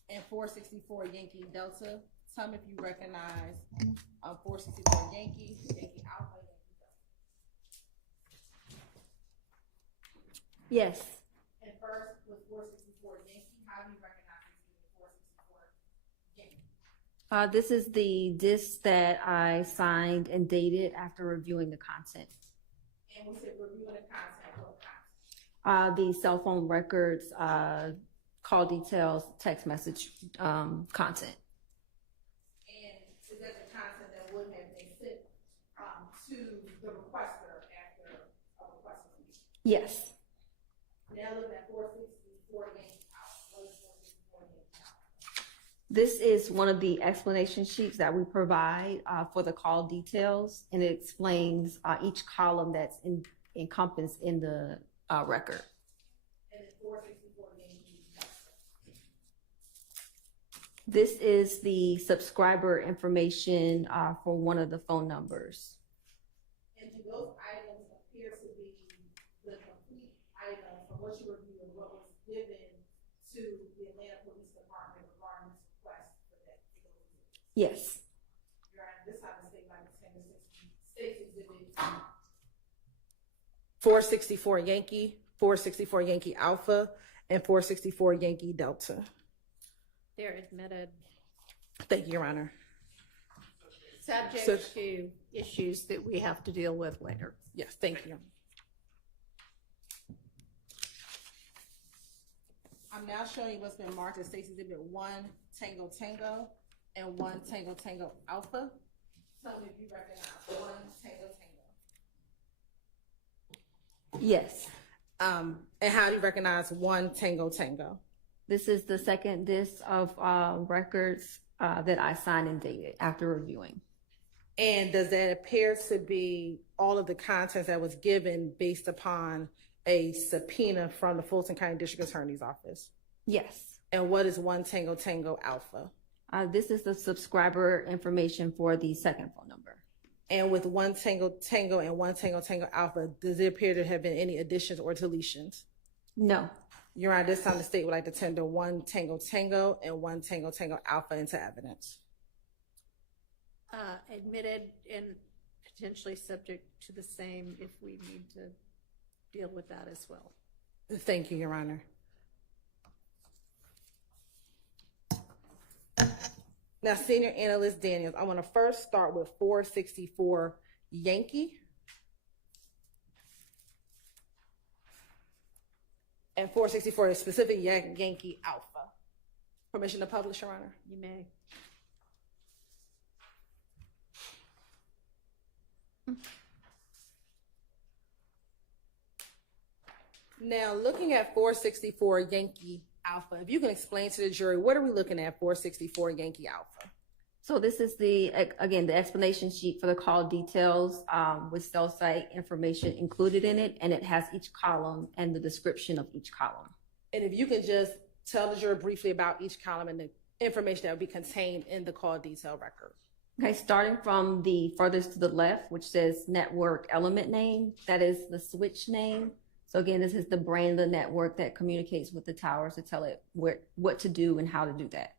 and 464 Yankee Delta. Tell me if you recognize 464 Yankee, Yankee Alpha, Yankee Delta. Yes. And first, with 464 Yankee, how do you recognize this as 464 Yankee? This is the disc that I signed and dated after reviewing the content. And we said reviewing the content, what content? The cell phone records, call details, text message content. And is that the content that would have been sent to the requester after a request was made? Yes. Now looking at 464 Yankee Alpha. What is 464 Yankee Alpha? This is one of the explanation sheets that we provide for the call details, and it explains each column that's encompassed in the record. And it's 464 Yankee Delta. This is the subscriber information for one of the phone numbers. And do those items appear to be the complete items from what you reviewed and what was given to the Atlanta Police Department regarding this request for that? Yes. Your Honor, this time the state by the States Exhibit 464 Yankee, 464 Yankee Alpha, and 464 Yankee Delta. They're admitted. Thank you, Your Honor. Subject to issues that we have to deal with later. Yes, thank you. I'm now showing you what's been marked as State's Exhibit 1 Tango Tango and 1 Tango Tango Alpha. Tell me if you recognize 1 Tango Tango. Yes. And how do you recognize 1 Tango Tango? This is the second disc of records that I signed and dated after reviewing. And does that appear to be all of the contents that was given based upon a subpoena from the Fulton County District Attorney's Office? Yes. And what is 1 Tango Tango Alpha? This is the subscriber information for the second phone number. And with 1 Tango Tango and 1 Tango Tango Alpha, does it appear to have been any additions or deletions? No. Your Honor, this time the state would like to tender 1 Tango Tango and 1 Tango Tango Alpha into evidence. Admitted and potentially subject to the same if we need to deal with that as well. Thank you, Your Honor. Now, Senior Analyst Daniels, I want to first start with 464 Yankee. And 464 is specific Yankee Alpha. Permission to publish, Your Honor? You may. Now, looking at 464 Yankee Alpha, if you can explain to the jury, what are we looking at 464 Yankee Alpha? So this is again, the explanation sheet for the call details with cell site information included in it, and it has each column and the description of each column. And if you can just tell the jury briefly about each column and the information that would be contained in the call detail record. Okay, starting from the furthest to the left, which says network element name, that is the switch name. So again, this is the brand of the network that communicates with the towers to tell it what to do and how to do that.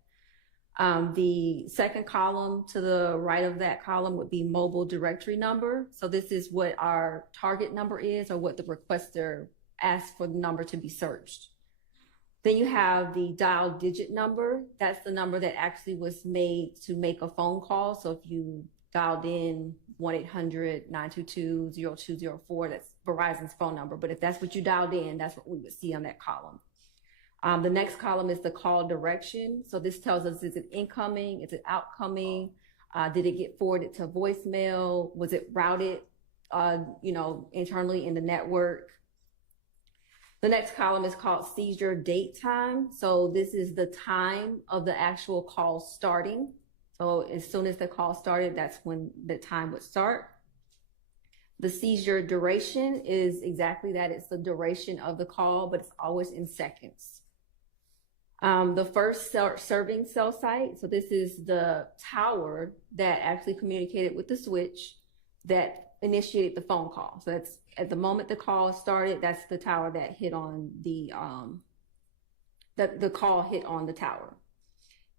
The second column to the right of that column would be mobile directory number. So this is what our target number is, or what the requester asked for the number to be searched. Then you have the dial digit number. That's the number that actually was made to make a phone call. So if you dialed in 1-800-922-0204, that's Verizon's phone number. But if that's what you dialed in, that's what we would see on that column. The next column is the call direction. So this tells us, is it incoming? Is it outcoming? Did it get forwarded to voicemail? Was it routed, internally in the network? The next column is called seizure date time. So this is the time of the actual call starting. So as soon as the call started, that's when the time would start. The seizure duration is exactly that. It's the duration of the call, but it's always in seconds. The first serving cell site. So this is the tower that actually communicated with the switch that initiated the phone call. So that's at the moment the call started, that's the tower that hit on the call hit on the tower.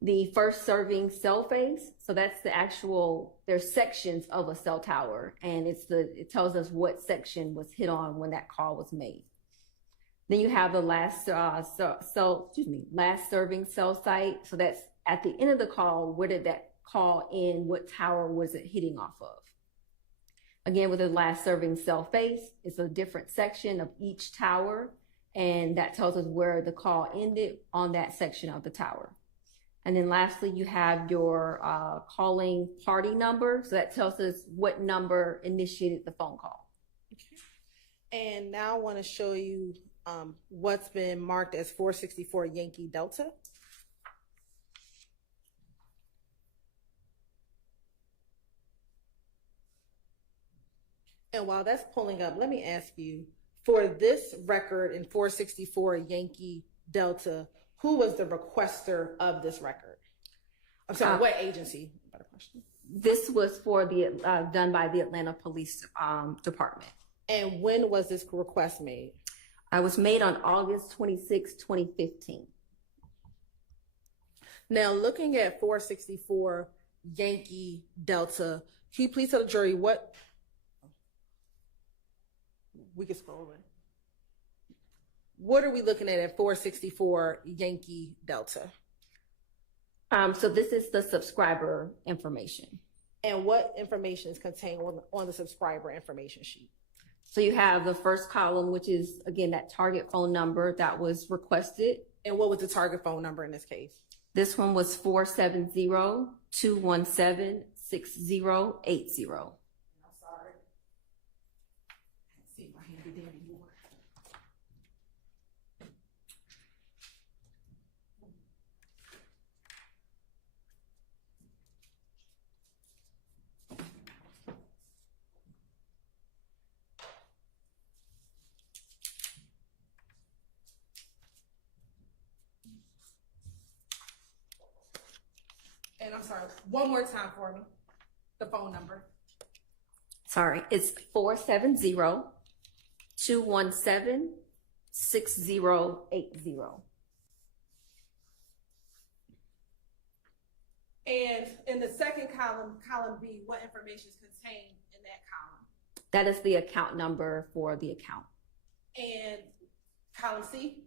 The first serving cell phase, so that's the actual, there's sections of a cell tower, and it tells us what section was hit on when that call was made. Then you have the last serving cell site. So that's at the end of the call, where did that call end? What tower was it hitting off of? Again, with the last serving cell face, it's a different section of each tower, and that tells us where the call ended on that section of the tower. And then lastly, you have your calling party number. So that tells us what number initiated the phone call. Okay. And now I want to show you what's been marked as 464 Yankee Delta. And while that's pulling up, let me ask you, for this record in 464 Yankee Delta, who was the requester of this request? I'm sorry, what agency? Better question. This was for the done by the Atlanta Police Department. And when was this request made? It was made on August 26, 2015. Now, looking at 464 Yankee Delta, can you please tell the jury what? We can scroll in. What are we looking at 464 Yankee Delta? So this is the subscriber information. And what information is contained on the subscriber information sheet? So you have the first column, which is, again, that target phone number that was requested. And what was the target phone number in this case? This one was 470-217-6080. I'm sorry. I can't see my handy dandy board. And I'm sorry, one more time for me, the phone number. Sorry, it's 470-217-6080. And in the second column, column B, what information is contained in that column? That is the account number for the account. And column C?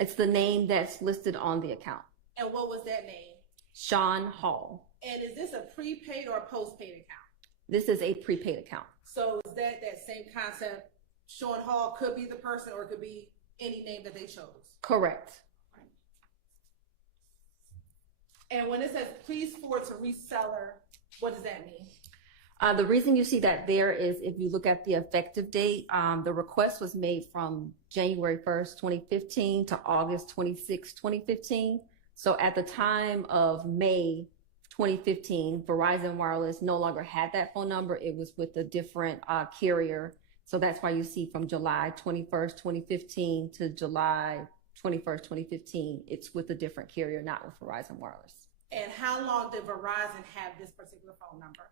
It's the name that's listed on the account. And what was that name? Sean Hall. And is this a prepaid or a postpaid account? This is a prepaid account. So is that same concept? Sean Hall could be the person, or it could be any name that they chose? Correct. And when it says please forward to reseller, what does that mean? The reason you see that there is if you look at the effective date, the request was made from January 1st, 2015 to August 26, 2015. So at the time of May 2015, Verizon Wireless no longer had that phone number. It was with a different carrier. So that's why you see from July 21st, 2015 to July 21st, 2015, it's with a different carrier, not with Verizon Wireless. And how long did Verizon have this particular phone number?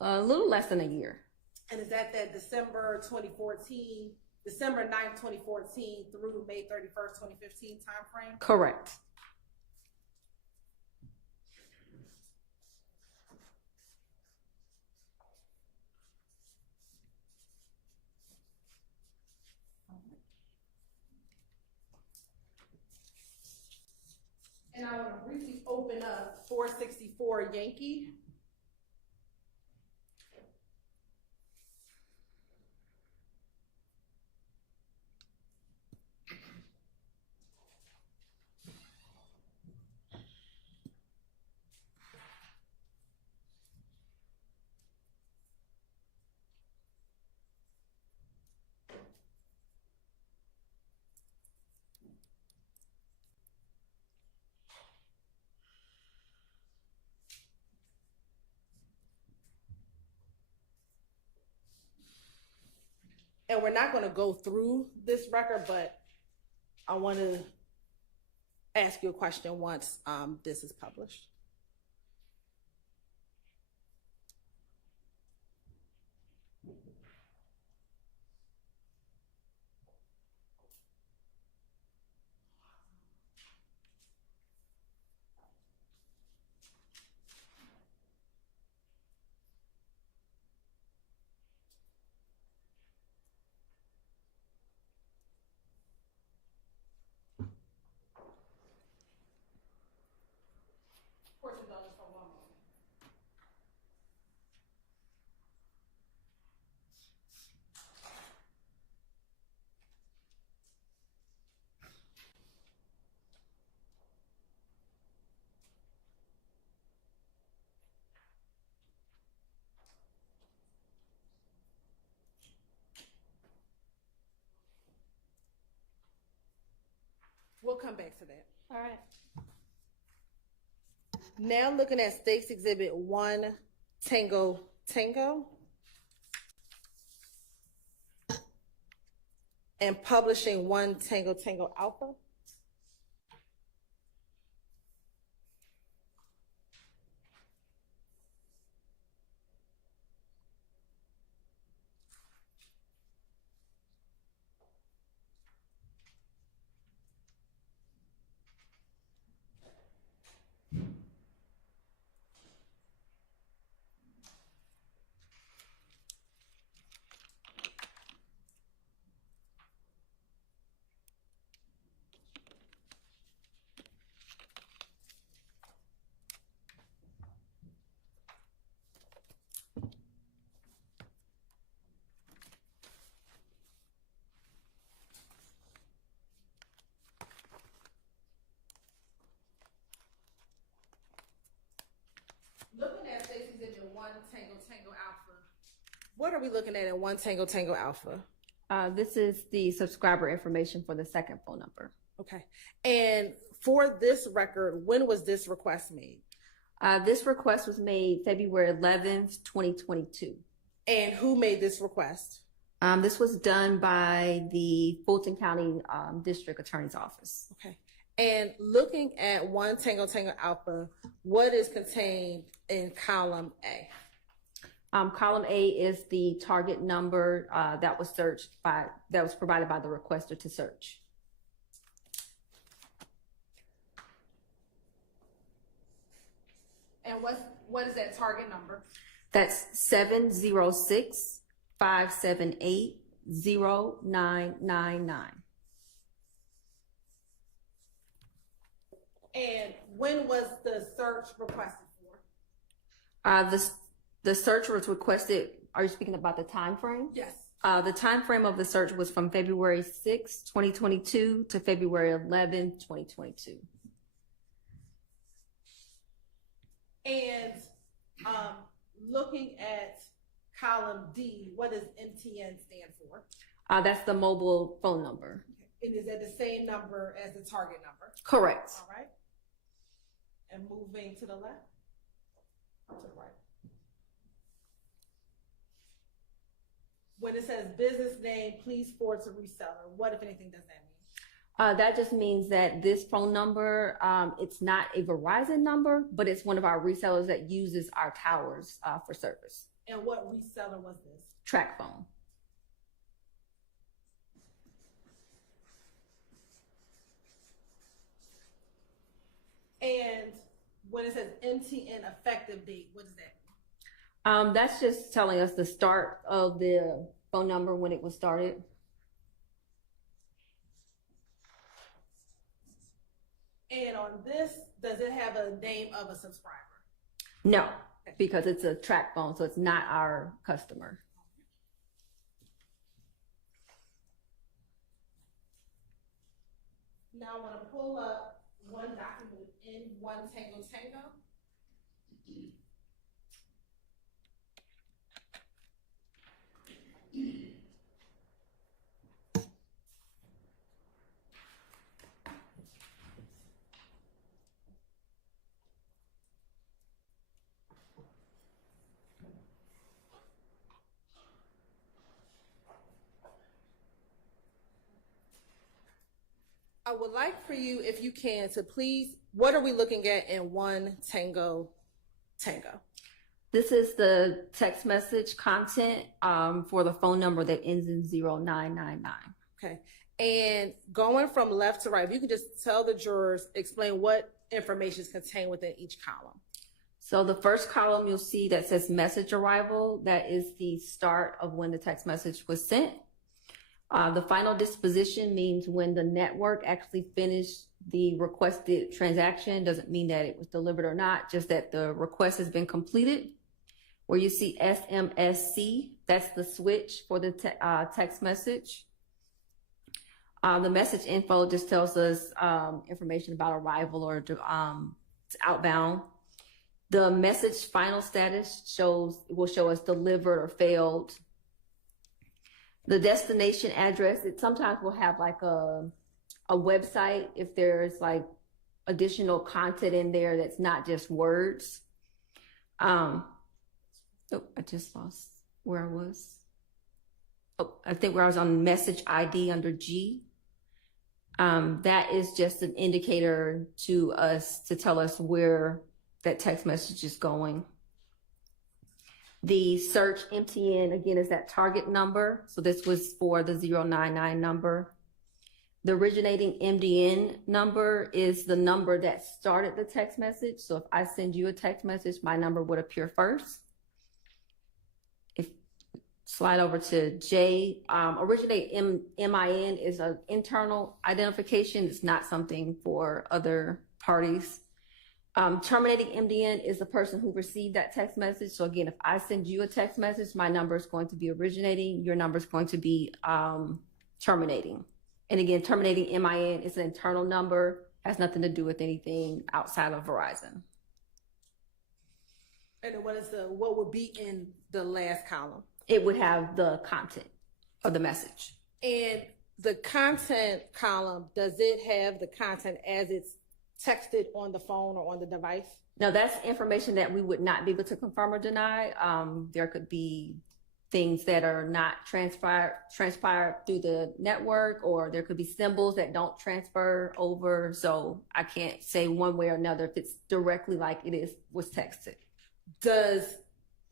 A little less than a year. And is that December 2014, December 9th, 2014 through May 31st, 2015 timeframe? Correct. And I want to briefly open up 464 Yankee. And we're not going to go through this record, but I want to ask you a question once this is published. We'll come back to that. All right. Now looking at State's Exhibit 1, Tango Tango. And publishing 1 Tango Tango Alpha. Looking at State's Exhibit 1 Tango Tango Alpha, what are we looking at in 1 Tango Tango Alpha? This is the subscriber information for the second phone number. Okay. And for this record, when was this request made? This request was made February 11th, 2022. And who made this request? This was done by the Fulton County District Attorney's Office. Okay. And looking at 1 Tango Tango Alpha, what is contained in column A? Column A is the target number that was provided by the requester to search. And what is that target number? That's 706-578-0999. And when was the search requested for? The search was requested. Are you speaking about the time frame? Yes. The time frame of the search was from February 6, 2022 to February 11, 2022. And looking at column D, what does MTN stand for? That's the mobile phone number. And is that the same number as the target number? Correct. All right. And moving to the left, to the right. When it says business name, please forward to reseller, what, if anything, does that mean? That just means that this phone number, it's not a Verizon number, but it's one of our resellers that uses our towers for service. And what reseller was this? Track phone. And when it says MTN effective date, what does that mean? That's just telling us the start of the phone number when it was started. And on this, does it have a name of a subscriber? No, because it's a track phone, so it's not our customer. Now I want to pull up one document in 1 Tango Tango. I would like for you, if you can, to please, what are we looking at in 1 Tango Tango? This is the text message content for the phone number that ends in 0999. Okay. And going from left to right, if you can just tell the jurors, explain what information is contained within each column. So the first column you'll see that says message arrival, that is the start of when the text message was sent. The final disposition means when the network actually finished the requested transaction. Doesn't mean that it was delivered or not, just that the request has been completed. Where you see SMSC, that's the switch for the text message. The message info just tells us information about arrival or it's outbound. The message final status will show us delivered or failed. The destination address, it sometimes will have like a a website if there's like additional content in there that's not just words. Oh, I just lost where I was. Oh, I think where I was on message ID under G. That is just an indicator to us to tell us where that text message is going. The search MTN, again, is that target number. So this was for the 099 number. The originating MDN number is the number that started the text message. So if I send you a text message, my number would appear first. If slide over to J, originating MIN is an internal identification. It's not something for other parties. Terminating MDN is the person who received that text message. So again, if I send you a text message, my number is going to be originating. Your number is going to be terminating. And again, terminating MIN is an internal number, has nothing to do with anything outside of Verizon. And what would be in the last column? It would have the content of the message. And the content column, does it have the content as it's texted on the phone or on the device? Now, that's information that we would not be able to confirm or deny. There could be things that are not transpired through the network, or there could be symbols that don't transfer over. So I can't say one way or another if it's directly like was texted. Does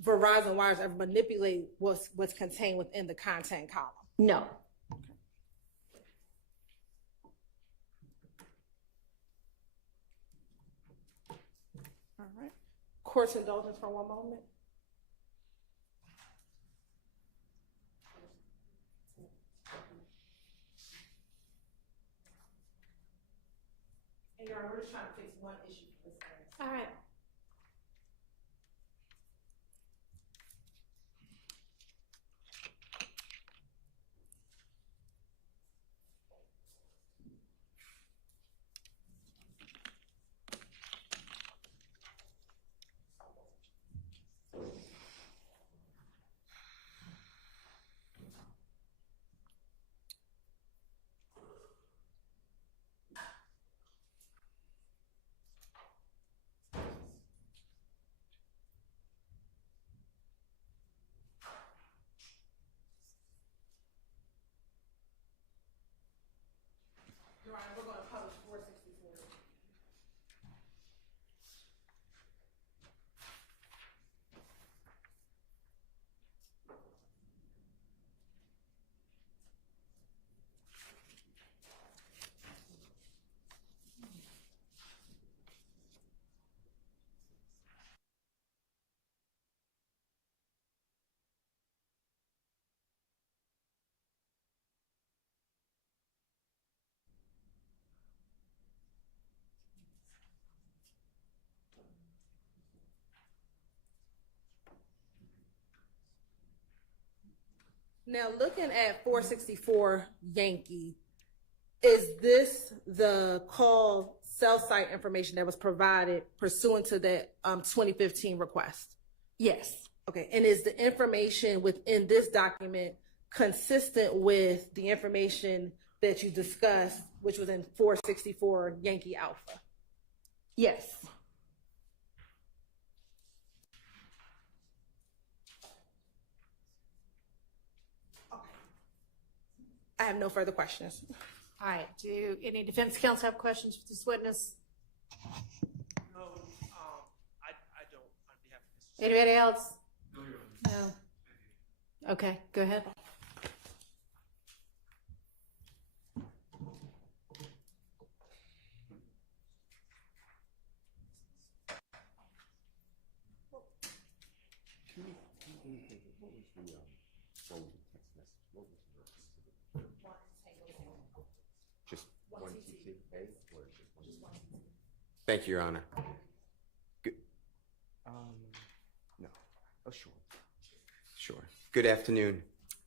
Verizon Wires ever manipulate what's contained within the content column? No. All right. Court's indulgence for one moment. And Your Honor, we're just trying to fix one issue for this case. All right. Your Honor, we're going to publish 464. Now, looking at 464 Yankee, is this the call cell site information that was provided pursuant to that 2015 request? Yes. Okay, and is the information within this document consistent with the information that you discussed, which was in 464 Yankee Alpha? Yes. I have no further questions. All right. Do any defense counsel have questions for this witness? No, I don't. On behalf of Mr. Anybody else? No. Okay, go ahead. Just one TTA or just one? Thank you, Your Honor. Good. No. Oh, sure. Sure. Good afternoon.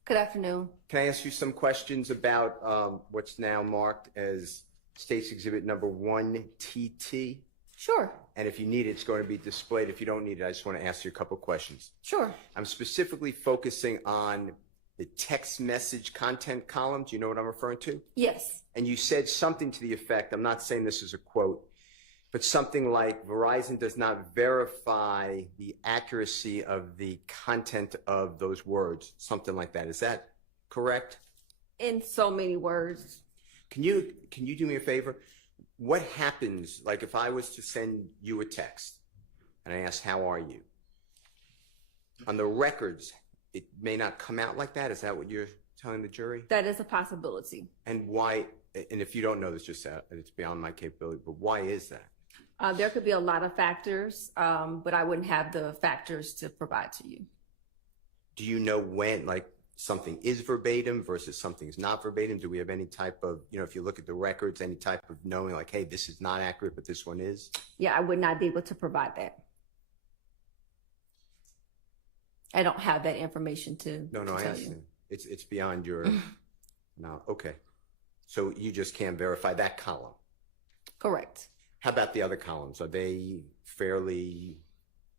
Good afternoon. Can I ask you some questions about what's now marked as State's Exhibit number 1TT? Sure. And if you need it, it's going to be displayed. If you don't need it, I just want to ask you a couple questions. Sure. I'm specifically focusing on the text message content column. Do you know what I'm referring to? Yes. And you said something to the effect, I'm not saying this is a quote, but something like Verizon does not verify the accuracy of the content of those words, something like that. Is that correct? In so many words. Can you do me a favor? What happens, like if I was to send you a text and I ask, how are you? On the records, it may not come out like that. Is that what you're telling the jury? That is a possibility. And why, and if you don't know this, just it's beyond my capability, but why is that? There could be a lot of factors, but I wouldn't have the factors to provide to you. Do you know when, like, something is verbatim versus something's not verbatim? Do we have any type of, if you look at the records, any type of knowing, like, hey, this is not accurate, but this one is? Yeah, I would not be able to provide that. I don't have that information to No, to I tell understand. you. It's beyond your, no, okay. So you just can't verify that column? Correct. How about the other columns? Are they fairly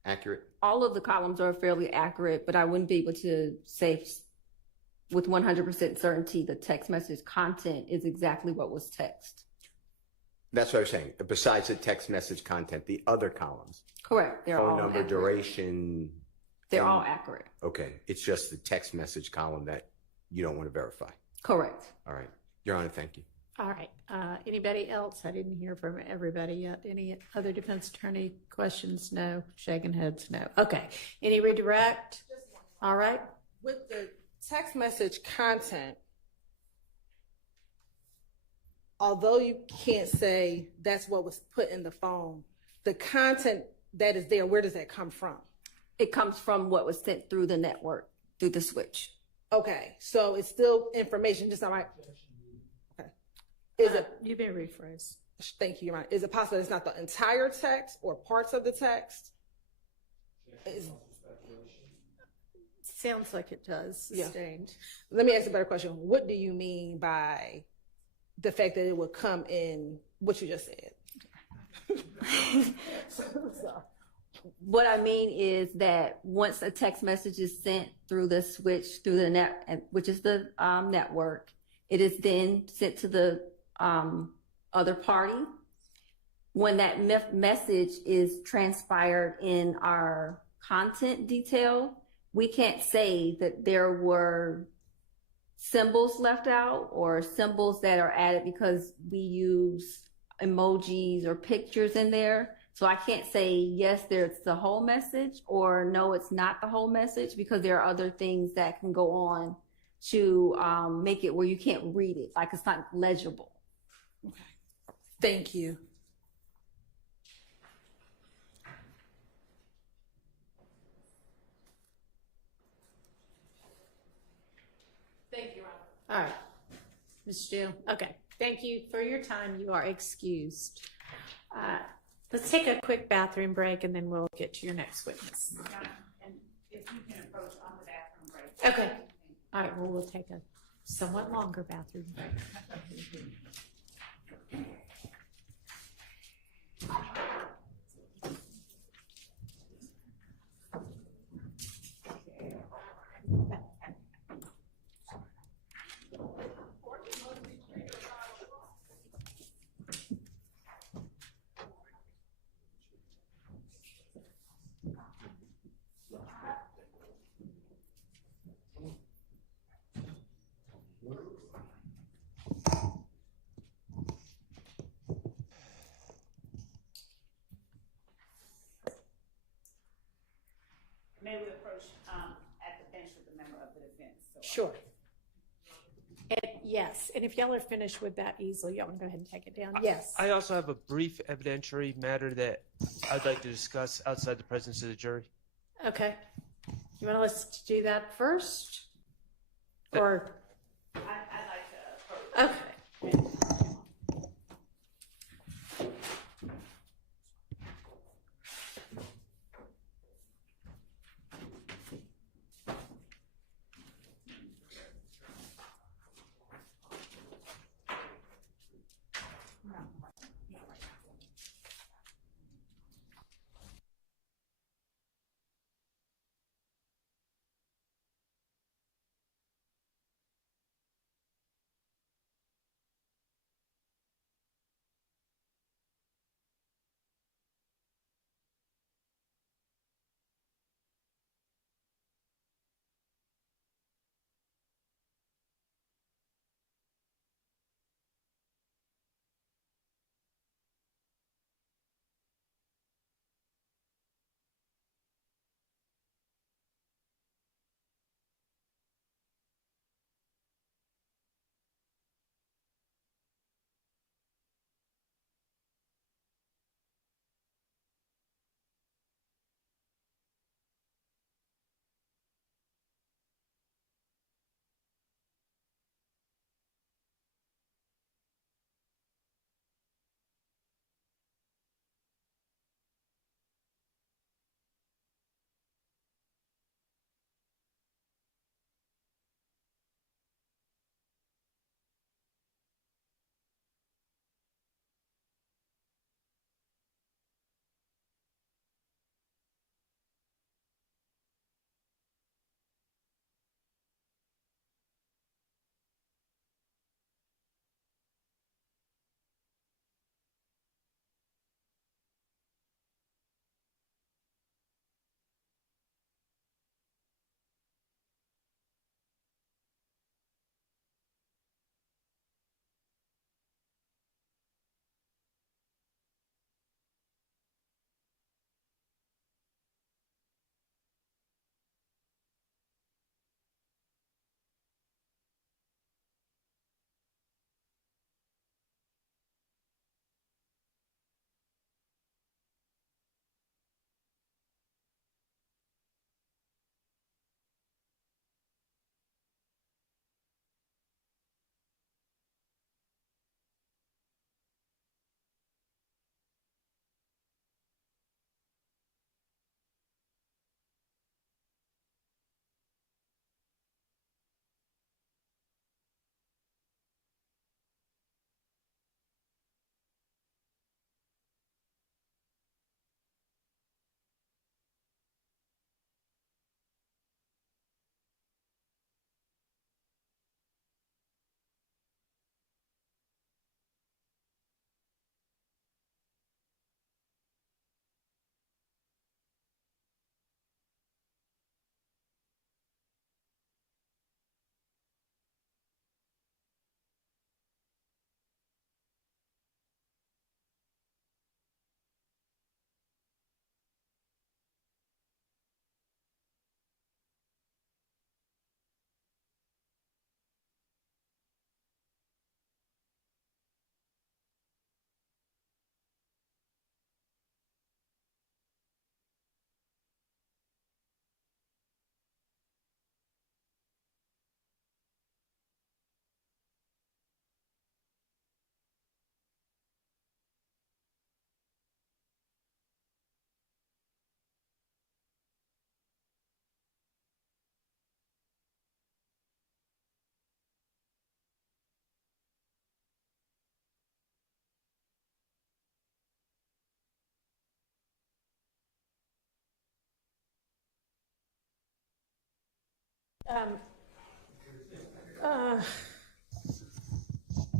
accurate? All of the columns are fairly accurate, but I wouldn't be able to say with 100% certainty the text message content is exactly what was text. That's what I was saying. Besides the text message content, the other columns. Correct. They're Phone all number, accurate. duration. They're all accurate. Okay. It's just the text message column that you don't want to verify. Correct. All right. Your Honor, thank you. All right. Anybody else? I didn't hear from everybody yet. Any other defense attorney questions? No. Shaking heads? No. Okay. Any redirect? All right. With the text message content, although you can't say that's what was put in the phone, the content that is there, where does that come from? It comes from what was sent through the network, through the switch. Okay, so it's still information, just not right. Okay. Is it? You may rephrase. Thank you, Your Honor. Is it possible it's not the entire text or parts of the text? Sounds like it does. Yeah. Sustained. Let me ask a better question. What do you mean by the fact that it would come in what you just said? What I mean is that once a text message is sent through the switch, through the net, which is the network, it is then sent to the other party. When that message is transpired in our content detail, we can't say that there were symbols left out or symbols that are added because we use emojis or pictures in there. So I can't say, yes, there's the whole message, or no, it's not the whole message, because there are other things that can go on to make it where you can't read it, like it's not legible. Okay. Thank you. Thank you, Robert. All right. Ms. Jill. Okay. Thank you for your time. You are excused. Let's take a quick bathroom break and then we'll get to your next witness. And if you can approach on the bathroom break. Okay. All right. Well, we'll take a somewhat longer bathroom break. May we approach at the bench with a member of the defense? Sure. And yes, and if y'all are finished with that easily, y'all can go ahead and take it down. Yes. I also have a brief evidentiary matter that I'd like to discuss outside the presence of the jury. Okay. You want us to do that first? Or? I'd like to approach. Okay.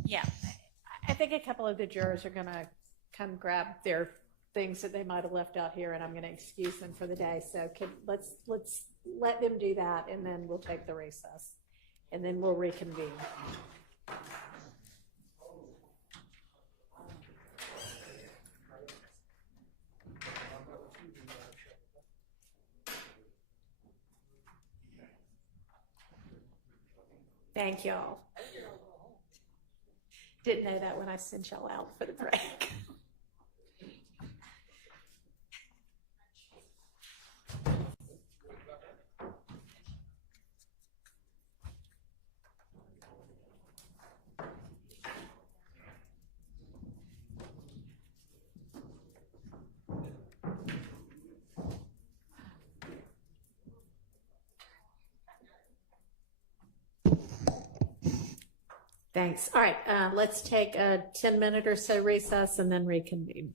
Yeah, I think a couple of the jurors are going to come grab their things that they might have left out here, and I'm going to excuse them for the day. So let's let them do that, and then we'll take the recess, and then we'll reconvene. Thank y'all. Didn't know that when I sent y'all out for the break. Thanks. All right, let's take a 10-minute or so recess and then reconvene.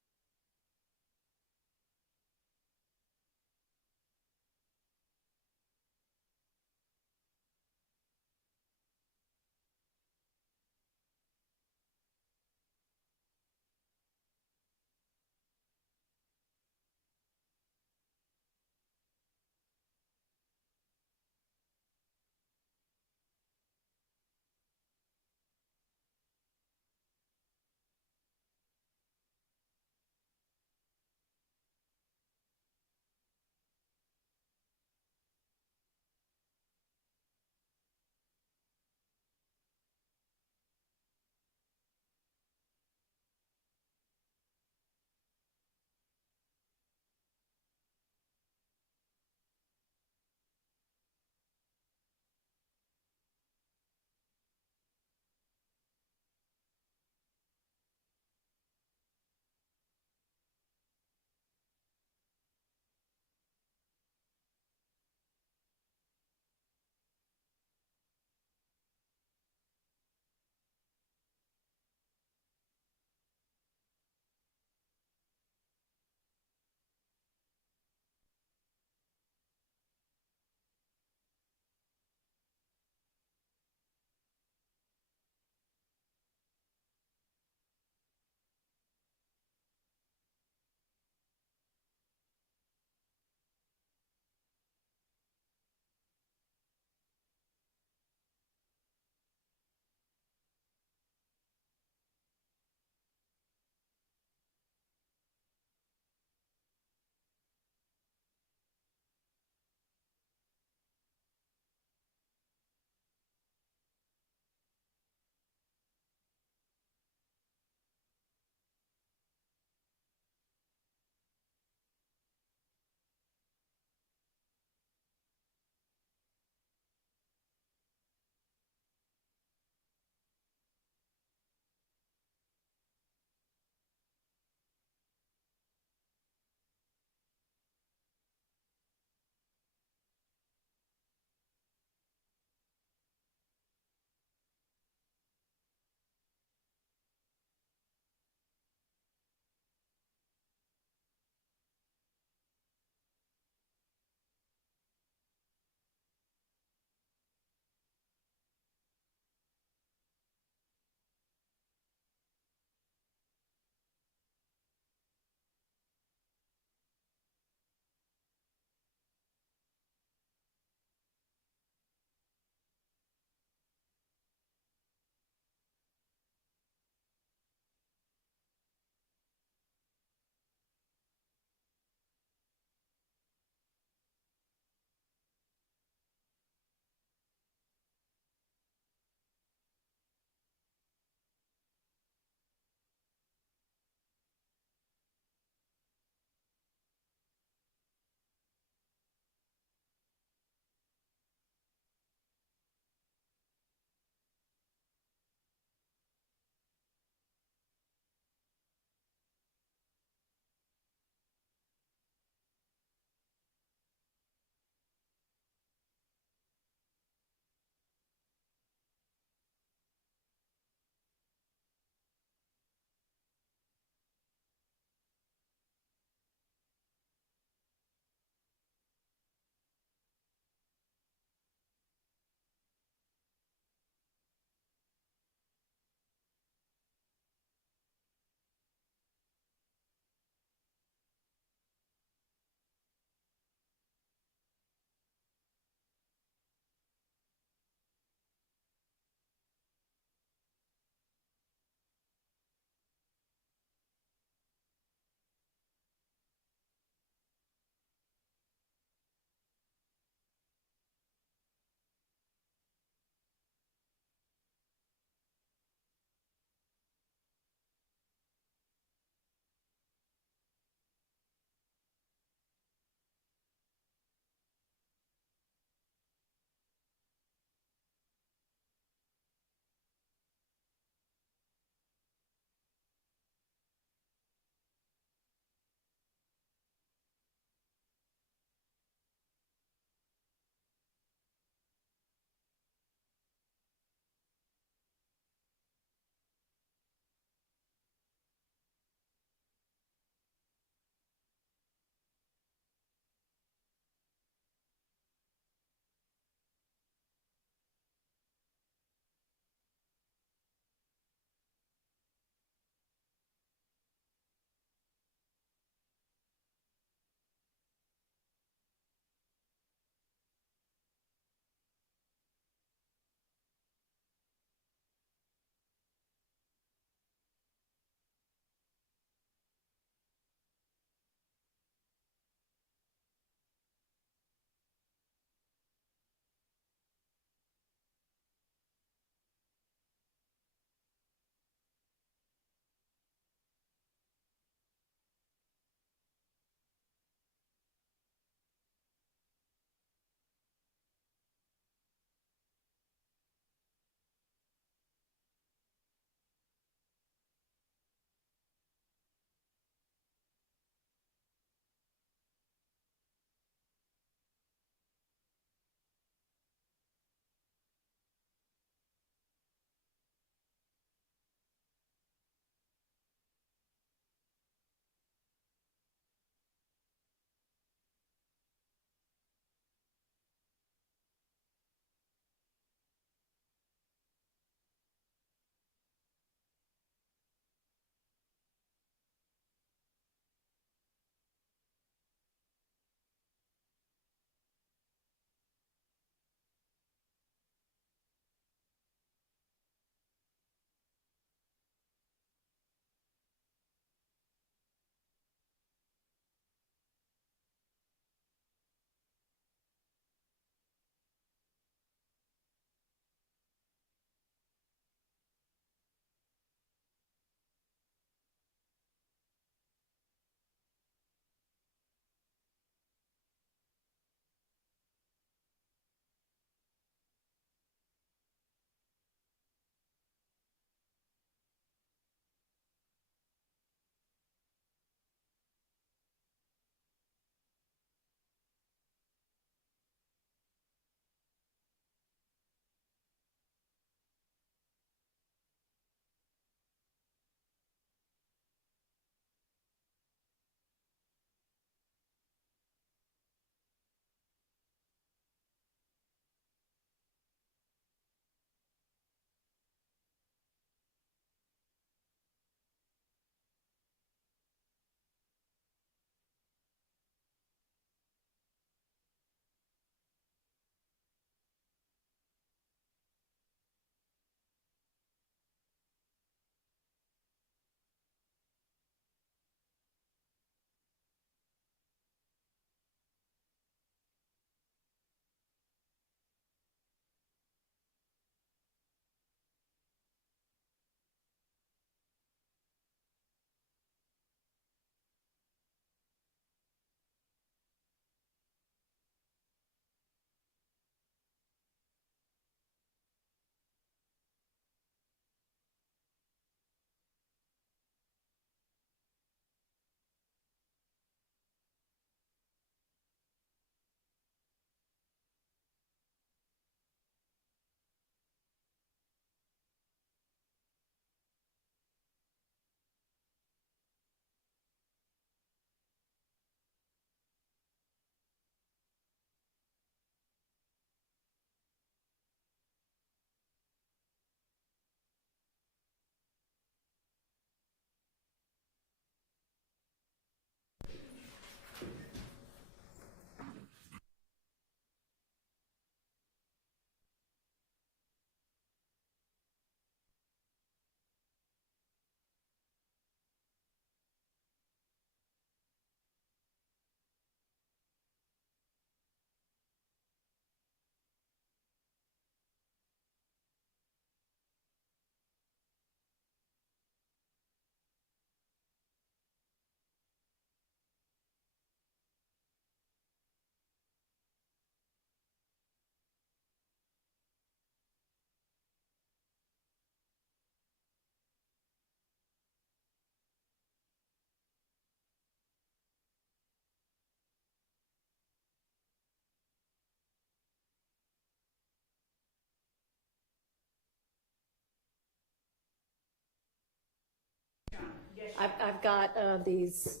I've got these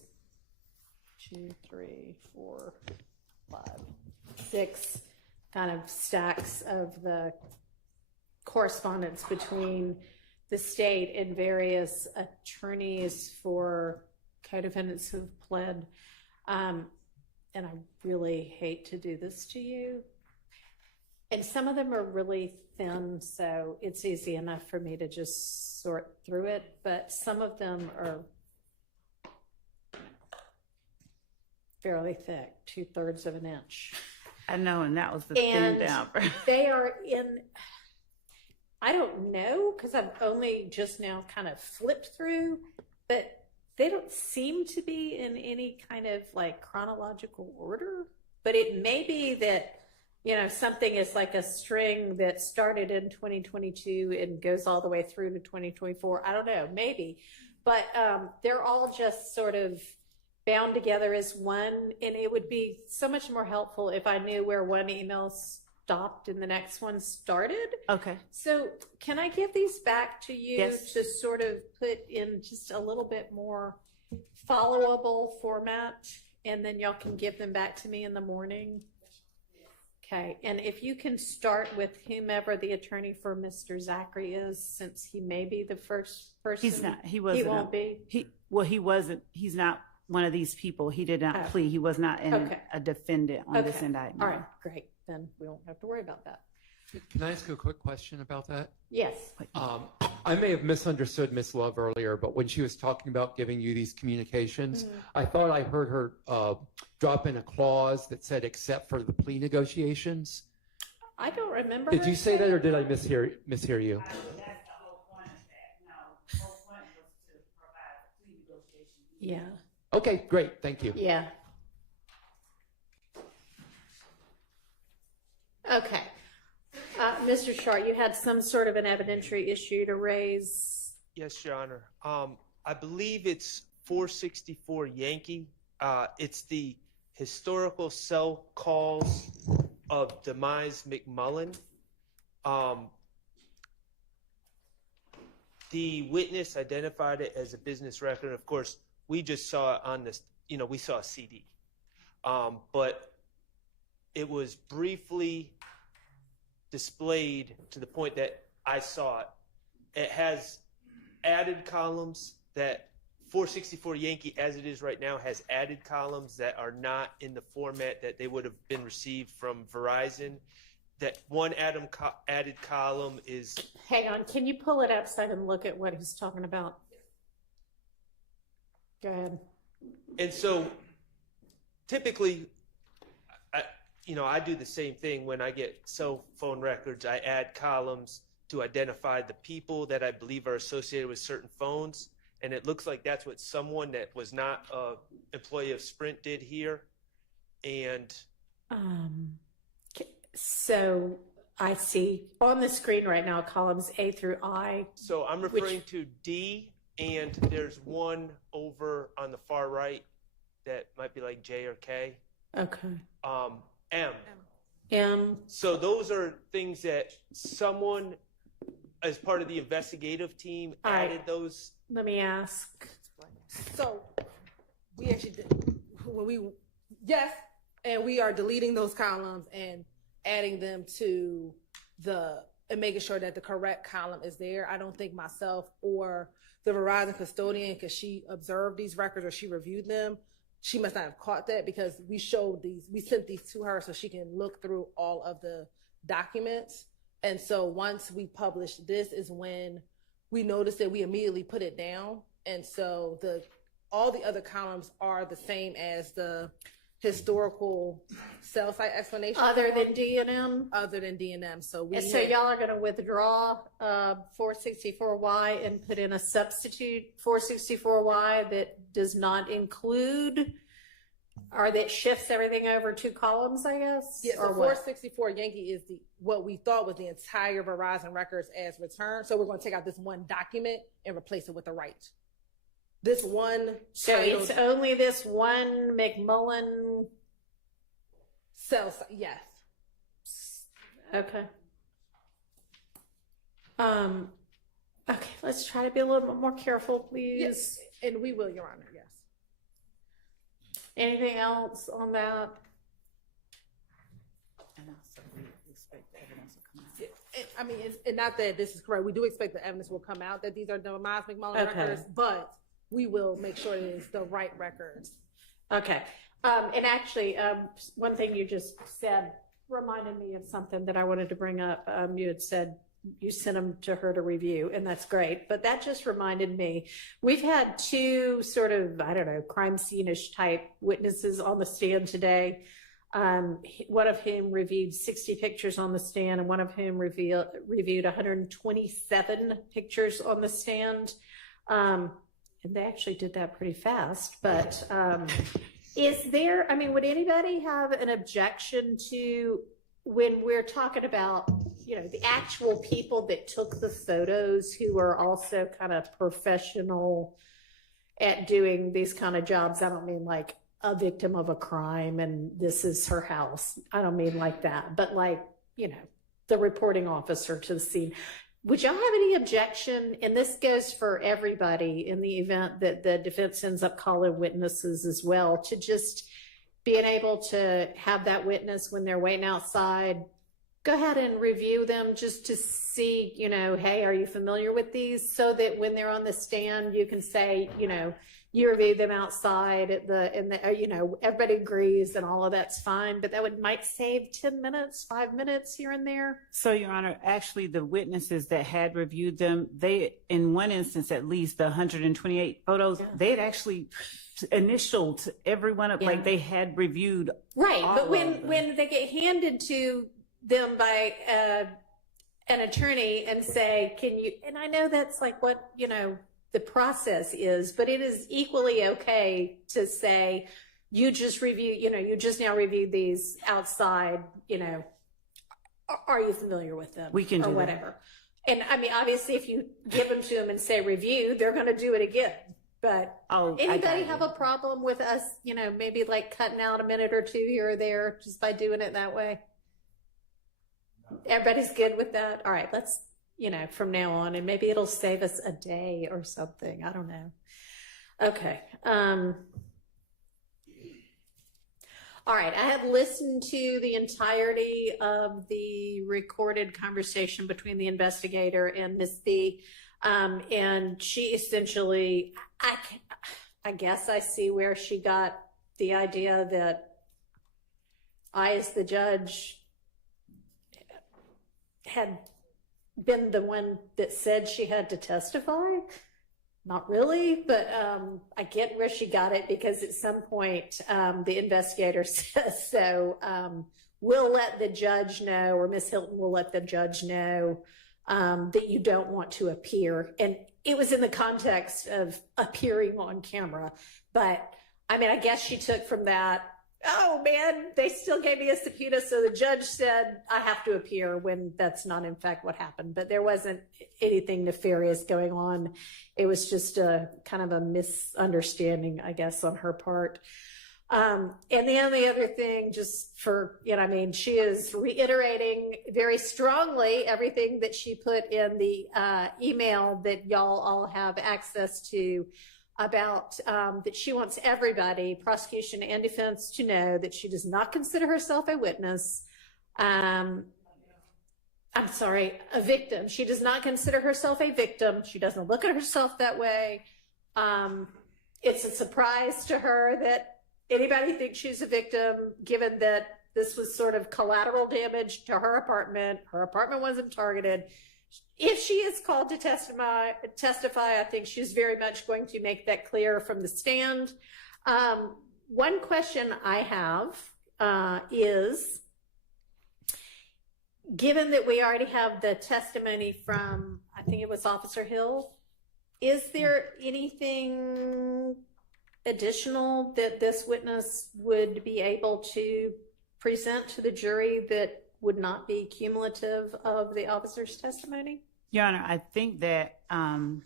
2, 3, 4, 5, 6 kind of stacks of the correspondence between the state and various attorneys for co-defendants who've pled. And I really hate to do this to you. And some of them are really thin, so it's easy enough for me to just sort through it, but some of them are fairly thick, 2/3 of an inch. I know, and that was the And thing down. they are in, I don't know, because I've only just now kind of flipped through, but they don't seem to be in any kind of like chronological order. But it may be that, you know, something is like a string that started in 2022 and goes all the way through to 2024. I don't know, maybe. But they're all just sort of bound together as one, and it would be so much more helpful if I knew where one email stopped and the next one started. Okay. So can I give these back to you Yes. to sort of put in just a little bit more followable format, and then y'all can give them back to me in the morning? Okay, and if you can start with whomever the attorney for Mr. Zachary is, since he may be the first person. He's not. He wasn't. He won't be. He wasn't. He's not one of these people. He did not Oh. plea. He was not in Okay. a defendant on this Okay. indictment. All right, great. Then we won't have to worry about that. Can I ask a quick question about that? Yes. I may have misunderstood Miss Love earlier, but when she was talking about giving you these communications, I thought I heard her drop in a clause that said except for the plea negotiations. I don't remember. Did her you say that, or saying- did I mishear you? That's the whole point of that. No, the whole point was to provide plea negotiations. Yeah. Okay, great. Thank you. Yeah. Okay. Mr. Shart, you had some sort of an evidentiary issue to raise. Yes, Your Honor. I believe it's 464 Yankee. It's the historical cell calls of Demise McMullen. The witness identified it as a business record. Of course, we just saw it on this, we saw a CD. But it was briefly displayed to the point that I saw it. It has added columns that 464 Yankee, as it is right now, has added columns that are not in the format that they would have been received from Verizon. That one added column is... Hang on, can you pull it up so I can look at what he's talking about? Go ahead. And so, typically, I do the same thing when I get cell phone records. I add columns to identify the people that I believe are associated with certain phones. And it looks like that's what someone that was not an employee of Sprint did here. And so I see on the screen right now columns A through I. so I'm referring to D, and there's one over on the far right that might be like J or K. Okay. M. So those are things that someone, as part of the investigative team, All right. added those. Let me ask. So we actually did and we are deleting those columns and adding them to and making sure that the correct column is there. I don't think myself or the Verizon custodian, because she observed these records or she reviewed them, she must not have caught that, because we sent these to her so she can look through all of the documents. And so once we published this is when we noticed that we immediately put it down. And so all the other columns are the same as the historical cell site explanation. Other than D&M? Other than D&M. So So y'all are going to withdraw 464Y and put in a substitute 464Y that does not include, or that shifts everything over 2 columns, I guess? Yeah, so or what? 464 Yankee is what we thought was the entire Verizon records as returned. So we're going to take out this one document and replace it with the right. This one. So it's only this one McMullen cell site. Yes. Okay. Okay, let's try to be a little bit more careful, please. And we will, Your Honor, yes. Anything else on that? And also we expect the evidence to come out. I mean, and not that this is correct. We do expect the evidence will come out that these are the Miles McMullen Okay. records, but we will make sure it is the right records. Okay. And actually, one thing you just said reminded me of something that I wanted to bring up. You had said you sent them to her to review, and that's great. But that just reminded me, we've had two sort of, I don't know, crime scene-ish type witnesses on the stand today. One of whom reviewed 60 pictures on the stand, and one of whom reviewed 127 pictures on the stand. And they actually did that pretty fast. But is there, I mean, would anybody have an objection to when we're talking about, you know, the actual people that took the photos who are also kind of professional at doing these kind of jobs? I don't mean like a victim of a crime and this is her house. I don't mean like that, but like, you know, the reporting officer to the scene. Would y'all have any objection, and this goes for everybody in the event that the defense ends up calling witnesses as well, to just being able to have that witness when they're waiting outside, go ahead and review them just to see, you know, hey, are you familiar with these? So that when they're on the stand, you can say, you know, you reviewed them outside at you know, everybody agrees and all of that's fine, but that might save 10 minutes, 5 minutes here and there. So, Your Honor, actually the witnesses that had reviewed them, they, in one instance at least, the 128 photos, they had actually initialed every one of, like they had reviewed. Right, all but of when them. they get handed to them by an attorney and say, can you, and I know that's like what, you know, the process is, but it is equally okay to say, you just review, you know, you just now reviewed these outside, you know, are you familiar with them? We can or do that. whatever. And I mean, obviously, if you give them to them and say review, they're going to do it again. But anybody have a problem with us, you know, maybe like cutting out a minute or two here or there just by doing it that way? Everybody's good with that? All right, let's, you know, from now on, and maybe it'll save us a day or something. I don't know. Okay. All right. I have listened to the entirety of the recorded conversation between the investigator and Ms. B. And she essentially, I guess I see where she got the idea that I, as the judge, had been the one that said she had to testify. Not really, but I get where she got it, because at some point the investigator says, so we'll let the judge know, or Miss Hilton will let the judge know that you don't want to appear. And it was in the context of appearing on camera. But I mean, I guess she took from that, oh man, they still gave me a subpoena, so the judge said I have to appear, when that's not in fact what happened. But there wasn't anything nefarious going on. It was just a kind of a misunderstanding, I guess, on her part. And the only other thing, just for, you know, I mean, she is reiterating very strongly everything that she put in the email that y'all all have access to, about that she wants everybody, prosecution and defense, to know that she does not consider herself a witness. I'm sorry, a victim. She does not consider herself a victim. She doesn't look at herself that way. It's a surprise to her that anybody thinks she's a victim, given that this was sort of collateral damage to her apartment. Her apartment wasn't targeted. If she is called to testify, I think she's very much going to make that clear from the stand. One question I have is, given that we already have the testimony from, I think it was Officer Hill, is there anything additional that this witness would be able to present to the jury that would not be cumulative of the officer's testimony? Your Honor, I think that, and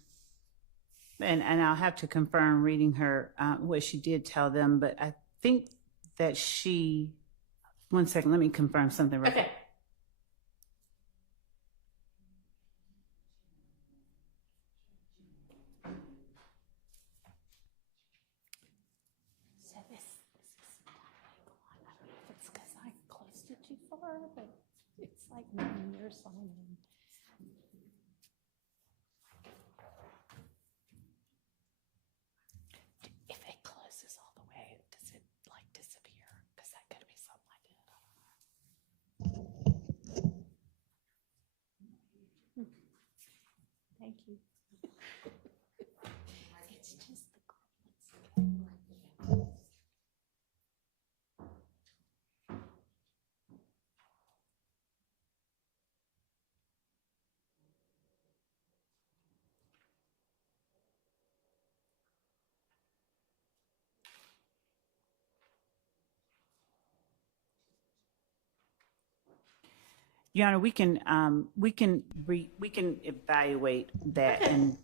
I'll have to confirm reading her, what she did tell them, but I think that she, one second, let me confirm something real quick. Okay. door, but it's like when you're signing. If it closes all the way, does it like disappear? Because that could be something I did. Thank you. It's just the Your Honor, we can evaluate that. Okay. And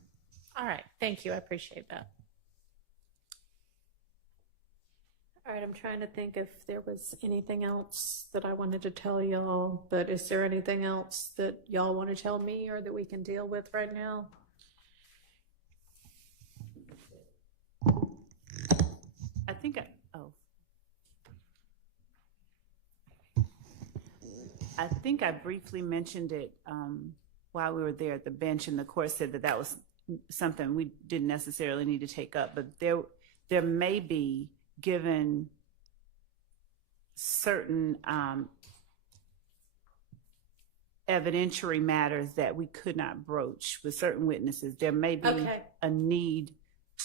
All right, thank you, I appreciate that. All right, I'm trying to think if there was anything else that I wanted to tell y'all, but is there anything else that y'all want to tell me or that we can deal with right now? I think I think I briefly mentioned it while we were there at the bench, and the court said that that was something we didn't necessarily need to take up, but there may be, given certain evidentiary matters that we could not broach with certain witnesses, there may be a need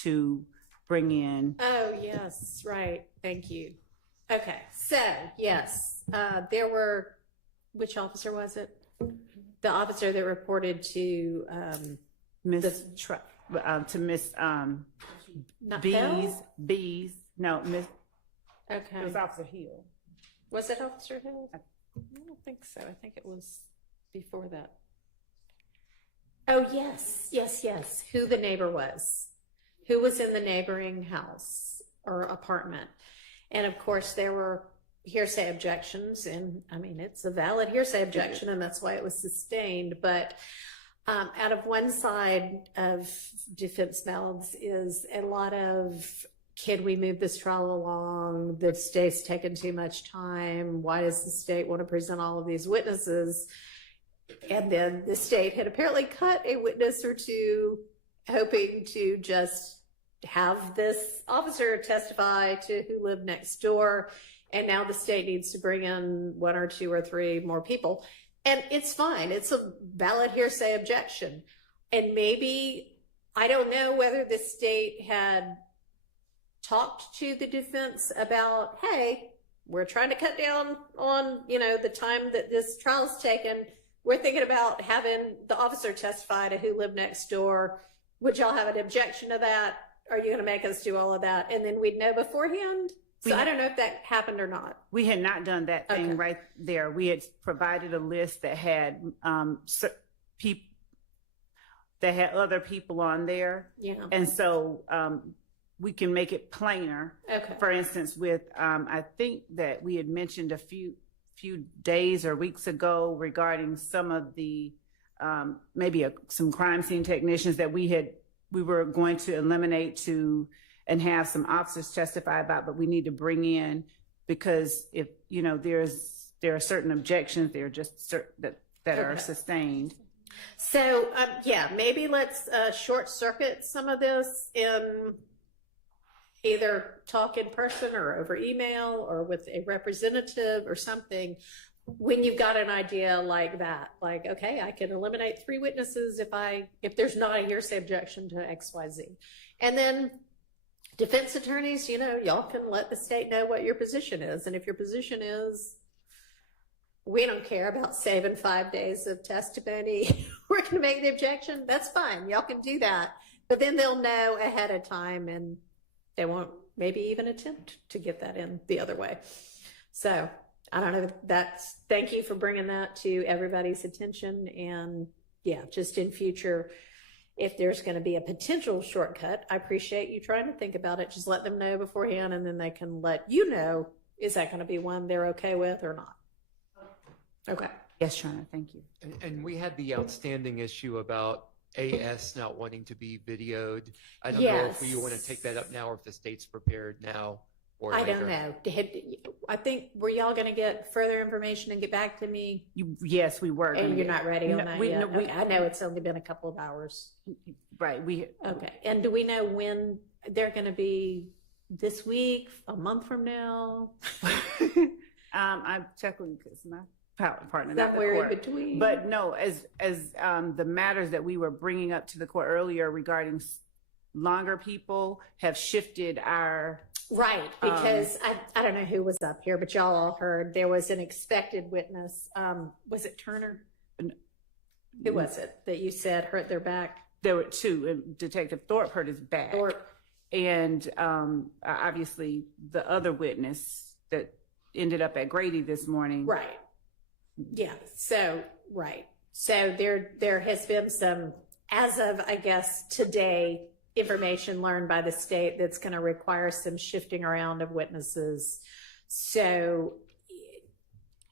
to bring in. Oh, yes, right, thank you. Okay, so, yes, there were, which officer was it? The officer that reported to Miss Bees. No, Miss. Okay. It was Officer Hill. Was it Officer Hill? I don't think so. I think it was before that. Oh, yes. Who the neighbor was. Who was in the neighboring house or apartment. And of course, there were hearsay objections. And I mean, it's a valid hearsay objection, and that's why it was sustained. But out of one side of defense mouths is a lot of, can we move this trial along? The state's taken too much time. Why does the state want to present all of these witnesses? And then the state had apparently cut a witness or two, hoping to just have this officer testify to who lived next door. And now the state needs to bring in one or two or three more people. And it's fine. It's a valid hearsay objection. And maybe, I don't know whether the state had talked to the defense about, hey, we're trying to cut down on, the time that this trial's taken. We're thinking about having the officer testify to who lived next door. Would y'all have an objection to that? Are you going to make us do all of that? And then we'd know beforehand. So I don't know if that happened or not. We had not done that thing right there. We had provided a list that had other people on there. Yeah. And so we can make it plainer. Okay. For instance, with I think that we had mentioned a few days or weeks ago regarding some of the some crime scene technicians that we were going to eliminate and have some officers testify about, but we need to bring in, because if there are certain objections, they're just that are sustained. So maybe let's short circuit some of this in either talk in person or over email or with a representative or something. When you've got an idea like that, like, okay, I can eliminate 3 witnesses if there's not a hearsay objection to XYZ. And then defense attorneys, y'all can let the state know what your position is. And if your position is, we don't care about saving 5 days of testimony, we're going to make the objection, that's fine. Y'all can do that. But then they'll know ahead of time, and they won't maybe even attempt to get that in the other way. So I don't know. Thank you for bringing that to everybody's attention. And just in future, if there's going to be a potential shortcut, I appreciate you trying to think about it. Just let them know beforehand, and then they can let you know, is that going to be one they're okay with or not? Okay. Yes, Your Honor, thank you. And we had the outstanding issue about AS not wanting to be videoed. I don't know if we want to take that up now or if the state's prepared now or I later? don't know. I think, were y'all going to get further information and get back to me? Yes, we were. And you're not ready on that yet? no, Okay, I know it's only been a couple of hours. Right. Okay. And do we know when they're going to be this week, a month from now? I'm checking because my partner, That not the we're in court. between? But no, as the matters that we were bringing up to the court earlier regarding longer people have shifted our. Right, because I don't know who was up here, but y'all all heard there was an expected witness. Was it Turner? Who was it that you said hurt their back? There were two. And Detective Thorpe hurt his back. And obviously the other witness that ended up at Grady this morning. Right. Yeah. So, right. So there has been some, as of, I guess, today, information learned by the state that's going to require some shifting around of witnesses. So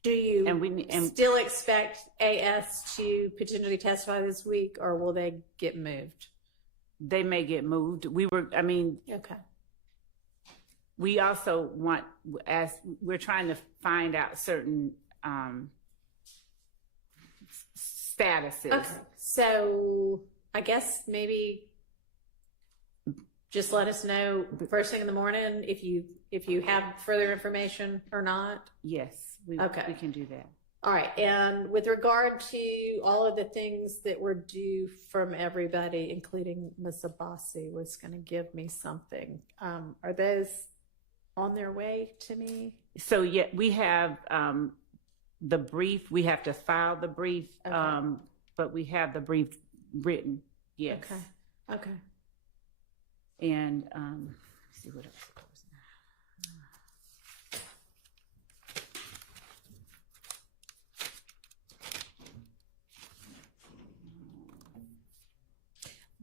do you still expect AS to potentially testify this week, or will they get moved? They may get moved. Okay. We also want, as we're trying to find out certain statuses. Okay. So I guess maybe just let us know first thing in the morning if you have further information or not. Yes, we can do that. All right. And with regard to all of the things that were due from everybody, including Ms. Abbasi was going to give me something. Are those on their way to me? So yeah, we have the brief. We have to file the brief, but we have the brief written. Yes. Okay. And let's see what else.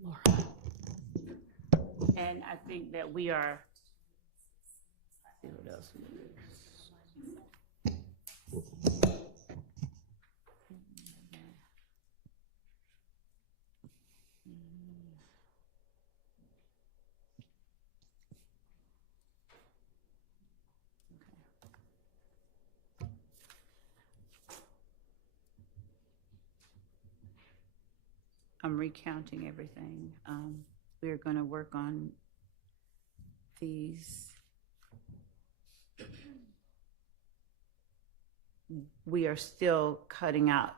Laura. And I think that we are. Let's see what else. I'm recounting everything. We're going to work on these. We are still cutting out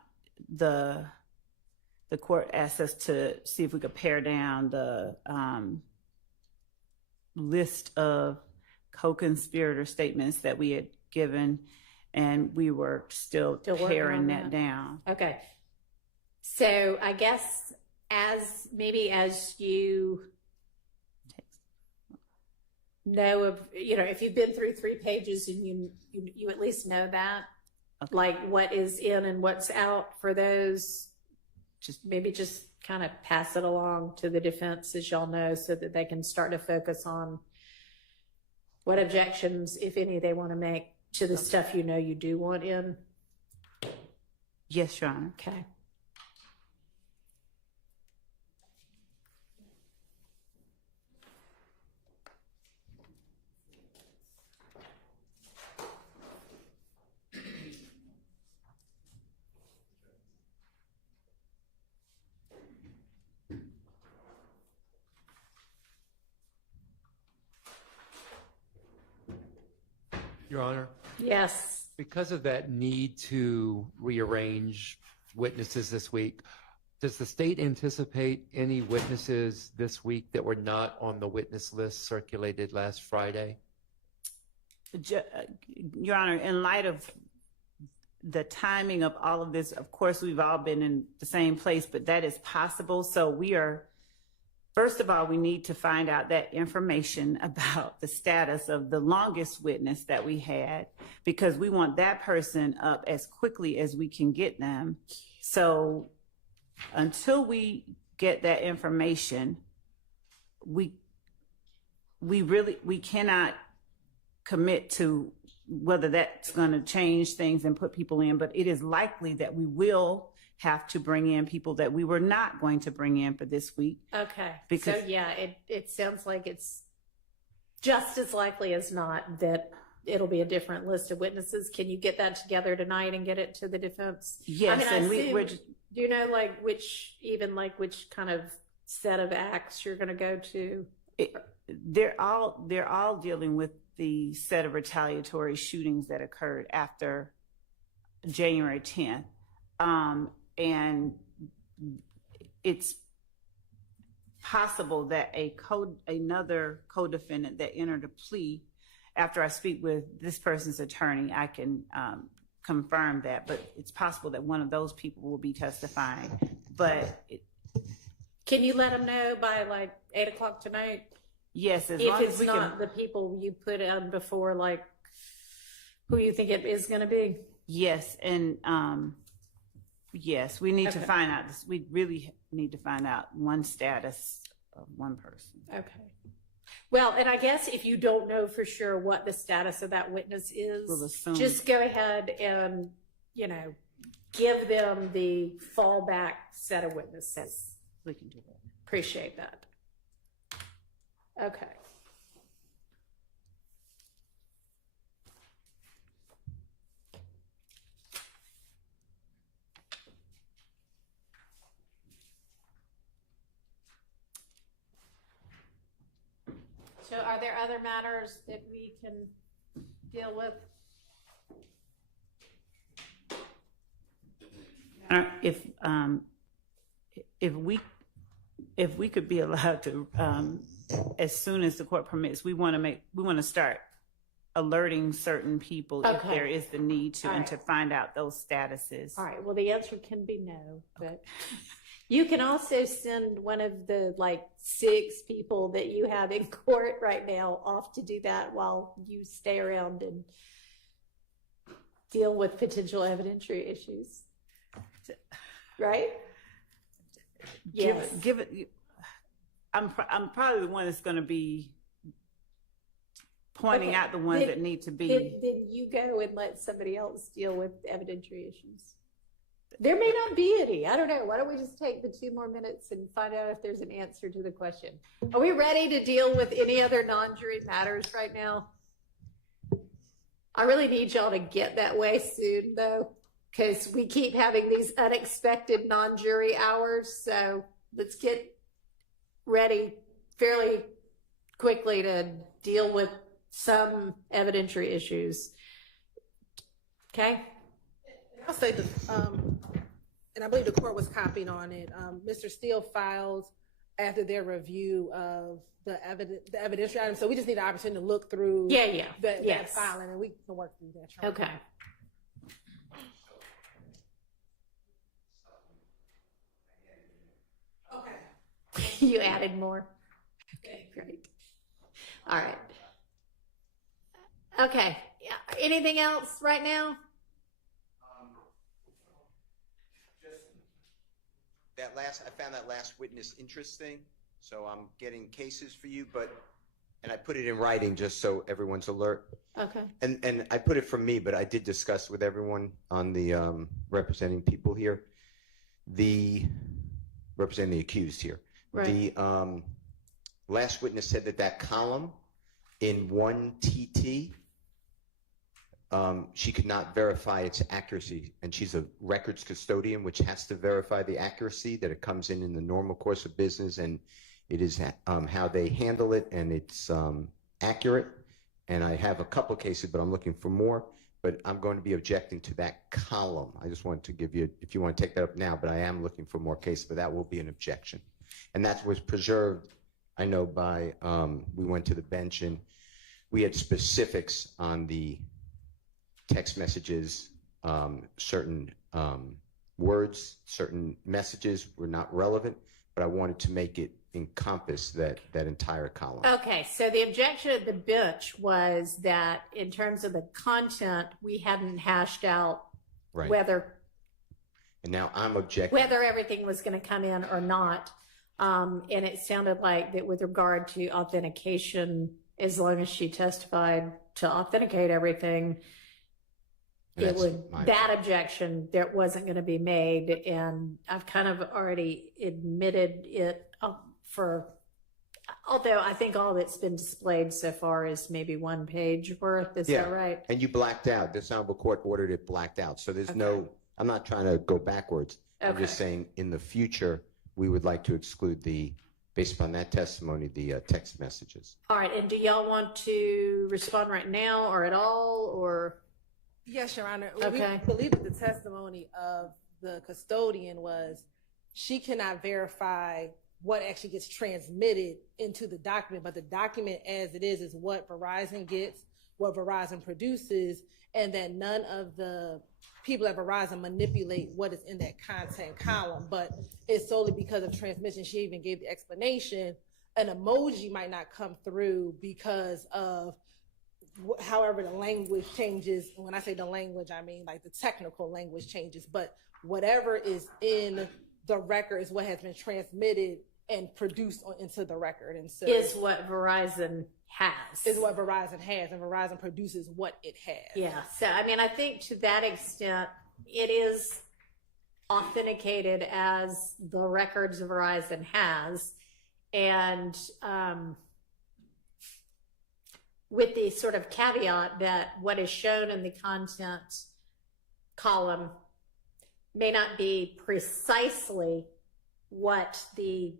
the court asked us to see if we could pare down the list of co-conspirator statements that we had given, and we were still paring that down. Okay. So I guess as you know of, if you've been through 3 pages and you at least know that, like what is in and what's out for those, just kind of pass it along to the defense, as y'all know, so that they can start to focus on what objections, if any, they want to make to the stuff you do want in. Yes, Your Honor. Okay. Your Honor? Yes. Because of that need to rearrange witnesses this week, does the state anticipate any witnesses this week that were not on the witness list circulated last Friday? Your Honor, in light of the timing of all of this, of course, we've all been in the same place, but that is possible. So first of all, we need to find out that information about the status of the longest witness that we had, because we want that person up as quickly as we can get them. So until we get that information, we cannot commit to whether that's going to change things and put people in, but it is likely that we will have to bring in people that we were not going to bring in for this week. Okay. Because so yeah, it sounds like it's just as likely as not that it'll be a different list of witnesses. Can you get that together tonight and get it to the defense? Yes, I and assume, we're just, do you know like which kind of set of acts you're going to go to? they're all dealing with the set of retaliatory shootings that occurred after January 10th. And it's possible that another co-defendant that entered a plea, after I speak with this person's attorney, I can confirm that, but it's possible that one of those people will be testifying. But can you let them know by like 8 o'clock tonight? Yes, as if long it's as we not can. the people you put on before, like who you think it is going to be. Yes, and yes, we need to Okay. find out. We really need to find out one status of one person. Okay. Well, and I guess if you don't know for sure what the status of that witness is, We'll assume. just go ahead and, give them the fallback set of witnesses. We can do that. Appreciate that. Okay. So are there other matters that we can deal with? If we could be allowed to, as soon as the court permits, we want to start alerting certain people if Okay. there is the need to, All and right. to find out those statuses. All right, well, the answer can be no, but you can also send one of the 6 people that you have in court right now off to do that while you stay around and deal with potential evidentiary issues. Right? Yes. Give it. I'm probably the one that's going to be pointing Okay. out the ones Then- that need to be. Then you go and let somebody else deal with evidentiary issues. There may not be any. I don't know. Why don't we just take the 2 more minutes and find out if there's an answer to the question? Are we ready to deal with any other non-jury matters right now? I really need y'all to get that way soon, though, because we keep having these unexpected non-jury hours. So let's get ready fairly quickly to deal with some evidentiary issues. Okay? I'll say this, and I believe the court was copied on it. Mr. Steele filed after their review of the evidentiary items. So we just need an opportunity to look through that Yes. filing, and we can work through that. Okay. You added more? Okay, great. All right. Okay. Yeah. Anything else right now? I found that last witness interesting, so I'm getting cases for you, and I put it in writing just so everyone's alert. Okay. And I put it from me, but I did discuss with everyone on the representing people here, representing the accused here. Right. The last witness said that column in 1TT, she could not verify its accuracy, and she's a records custodian, which has to verify the accuracy, that it comes in the normal course of business, and it is how they handle it, and it's accurate. And I have a couple cases, but I'm looking for more. But I'm going to be objecting to that column. I just wanted to give you, if you want to take that up now, but I am looking for more cases, but that will be an objection. And that was preserved, I know, by, we went to the bench and we had specifics on the text messages, certain words, certain messages were not relevant, but I wanted to make it encompass that entire column. Okay, so the objection at the bench was that in terms of the content, we hadn't hashed out Right. whether And now I'm objecting. everything was going to come in or not. And it sounded like that with regard to authentication, as long as she testified to authenticate everything, that objection that wasn't going to be made. And I've kind of already admitted it for Although I think all that's been displayed so far is maybe 1 page worth. Is that right? And you blacked out. This honorable court ordered it blacked out. So there's no, I'm not trying to go backwards. I'm just saying in the future, we would like to exclude based upon that testimony, the text messages. All right. And do y'all want to respond right now or at all, or? Yes, Your Honor. Okay. We believe that the testimony of the custodian was she cannot verify what actually gets transmitted into the document, but the document as it is what Verizon gets, what Verizon produces, and that none of the people at Verizon manipulate what is in that content column, but it's solely because of transmission. She even gave the explanation. An emoji might not come through because of however the language changes. When I say the language, I mean like the technical language changes, but whatever is in the record is what has been transmitted and produced into the record. And so is what Verizon has. Is what Verizon has, and Verizon produces what it has. Yeah. So, I mean, I think to that extent, it is authenticated as the records Verizon has. And with the sort of caveat that what is shown in the content column may not be precisely what it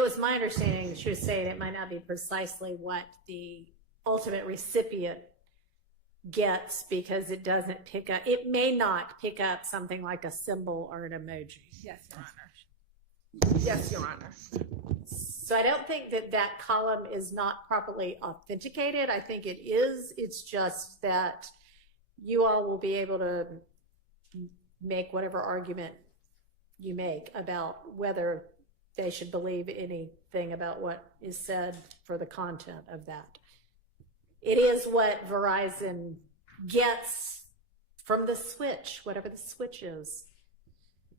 was my understanding that she was saying it might not be precisely what the ultimate recipient gets because it doesn't pick up, it may not pick up something like a symbol or an emoji. Yes, Your Honor. Yes, Your Honor. So I don't think that that column is not properly authenticated. I think it is. It's just that you all will be able to make whatever argument you make about whether they should believe anything about what is said for the content of that. It is what Verizon gets from the switch, whatever the switch is.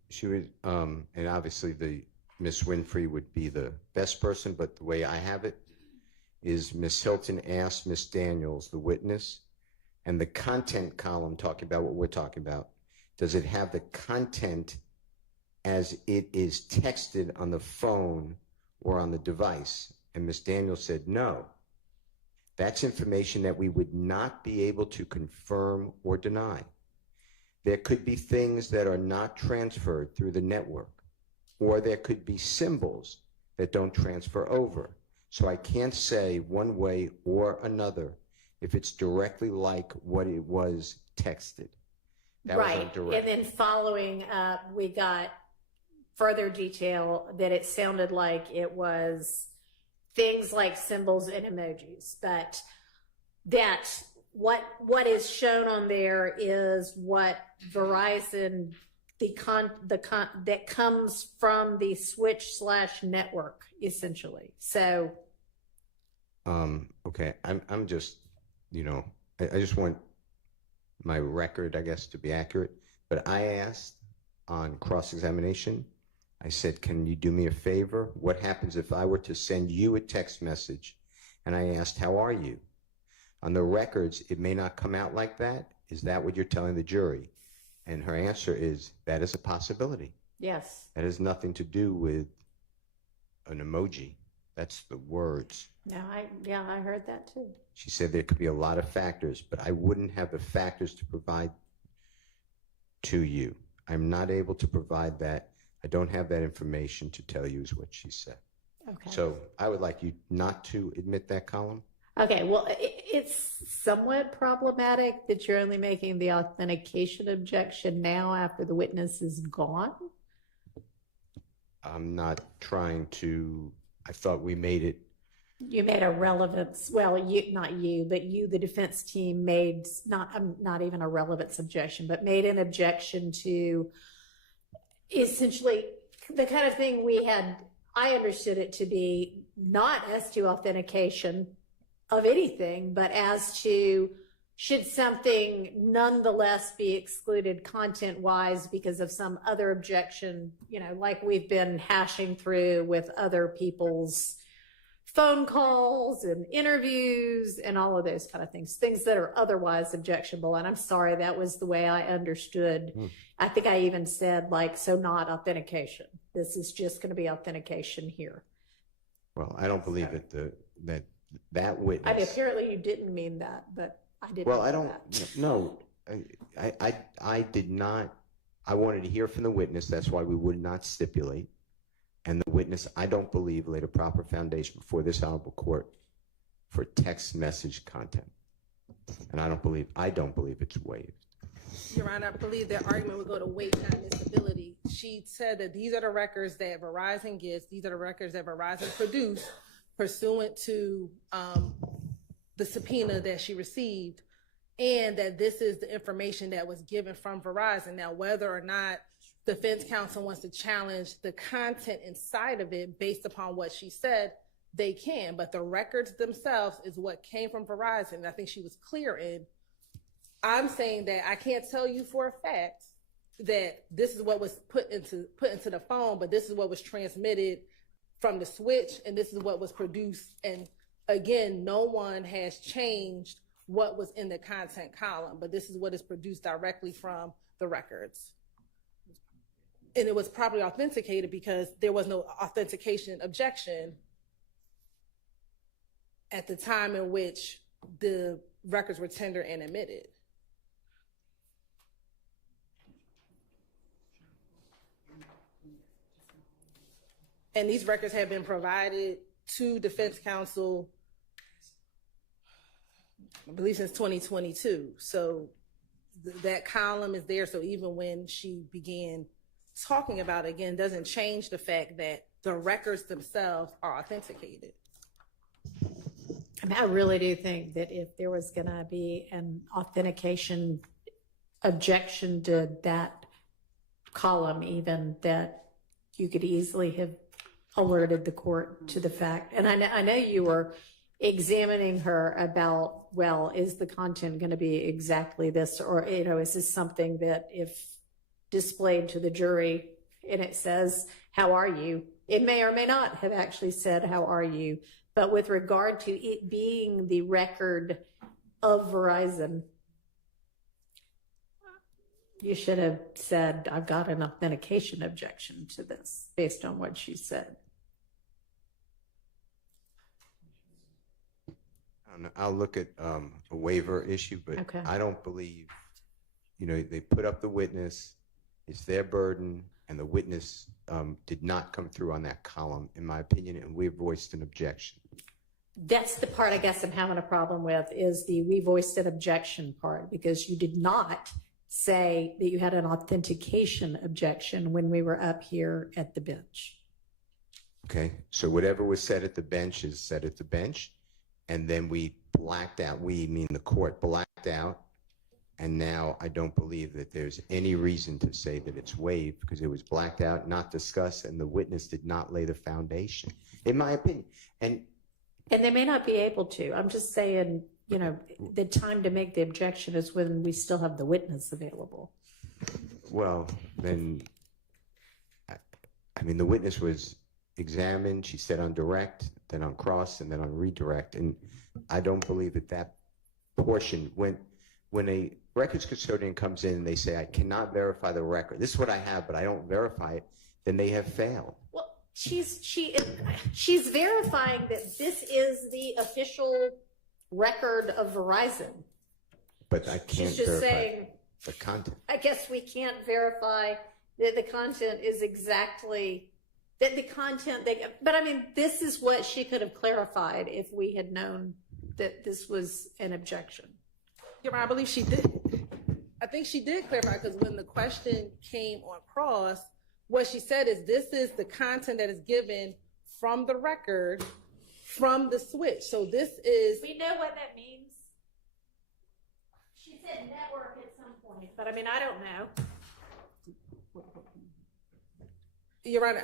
She would, and obviously Miss Winfrey would be the best person, but the way I have it is Miss Hilton asked Miss Daniels, the witness, and the content column talking about what we're talking about, does it have the content as it is texted on the phone or on the device? And Ms. Daniels said, no. That's information that we would not be able to confirm or deny. There could be things that are not transferred through the network, or there could be symbols that don't transfer over. So I can't say one way or another if it's directly like what it was texted. That was right. indirect. And then following up, we got further detail that it sounded like it was things like symbols and emojis, but that what is shown on there is what Verizon, that comes from the switch/network, essentially. So okay, I'm just, I just want my record, I guess, to be accurate. But I asked on cross-examination, I said, can you do me a favor? What happens if I were to send you a text message and I asked, how are you? On the records, it may not come out like that. Is that what you're telling the jury? And her answer is, that is a possibility. yes. That has nothing to do with an emoji. That's the words. No, I heard that too. She said there could be a lot of factors, but I wouldn't have the factors to provide to you. I'm not able to provide that. I don't have that information to tell you, is what she said. Okay. So I would like you not to admit that column. Okay, well, it's somewhat problematic that you're only making the authentication objection now after the witness is gone. I'm not trying to, I thought we made it. You made a relevance, well, not you, but you, the defense team, made not even a relevance objection, but made an objection to essentially the kind of thing I understood it to be not as to authentication of anything, but as to should something nonetheless be excluded content-wise because of some other objection, like we've been hashing through with other people's phone calls and interviews and all of those kind of things that are otherwise objectionable. And I'm sorry, that was the way I understood. I think I even said so not authentication. This is just going to be authentication here. Well, I don't believe that witness. I mean, apparently you didn't mean that, but I didn't. Well, know I don't. that. No, I did not. I wanted to hear from the witness. That's why we would not stipulate. And the witness, I don't believe, laid a proper foundation before this honorable court for text message content. And I don't believe it's waived. Your Honor, I believe their argument would go to weight, not admissibility. She said that these are the records that Verizon gets. These are the records that Verizon produced pursuant to the subpoena that she received, and that this is the information that was given from Verizon. Now, whether or not defense counsel wants to challenge the content inside of it based upon what she said, they can, but the records themselves is what came from Verizon. And I think she was clear in. I'm saying that I can't tell you for a fact that this is what was put into the phone, but this is what was transmitted from the switch, and this is what was produced. And again, no one has changed what was in the content column, but this is what is produced directly from the records. And it was probably authenticated because there was no authentication objection at the time in which the records were tendered and admitted. And these records have been provided to defense counsel, I believe, since 2022. So that column is there. So even when she began talking about it again, doesn't change the fact that the records themselves are authenticated. I mean, I really do think that if there was going to be an authentication objection to that column, even, that you could easily have alerted the court to the fact. And I know you were examining her about, well, is the content going to be exactly this, or, you know, is this something that if displayed to the jury and it says, how are you? It may or may not have actually said, how are you? But with regard to it being the record of Verizon, you should have said, I've got an authentication objection to this based on what she said. I'll look at a waiver issue, but Okay. I don't believe, you know, they put up the witness, it's their burden, and the witness did not come through on that column, in my opinion, and we voiced an objection. That's the part I guess I'm having a problem with, is the we voiced an objection part, because you did not say that you had an authentication objection when we were up here at the bench. Okay, so whatever was said at the bench is said at the bench, and then we blacked out, we mean the court blacked out, and now I don't believe that there's any reason to say that it's waived, because it was blacked out, not discussed, and the witness did not lay the foundation, in my opinion. And they may not be able to. I'm just saying, you know, the time to make the objection is when we still have the witness available. well, then, I mean, the witness was examined, she said on direct, then on cross, and then on redirect, and I don't believe that that portion, when a records custodian comes in and they say, I cannot verify the record, this is what I have, but I don't verify it, then they have failed. Well, she's verifying that this is the official record of Verizon. But I can't She's just verify saying, the content. I guess we can't verify that the content is exactly that the content but I mean, this is what she could have clarified if we had known that this was an objection. Yeah, I believe she did. I think she did clarify, because when the question came on cross, what she said is, this is the content that is given from the record, from the switch. So this is. We know what that means. She said network at some point, but I mean, I don't know. You're right.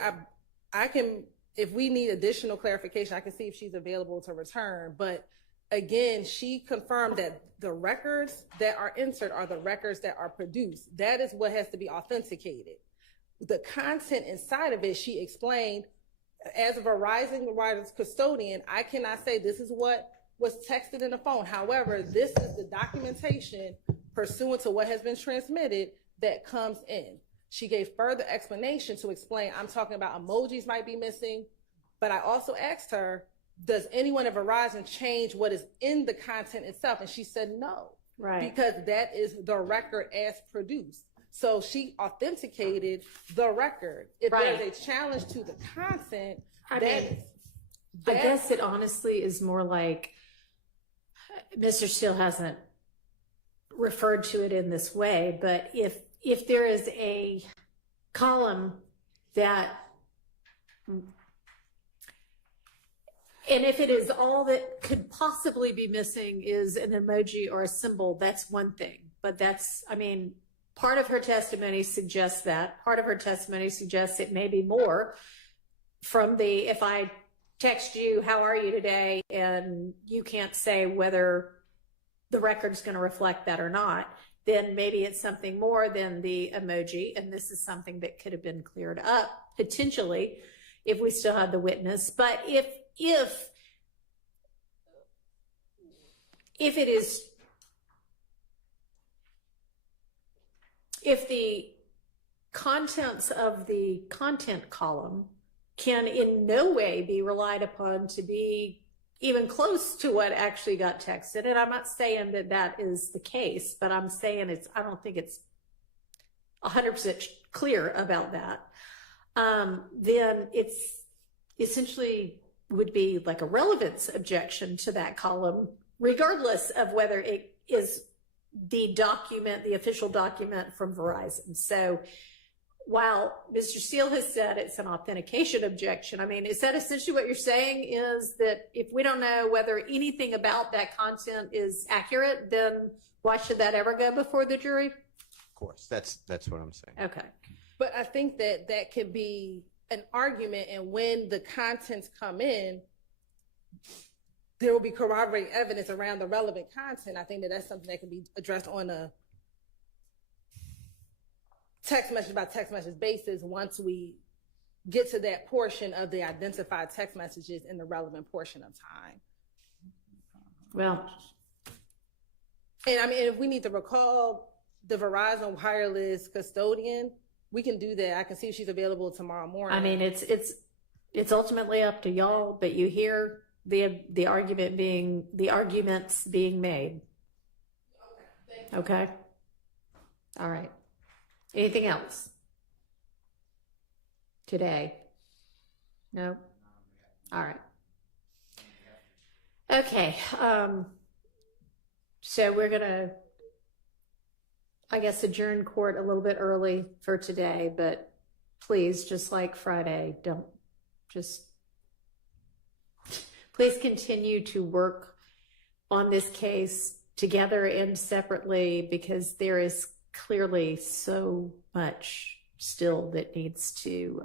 I can, if we need additional clarification, I can see if she's available to return. But again, she confirmed that the records that are entered are the records that are produced. That is what has to be authenticated. The content inside of it, she explained, as a Verizon wireless custodian, I cannot say this is what was texted in the phone. However, this is the documentation pursuant to what has been transmitted that comes in. She gave further explanation to explain, I'm talking about emojis might be missing, But I also asked her, does anyone at Verizon change what is in the content itself? And she said no. Right. Because that is the record as produced. So she authenticated the record. If Right. there's a challenge to the content, I guess it honestly is more like Mr. Steele hasn't referred to it in this way, but if there is a column that, and if it is all that could possibly be missing is an emoji or a symbol, that's one thing. But that's, I mean, part of her testimony suggests that. Part of her testimony suggests it may be more from the, if I text you, how are you today? And you can't say whether the record's going to reflect that or not, then maybe it's something more than the emoji. And this is something that could have been cleared up potentially if we still had the witness. But if it is, if the contents of the content column can in no way be relied upon to be even close to what actually got texted, and I'm not saying that that is the case, but I'm saying I don't think it's 100% clear about that, then it's essentially would be like a relevance objection to that column, regardless of whether it is the document, the official document from Verizon. So while Mr. Steele has said it's an authentication objection, I mean, is that essentially what you're saying, is that if we don't know whether anything about that content is accurate, then why should that ever go before the jury? Of course, that's what I'm saying. Okay. But I think that could be an argument, and when the contents come in, there will be corroborating evidence around the relevant content. I think that's something that can be addressed on a text message by text message basis once we get to that portion of the identified text messages in the relevant portion of time. Well, and I mean, if we need to recall the Verizon wireless custodian, we can do that. I can see if she's available tomorrow morning. I mean, it's ultimately up to y'all, but you hear the arguments being made. Okay. All right. Anything else today? No. All right. Okay. So we're gonna, I guess, adjourn court a little bit early for today, but please, just like Friday, please continue to work on this case together and separately, because there is clearly so much still that needs to,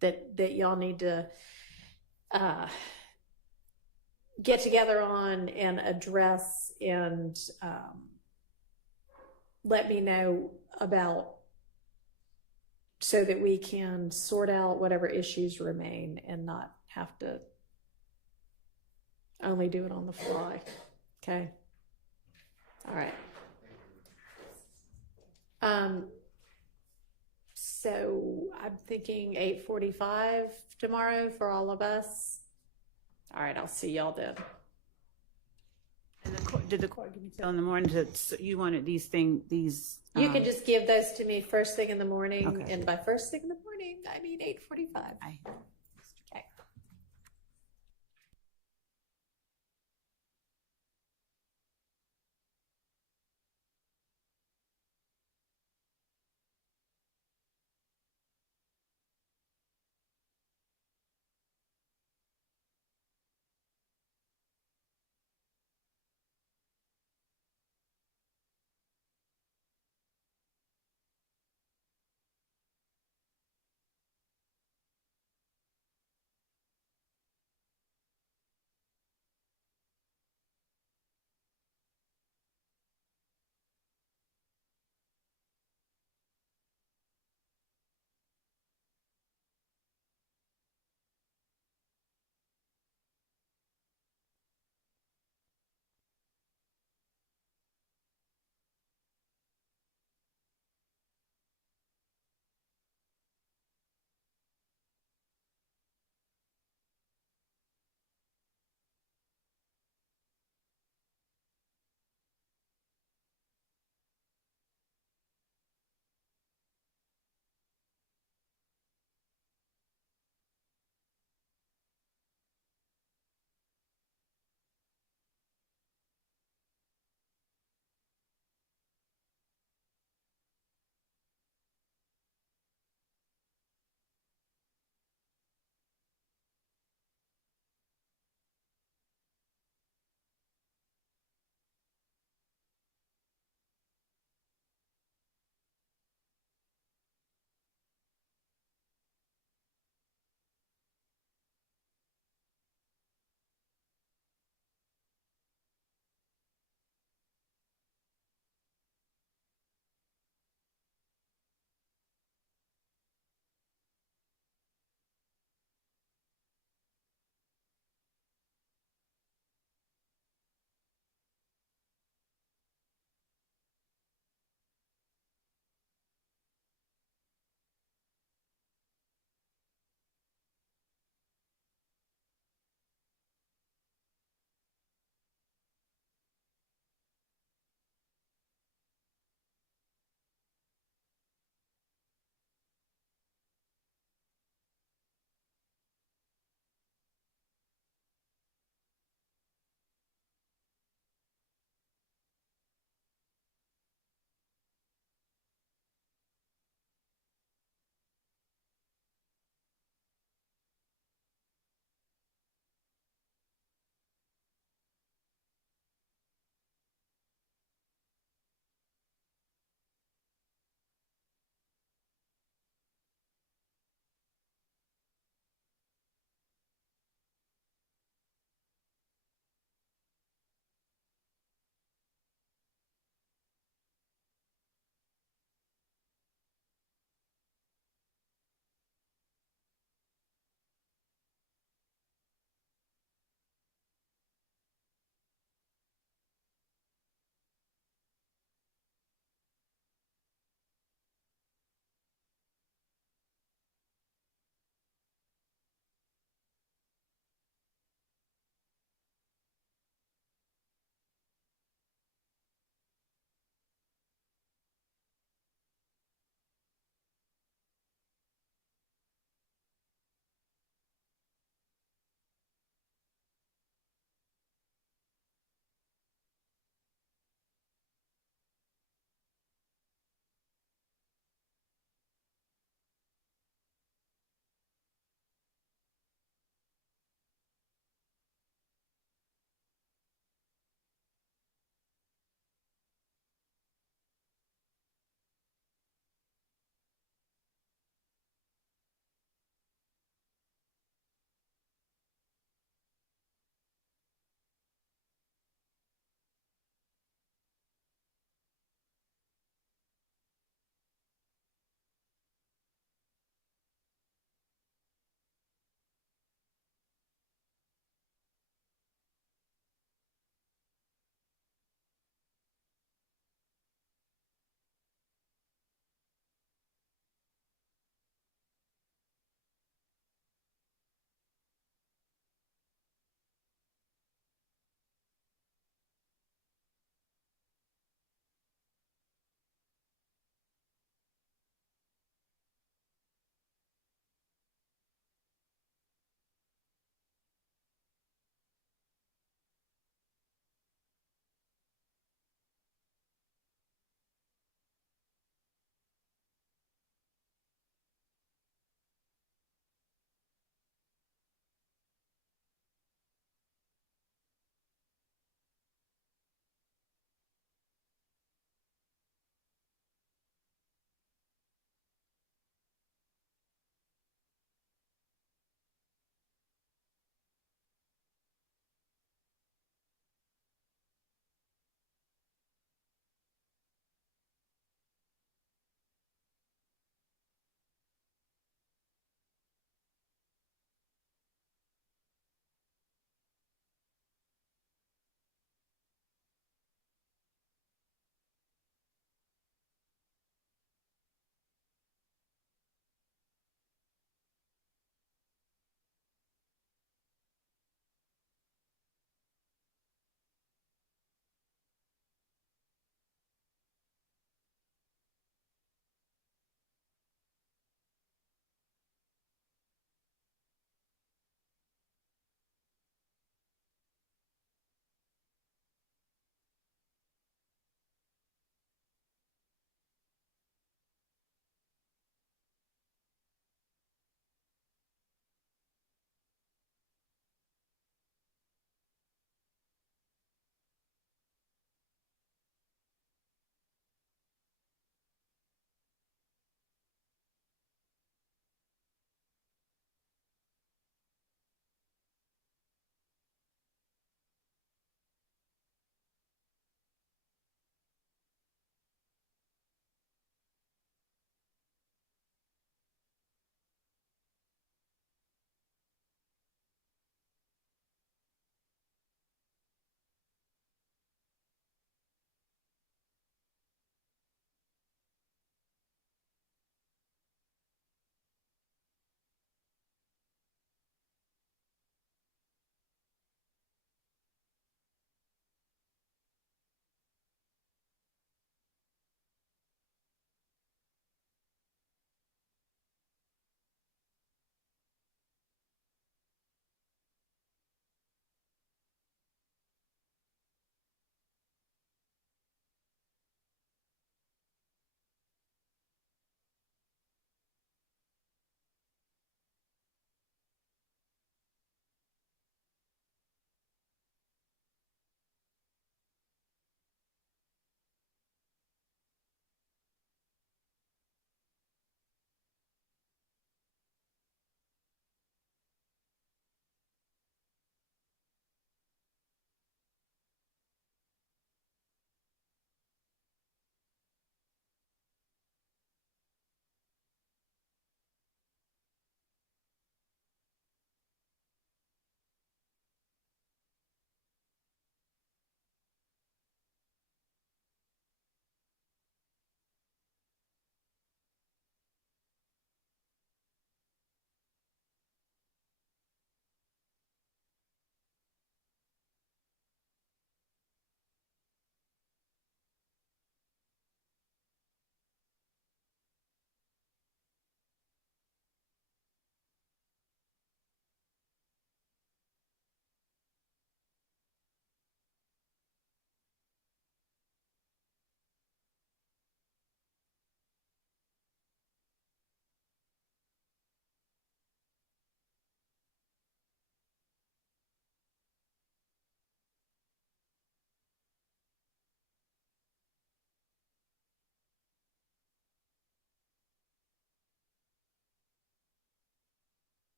that y'all need to get together on and address, and let me know about, so that we can sort out whatever issues remain and not have to only do it on the fly. Okay. All right. So I'm thinking 8:45 tomorrow for all of us. All right, I'll see y'all then. And did the court give you till in the morning so you wanted these? You can just give those to me first thing in the morning, Okay. and by first thing in the morning, I mean 8:45. Okay.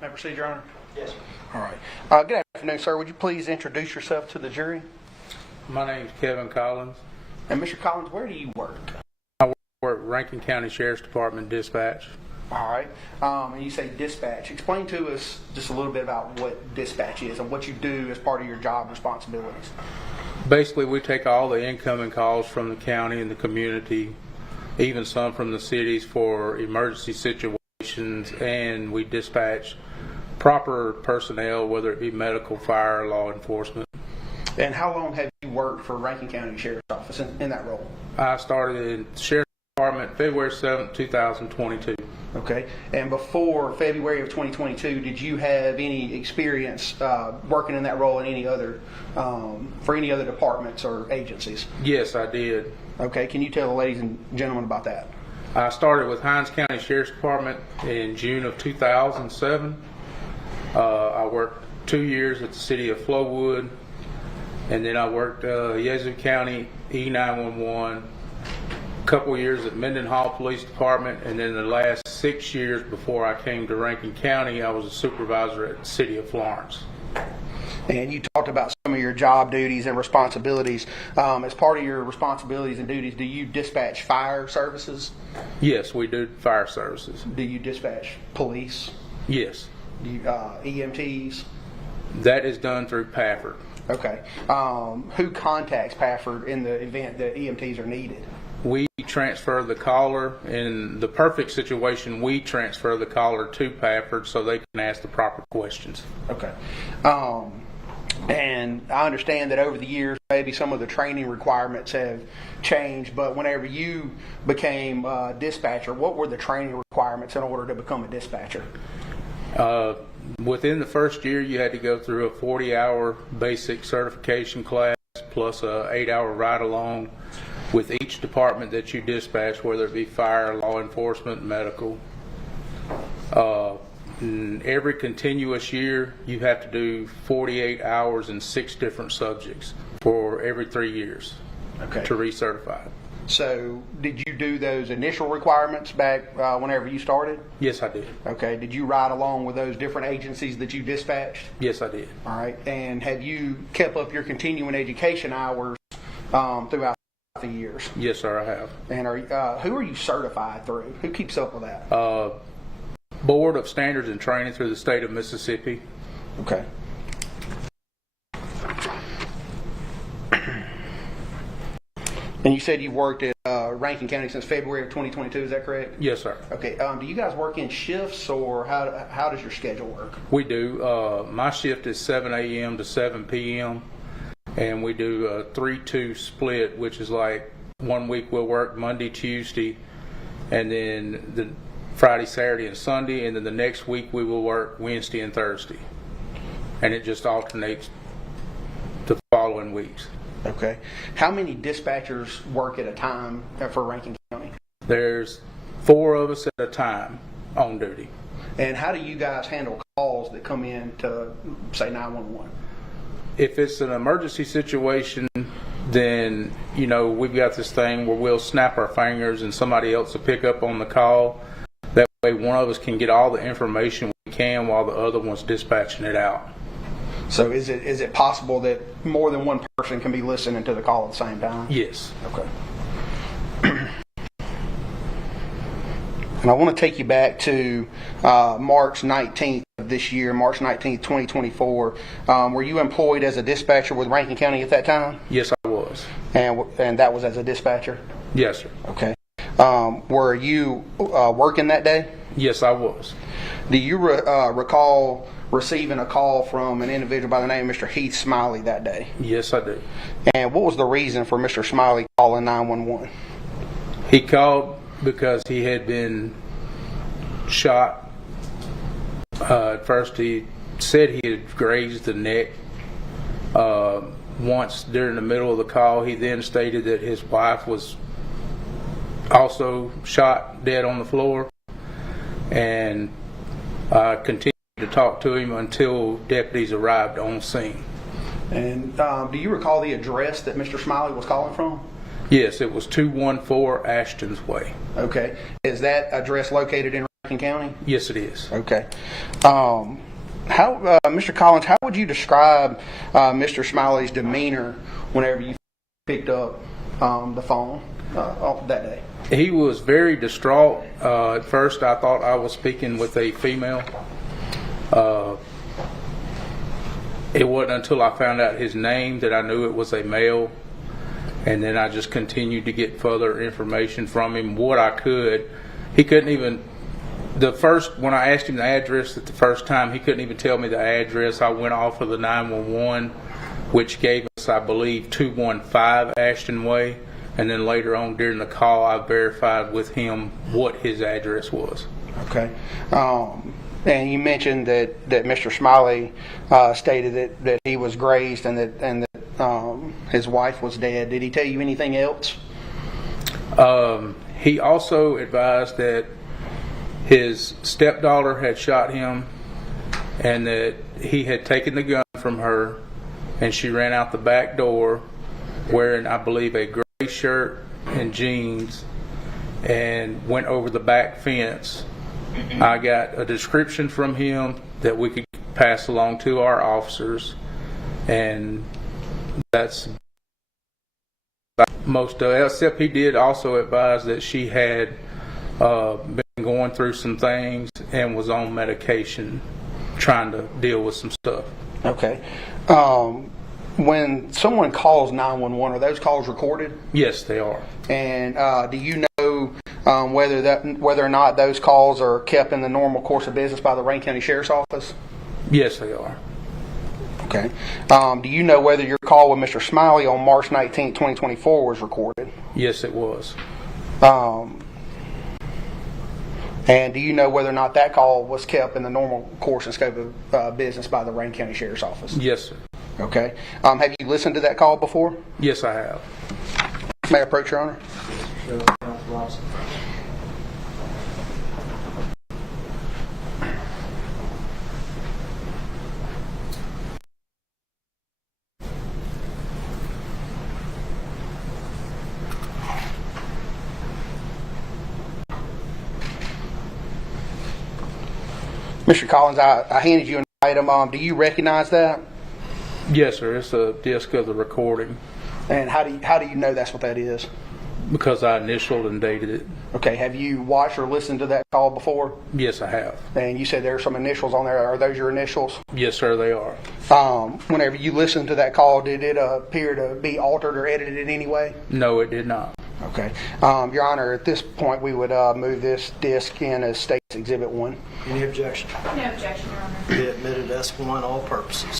May I proceed, Your Honor? Yes, sir. All right. Good afternoon, sir. Would you please introduce yourself to the jury? My name's Kevin Collins. And Mr. Collins, where do you work? I work Rankin County Sheriff's Department dispatch. All right. And you say dispatch. Explain to us just a little bit about what dispatch is and what you do as part of your job responsibilities. Basically, we take all the incoming calls from the county and the community, even some from the cities for emergency situations, and we dispatch proper personnel, whether it be medical, fire, law enforcement. And how long have you worked for Rankin County Sheriff's Office in that role? I started in the Sheriff's Department February 7th, 2022. Okay. And before February of 2022, did you have any experience working in that role in any other for any other departments or agencies? Yes, I did. Okay. Can you tell the ladies and gentlemen about that? I started with Hinds County Sheriff's Department in June of 2007. I worked 2 years at the city of Flowood, and then I worked Ysl County E911, a couple years at Mendenhall Police Department, and then the last 6 years before I came to Rankin County, I was a supervisor at the city of Florence. And you talked about some of your job duties and responsibilities. As part of your responsibilities and duties, do you dispatch fire services? Yes, we do fire services. Do you dispatch police? Yes. Do you, EMTs? That is done through Pafford. Okay. Who contacts Pafford in the event that EMTs are needed? We transfer the caller. In the perfect situation, we transfer the caller to Pafford so they can ask the proper questions. Okay. And I understand that over the years, maybe some of the training requirements have changed, but whenever you became a dispatcher, what were the training requirements in order to become a dispatcher? Within the first year, you had to go through a 40-hour basic certification class plus a 8-hour ride-along with each department that you dispatch, whether it be fire, law enforcement, medical. In every continuous year, you have to do 48 hours in 6 different subjects for every 3 years to recertify. So did you do those initial requirements back whenever you started? Yes, I did. Okay. Did you ride along with those different agencies that you dispatched? Yes, I did. All right. And have you kept up your continuing education hours throughout the years? Yes, sir, I have. And who are you certified through? Who keeps up with that? Board of Standards and Training through the state of Mississippi. Okay. And you said you worked at Rankin County since February of 2022, is that correct? Yes, sir. Okay. Do you guys work in shifts, or how does your schedule work? We do. My shift is 7 a.m. to 7 p.m., and we do a 3-2 split, which is like 1 week we'll work Monday, Tuesday, and then the Friday, Saturday, and Sunday, and then the next week we will work Wednesday and Thursday. And it just alternates the following weeks. Okay. How many dispatchers work at a time for Rankin County? There's 4 of us at a time on duty. And how do you guys handle calls that come in to, say, 911? If it's an emergency situation, then, we've got this thing where we'll snap our fingers and somebody else will pick up on the call. That way one of us can get all the information we can while the other one's dispatching it out. So is it possible that more than one person can be listening to the call at the same time? Yes. Okay. And I want to take you back to March 19th of this year, March 19th, 2024. Were you employed as a dispatcher with Rankin County at that time? Yes, I was. And that was as a dispatcher? Yes, sir. Okay. Were you working that day? Yes, I was. Do you recall receiving a call from an individual by the name of Mr. Heath Smiley that day? Yes, I do. And what was the reason for Mr. Smiley calling 911? He called because he had been shot. At first he said he had grazed the neck. Once during the middle of the call, he then stated that his wife was also shot dead on the floor. And I continued to talk to him until deputies arrived on scene. And do you recall the address that Mr. Smiley was calling from? Yes, it was 214 Ashton's Way. Okay. Is that address located in Rankin Rankin County? Yes, it is. Okay. Mr. Collins, how would you describe Mr. Smiley's demeanor whenever you picked up the phone that day? He was very distraught. At first, I thought I was speaking with a female. It wasn't until I found out his name that I knew it was a male. And then I just continued to get further information from him, what I could. He couldn't even, when I asked him the address the first time, he couldn't even tell me the address. I went off of the 911, which gave us, I believe, 215 Ashton Way. And then later on during the call, I verified with him what his address was. Okay. And you mentioned that Mr. Smiley stated that he was grazed and that his wife was dead. Did he tell you anything else? He also advised that his stepdaughter had shot him and that he had taken the gun from her and she ran out the back door wearing, I believe, a gray shirt and jeans and went over the back fence. I got a description from him that we could pass along to our officers, and that's most of it, except he did also advise that she had been going through some things and was on medication trying to deal with some stuff. Okay. When someone calls 911, are those calls recorded? Yes, they are. And do you know whether or not those calls are kept in the normal course of business by the Rankin County Sheriff's Office? Yes, they are. Okay. Do you know whether your call with Mr. Smiley on March 19, 2024 was recorded? Yes, it was. And do you know whether or not that call was kept in the normal course and scope of business by the Rankin County Sheriff's Office? Yes, sir. Okay. Have you listened to that call before? Yes, I have. May I approach, Your Honor? Mr. Collins, I handed you an item. Do you recognize that? Yes, sir. It's a disc of the recording. And how do you know that's what that is? Because I initialed and dated it. Okay. Have you watched or listened to that call before? Yes, I have. And you said there are some initials on there. Are those your initials? Yes, sir, they are. Whenever you listened to that call, did it appear to be altered or edited in any way? No, it did not. Okay. Your Honor, at this point, we would move this disc in as State's Exhibit 1. Any objection? No objection, Your Honor. Be admitted S1, all purposes.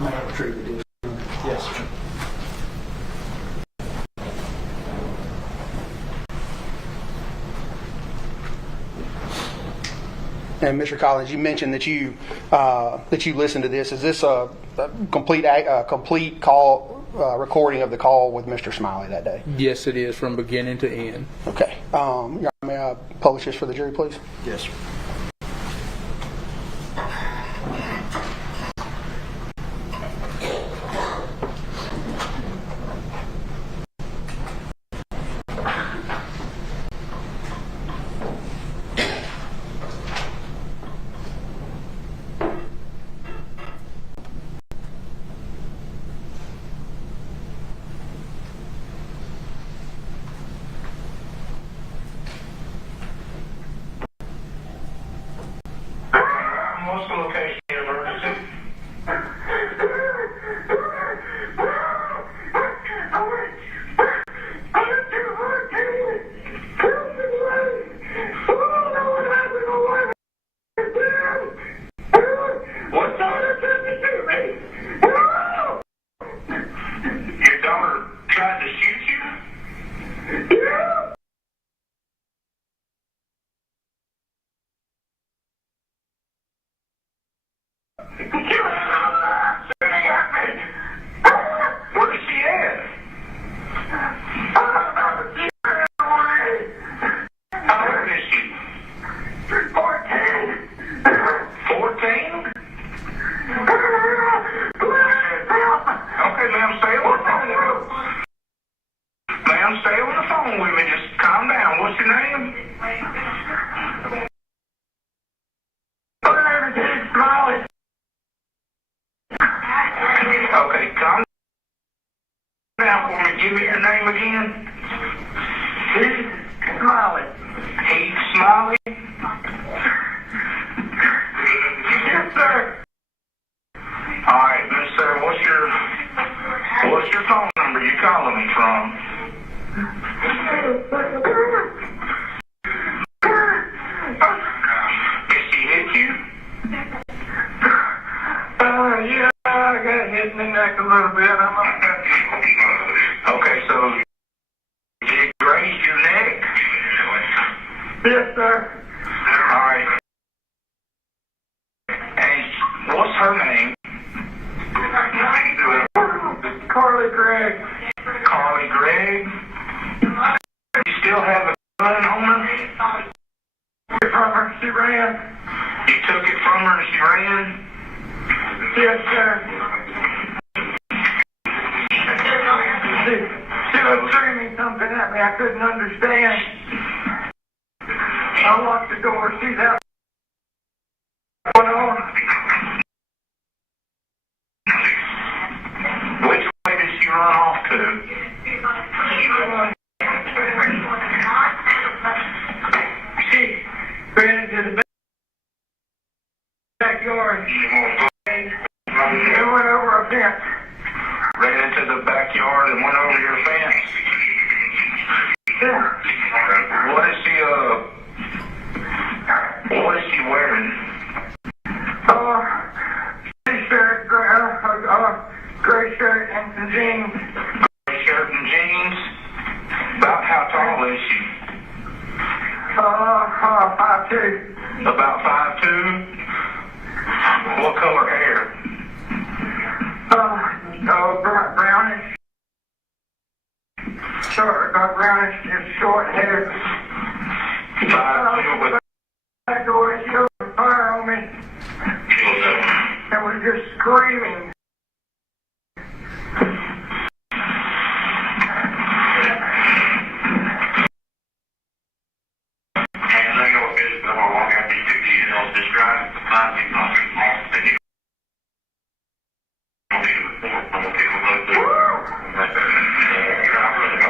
May I retrieve the disc? Yes, sir. And Mr. Collins, you mentioned that you listened to this. Is this a complete call recording of the call with Mr. Smiley that day? Yes, it is from beginning to end. Okay. Your Honor, may I publish this for the jury, please? Yes, sir. got hit in the neck a little bit. Okay, so did it graze your neck? Yes, sir. All right. And what's her name? Carly Gregg. Carly Gregg? You still have a gun on her? From her, she ran. You took it from her and she ran? Yes, sir. She was screaming something at me I couldn't understand. I locked the door. She's out. What's going on? Which way did she run off to? She ran into the backyard and went over a fence. Ran into the backyard and went over your fence? Yeah. What is she wearing? T-shirt, gray shirt and some jeans. Gray shirt and jeans? About how tall is she? 5'2". About 5'2"? What color hair? Brownish. Brownish, just short hair. 5'2" with that door, she opened fire on me. And was just screaming.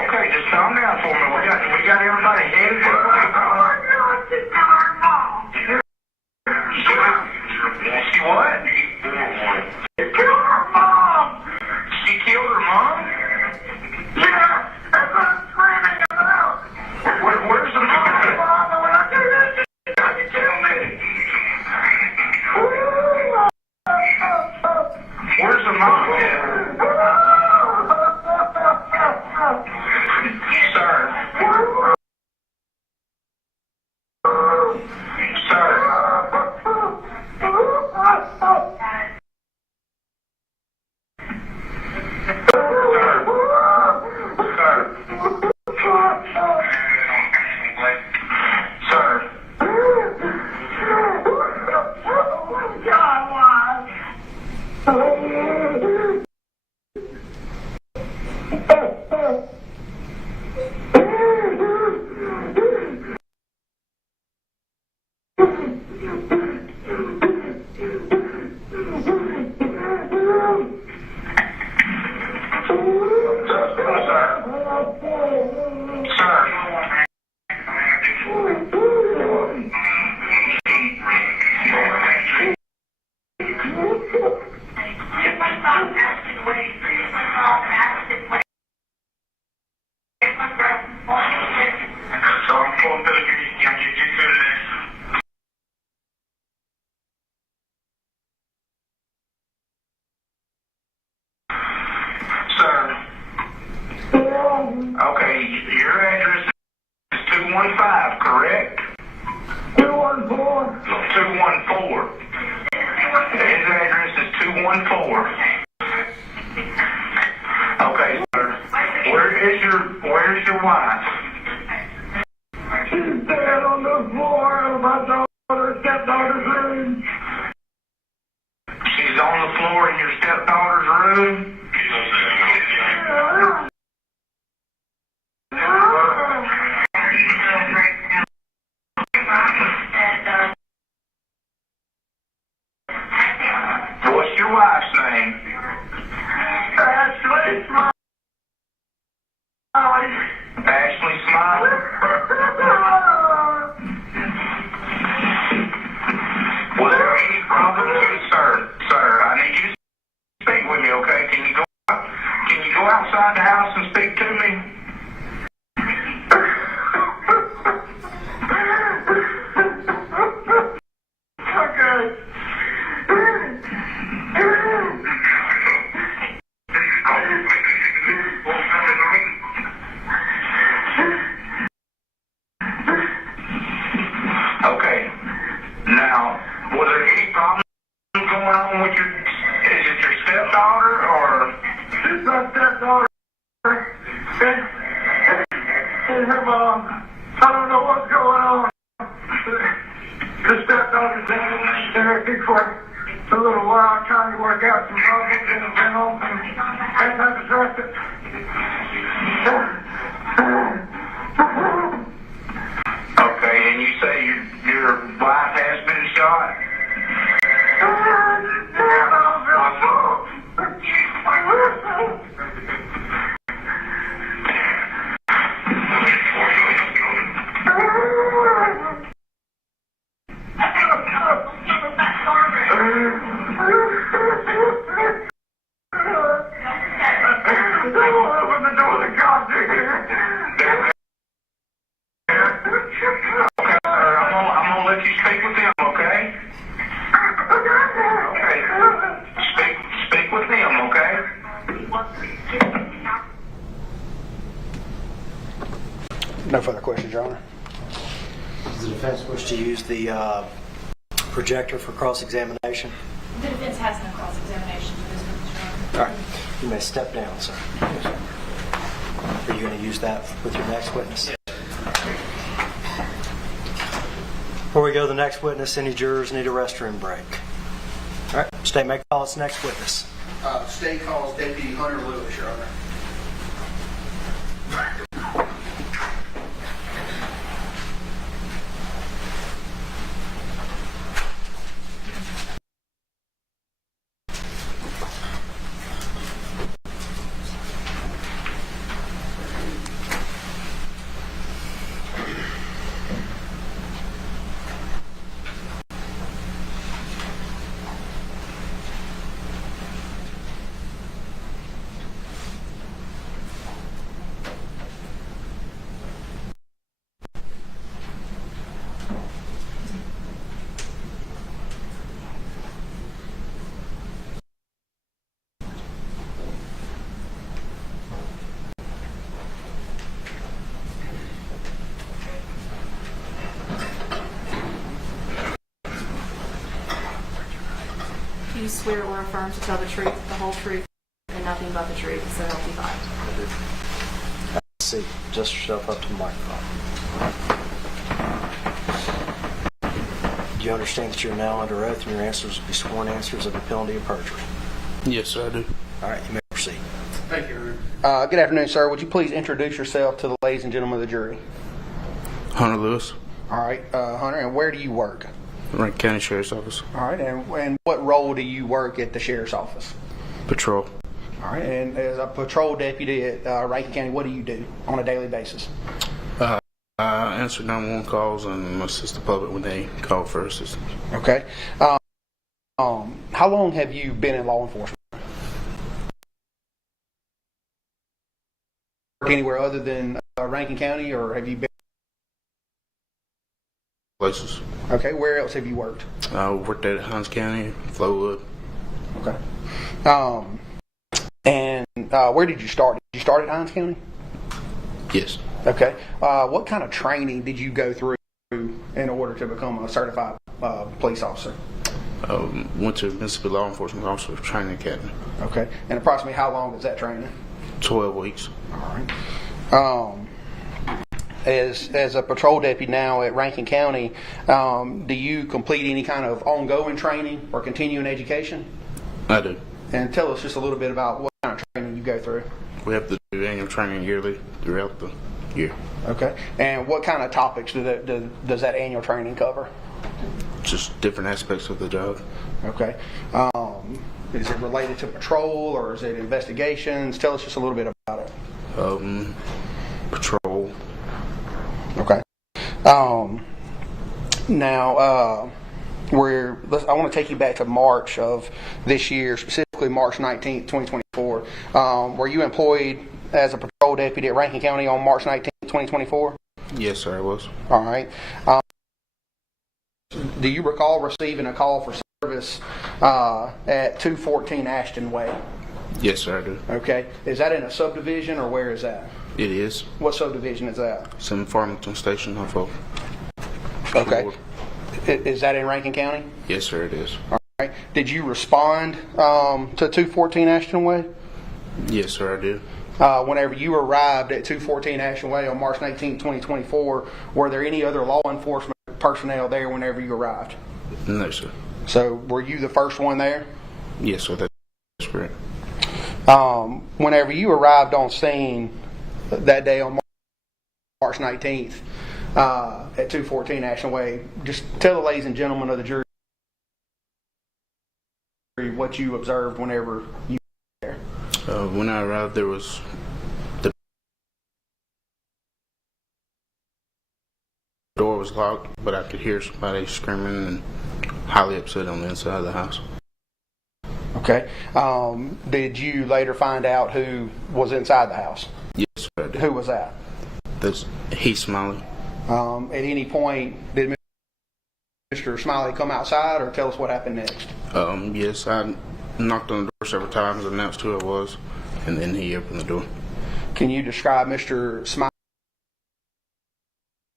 Okay, just calm down for me. We got everybody headed. She what? She killed her mom. She killed her mom? Yeah, that's what I'm screaming about. Where's the mom? When I do that, she tried to kill me. Where's the mom? Sir. Okay, your address is 215, correct? 214. 214. His address is 214. Okay, sir. Where's your wife? She's dead on the floor of my stepdaughter's room. She's on the floor in your stepdaughter's room? What's your wife's name? Ashley Smiley. Ashley Smiley? Was there any problem with it, sir? Sir, I need you to speak with me, okay? Can you go outside the house and speak to me? Okay. stepdaughter, or she's my stepdaughter. And her mom, I don't know what's going on. The stepdaughter's been in therapy for a little while, trying to work out some problems in the home and antidepressants. Okay, and you say your wife has been shot? Open the door, the cops are here. I'm gonna let you speak with them, okay? Okay. Speak with them, okay? No further questions, Your Honor. Does the defense wish to use the projector for cross-examination? The defense has no cross-examination for this witness, Your Honor. All right. You may step down, sir. Are you going to use that with your next witness? Before we go to the next witness, any jurors need a restroom break? All right. State may call its next witness. State calls Deputy Hunter Lewis, Your Honor. Do you swear or affirm to tell the truth, the whole truth, and nothing but the truth, so help you God? See, just yourself up to the microphone. Do you understand that you're now under oath and your answers will be sworn answers of the penalty of perjury? Yes, I do. All right, you may proceed. Thank you, Your Honor. Good afternoon, sir. Would you please introduce yourself to the ladies and gentlemen of the jury? Hunter Lewis, All right, Hunter, and where do you work? Rankin County Sheriff's Office. All right, and what role do you work at the sheriff's office? Patrol. All right, and as a patrol deputy at Rankin County, what do you do on a daily basis? I answer 911 calls and assist the public when they call for assistance. Okay. How long have you been in law enforcement? Work anywhere other than Rankin County, or have you been Places. Okay, where else have you worked? I worked at Hines County, Flowood. Okay. And where did you start? Did you start at Hines County? Yes. Okay. What kind of training did you go through in order to become a certified police officer? Went to Mississippi Law Enforcement Officer Training Academy. Okay. And approximately how long is that training? 12 weeks. All right. As a patrol deputy now at Rankin County, do you complete any kind of ongoing training or continuing education? I do. And tell us just a little bit about what kind of training you go through. We have to do annual training yearly throughout the year. Okay. And what kind of topics does that annual training cover? Just different aspects of the job. Okay. Is it related to patrol or is it investigations? Tell us just a little bit about it. Patrol. Okay. Now, I want to take you back to March of this year, specifically March 19th, 2024. Were you employed as a patrol deputy at Rankin County on March 19th, 2024? Yes, sir, I was. All right. Do you recall receiving a call for service at 214 Ashton Way? Yes, sir, I do. Okay. Is that in a subdivision or where is that? It is. What subdivision is that? It's in Farmington Station, Norfolk. Okay. Is that in Rankin County? Yes, sir, it is. All Right. Did you respond to 214 Ashton Way? Yes, sir, I did. Whenever you arrived at 214 Ashton Way on March 19, 2024, were there any other law enforcement personnel there whenever you arrived? No, sir. So were you the first one there? Yes, sir, that's correct. Whenever you arrived on scene that day on March 19th at 214 Ashton Way, just tell the ladies and gentlemen of the jury what you observed whenever you were there. When I arrived, there was the door was locked, but I could hear somebody screaming and highly upset on the inside of the house. Okay. Did you later find out who was inside the house? Yes, sir, I did. Who was that? He's Smiley. At any point, did Mr. Smiley come outside, or tell us what happened next? Yes, I knocked on the door several times, announced who I was, and then he opened the door. Can you describe Mr.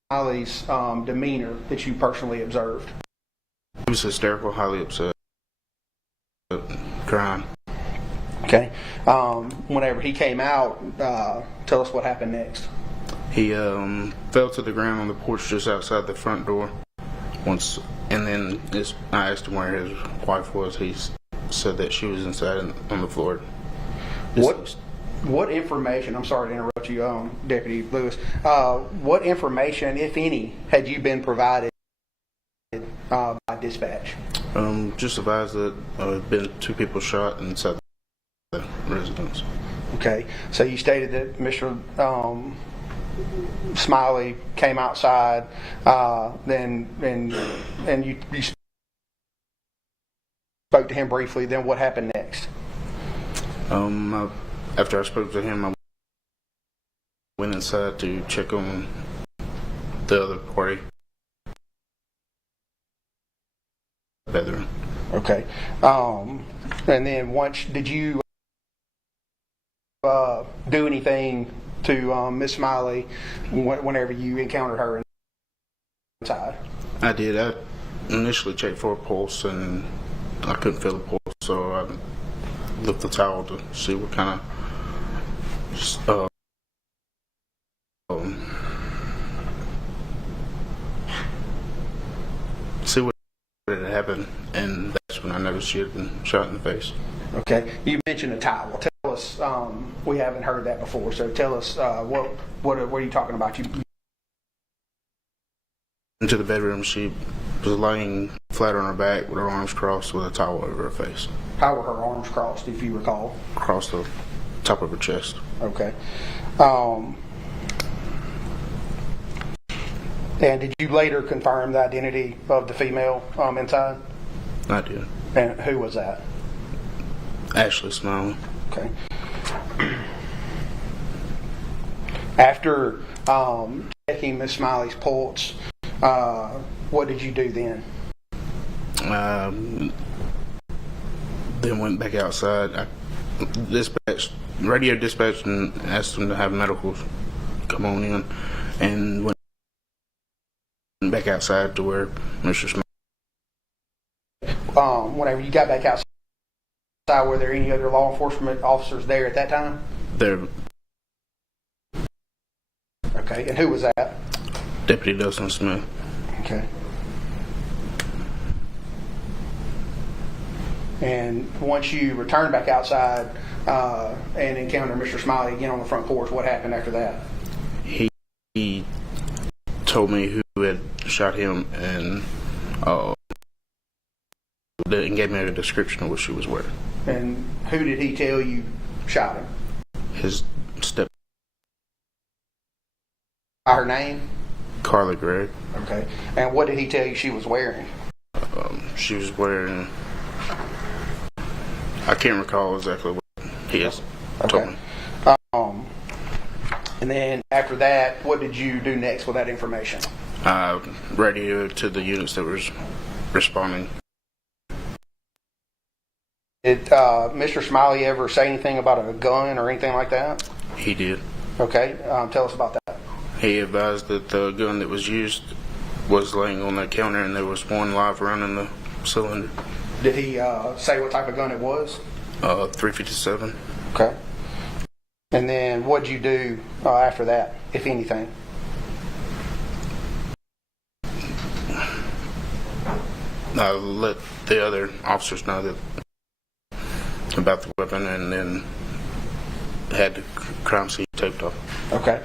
Smiley's demeanor that you personally observed? He was hysterical, highly upset, crying. Okay. Whenever he came out, tell us what happened next. He fell to the ground on the porch just outside the front door once, and then I asked him where his wife was. He said that she was inside on the floor. What information, I'm sorry to interrupt you, Deputy Lewis, what information, if any, had you been provided by dispatch? Just advised that there had been 2 people shot inside the residence. Okay, so you stated that Mr. Smiley came outside, and you spoke to him briefly. Then what happened next? After I spoke to him, I went inside to check on the other party bedroom. Okay, and then did you do anything to Miss Smiley whenever you encountered her inside? I did. I initially checked for a pulse, and I couldn't feel the pulse, so I lifted the towel to see what kind of see what had happened, and that's when I noticed she had been shot in the face. Okay, you mentioned a towel. Tell us, we haven't heard that before, so tell us what are you talking about? Into the bedroom, she was laying flat on her back with her arms crossed with a towel over her face. How were her arms crossed, if you recall? Across the top of her chest. Okay. And did you later confirm the identity of the female inside? I did. And who was that? Ashley Smiley. Okay. After checking Miss Smiley's pulse, what did you do then? Then went back outside. I radio dispatched and asked them to have medicals come on in, and went back outside to where Mr. Smiley. Whenever you got back outside, were there any other law enforcement officers there at that time? There. Okay, and who was that? Deputy Dustin Smith. Okay. And once you returned back outside and encountered Mr. Smiley again on the front porch, what happened after that? He told me who had shot him and gave me a description of what she was wearing. And who did he tell you shot him? His step. Her name? Carla Gregg. Okay. And what did he tell you she was wearing? She was wearing, I can't recall exactly what he has told me. And then after that, what did you do next with that information? Radioed to the units that was responding. Did Mr. Smiley ever say anything about a gun or anything like that? He did. Okay. Tell us about that. He advised that the gun that was used was laying on the counter and there was one live round in the cylinder. Did he say what type of gun it was? 357. Okay. And then what'd you do after that, if anything? I let the other officers know that about the weapon, and then had the crime scene taped off. Okay.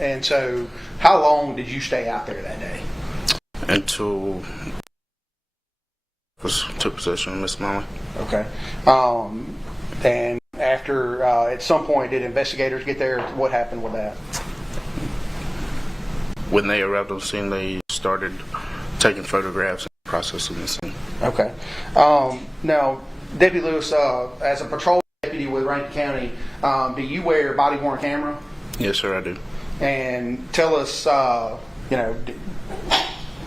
And so how long did you stay out there that day? Until took possession of Miss Molly. Okay. And after, at some point, did investigators get there? What happened with that? When they arrived on the scene, they started taking photographs and processing the scene. Okay. Now, Deputy Lewis, as a patrol deputy with Rankin County, do you wear a body-worn camera? Yes, sir, I do. And tell us,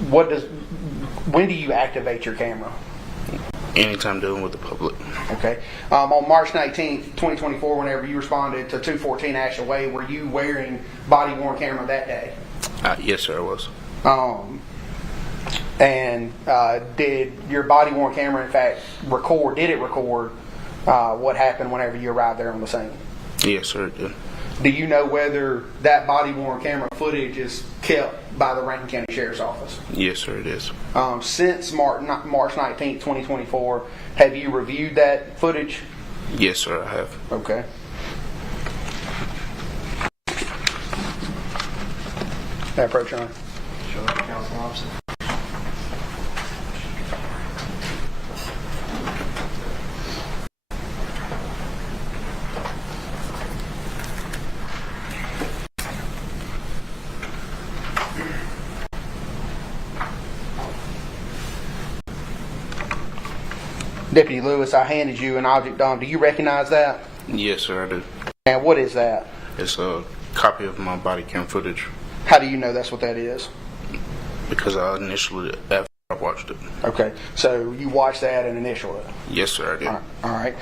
when do you activate your camera? Anytime dealing with the public. Okay. On March 19th, 2024, whenever you responded to 214 Ashland Way, were you wearing body-worn camera that day? Yes, sir, I was. And did your body-worn camera, in fact, record what happened whenever you arrived there on the scene? Yes, sir, it did. Do you know whether that body-worn camera footage is kept by the Rankin County Sheriff's Office? Yes, sir, it is. Since March 19th, 2024, have you reviewed that footage? Yes, sir, I have. Okay. May I approach, Your Honor? Sure, Council Officer. Deputy Lewis, I handed you an object. Do you recognize that? Yes, sir, I do. And what is that? It's a copy of my body cam footage. How do you know that's what that is? Because I initially, after I watched it. Okay, so you watched that and initialed it? Yes, sir, I did. All right.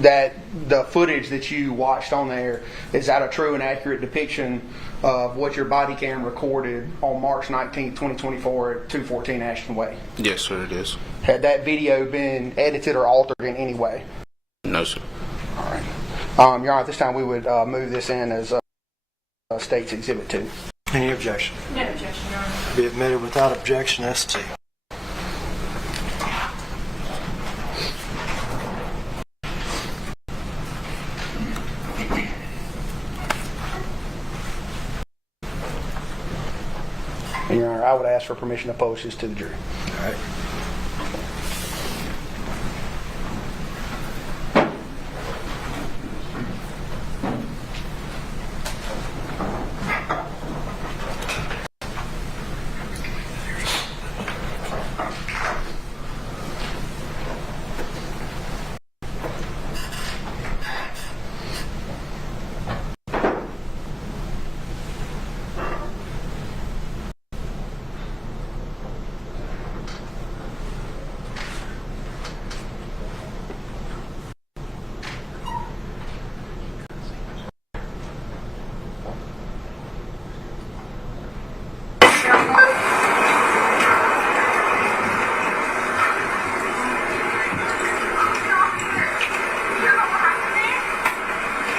That the footage that you watched on there, is that a true and accurate depiction of what your body cam recorded on March 19th, 2024 at 214 Ashton Way? Yes, sir, it is. Had that video been edited or altered in any way? No, sir. All right. Your Honor, at this time we would move this in as State's Exhibit 2. Any objection? No objection, Your Honor. Be admitted without objection, ST. And Your Honor, I would ask for permission to post this to the jury. All right.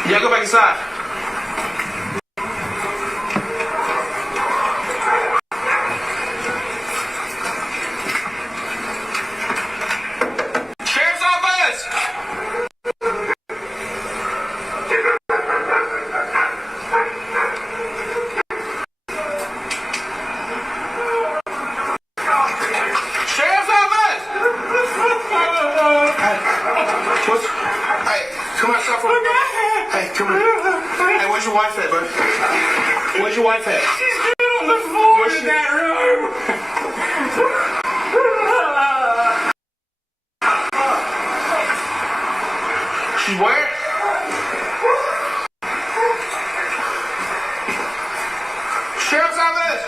Yeah, go back inside. Sheriff's office! Sheriff's office! What's... Hey, come outside for a minute. Hey, come here. Hey, where's your wife at, bud? Where's your wife at? She's on the floor in that room. She's where? Sheriff's office!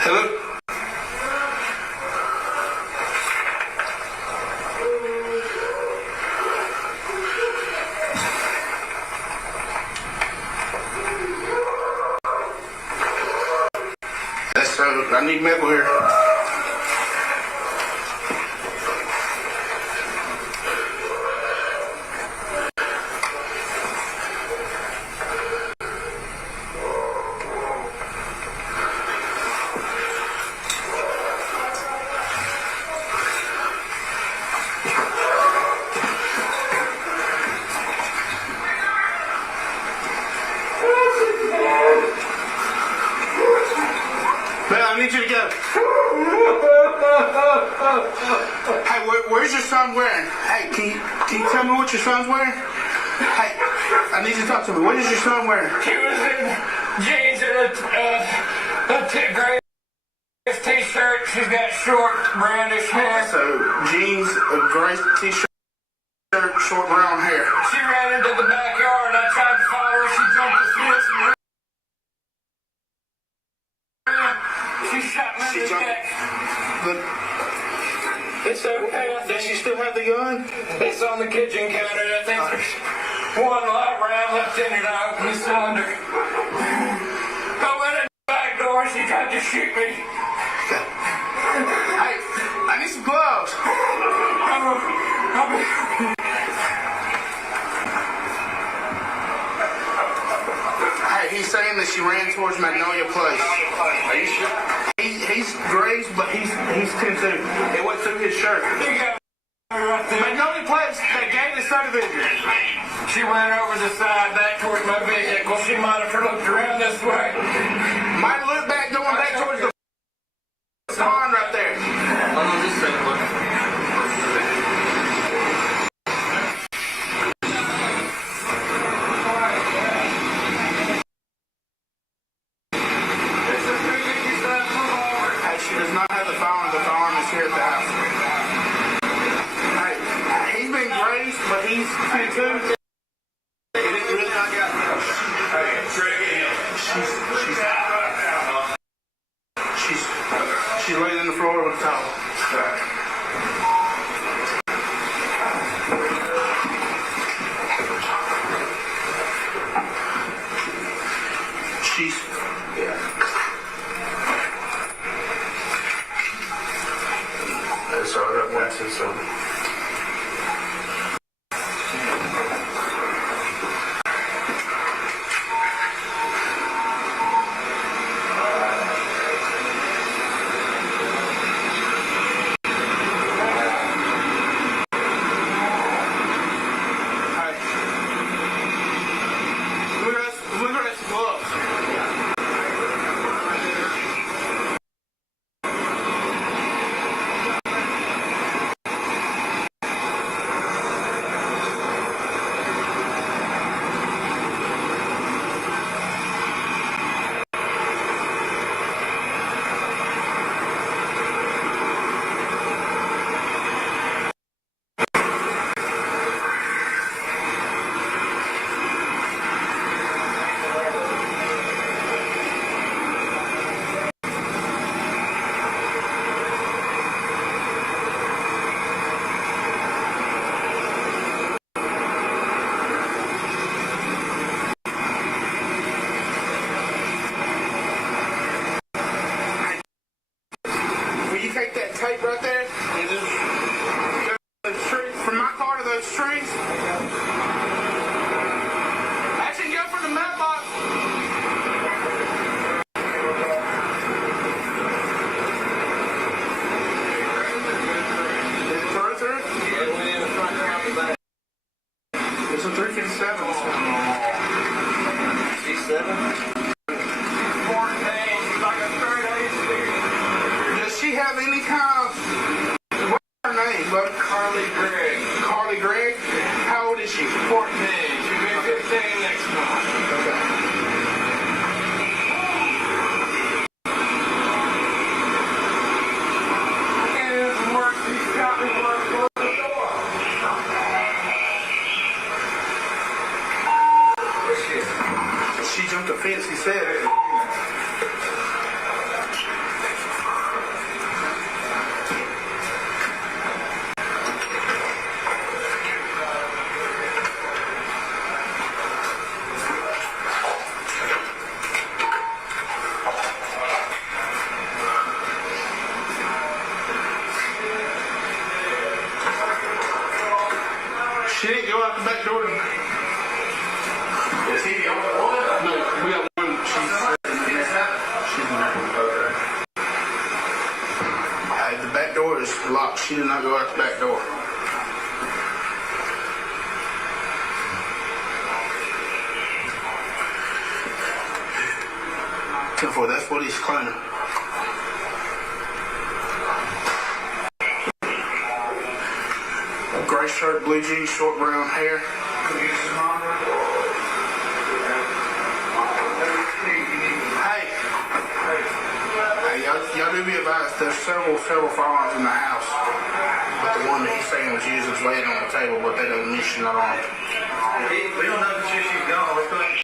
Hello? I need medical here. I need you to go. Hey, where's your son wearing? Hey, can you tell me what your son's wearing? Hey, I need you to talk to me. What is your son wearing? He was in jeans and a gray t-shirt. She's got short brownish hair. So, jeans, a gray t-shirt, short brown hair. She ran into the backyard. I tried to follow her. She jumped the fence and ran. She shot me in the neck. It's okay. Does she still have the gun? It's on the kitchen counter. I think there's one live round left in it. I opened the cylinder. I went in the back door. She tried to shoot me. Hey, I need some gloves. Hey, he's saying that she ran towards Magnolia Place. Are you sure? He's grazed, but he's 10-2. It went through his shirt. Magnolia Place, that gated subdivision. She went over the side back towards my vehicle. She might have looked around this way. Might have looked back, going back towards the pond right there. Hold on just a second, look. She does not have the firearm. The firearm is here at the house. Hey, he's been grazed, but he's 10-2. It didn't really not got me. She's laying in the floor with a towel. So that one says so. Take that tape right there and just go from my car to those trees. Actually, go from the mailbox. Is it through? Yeah, it went in the front and out the back. It's a 357. C7? She have any kind of, what's her name, bud? Carly Gregg. Carly Gregg? How old is she? 14. She'll be 15 next month. Okay. And it doesn't work. She shot me when I closed the door. She jumped a fence, he said. She did not go out the back door. 10-4, that's what he's claiming. Gray shirt, blue jeans, short brown hair. Hey, y'all do be advised, there's several firearms in the house. But the one that he's saying was used is laying on the table, but they don't mention it on. We don't know for sure she's gone. Let's go ahead.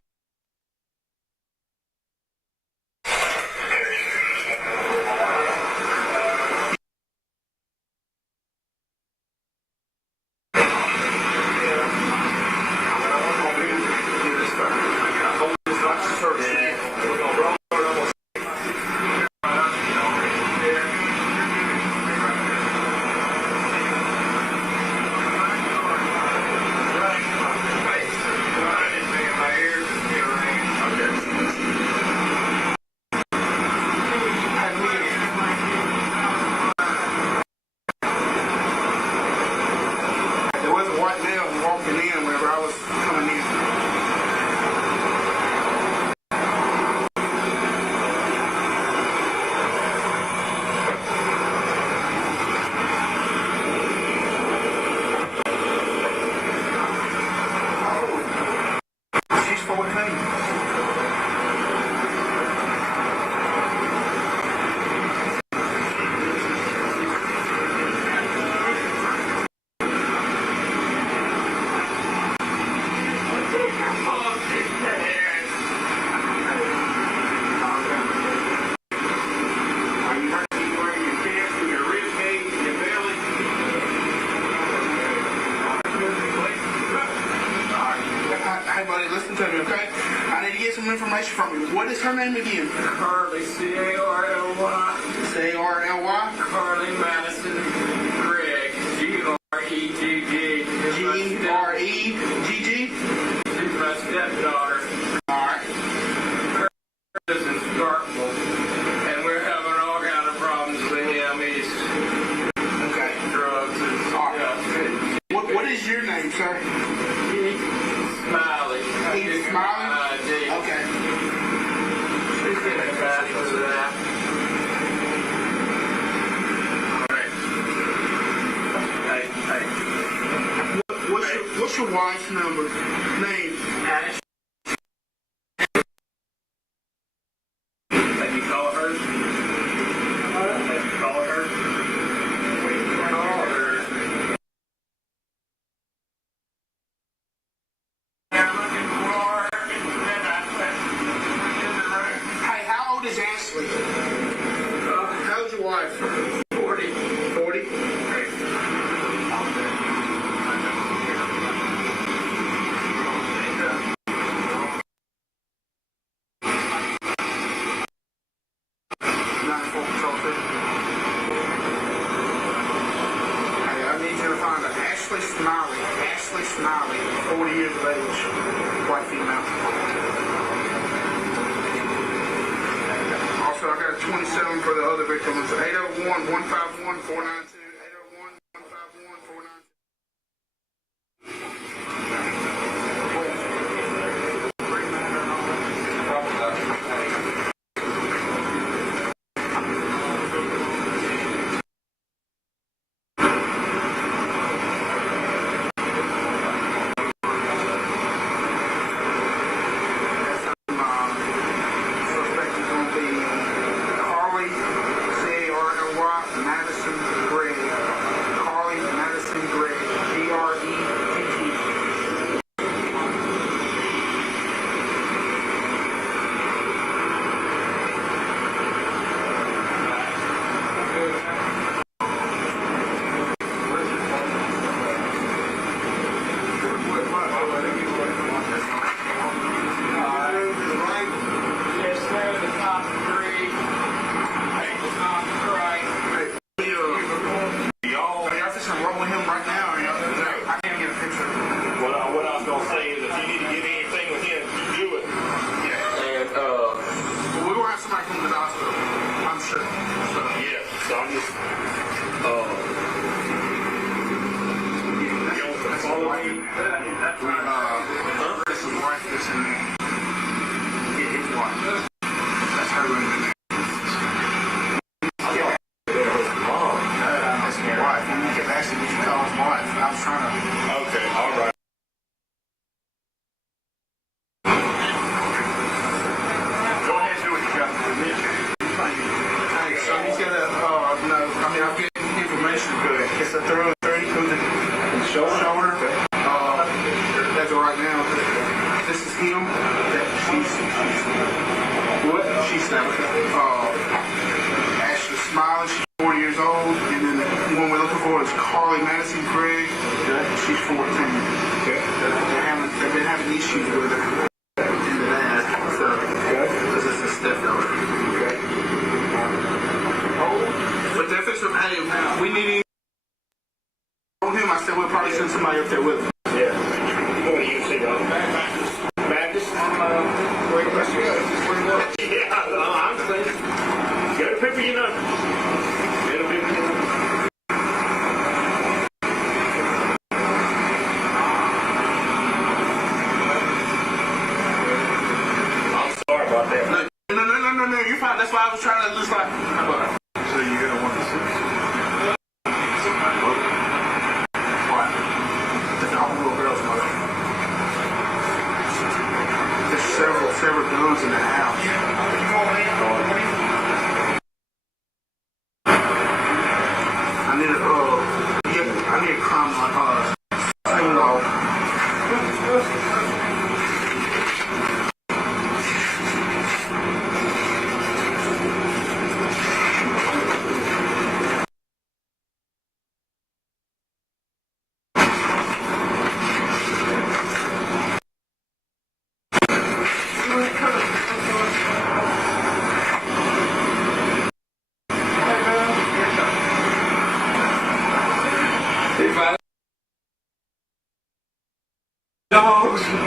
Information from you. What is her name again? Carly, C-A-R-L-Y. C-A-R-L-Y? Carly Madison Gregg, G-R-E-G-G. G-R-E-G-G? She's my stepdaughter. Alright. Her is in Starkville, and we're having all kind of problems with him. He's drugs and stuff. What is your name, sir? Keith Smiley. Keith Smiley? Okay. She's getting back to that. Hey. What's your wife's number? Name? Ash. Have you called her? Have you called her? Call her. Hey, how old is Ashley? How's your wife? 40. 40? Ashley Smiley, 40 years of age, white female. Also, I got a 27 for the other victim. It's 801-151-492. Madison Gray. Kim. She's Ashley Smiley. She's 40 years old. And then the one we're looking for is Carly Madison Gregg. She's 14. Okay. They've been having issues with her in the past. So this is a stepdaughter. Okay. But that fits from, hey, we need on him. I said we'll probably send somebody up there with him. Yeah. What do you see, Baptist? Yeah, I'm saying. Get a paper, you know. Get a paper, you know. I'm sorry about that. No, you're fine. That's why I was trying to just like. So you're gonna want to see. What? There's all little girls, mother. There's several guns in the house. I need a crime signal.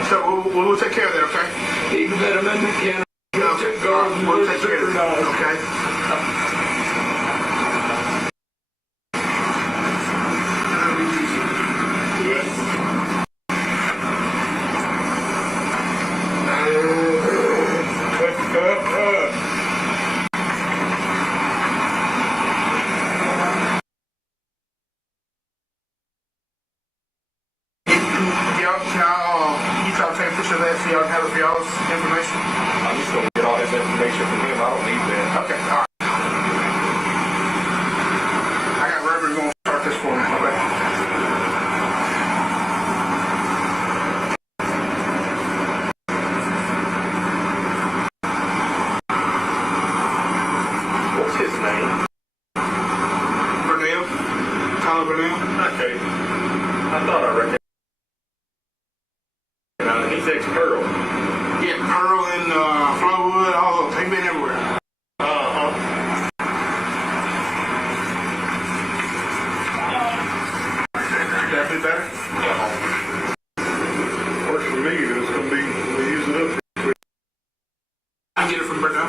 So we'll take care of that, okay? Even better than we can. We'll take care of that, okay? Y'all take a picture of that so y'all have it for y'all's information? I'm just going to get all this information from him. I don't need that. Okay, all right. I got Reverend going to start this for me. Okay. What's his name? Burnell? Tyler Burnell? Okay. I thought I recognized. He's ex-Pearl. Yeah, Pearl and Flowwood, all of them. They've been everywhere. Uh-huh. That be better? Yeah. Works for me. It's going to be, we use it up. I can get it from Burnell.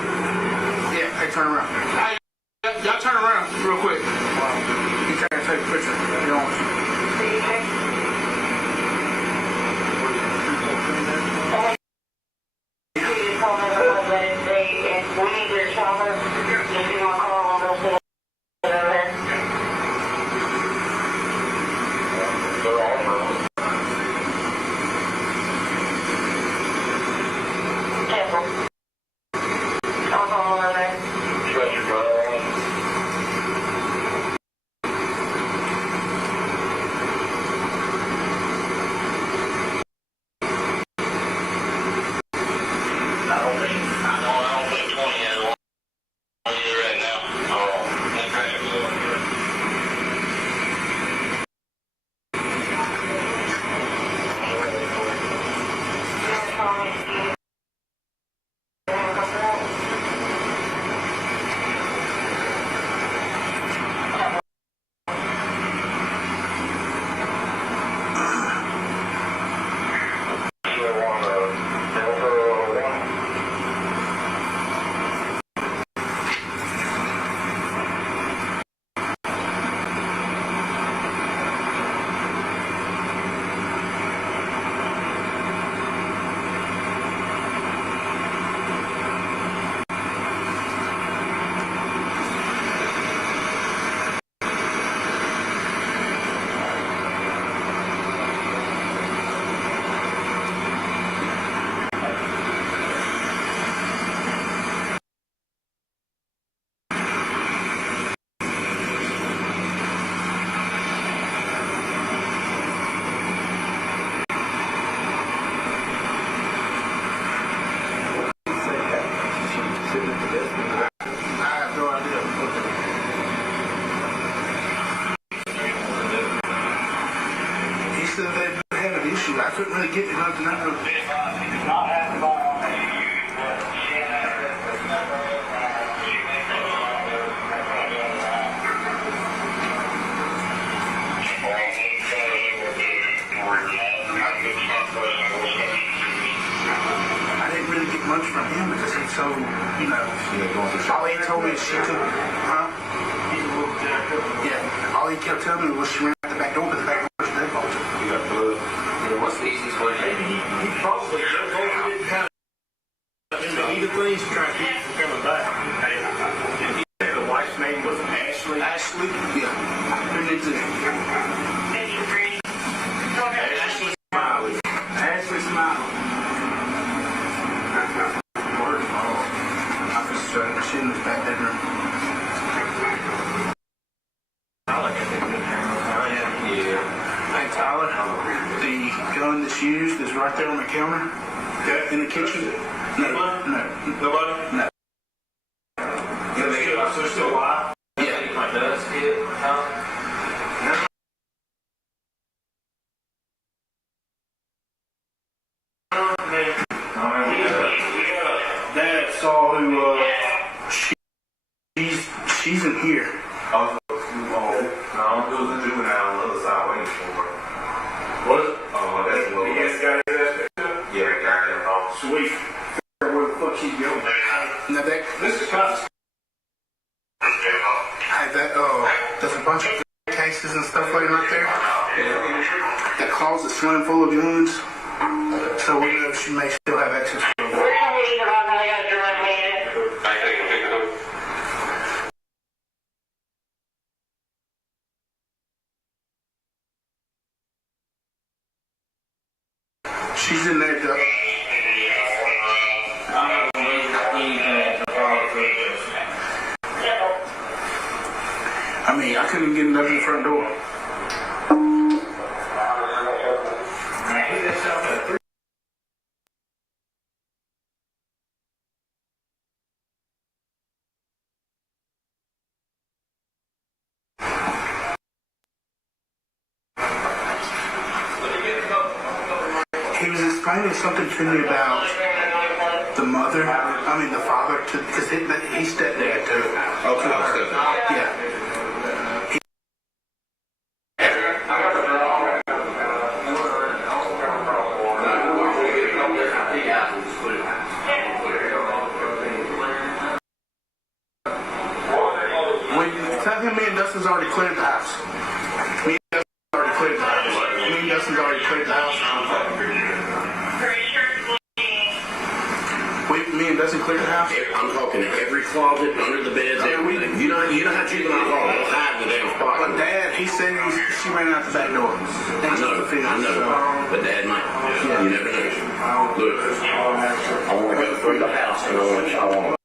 Yeah, hey, turn around. Hey, y'all turn around real quick. You can take a picture. You know. Careful. much from him because he's so, all he told me is she took, He's a little jacked up. Yeah. All he kept telling me was she ran out the back door, but the back door was deadbolted. You got blood. Yeah, what's the easiest way? He probably didn't have either things to try to keep from coming back. And he said the wife's name was Ashley. Ashley? Yeah. Who needs it? Ashley Smiley. Ashley Smiley. I was trying to shoot in the back bedroom. Hey Tyler, the gun that's used is right there on the counter in the kitchen. No. Nobody? No. They're still alive? Yeah. My dust hit. Dad saw who she's in here. No, it was a juvenile on the other side waiting for her. What? Oh, that's what it was. Yeah, got it. Sweet. Where the fuck she's going? Now that this is cops. Hey, there's a bunch of cases and stuff laying right there. That closet's slim full of guns. So we know she may still have access to them. She's in there, though. I mean, I couldn't get it up in the front door. He was explaining something to me about the mother, the father, because he's stepdad too. Okay. Yeah. Tell him me and Dustin's already cleared the house. Me and Dustin's already cleared the house. Me and Dustin cleared the house? I'm talking every closet, under the beds, everything. You know how juvenile hall will hide the damn spot. But Dad, he said she ran out the back door. I know. But Dad might. Yeah. You never know. Look, I want to go through the house and I want to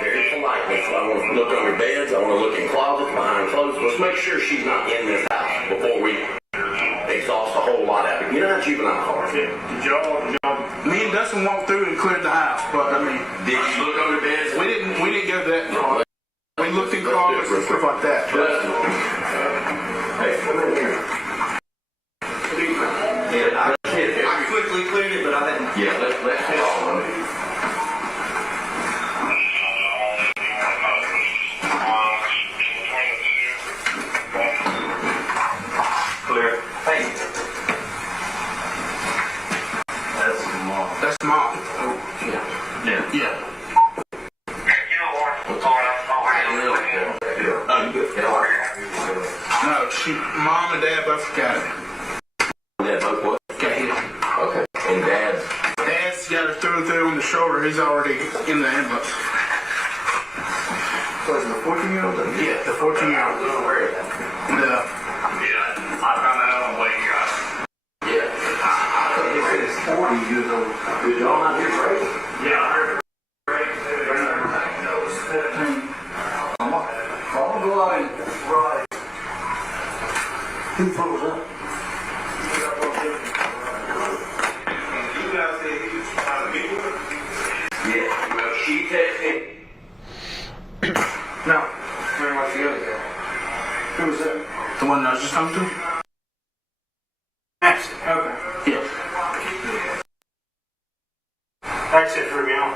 very politely. I want to look under beds. I want to look in closets, behind clothes. Let's make sure she's not in this house before we exhaust a whole lot out of it. You know how juvenile hall is. Did y'all? Me and Dustin walked through and cleared the house, but did you look under beds? We didn't go that far. We looked in closets and stuff like that. Hey, come in here. I quickly cleared it, but I didn't. Yeah, let's hit on it. Clear. Thank you. That's mom. Yeah. Yeah. No, mom and dad both got it. Dad both what? Got hit. Okay. And Dad's got her through and through on the shoulder. He's already in the ambulance. So is the 14-year-old? Yeah, the 14-year-old. Where is that? Yeah, I found that out on the way here. Yeah. I thought he said it's 40 years old. Did y'all not hear Ray? Yeah, I heard it. I'll go out and ride. Who froze up? You guys said he was trying to get with her? Yeah. Well, she texted. No. Where was the other guy? Who was that? The one I was just talking to? Exit. Okay. Yeah. Exit for me on.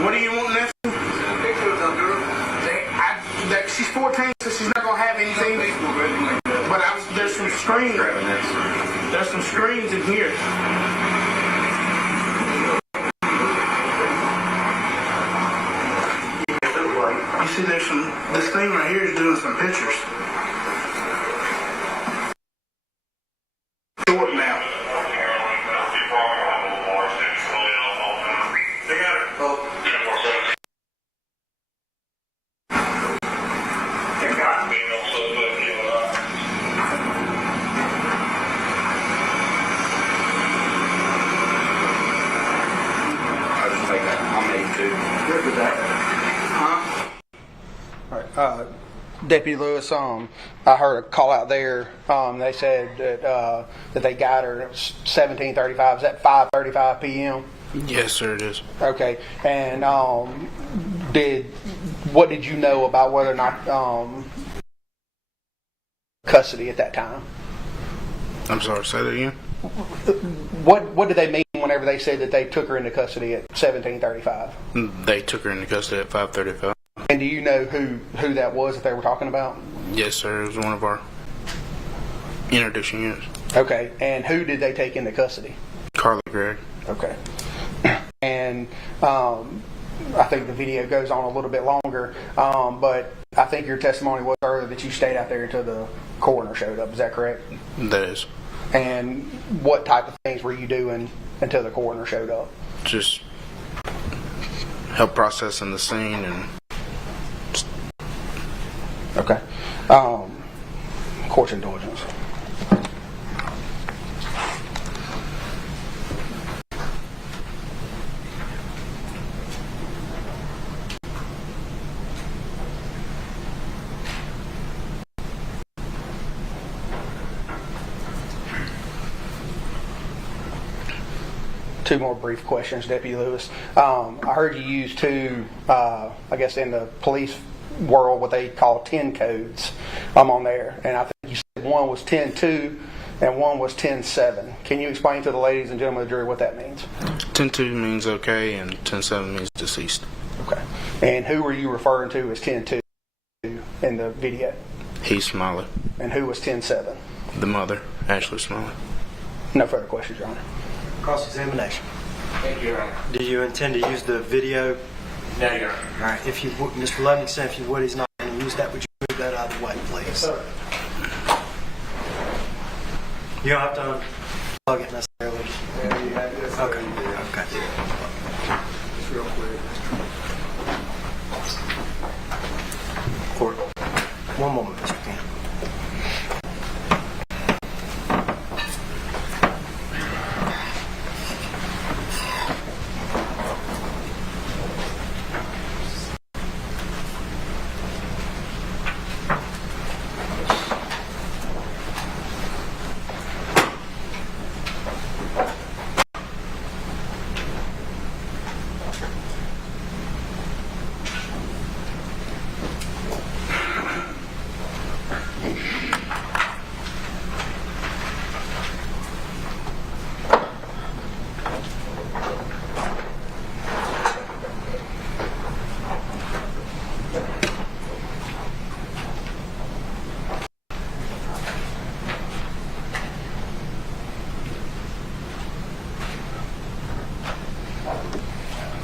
What do you want, Nancy? She's 14, so she's not gonna have anything. But there's some screens. There's some screens in here. You see, this thing right here is doing some pictures. Short now. Deputy Lewis, I heard a call out there. They said that they got her. It was 17:35. Is that 5:35 p.m.? Yes, sir, it is. Okay. And what did you know about whether or not custody at that time? I'm sorry, say that again. What did they mean whenever they said that they took her into custody at 17:35? They took her into custody at 5:35. And do you know who that was that they were talking about? Yes, sir. It was one of our interdiction units. Okay. And who did they take into custody? Carly Gregg. Okay. And I think the video goes on a little bit longer, but I think your testimony was earlier that you stayed out there until the coroner showed up. Is that correct? That is. And what type of things were you doing until the coroner showed up? Just help processing the scene and. Okay. Court's indulgence. Two more brief questions, Deputy Lewis. I heard you use two, I guess in the police world, what they call 10 codes on there. And I think you said one was 10-2 and one was 10-7. Can you explain to the ladies and gentlemen of the jury what that means? 10-2 means okay and 10-7 means deceased. Okay. And who were you referring to as 10-2 in the video? Heath Smiley. And who was 10-7? The mother, Ashley Smiley. No further questions, Your Honor. Cross-examination. Thank you, Your Honor. Do you intend to use the video? No, Your Honor. All right. If you would, Mr. Livingston, if you would, he's not going to use that. Would you move that out of the way, please? Yes, sir. You don't have to unplug it necessarily. Yeah, you have this. Okay. Okay. Just real quick. Court. One moment, Mr. Camp.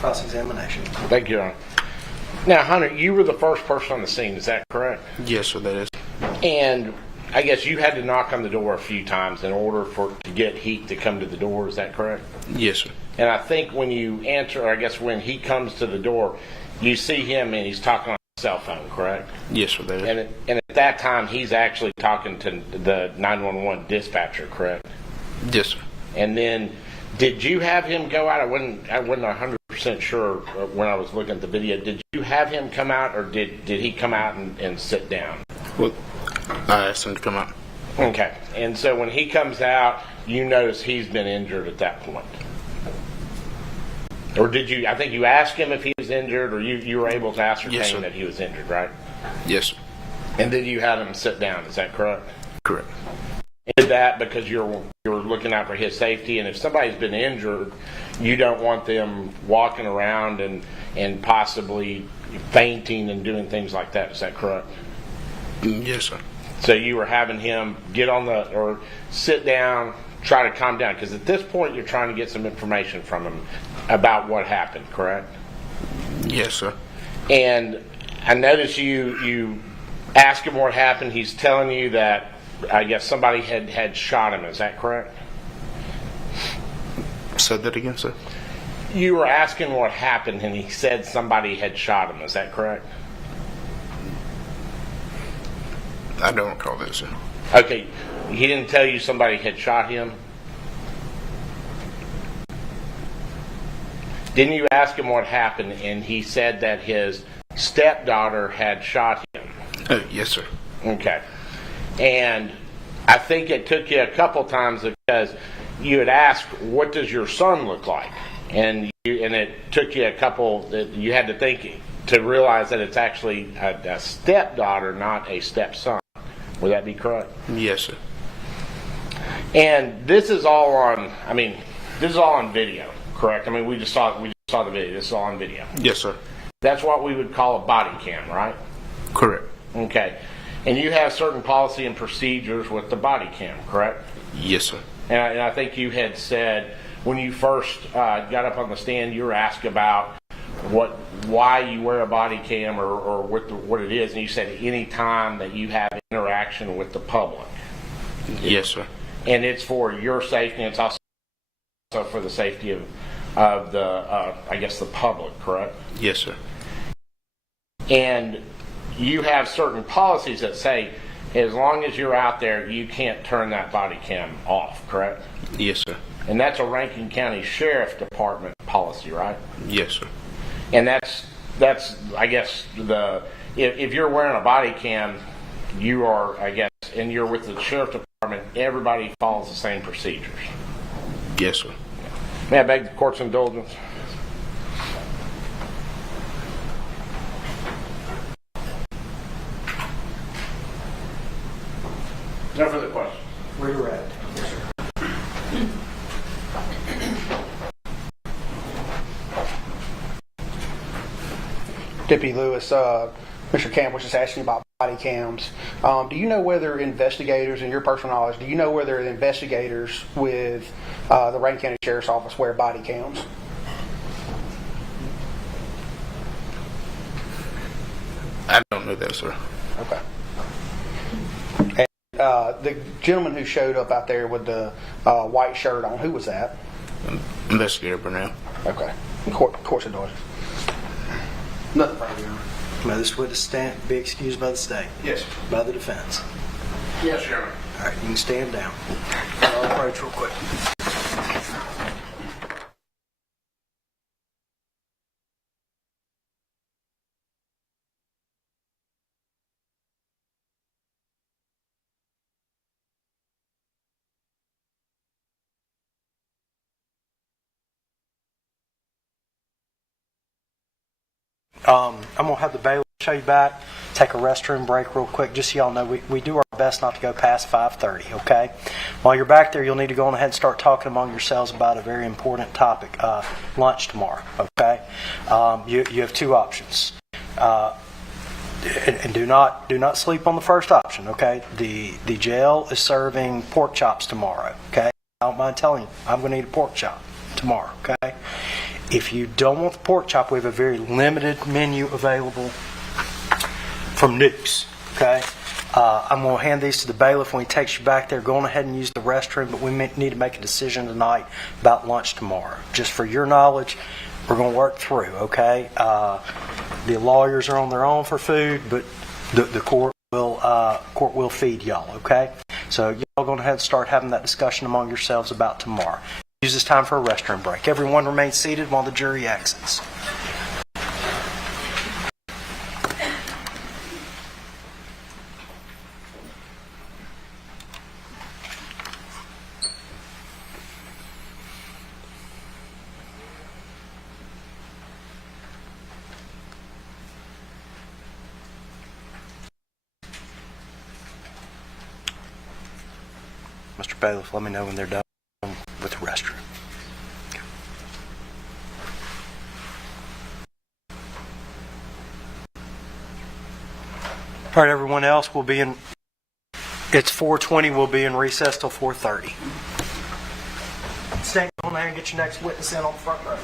Cross-examination. Thank you, Your Honor. Now, Hunter, you were the first person on the scene, is that correct? Yes, sir, that is. And I guess you had to knock on the door a few times in order to get Heath to come to the door, is that correct? Yes, sir. And I think when you answer, or I guess when he comes to the door, you see him and he's talking on his cell phone, correct? Yes, sir, that is. And at that time, he's actually talking to the 911 dispatcher, correct? Yes, sir. And then, did you have him go out? I wasn't 100% sure when I was looking at the video. Did you have him come out, or did he come out and sit down? Well, I asked him to come out. Okay. And so when he comes out, you notice he's been injured at that point. Or did you, I think you asked him if he was injured, or you were able to ascertain Yes, sir. that he was injured, right? Yes, sir. And then you had him sit down, is that correct? Correct. And did that because you're looking out for his safety, and if somebody's been injured, you don't want them walking around and possibly fainting and doing things like that, is that correct? Yes, sir. So you were having him get on or sit down, try to calm down, because at this point you're trying to get some information from him about what happened, correct? Yes, sir. And I noticed you ask him what happened. He's telling you that I guess somebody had shot him. Is that correct? Said that again, sir. You were asking what happened, and he said somebody had shot him. Is that correct? I don't recall that, sir. Okay. He didn't tell you somebody had shot him? Didn't you ask him what happened, and he said that his stepdaughter had shot him? Yes, sir. Okay. And I think it took you a couple times because you had asked, what does your son look like? And it took you a couple that you had to think to realize that it's actually a stepdaughter, not a stepson. Would that be correct? Yes, sir. And this is all on video, correct? I mean, we just saw the video. This is all on video. Yes, sir. That's what we would call a body cam, right? Correct. Okay. And you have certain policy and procedures with the body cam, correct? Yes, sir. And I think you had said when you first got up on the stand, you were asked about why you wear a body cam or what it is, and you said any time that you have interaction with the public. Yes, sir. And it's for your safety, and it's also for the safety of the I guess the public, correct? Yes, sir. And you have certain policies that say as long as you're out there, you can't turn that body cam off, correct? Yes, sir. And that's a Rankin County Sheriff Department policy, right? Yes, sir. And that's I guess if you're wearing a body cam, you are, I guess, and you're with the Sheriff Department, everybody follows the same procedures. Yes, sir. May I beg the court's indulgence? No further questions. Redirect. Deputy Lewis, Mr. Camp was just asking about body cams. Do you know whether investigators, in your personal knowledge, do you know whether the investigators with the Rankin County Sheriff's Office wear body cams? I don't know that, sir. Okay. And the gentleman who showed up out there with the white shirt on, who was that? Investigator Burnell. Okay. Of course it does. Nothing further, Your Honor. May this witness be excused by the state? Yes. By the defense? Yes, Your Honor. All right, you can stand down. I'll approach real quick. I'm going to have the bailiff show you back, take a restroom break real quick, just so y'all know we do our best not to go past 5:30, okay? While you're back there, you'll need to go on ahead and start talking among yourselves about a very important topic, lunch tomorrow, okay? You have two options. And do not sleep on the first option, okay? The jail is serving pork chops tomorrow, okay? I don't mind telling you, I'm going to eat a pork chop tomorrow, okay? If you don't want the pork chop, we have a very limited menu available from Nukes, okay? I'm going to hand these to the bailiff when he takes you back there. Go on ahead and use the restroom, but we need to make a decision tonight about lunch tomorrow. Just for your knowledge, we're going to work through, okay? The lawyers are on their own for food, but the court will feed y'all, okay? So y'all go ahead and start having that discussion among yourselves about tomorrow. Use this time for a restroom break. Everyone remain seated while the jury exits. Mr. Bailiff, let me know when they're done with the restroom. All right, everyone else will be in, it's 4:20, we'll be in recess till 4:30. Stay on there and get your next witness in on the front row.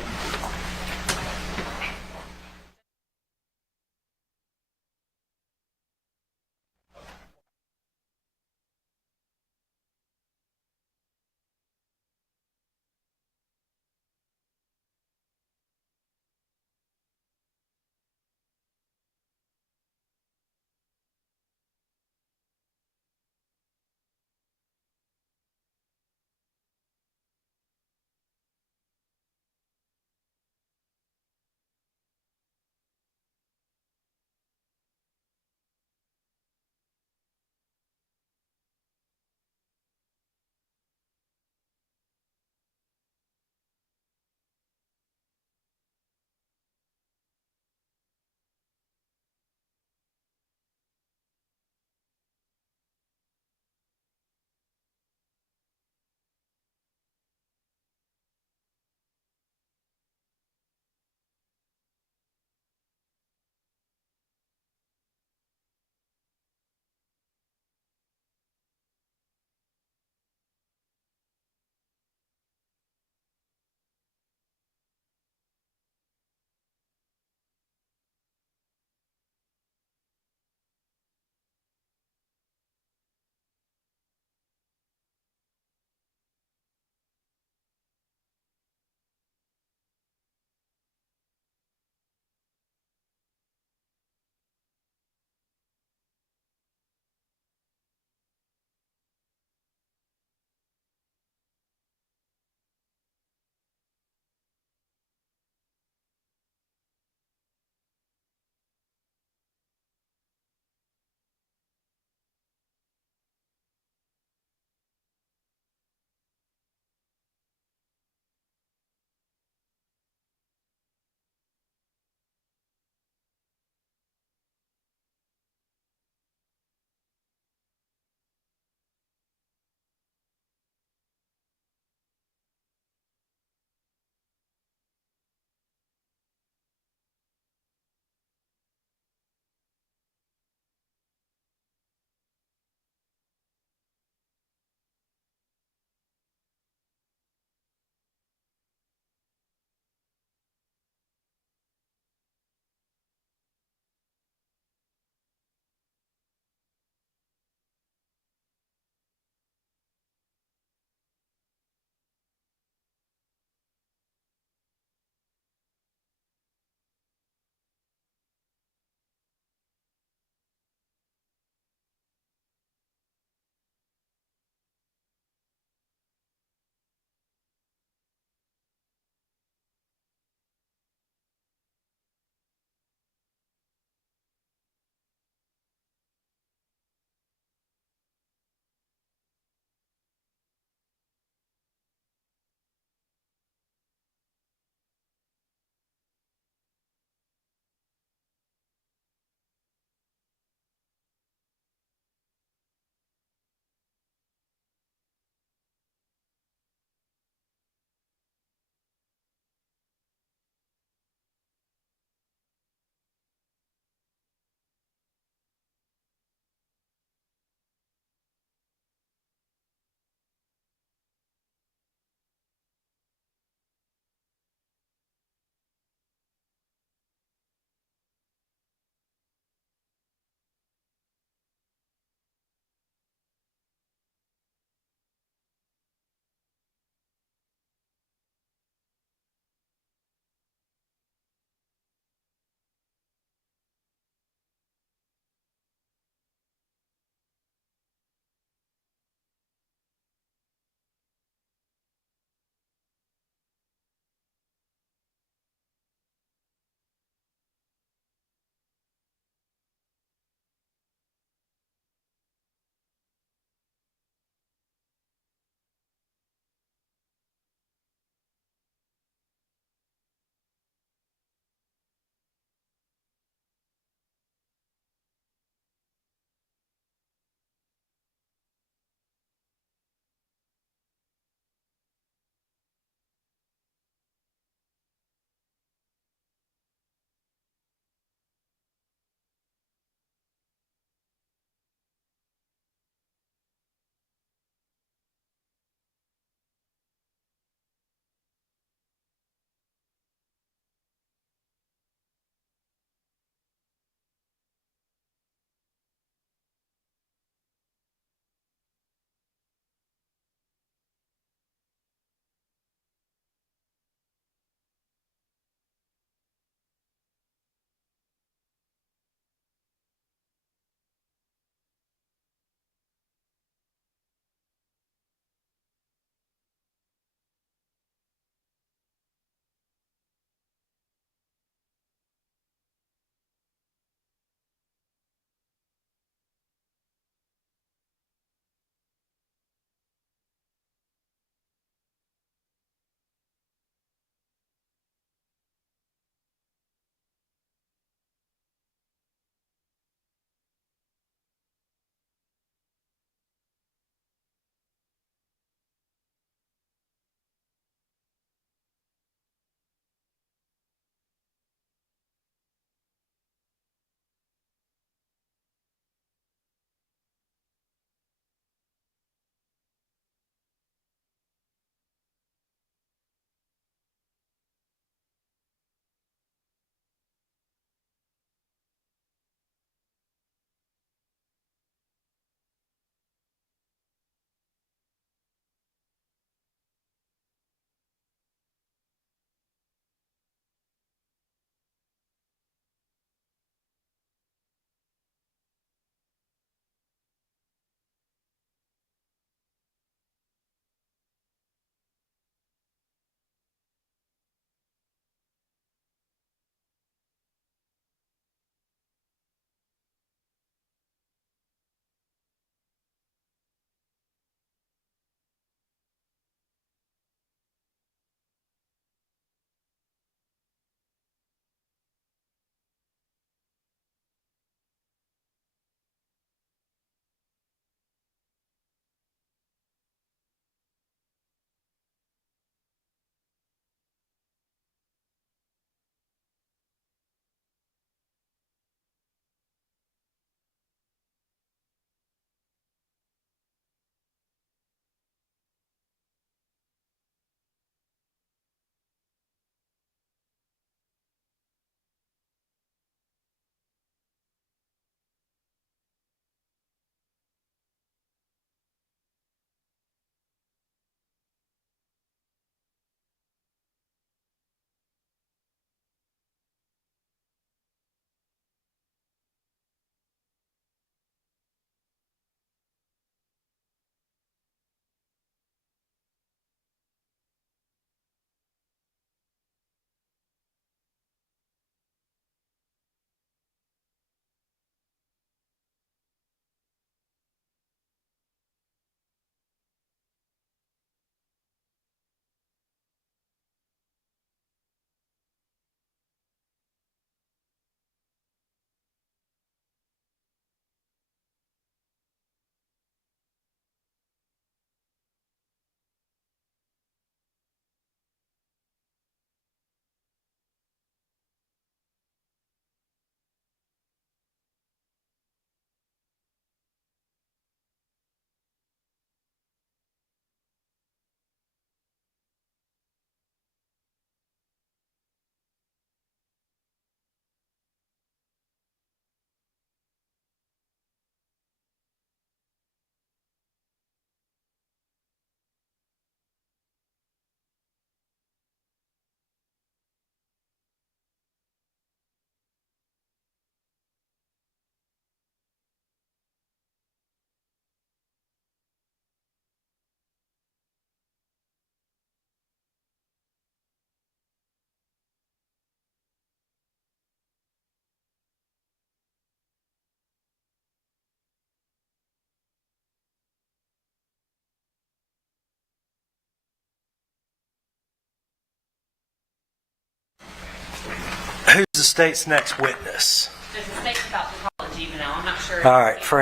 Who's the state's next witness? There's a statement about the college juvenile. I'm not sure. All right. For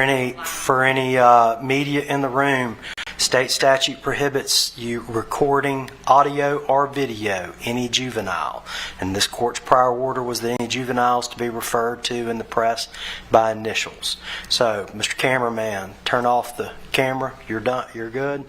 any media in the room, state statute prohibits you recording audio or video any juvenile. And this court's prior order was that any juveniles to be referred to in the press by initials. So, Mr. Cameraman, turn off the camera. You're done. You're good.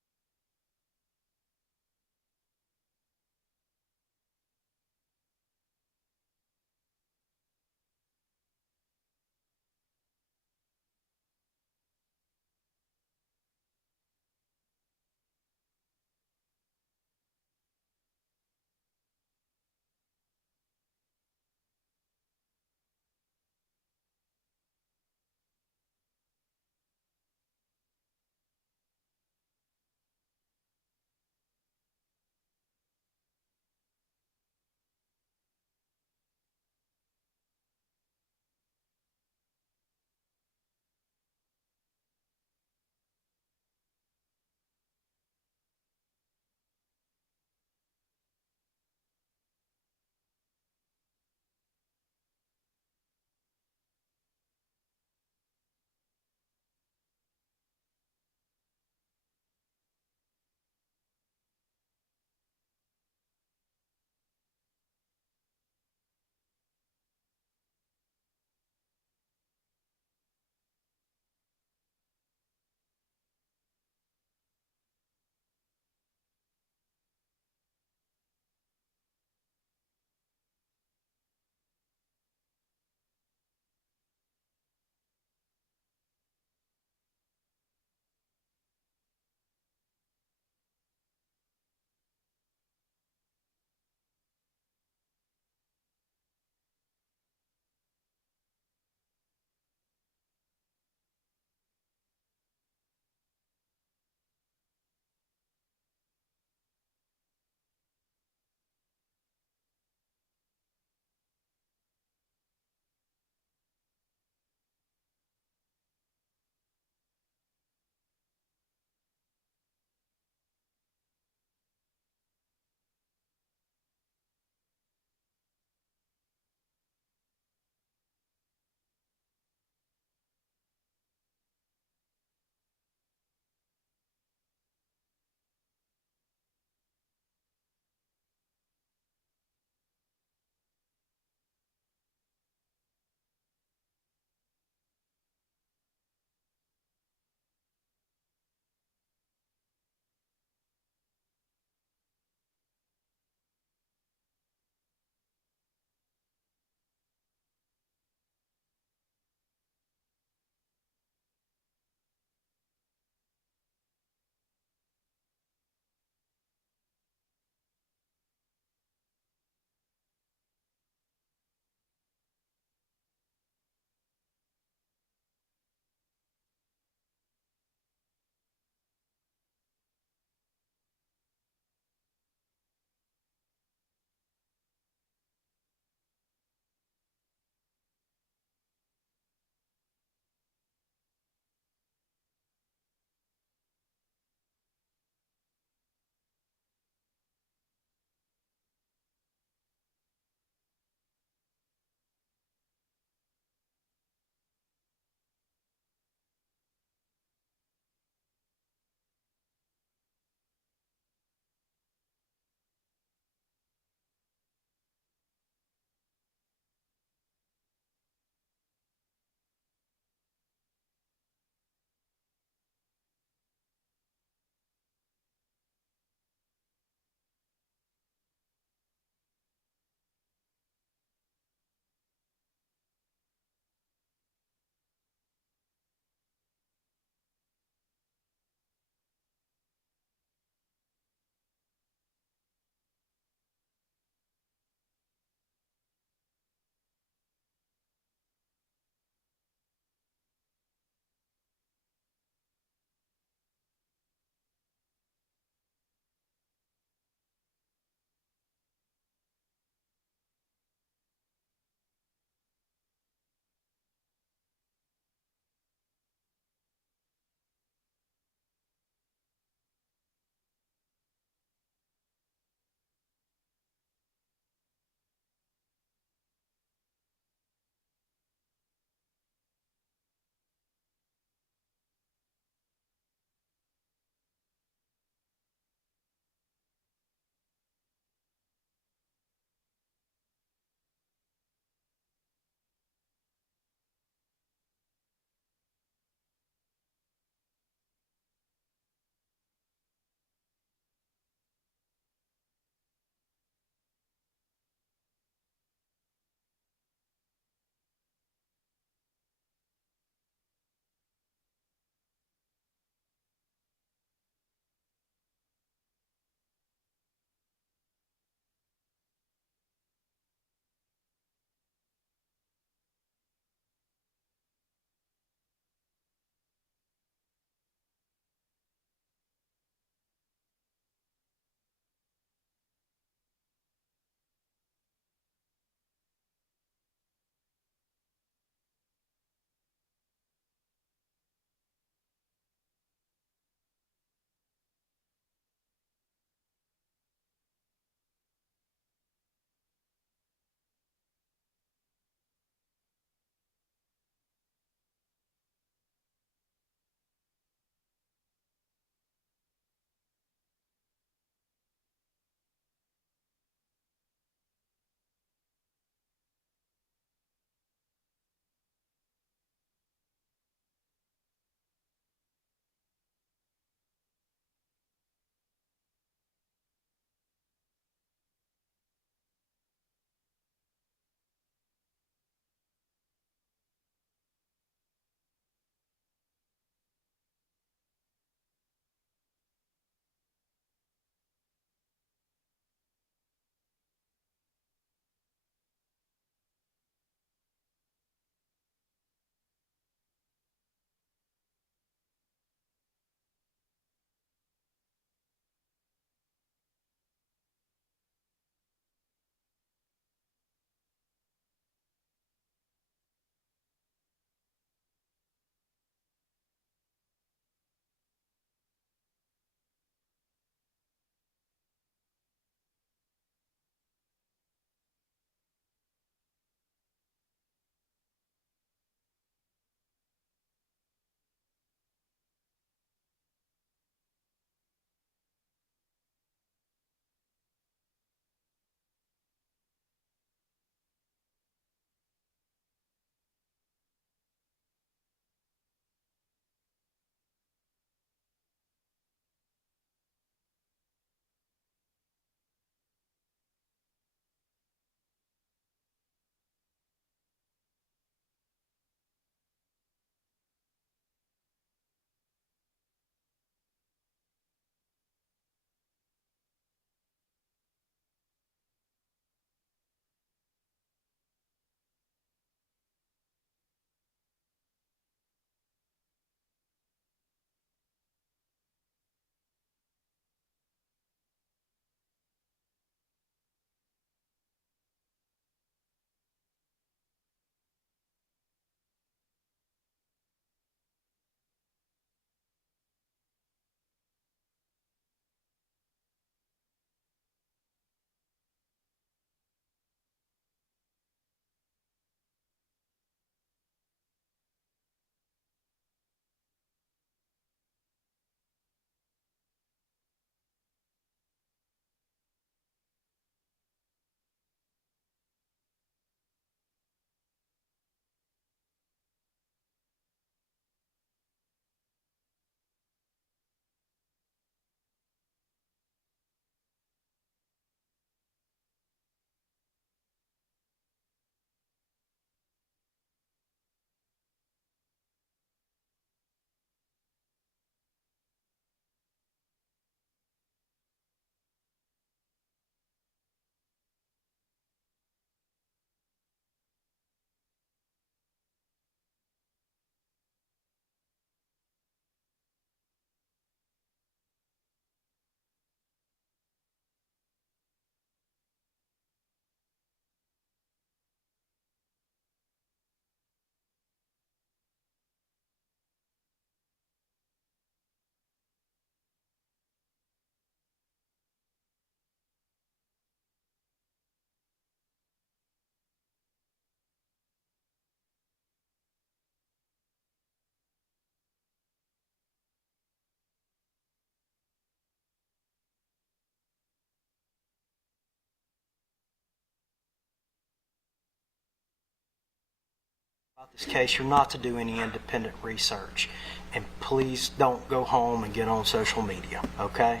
About this case, you're not to do any independent research. And please don't go home and get on social media, okay?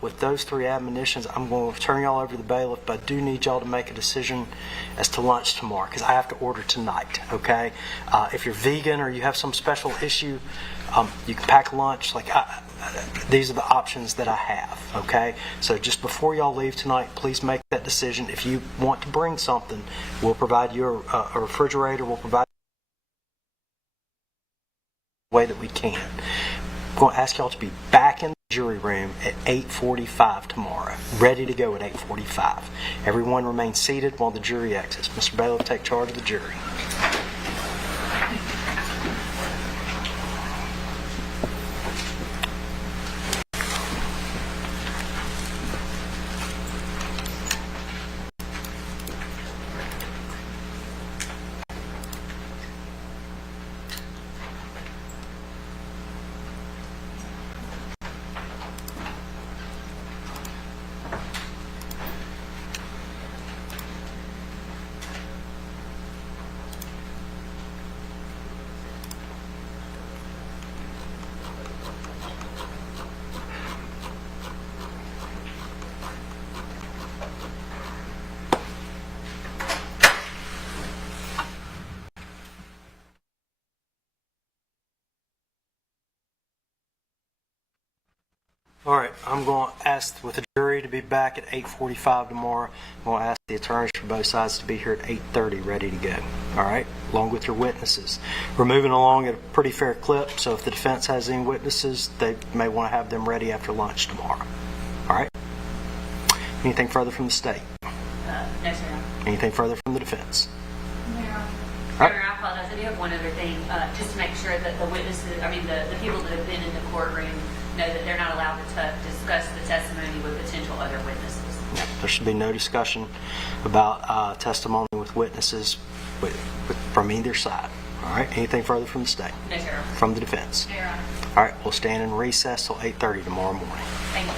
With those three admonitions, I'm going to turn y'all over to the bailiff, but I do need y'all to make a decision as to lunch tomorrow, because I have to order tonight, okay? If you're vegan or you have some special issue, you can pack lunch. These are the options that I have, okay? So just before y'all leave tonight, please make that decision. If you want to bring something, we'll provide you a refrigerator. We'll provide the way that we can. I'm going to ask y'all to be back in the jury room at 8:45 tomorrow, ready to go at 8:45. Everyone remain seated while the jury exits. Mr. Bailiff, take charge of the jury. All right, I'm going to ask with the jury to be back at 8:45 tomorrow. I'm going to ask the attorneys for both sides to be here at 8:30, ready to go. All right, along with your witnesses. We're moving along at a pretty fair clip, so if the defense has any witnesses, they may want to have them ready after lunch tomorrow. All right? Anything further from the state? No, sir. Anything further from the defense? No. All Sir, right. I apologize. I do have one other thing, just to make sure that the witnesses, the people that have been in the courtroom know that they're not allowed to discuss the testimony with potential other witnesses. There should be no discussion about testimony with witnesses from either side. All right. Anything further from the state? No, sir. From the defense? No, Your Honor. All right. We'll stand in recess till 8:30 tomorrow morning. Thank you.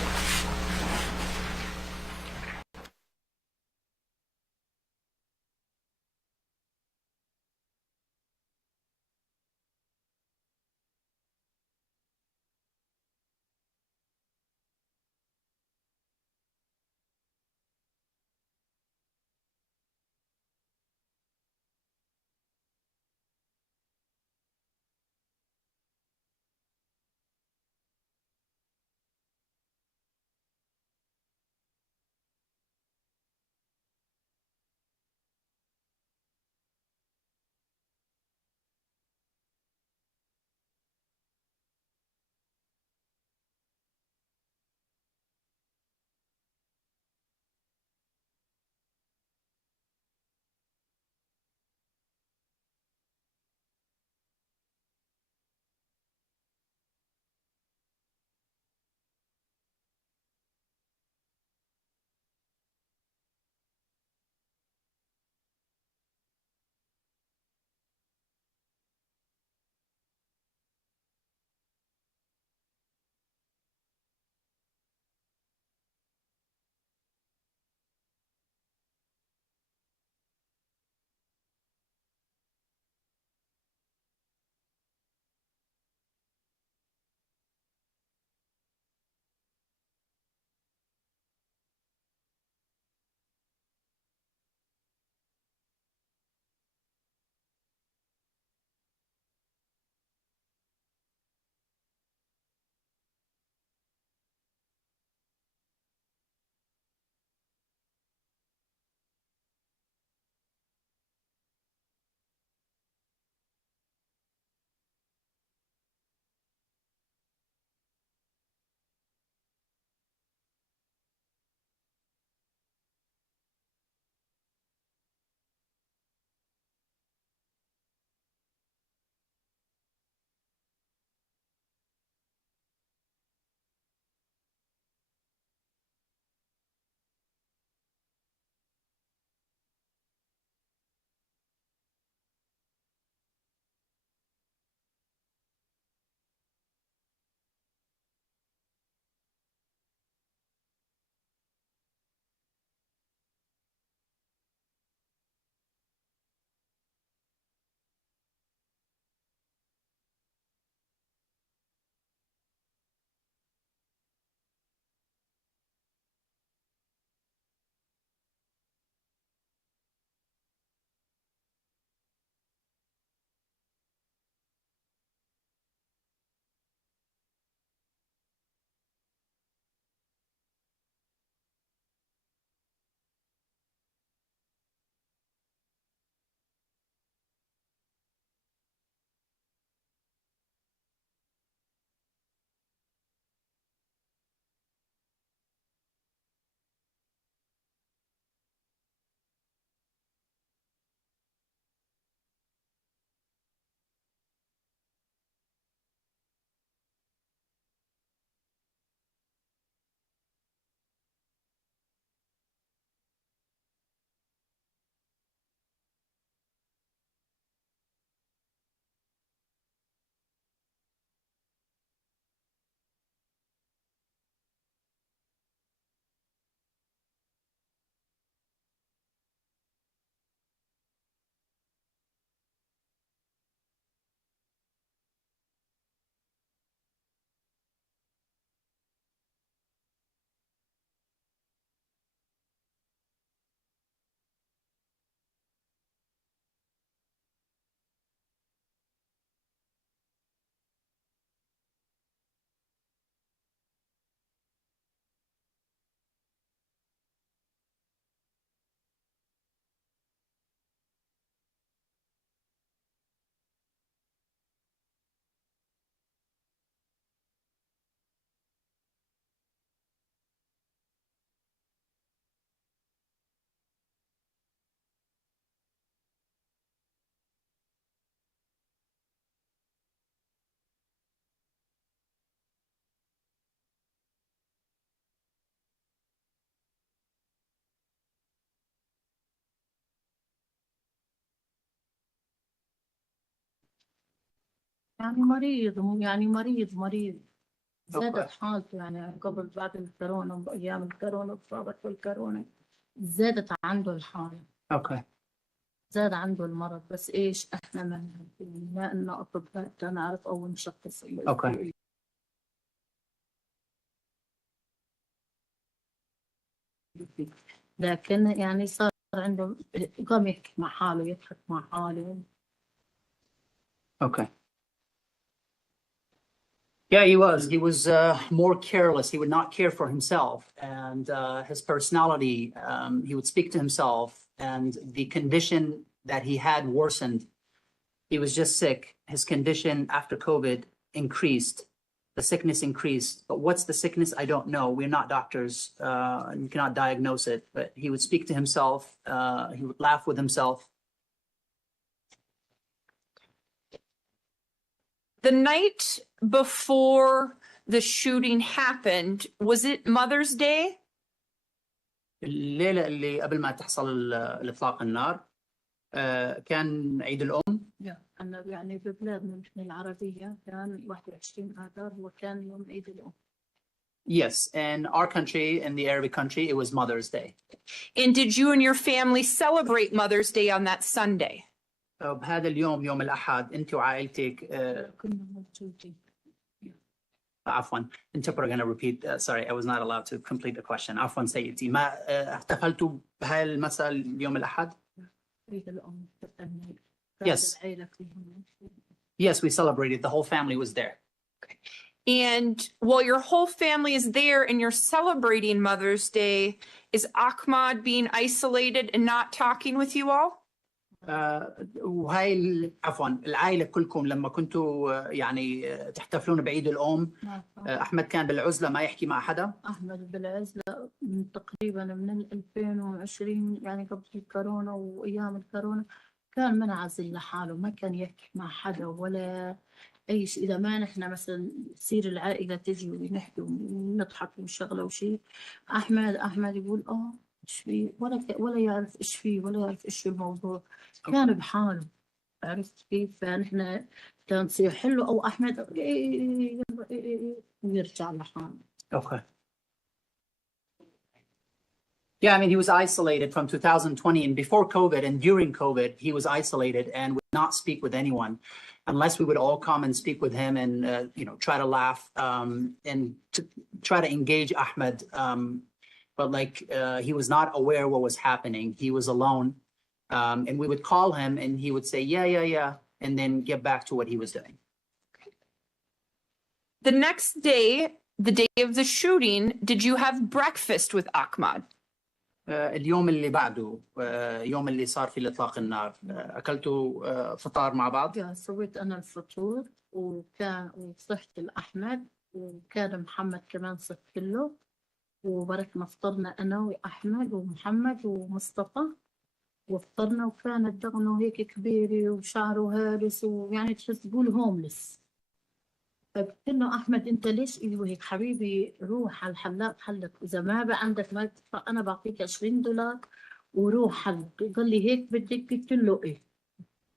يعني مريض يعني مريض زادت حالته يعني قبل بعد الكورونا بأيام الكورونا صابت بالكورونا زادت عنده الحالة اوكي. زاد عنده المرض بس ايش احنا ما إنه أطباء نعرف أو نشخص اوكي. لكن يعني صار عنده قام يحكي مع حاله يضحك مع حاله. Okay. Yeah, he was. He was more careless. He would not care for himself, and his personality. He would speak to himself, and the condition that he had worsened. He was just sick. His condition after COVID increased. The sickness increased. But what's the sickness? I don't know. We're not doctors. You cannot diagnose it. But he would speak to himself. He would laugh with himself. The night before the shooting happened, was it Mother's Day? الليلة اللي قبل ما تحصل الإطلاق النار كان عيد الأم. أنا يعني في بلادنا نحن العربية كان 21 آذار هو كان يوم عيد الأم. Yes, in our country, in the Arabic country, it was Mother's Day. And did you and your family celebrate Mother's Day on that Sunday? بهذا اليوم يوم الأحد أنت وعائلتك كنا موجودين. عفوا أنت we're going to repeat sorry I was not allowed to complete the question عفوا سيدتي ما احتفلتوا بهاي المساء اليوم الأحد؟ عيد الأم. Yes. Yes, we celebrated. The whole family was there. And while your whole family is there and you're celebrating Mother's Day, is Ahmad being isolated and not talking with you all? وهاي عفوا العائلة كلكم لما كنتوا يعني تحتفلون بعيد الأم أحمد كان بالعزلة ما يحكي مع حدا؟ أحمد بالعزلة من تقريبا من 2020 يعني قبل الكورونا وأيام الكورونا كان منعزل لحاله ما كان يحكي مع حدا ولا أي شيء. إذا ما نحن مثلا تصير العائلة تجي ونحكي ونضحك ونشغله وشيء أحمد يقول إيش فيه ولا يعرف إيش فيه ولا يعرف إيش الموضوع كان بحاله. عرفت كيف؟ فنحن كان تصير حلو أو أحمد ويرجع لحاله. Okay. Yeah, I mean, he was isolated from 2020 and before COVID and during COVID, he was isolated and would not speak with anyone unless we would all come and speak with him and, try to laugh and to try to engage Ahmed. But he was not aware what was happening. He was alone. And we would call him and he would say, yeah, and then get back to what he was doing. The next day, the day of the shooting, did you have breakfast with Ahmad? اليوم اللي بعده يوم اللي صار فيه الإطلاق النار أكلتوا فطار مع بعض؟ سويت أنا الفطور وصحت الأحمد وكان محمد كمان صحت له وبركنا فطرنا أنا وأحمد ومحمد ومصطفى وفطرنا وكانت دغنه هيك كبيرة وشعره هالس ويعني تقول هوملس. فقلت له أحمد أنت ليش هيك حبيبي روح على الحلاق حلق إذا ما بقى عندك ما تدفع أنا بعطيك $20 وروح حلق. قال لي هيك بدك؟ قلت له إيه.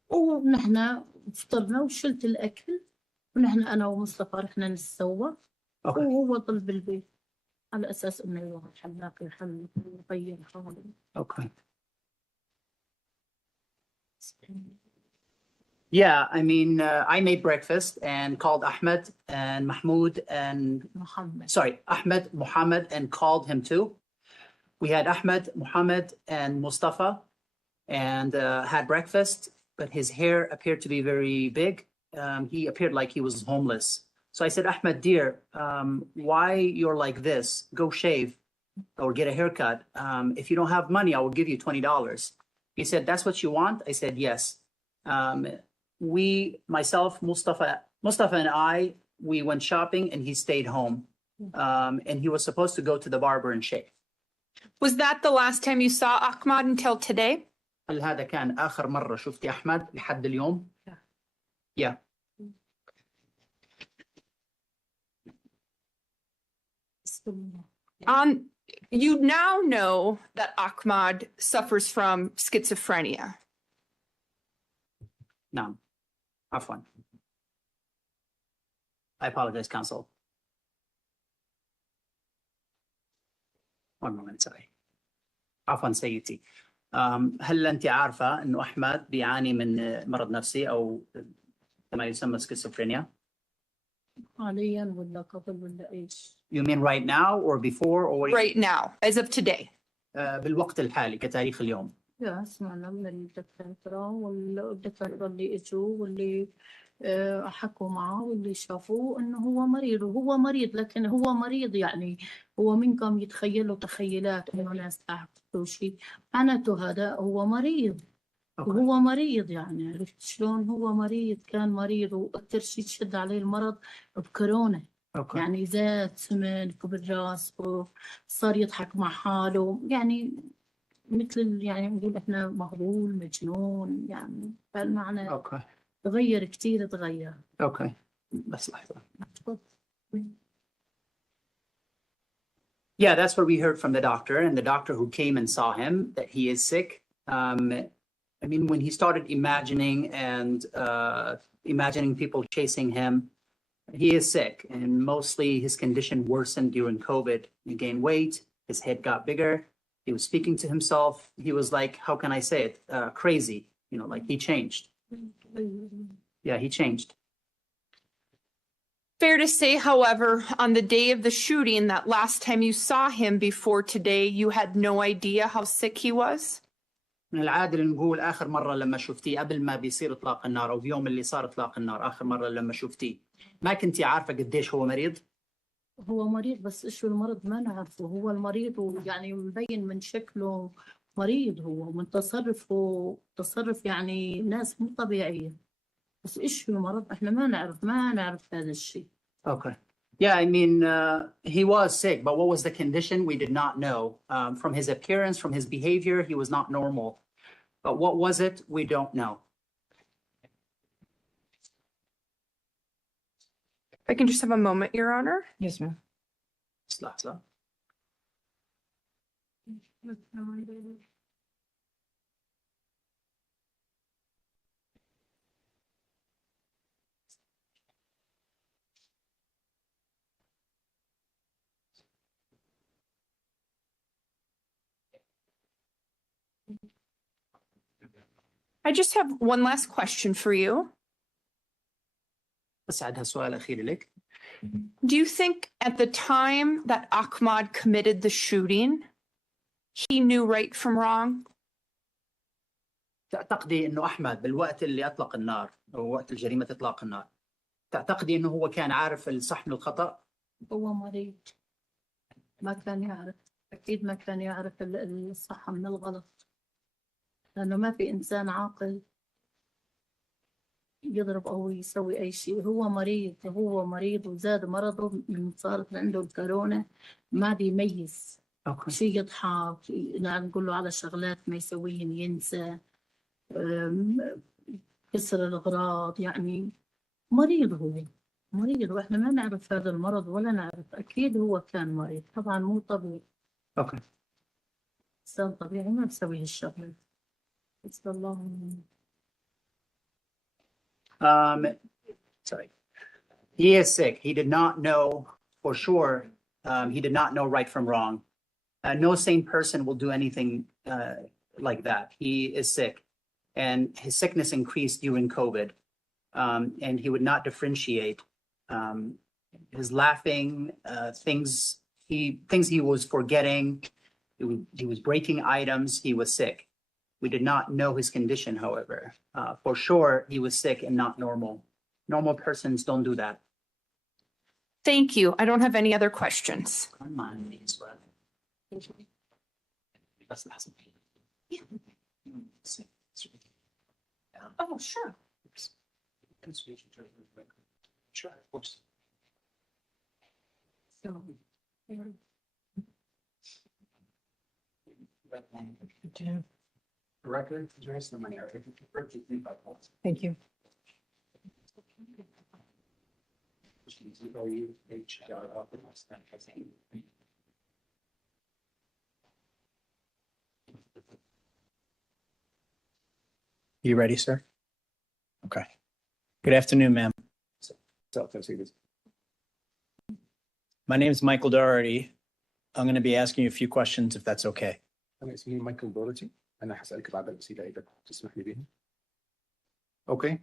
ونحن فطرنا وشلت الأكل ونحن أنا ومصطفى رحنا نتسوى وهو ضل بالبيت على أساس إنه يروح الحلاق يحلق ويغير حاله. Okay. Yeah, I mean, I made breakfast and called Ahmed and Mahmoud and Ahmed, Muhammad, and called him too. We had Ahmed, Muhammad, and Mustafa and had breakfast, but his hair appeared to be very big. He appeared like he was homeless. So I said, Ahmed, dear, why you're like this? Go shave or get a haircut. If you don't have money, I will give you $20. He said, that's what you want? I said, yes. Myself, Mustafa and I, we went shopping and he stayed home. And he was supposed to go to the barber and shave. Was that the last time you saw Ahmad until today? هل هذا كان آخر مرة شفتي أحمد لحد اليوم؟ Yeah. You now know that Ahmad suffers from schizophrenia. نعم. عفوا. I apologize, counsel. One moment, sorry. عفوا سيدتي. هل أنت عارفة أنه أحمد بيعاني من مرض نفسي أو ما يسمى سكيزوفرينيا؟ حاليا ولا قبل ولا ايش؟ You mean right now or before or Right now, as of today. بالوقت الحالي كتاريخ اليوم. يا سمعنا من الدكاترة والدكاترة اللي اجوا واللي حكوا معه واللي شافوه انه هو مريض، وهو مريض لكن هو مريض يعني هو منكم يتخيلوا تخيلات انه ناس تعرفوا شيء، معناته هذا هو مريض. وهو مريض يعني عرفت شلون؟ هو مريض، كان مريض، واكثر شيء شد عليه المرض بكورونا. يعني زاد سمن كبر راس وصار يضحك مع حاله، يعني مثل يعني نقول احنا مغرور مجنون يعني بهالمعنى. تغير كثير تغير. اوكي بس لحظة. Yeah, that's what we heard from the doctor, and the doctor who came and saw him, that he is sick. I mean, when he started imagining people chasing him, he is sick, and mostly his condition worsened during COVID. He gained weight, his head got bigger. He was speaking to himself. He was like, how can I say it? Crazy, you know, like he changed. Yeah, he changed. Fair to say, however, on the day of the shooting, that last time you saw him before today, you had no idea how sick he was? من العادل نقول آخر مرة لما شفتيه قبل ما بيصير إطلاق النار أو في يوم اللي صار إطلاق النار، آخر مرة لما شفتيه ما كنتي عارفة قديش هو مريض؟ هو مريض بس إيش المرض ما نعرفه، هو المريض ويعني مبين من شكله مريض، هو من تصرف يعني ناس مو طبيعية، بس إيش المرض إحنا ما نعرف هذا الشيء. Okay. Yeah, I mean, he was sick, but what was the condition? We did not know. From his appearance, from his behavior, he was not normal. But what was it? We don't know. If I can just have a moment, Your Honor. Yes, ma'am. لحظة. I just have one last question for you. بس عندها سؤال أخير لك. Do you think at the time that Ahmad committed the shooting, he knew right from wrong? تعتقدي إنه أحمد بالوقت اللي أطلق النار أو وقت الجريمة إطلاق النار، تعتقدي إنه هو كان عارف الصح من الخطأ؟ هو مريض، ما كان يعرف، أكيد ما كان يعرف الصح من الغلط، لأنه ما في إنسان عاقل يضرب أو يسوي أي شيء. هو مريض وزاد مرضه من صارت عنده الكورونا، ما بيميز شيء، يضحك نقول له على شغلات ما يسويهن ينسى، كسر الأغراض، يعني مريض، هو مريض وإحنا ما نعرف هذا المرض ولا نعرف، أكيد هو كان مريض طبعا مو طبيعي. Okay. إنسان طبيعي ما بيسوي هالشغلات. بسم الله. Sorry. He is sick. He did not know for sure. He did not know right from wrong. No sane person will do anything like that. He is sick, and his sickness increased during COVID, and he would not differentiate. His laughing, things he was forgetting. He was breaking items. He was sick. We did not know his condition, however. For sure, he was sick and not normal. Normal persons don't do that. Thank you. I don't have any other questions. Oh, sure. Sure, of course. Record, there's the money. Thank you. You ready, sir? Okay. Good afternoon, ma'am. My name is Michael Doherty. I'm going to be asking you a few questions if that's okay. أنا اسمي مايكل دورتي. أنا هسألك بعض الأسئلة إذا تسمح لي بها. Okay.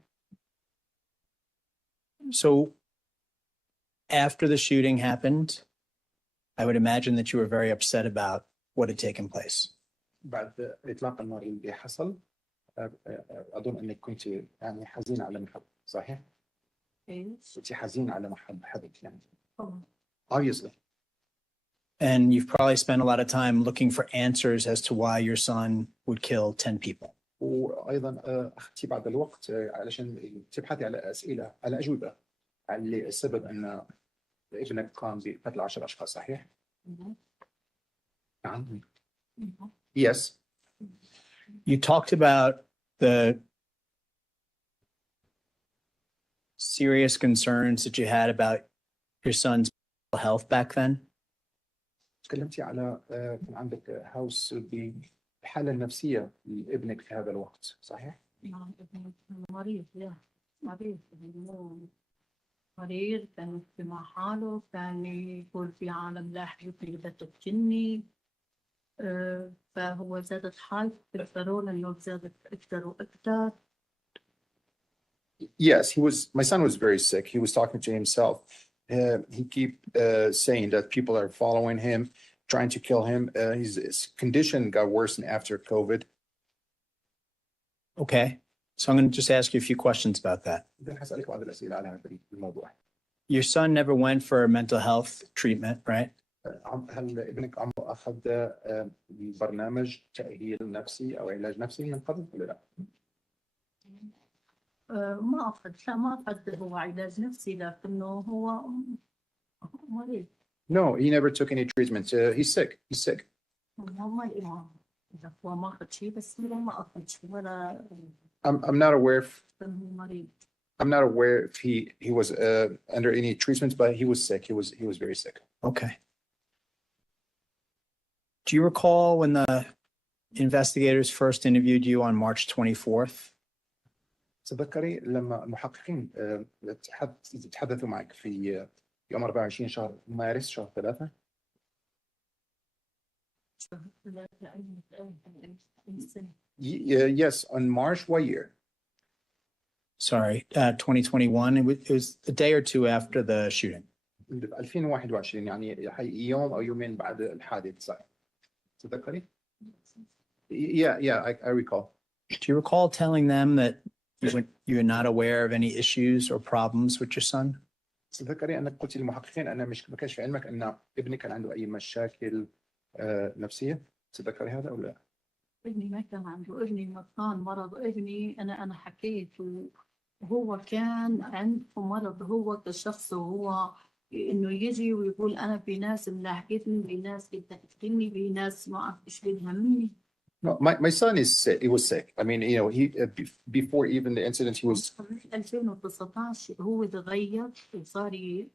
So after the shooting happened, I would imagine that you were very upset about what had taken place. بعد إطلاق النار اللي حصل أظن أنك كنت يعني حزين على ما حدث صحيح؟ كنت حزين على ما حدث يعني. Obviously. And you've probably spent a lot of time looking for answers as to why your son would kill 10 people. وأيضا أخذتي بعض الوقت علشان تبحثي على أسئلة على أجوبة على السبب أن ابنك قام بقتل 10 أشخاص صحيح؟ نعم. Yes. You talked about the serious concerns that you had about your son's mental health back then. تكلمتي على كان عندك هاوس بالحالة النفسية لابنك في هذا الوقت صحيح؟ نعم ابني مريض مريض مريض كان في مع حاله كان يقول في عالم لا حياتي بتقتلني فهو زادت حالته بالقانون انه زادت اكثر واكثر. Yes, my son was very sick. He was talking to himself. He keep saying that people are following him, trying to kill him. His condition got worse after COVID. Okay. So I'm going to just ask you a few questions about that. هسألك بعض الأسئلة على هذا الموضوع. Your son never went for mental health treatment, right? هل ابنك عمره أخذ برنامج تأهيل نفسي أو علاج نفسي من قبل ولا لا؟ ما أخذ هو علاج نفسي لكنه هو مريض. No, he never took any treatment. He's sick. He's sick. هو ما أخذ شيء بس هو ما أخذ شيء ولا. I'm not aware if he was under any treatment, but he was sick. He was very sick. Okay. Do you recall when the investigators first interviewed you on March 24th? تذكري لما المحققين تحدثوا معك في يوم 24 شهر مارس شهر 3؟ Yes, on March, what year? Sorry, 2021. It was a day or two after the shooting. 2021 يعني يوم أو يومين بعد الحادث صحيح. تذكري؟ Yeah, I recall. Do you recall telling them that you were not aware of any issues or problems with your son? تذكري أنك قلت للمحققين أن ما كانش في علمك أن ابنك كان عنده أي مشاكل نفسية؟ تذكري هذا أو لا؟ ابني ما كان عنده ابني ما كان مرض ابني أنا حكيت وهو كان عنده مرض هو كشخص وهو إنه يجي ويقول أنا في ناس ملاحقتني في ناس بدها تقتلني في ناس ما أعرف إيش بدها مني. No, my son is sick. He was sick. I mean, he before even the incident, he was. 2019 هو تغير وصار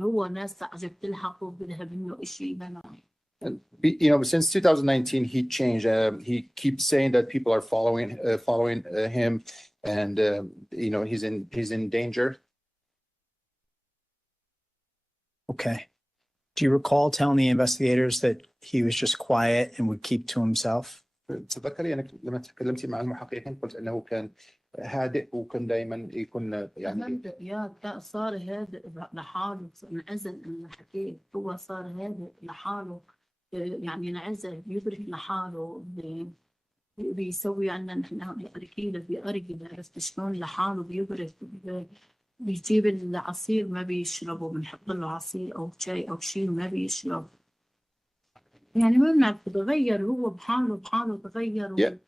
هو ناس عجب تلحقه بدها منه إشي ما. Since 2019, he changed. He keeps saying that people are following him, and he's in danger. Okay. Do you recall telling the investigators that he was just quiet and would keep to himself? تذكري انك لما تكلمتي مع المحققين قلت انه كان هادئ وكان دائما يكون يعني صار هادئ لحاله انعزل انا حكيت هو صار هادئ لحاله يعني انعزل بيدرك لحاله بيسوي عنا نحن أركيلة بأرجل عرفت شلون لحاله بيدرك بيجيب العصير ما بيشربه بنحط له عصير أو شاي أو شيء ما بيشرب يعني ما بنعرف تغير هو بحاله تغير.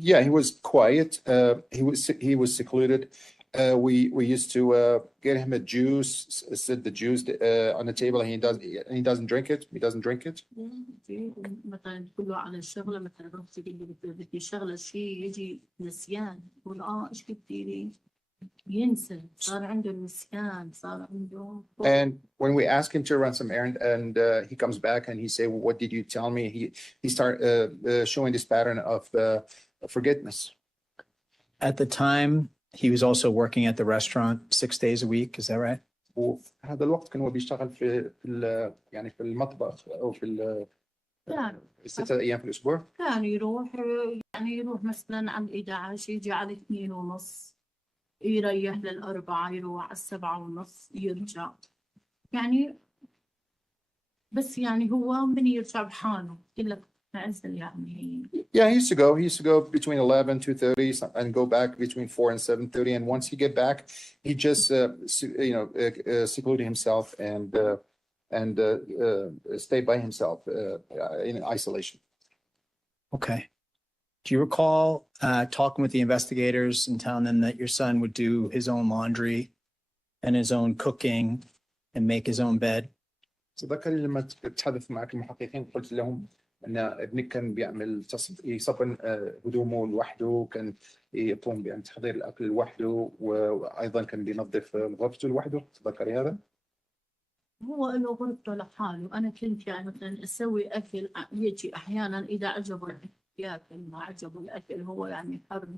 Yeah, he was quiet. He was secluded. We used to get him a juice, set the juice on the table, and he doesn't drink it. He doesn't drink it. مثلا كله على الشغله مثلا رحت بدي شغله شيء يجي نسيان يقول ايش بدي ينسى صار عنده نسيان صار عنده. And when we ask him to run some errand, and he comes back and he say, well, "What did you tell me?" He start showing this pattern of forgetfulness. At the time, he was also working at the restaurant 6 days a week. Is that right? وفي هذا الوقت كان هو بيشتغل يعني في المطبخ او في كان الستة ايام في الاسبوع. كان يروح، يعني يروح مثلا على 11 يجي على 2:30، يريح لل4، يروح على 7:30 يرجع. يعني بس يعني هو من يرجع بحاله كله عزل يعني. Yeah, he used to go. He used to go between 11, 2:30, and go back between 4 and 7:30. And once he get back, he just secluded himself and stay by himself in isolation. Okay. Do you recall talking with the investigators and telling them that your son would do his own laundry and his own cooking and make his own bed? تذكري لما تحدث معك المحققين قلت لهم ان ابنك كان بيعمل يصبن هدومه لوحده، كان يقوم بتحضير الاكل لوحده، وايضا كان بينظف غرفته لوحده، تذكري هذا؟ هو له غرفته لحاله، أنا كنت يعني مثلا أسوي أكل، يجي أحيانا إذا عجبه الأكل ياكل، ما عجبه الأكل هو يعني حر،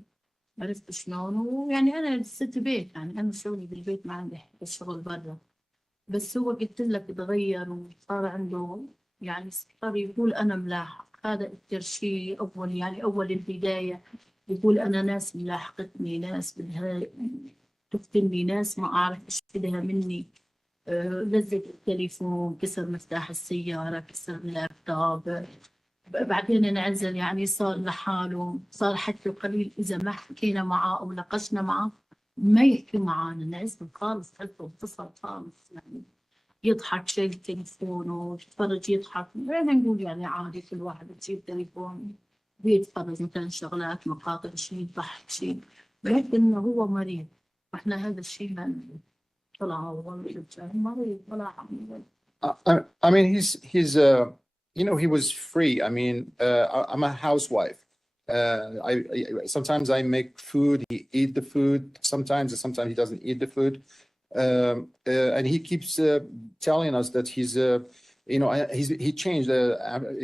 عرفت شلون. ويعني أنا ست بيت، يعني أنا شغلي بالبيت ما عندي الشغل برا. بس هو قلت لك تغير وصار عنده يعني صار يقول أنا ملاحق. هذا أكثر شيء أول، يعني أول البداية يقول أنا ناس ملاحقتني، ناس بدها تفتني، ناس ما أعرف إيش بدها مني. لزق التليفون، كسر مفتاح السيارة، كسر اللابتوب. بعدين انعزل، يعني صار لحاله، صار حتى قليل إذا ما حكينا معه أو ناقشنا معه ما يحكي معنا، انعزل خالص، حتى انفصل خالص. يعني يضحك، شيل تليفونه، يتفرج، يضحك، يعني نقول يعني عادي، كل واحد تجيب تليفون بيتفرج مثلا شغلات، مقاطع، شيء يضحك، شيء، لكن هو مريض. واحنا هذا الشيء ما طلع أول مريض، طلع. I mean, he's he was free. I mean, I'm a housewife. Sometimes I make food. He eat the food. Sometimes he doesn't eat the food. And he keeps telling us that he changed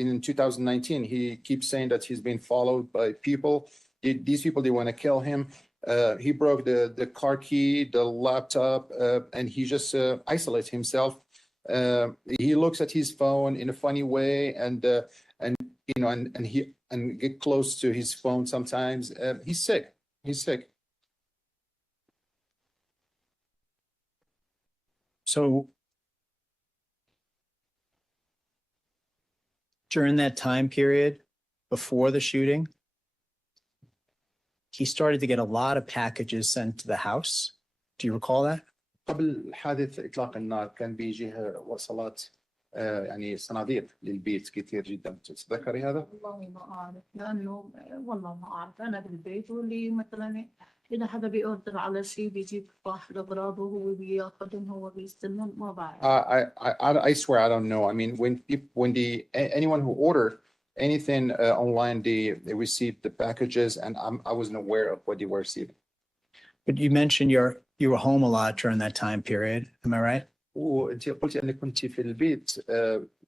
in 2019. He keeps saying that he's been followed by people. These people, they want to kill him. He broke the car key, the laptop, and he just isolates himself. He looks at his phone in a funny way, and get close to his phone sometimes. He's sick. He's sick. So during that time period before the shooting, he started to get a lot of packages sent to the house. Do you recall that? قبل حادث إطلاق النار كان بيجيه وصلات يعني صناديق للبيت كثير جدا، تتذكري هذا؟ والله ما أعرف، لأنه والله ما أعرف. أنا بالبيت، واللي مثلا إذا حدا بيوردر على شيء بيجيب واحد أغراضه وهو بياخذهم، هو بيستلم، ما بعرف. I swear I don't know. I mean, anyone who order anything online, they receive the packages, and I wasn't aware of what they were receiving. But you mentioned you were home a lot during that time period. Am I right? وأنت قلتي أنك كنت في البيت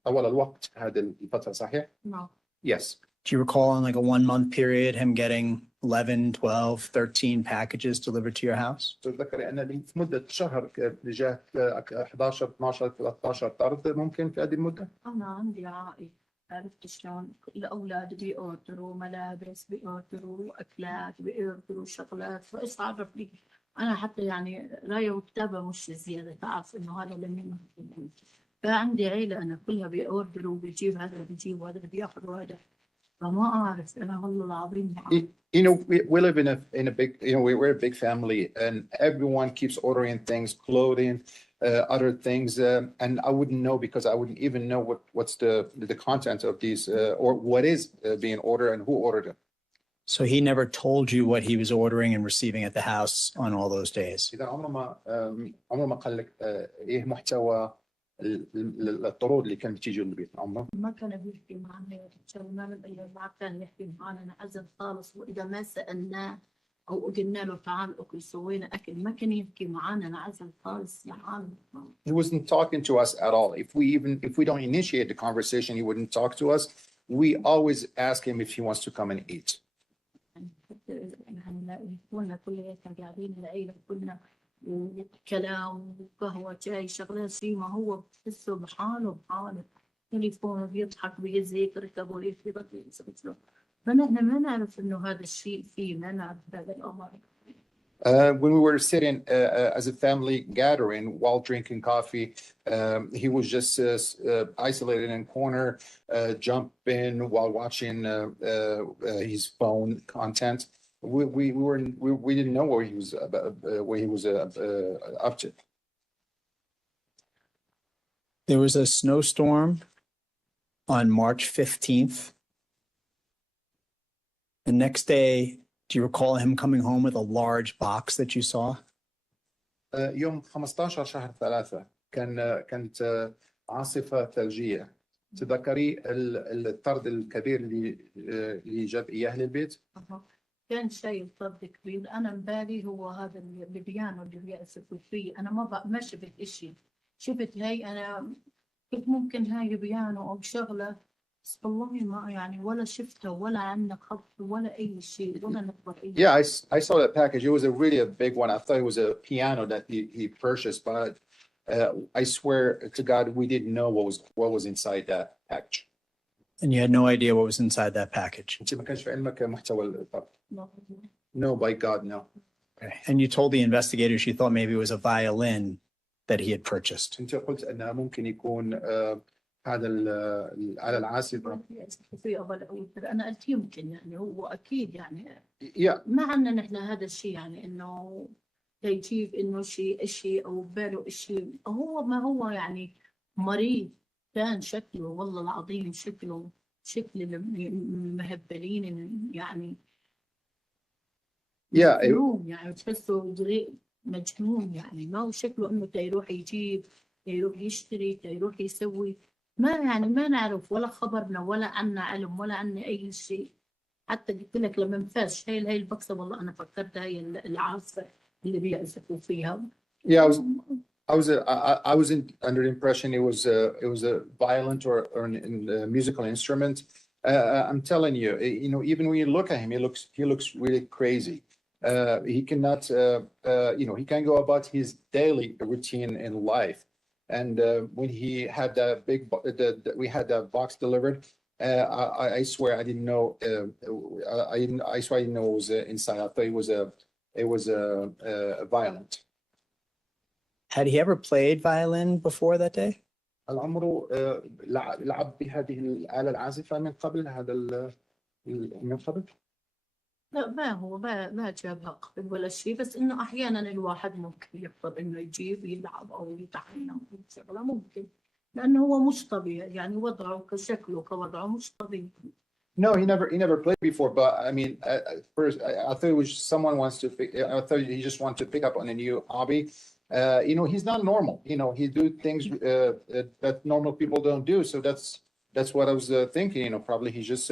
طوال الوقت هذه الفترة، صحيح؟ No. Yes. Do you recall in like a 1 month period him getting 11, 12, 13 packages delivered to your house? تتذكري أن في مدة شهر جاء 11 12 13 طرد ممكن في هذه المدة؟ أنا عندي عائلة، عرفت شلون؟ الأولاد بيوردروا ملابس، بيوردروا أكلات، بيوردروا شغلات، فإيش عرفني؟ أنا حتى يعني راية وكتابة مش زيادة، تعرف إنه هذا لم يكن. فعندي عيلة أنا كلها بيوردروا، وبيجيب هذا، بيجيب وهذا، بياخذ وهذا، فما أعرف أنا والله العظيم. We live in a big, we're a big family, and everyone keeps ordering things, clothing, other things, and I wouldn't know, because I wouldn't even know what's the content of these or what is being ordered and who ordered it. So he never told you what he was ordering and receiving at the house on all those days? إذا عمره ما قال لك إيه محتوى الطرود اللي كانت بتيجي للبيت؟ عمره ما كان بيحكي معنا يا رجال، ما كان يحكي معنا، عزل خالص. وإذا ما سألناه أو قلنا له تعال أكل، سوينا أكل، ما كان يحكي معنا، انعزل خالص لحاله. He wasn't talking to us at all. If we don't initiate the conversation, he wouldn't talk to us. We always ask him if he wants to come and eat. يعني كنا كلنا قاعدين العيلة كلنا وكلام وقهوة شاي شغلات شي ما هو بحسه بحاله تليفونه بيضحك بيهز ركبه يفرض يسوي. فنحن ما نعرف إنه هذا الشيء فيه، ما نعرف هذا الأمر. When we were sitting as a family gathering while drinking coffee, he was just isolated in a corner, jumping while watching his phone content. We didn't know what he was up to. There was a snowstorm on March 15th. The next day, do you recall him coming home with a large box that you saw? يوم 15 شهر 3 كانت عاصفة ثلجية. تذكري الطرد الكبير اللي جاب إياه للبيت؟ كان شيء طرد كبير. أنا مبالي هو هذا البيانو اللي بيأسفوا فيه. أنا ما شفت إشي. شفت هاي أنا كنت ممكن هاي بيانو أو شغلة، بس والله ما يعني ولا شفته ولا عنا خط ولا أي شيء ولا نقدر أي. Yeah, I saw that package. It was a big one. I thought it was a piano that he purchased, but I swear to God, we didn't know what was inside that package. And you had no idea what was inside that package? أنت ما كانش في علمك محتوى الطرد. No, by God, no. Okay. And you told the investigators you thought maybe it was a violin that he had purchased. أنت قلت أنها ممكن يكون هذا الآلة العازفة. أنا قلت يمكن يعني هو أكيد يعني. Yeah. ما عندنا نحن هذا الشيء يعني إنه يجيب إنه شيء أو باله شيء. هو ما هو يعني مريض كان شكله والله العظيم شكل المهبلين يعني. Yeah. يعني تحسه مجنون يعني. ما هو شكله إنه يروح يجيب يروح يشتري يروح يسوي. ما نعرف ولا خبرنا ولا عنا علم ولا عنا أي شيء. حتى قلت لك لما نفاش هاي البكسة والله أنا فكرت هاي العاصفة اللي بيعزفوا فيها. Yeah, I was under the impression it was a violent or a musical instrument. I'm telling you, even when you look at him, he looks really crazy. He cannot, he can go about his daily routine in life. And when he had we had that box delivered, I swear I didn't know. I swear I didn't know what was inside. I thought it was violent. Had he ever played violin before that day? هل عمره لعب بهذه الآلة العازفة من قبل من قبل؟ لا ما جابها قبل ولا شيء. بس إنه أحيانا الواحد ممكن يقدر إنه يجيب يلعب أو يتعلم شغلة ممكن. لأنه هو مش طبيعي يعني وضعه كشكله كوضعه مش طبيعي. No, he never played before. But I mean, first I thought it was someone wants to. I thought he just wanted to pick up on a new hobby. He's not normal. He do things that normal people don't do. So that's what I was thinking. Probably he's just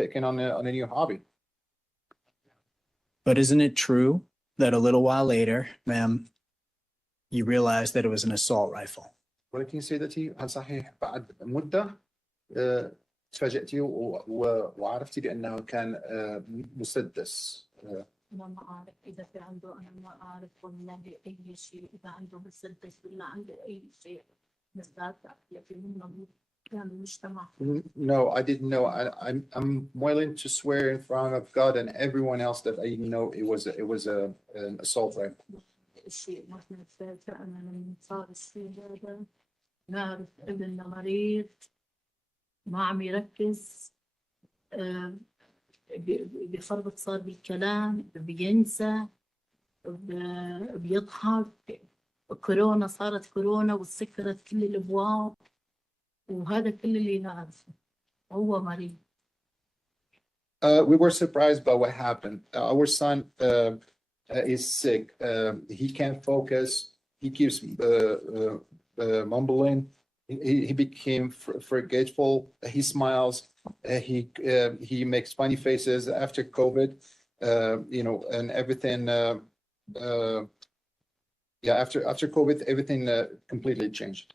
taking on a new hobby. But isn't it true that a little while later, ma'am, you realized that it was an assault rifle? ولكن سيدتي هل صحيح بعد مدة تفاجأتي وعرفتي بأنه كان مسدس؟ أنا ما أعرف إذا في عنده. أنا ما أعرف والله أي شيء إذا عنده مسدس ولا عنده أي شيء. No, I didn't know. I'm willing to swear in front of God and everyone else that I didn't know it was an assault rifle. الشيء ما نتفاجأ. أنا لما صار الشيء هذا نعرف ابننا مريض ما عم يركز. بيخربط صار بالكلام بينسى بيضحك. كورونا صارت كورونا وسكرت كل الابواب وهذا كل اللي نعرفه. هو مريض. We were surprised by what happened. Our son is sick. He can't focus. He keeps mumbling. He became forgetful. He smiles. He makes funny faces after COVID. And everything. After COVID, everything completely changed.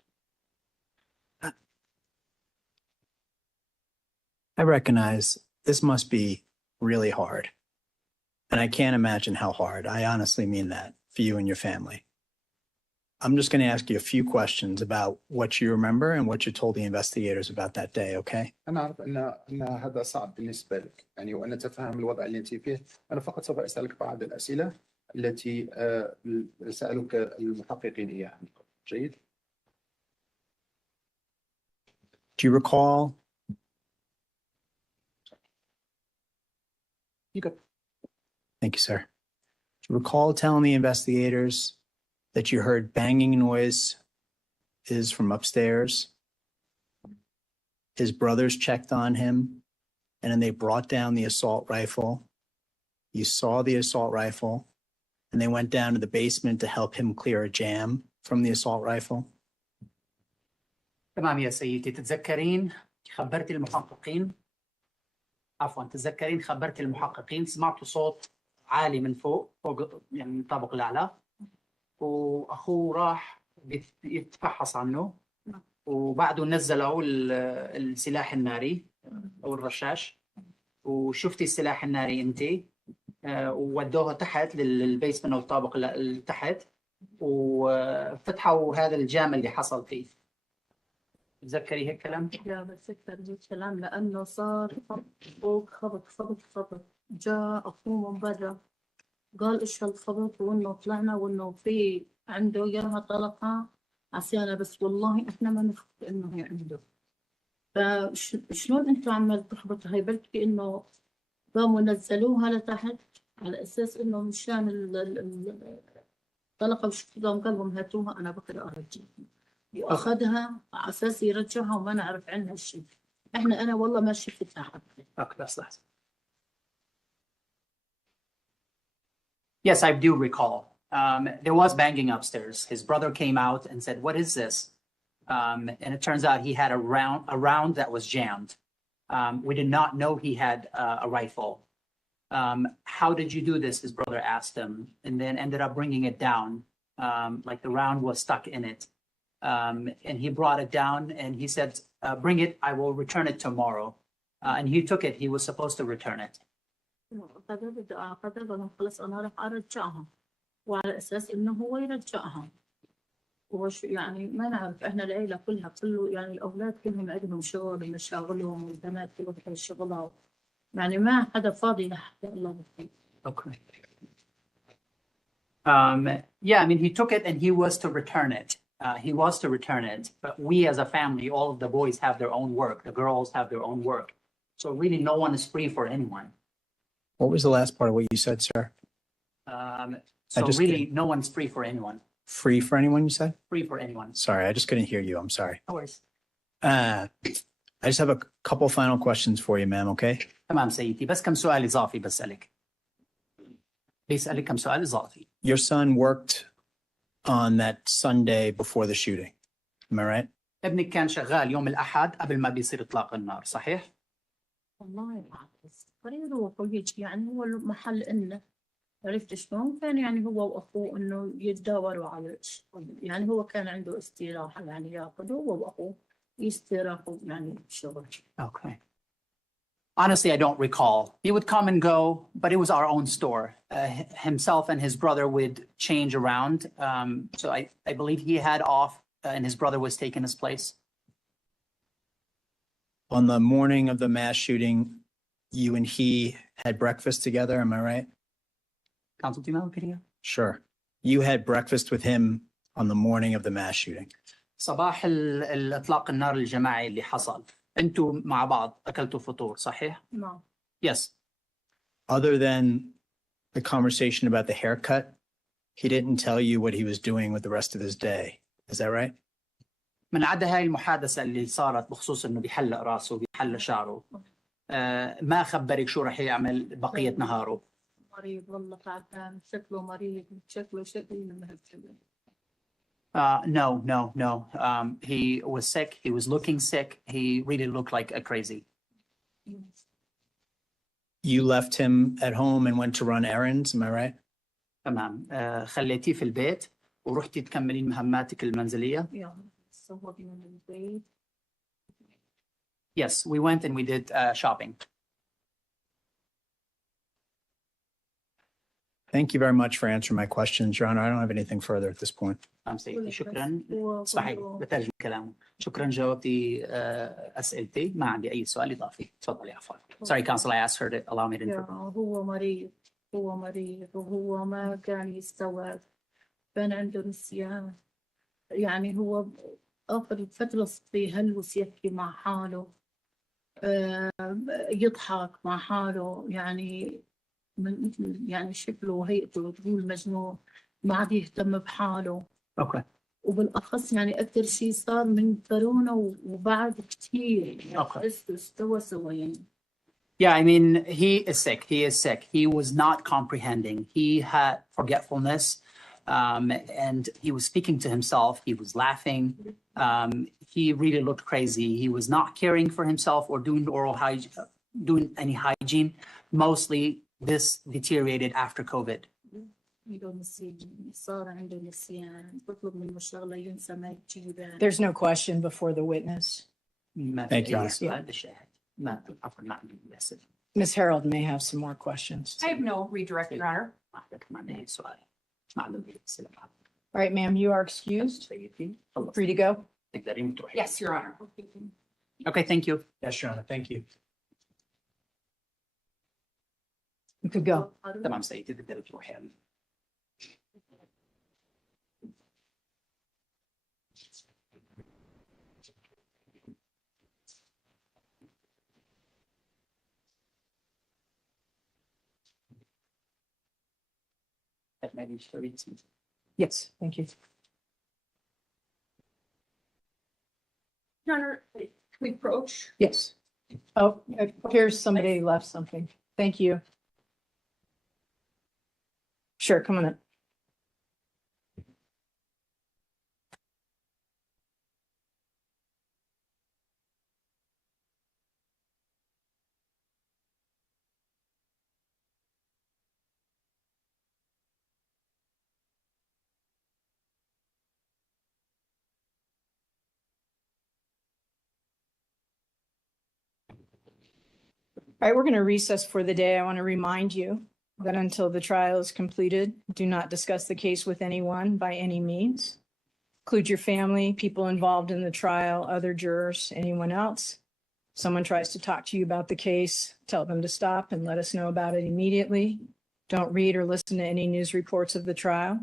I recognize this must be really hard. And I can't imagine how hard. I honestly mean that. for you and your family. I'm just going to ask you a few questions about what you remember and what you told the investigators about that day, okay? أنا أعرف أن هذا صعب بالنسبة لك يعني وأن تفهم الوضع اللي أنت فيه. أنا فقط سوف أسألك بعض الأسئلة التي سألك المحققين إياها. جيد؟ Do you recall? You go. Thank you, sir. Do you recall telling the investigators that you heard banging noise is from upstairs? His brothers checked on him, and then they brought down the assault rifle. You saw the assault rifle, and they went down to the basement to help him clear a jam from the assault rifle. تمام يا سيدتي، تتذكرين خبرتي المحققين، عفوا تتذكرين خبرتي المحققين سمعتوا صوت عالي من فوق يعني من الطابق الأعلى، وأخوه راح يتفحص عنه، وبعده نزلوا السلاح الناري أو الرشاش، وشفتي السلاح الناري أنت، وودوها تحت للبيسمنت أو الطابق اللي تحت، وفتحوا هذا الجام اللي حصل فيه. تذكري هيك كلام؟ لا بتذكر هيك كلام لأنه صار فوق خبط جاء أخوه من برا قال إيش هالخبط وإنه طلعنا وإنه في عنده إياها طلقة عصيانة بس والله إحنا ما نفكر إنه هي عنده. فشلون أنتوا عمال تخبطوا هاي بلكي إنه قاموا نزلوها لتحت على أساس إنه مشان الطلقة وش قام قال لهم هاتوها أنا بقدر أرجعها. واخذها على اساس يرجعها وما نعرف عنها شيء. انا والله ما شفتها حتى. Okay, that's last. Yes, I do recall. There was banging upstairs. His brother came out and said, "What is this?" And it turns out he had a round that was jammed. We did not know he had a rifle. How did you do this? His brother asked him, and then ended up bringing it down, like the round was stuck in it. And he brought it down and he said, bring it, I will return it tomorrow. And he took it, he was supposed to return it. خلص أنا راح أرجعها وعلى أساس إنه هو يرجعها. وش يعني ما نعرف إحنا العيلة كلها كله يعني الأولاد كلهم عندهم شغل ومشاغلهم والبنات كلهم شغلها يعني ما حدا فاضي لحتى الله يخليك. Okay. Yeah, I mean, he took it and he was to return it. But we as a family, all of the boys have their own work. The girls have their own work. So really no one is free for anyone. What was the last part of what you said, sir? So really no one's free for anyone. Free for anyone, you said? Free for anyone. Sorry, I just couldn't hear you. I'm sorry. No worries. I just have a couple final questions for you, ma'am, okay? تمام سيدي، بس كم سؤال إضافي بسألك. بيسألك كم سؤال إضافي. Your son worked on that Sunday before the shooting. Am I right? ابنك كان شغال يوم الأحد قبل ما بيصير إطلاق النار، صحيح؟ والله يروح ويجي يعني هو المحل إنه عرفت شلون كان يعني هو وأخوه إنه يتداولوا على يعني هو كان عنده استراحة يعني ياخذ هو وأخوه يستراحوا يعني بشغل. Okay. Honestly, I don't recall. He would come and go, but it was our own store. Himself and his brother would change around. So I believe he had off and his brother was taking his place. On the morning of the mass shooting, you and he had breakfast together, am I right? Counsel, do you know repeating it? Sure. You had breakfast with him on the morning of the mass shooting. صباح الإطلاق النار الجماعي اللي حصل. أنتوا مع بعض أكلتوا فطور، صحيح؟ No. Yes. Other than the conversation about the haircut, he didn't tell you what he was doing with the rest of his day. Is that right? من عدا هاي المحادثة اللي صارت بخصوص إنه بيحلق راسه وبيحلق شعره، ما خبرك شو رح يعمل بقية نهاره. مريض والله تعبان شكله مريض شكله من هالكلام. No. He was sick. He was looking sick. He really looked like a crazy. You left him at home and went to run errands, am I right? تمام. خليتيه في البيت ورحتي تكملين مهماتك المنزلية. Yes, we went and we did shopping. Thank you very much for answering my questions, Your Honor. I don't have anything further at this point. نعم سيدي شكرا. صحيح بترجم كلامه. شكرا جاوبتي أسئلتي ما عندي أي سؤال إضافي. تفضلي عفوا. Sorry counsel I asked her to allow me to interrupt. هو مريض وهو ما كان يستوعب، كان عنده نسيان. يعني هو آخر فترة بيهلوس يحكي مع حاله، يضحك مع حاله، يعني يعني شكله وهيئته تقول مجنون، ما عاد يهتم بحاله. Okay. وبالأخص يعني أكثر شيء صار من كورونا وبعد كثير يعني Okay. استوى سوا يعني. Yeah, I mean, he is sick. He is sick. He was not comprehending. He had forgetfulness, and he was speaking to himself. He was laughing. He really looked crazy. He was not caring for himself or doing doing any hygiene. Mostly, this deteriorated after COVID. There's no question before the witness. Thank you, Honor. Ms. Harold may have some more questions. I have no redirect, Your Honor. All right, ma'am, you are excused. Free to go. Yes, Your Honor. Okay, thank you. Yes, Your Honor. Thank you. You could go. تمام سيدي تقدر تروحي. Yes, thank you. Your Honor, can we approach? Yes. Oh, it appears somebody left something. Thank you. Sure, come on in. All right, we're going to recess for the day. I want to remind you that until the trial is completed, do not discuss the case with anyone by any means. Include your family, people involved in the trial, other jurors, anyone else. Someone tries to talk to you about the case, tell them to stop and let us know about it immediately. Don't read or listen to any news reports of the trial.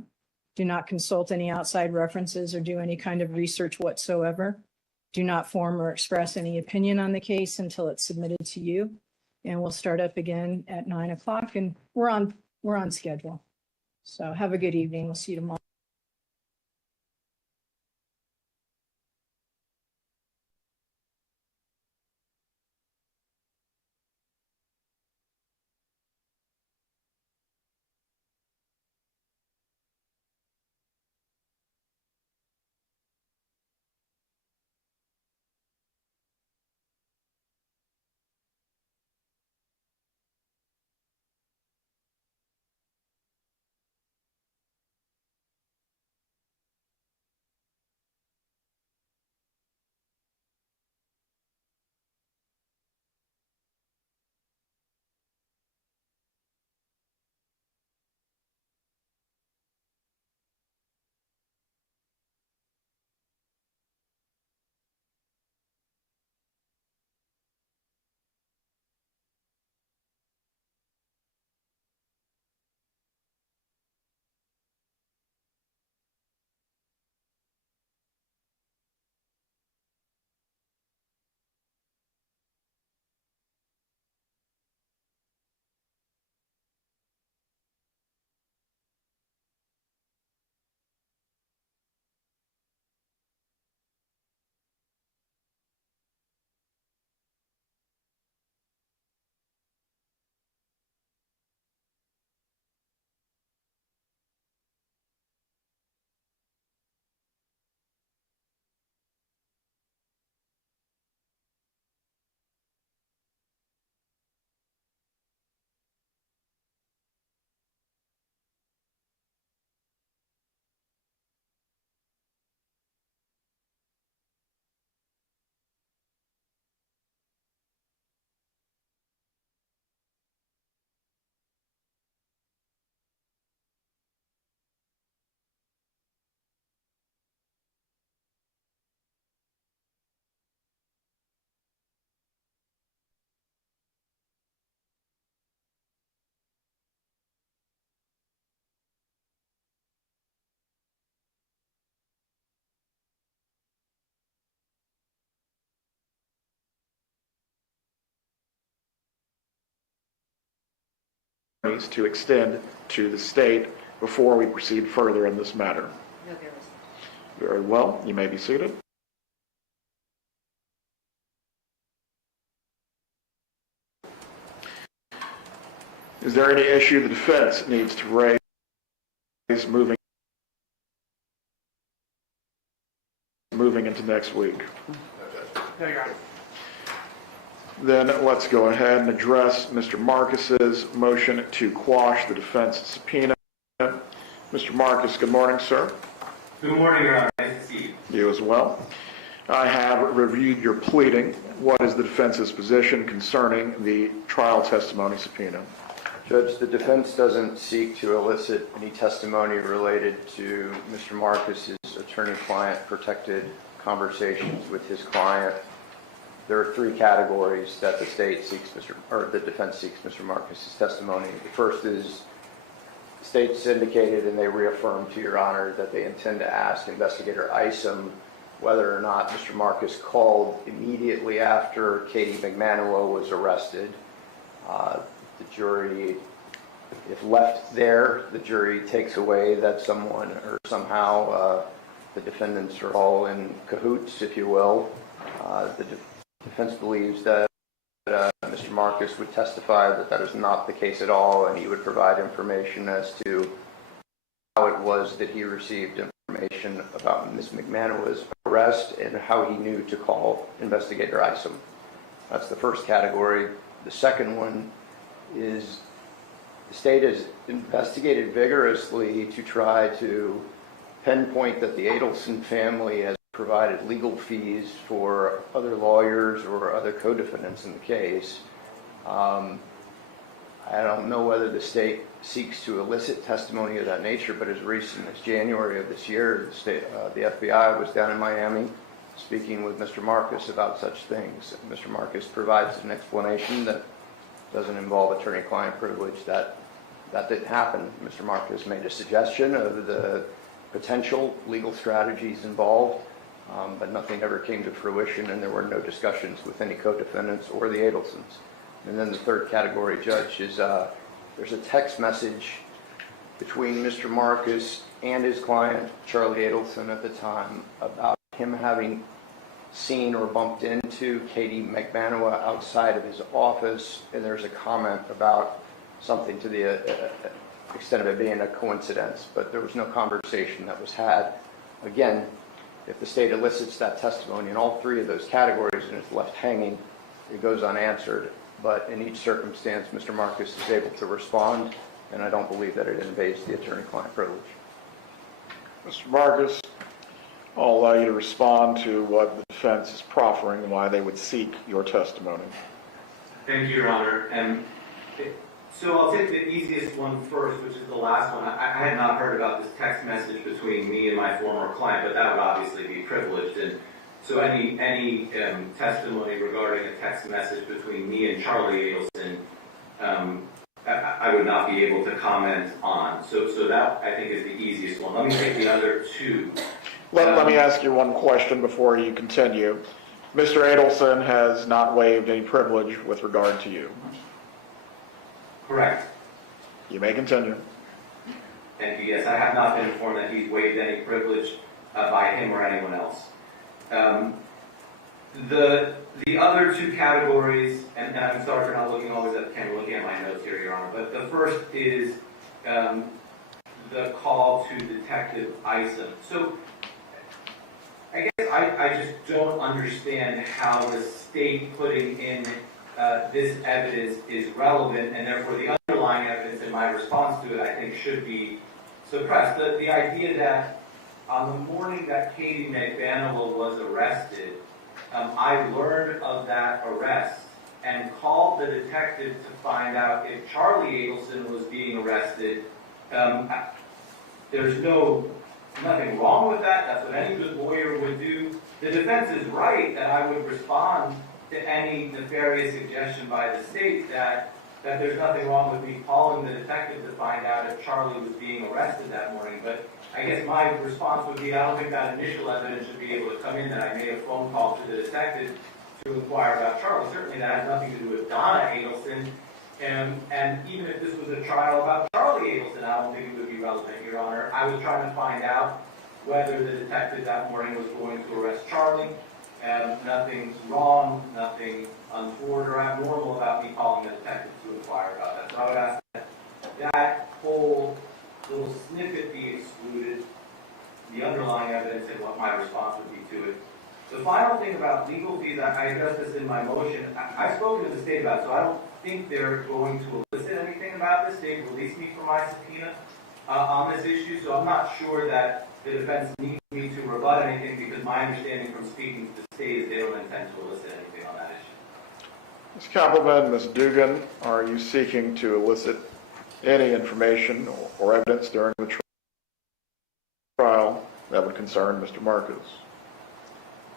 Do not consult any outside references or do any kind of research whatsoever. Do not form or express any opinion on the case until it's submitted to you. And we'll start up again at 9 o'clock and we're on schedule. So have a good evening. We'll see you tomorrow. to extend to the state before we proceed further in this matter? No, there was. Very well. You may be seated. Is there any issue the defense needs to raise moving into next week? No, Your Honor. Then let's go ahead and address Mr. Marcus's motion to quash the defense subpoena. Mr. Marcus, good morning, sir. Good morning, Your Honor. Nice to see you. You as well. I have reviewed your pleading. What is the defense's position concerning the trial testimony subpoena? Judge, the defense doesn't seek to elicit any testimony related to Mr. Marcus's attorney-client protected conversations with his client. There are three categories that the defense seeks Mr. Marcus's testimony. The first is the state's indicated, and they reaffirmed to Your Honor, that they intend to ask Investigator Ysl whether or not Mr. Marcus called immediately after Katie McManua was arrested. The jury, if left there, the jury takes away that someone or somehow the defendants are all in cahoots, if you will. The defense believes that Mr. Marcus would testify that that is not the case at all, and he would provide information as to how it was that he received information about Ms. McManua's arrest and how he knew to call Investigator Ysl. That's the first category. The second one is the state has investigated vigorously to try to pinpoint that the Adelson family has provided legal fees for other lawyers or other co-defendants in the case. I don't know whether the state seeks to elicit testimony of that nature, but as recent as January of this year, the FBI was down in Miami speaking with Mr. Marcus about such things. Mr. Marcus provides an explanation that doesn't involve attorney-client privilege. That didn't happen. Mr. Marcus made a suggestion of the potential legal strategies involved, but nothing ever came to fruition, and there were no discussions with any co-defendants or the Adelsons. And then the third category, Judge, is there's a text message between Mr. Marcus and his client, Charlie Adelson, at the time, about him having seen or bumped into Katie McManua outside of his office, and there's a comment about something to the extent of it being a coincidence, but there was no conversation that was had. Again, if the state elicits that testimony in all three of those categories and it's left hanging, it goes unanswered. But in each circumstance, Mr. Marcus is able to respond, and I don't believe that it invades the attorney-client privilege. Mr. Marcus, I'll allow you to respond to what the defense is proffering and why they would seek your testimony. Thank you, Your Honor. So I'll take the easiest one first, which is the last one. I had not heard about this text message between me and my former client, but that would obviously be privileged. And so any testimony regarding a text message between me and Charlie Adelson, I would not be able to comment on. So that, I think, is the easiest one. Let me take the other two. Let me ask you one question before you continue. Mr. Adelson has not waived any privilege with regard to you. Correct. You may continue. Thank you. Yes, I have not been informed that he's waived any privilege by him or anyone else. The other two categories, and I'm sorry for not looking always at the camera, looking at my notes here, Your Honor, but the first is the call to Detective Ysl. So I guess I just don't understand how the state putting in this evidence is relevant, and therefore the underlying evidence in my response to it, I think, should be suppressed. The idea that on the morning that Katie McManua was arrested, I learned of that arrest and called the detective to find out if Charlie Adelson was being arrested. There's nothing wrong with that. That's what any good lawyer would do. The defense is right that I would respond to any nefarious suggestion by the state that there's nothing wrong with me calling the detective to find out if Charlie was being arrested that morning. But I guess my response would be I don't think that initial evidence should be able to come in that I made a phone call to the detective to inquire about Charlie. Certainly that has nothing to do with Donna Adelson. And even if this was a trial about Charlie Adelson, I don't think it would be relevant, Your Honor. I was trying to find out whether the detective that morning was going to arrest Charlie. Nothing's wrong, nothing untoward or abnormal about me calling the detective to inquire about that. So I would ask that whole little snippet be excluded, the underlying evidence, and what my response would be to it. The final thing about legal fees, I addressed this in my motion. I've spoken to the state about it, so I don't think they're going to elicit anything about this. They've released me from my subpoena on this issue, so I'm not sure that the defense needs me to rebut anything, because my understanding from speaking to the state is they don't intend to elicit anything on that issue. Ms. Kappelman, Ms. Dugan, are you seeking to elicit any information or evidence during the trial that would concern Mr. Marcus?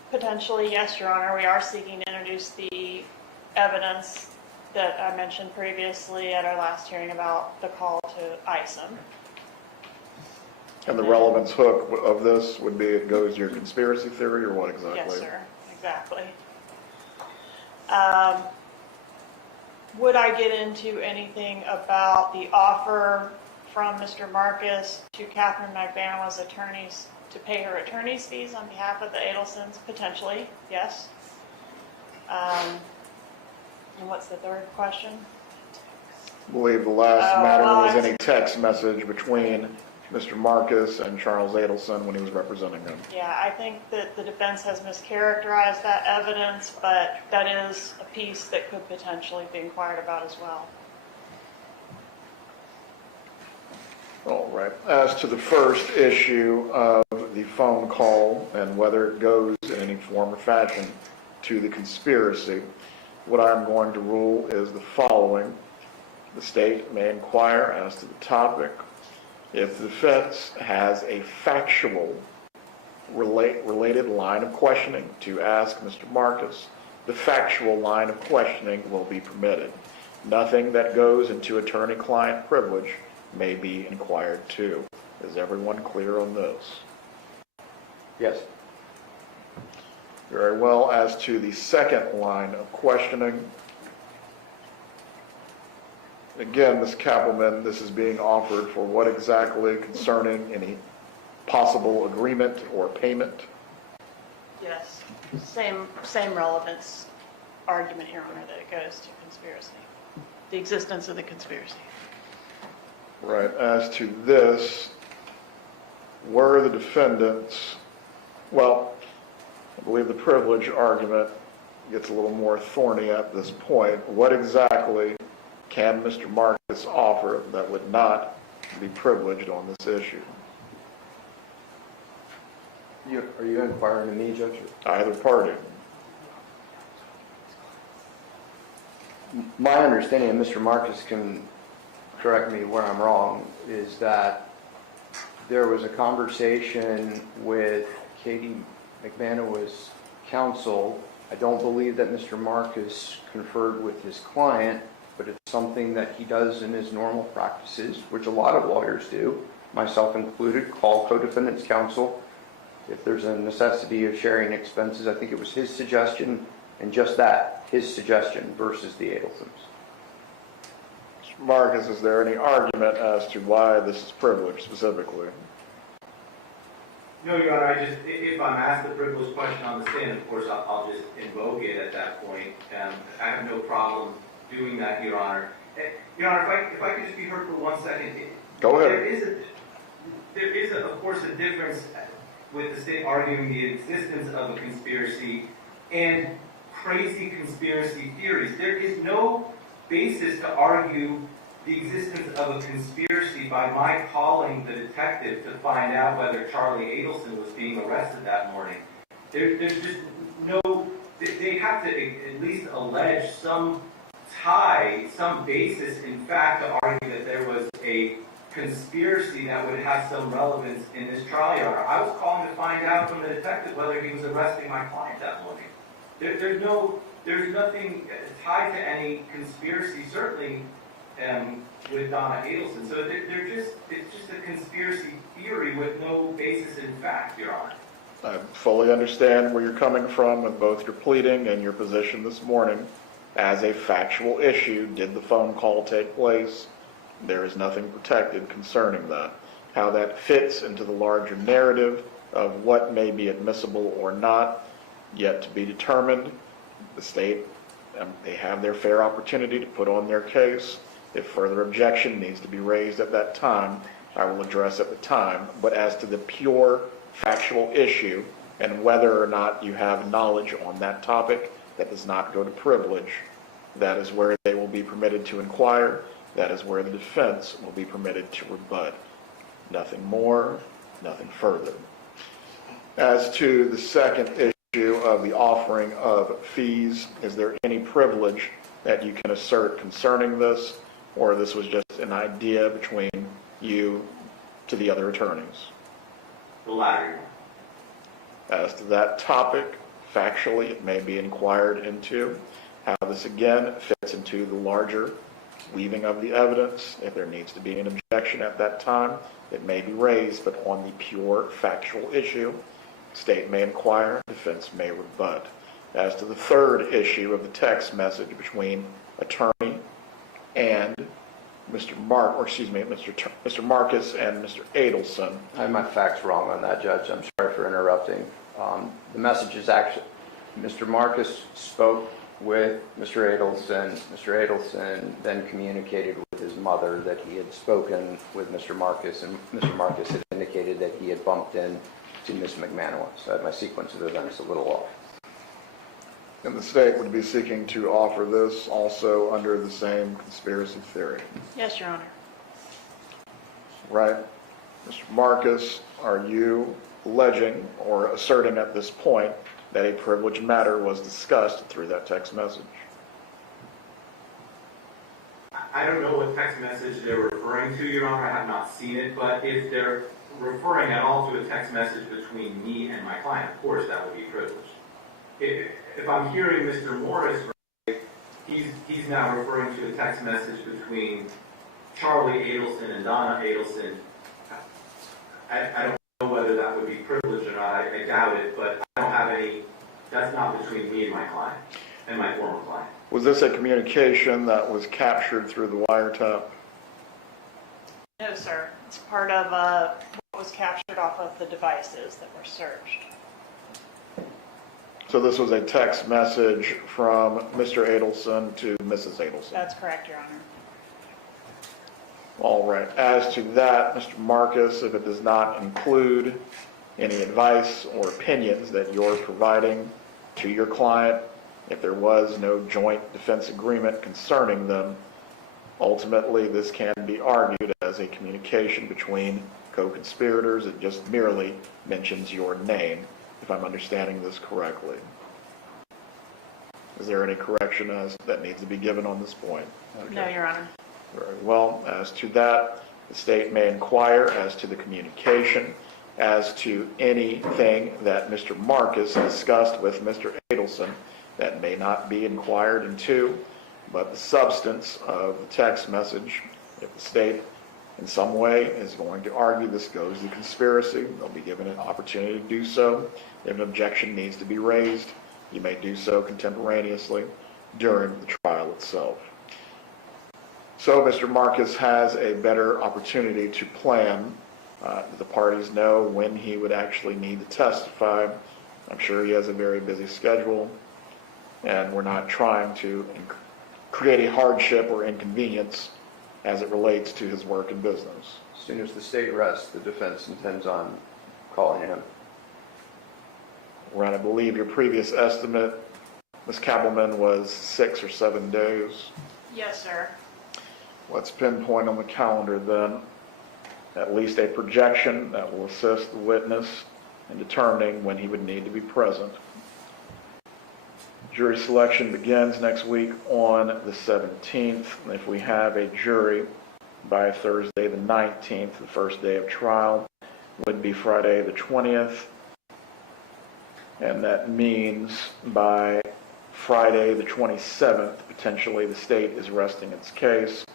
Potentially, yes, Your Honor. We are seeking to introduce the evidence that I mentioned previously at our last hearing about the call to Ysl. And the relevance hook of this would be it goes to your conspiracy theory, or what exactly? Yes, sir. Exactly. Would I get into anything about the offer from Mr. Marcus to Catherine McBanaw's attorneys to pay her attorney's fees on behalf of the Adelsons? Potentially, yes. And what's the third question? I believe the last matter was any text message between Mr. Marcus and Charles Adelson when he was representing him. Yeah, I think that the defense has mischaracterized that evidence, but that is a piece that could potentially be inquired about as well. All right. As to the first issue of the phone call and whether it goes in any form or fashion to the conspiracy, what I'm going to rule is the following. The state may inquire as to the topic. If the defense has a factual related line of questioning to ask Mr. Marcus, the factual line of questioning will be permitted. Nothing that goes into attorney-client privilege may be inquired to. Is everyone clear on this? Yes. Very well. As to the second line of questioning, again, Ms. Kappelman, this is being offered for what exactly concerning any possible agreement or payment? Yes. Same relevance argument, Your Honor, that it goes to conspiracy. The existence of the conspiracy. Right. As to this, were the defendants, well, I believe the privilege argument gets a little more thorny at this point. What exactly can Mr. Marcus offer that would not be privileged on this issue? Are you inquiring to me, Judge? Either party. My understanding, and Mr. Marcus can correct me where I'm wrong, is that there was a conversation with Katie McManaw's counsel. I don't believe that Mr. Marcus conferred with his client, but it's something that he does in his normal practices, which a lot of lawyers do, myself included, call co-defendants counsel if there's a necessity of sharing expenses. I think it was his suggestion, and just that, his suggestion versus the Adelsons. Mr. Marcus, is there any argument as to why this is privileged specifically? No, Your Honor, if I'm asked the privilege question on the stand, of course, I'll just invoke it at that point. I have no problem doing that, Your Honor. Your Honor, if I could just be heard for 1 second. Go ahead. There is, of course, a difference with the state arguing the existence of a conspiracy and crazy conspiracy theories. There is no basis to argue the existence of a conspiracy by my calling the detective to find out whether Charlie Adelson was being arrested that morning. There's just no, they have to at least allege some tie, some basis in fact to argue that there was a conspiracy that would have some relevance in this trial, Your Honor. I was calling to find out from the detective whether he was arresting my client that morning. There's nothing tied to any conspiracy, certainly with Donna Adelson. So it's just a conspiracy theory with no basis in fact, Your Honor. I fully understand where you're coming from with both your pleading and your position this morning. as a factual issue. Did the phone call take place? There is nothing protected concerning that. How that fits into the larger narrative of what may be admissible or not, yet to be determined. The state, they have their fair opportunity to put on their case. If further objection needs to be raised at that time, I will address at the time. But as to the pure factual issue and whether or not you have knowledge on that topic that does not go to privilege, that is where they will be permitted to inquire. That is where the defense will be permitted to rebut. Nothing more, nothing further. As to the second issue of the offering of fees, is there any privilege that you can assert concerning this, or this was just an idea between you to the other attorneys? The latter. As to that topic, factually, it may be inquired into. How this again fits into the larger weaving of the evidence. If there needs to be an objection at that time, it may be raised, but on the pure factual issue, state may inquire, defense may rebut. As to the third issue of the text message between attorney and Mr. Marcus and Mr. Adelson. I have my facts wrong on that, Judge. I'm sorry for interrupting. The message is actually, Mr. Marcus spoke with Mr. Adelson. Mr. Adelson then communicated with his mother that he had spoken with Mr. Marcus, and Mr. Marcus had indicated that he had bumped into Ms. McManus. So my sequence of events a little off. And the state would be seeking to offer this also under the same conspiracy theory. Yes, Your Honor. Right. Mr. Marcus, are you alleging or asserting at this point that a privileged matter was discussed through that text message? I don't know what text message they're referring to, Your Honor. I have not seen it, but if they're referring at all to a text message between me and my client, of course that would be privileged. If I'm hearing Mr. Morris right, he's now referring to a text message between Charlie Adelson and Donna Adelson. I don't know whether that would be privileged or not. I doubt it, but I don't have any. That's not between me and my client and my former client. Was this a communication that was captured through the wiretap? No, sir. It's part of what was captured off of the devices that were searched. So this was a text message from Mr. Adelson to Mrs. Adelson? That's correct, Your Honor. All right. As to that, Mr. Marcus, if it does not include any advice or opinions that you're providing to your client, if there was no joint defense agreement concerning them, ultimately this can be argued as a communication between co-conspirators. It just merely mentions your name, if I'm understanding this correctly. Is there any correction that needs to be given on this point? Okay. No, Your Honor. Very well. As to that, the state may inquire as to the communication, as to anything that Mr. Marcus discussed with Mr. Adelson that may not be inquired into, but the substance of the text message, if the state in some way is going to argue this goes to conspiracy, they'll be given an opportunity to do so. If an objection needs to be raised, you may do so contemporaneously during the trial itself. So Mr. Marcus has a better opportunity to plan. The parties know when he would actually need to testify. I'm sure he has a very busy schedule, and we're not trying to create a hardship or inconvenience as it relates to his work and business. As soon as the state rests, the defense intends on calling him. Right, I believe your previous estimate, Ms. Kappelman, was 6 or 7 days. Yes, sir. Let's pinpoint on the calendar then at least a projection that will assist the witness in determining when he would need to be present. Jury selection begins next week on the 17th. If we have a jury by Thursday the 19th, the first day of trial would be Friday the 20th. And that means by Friday the 27th, potentially the state is resting its case,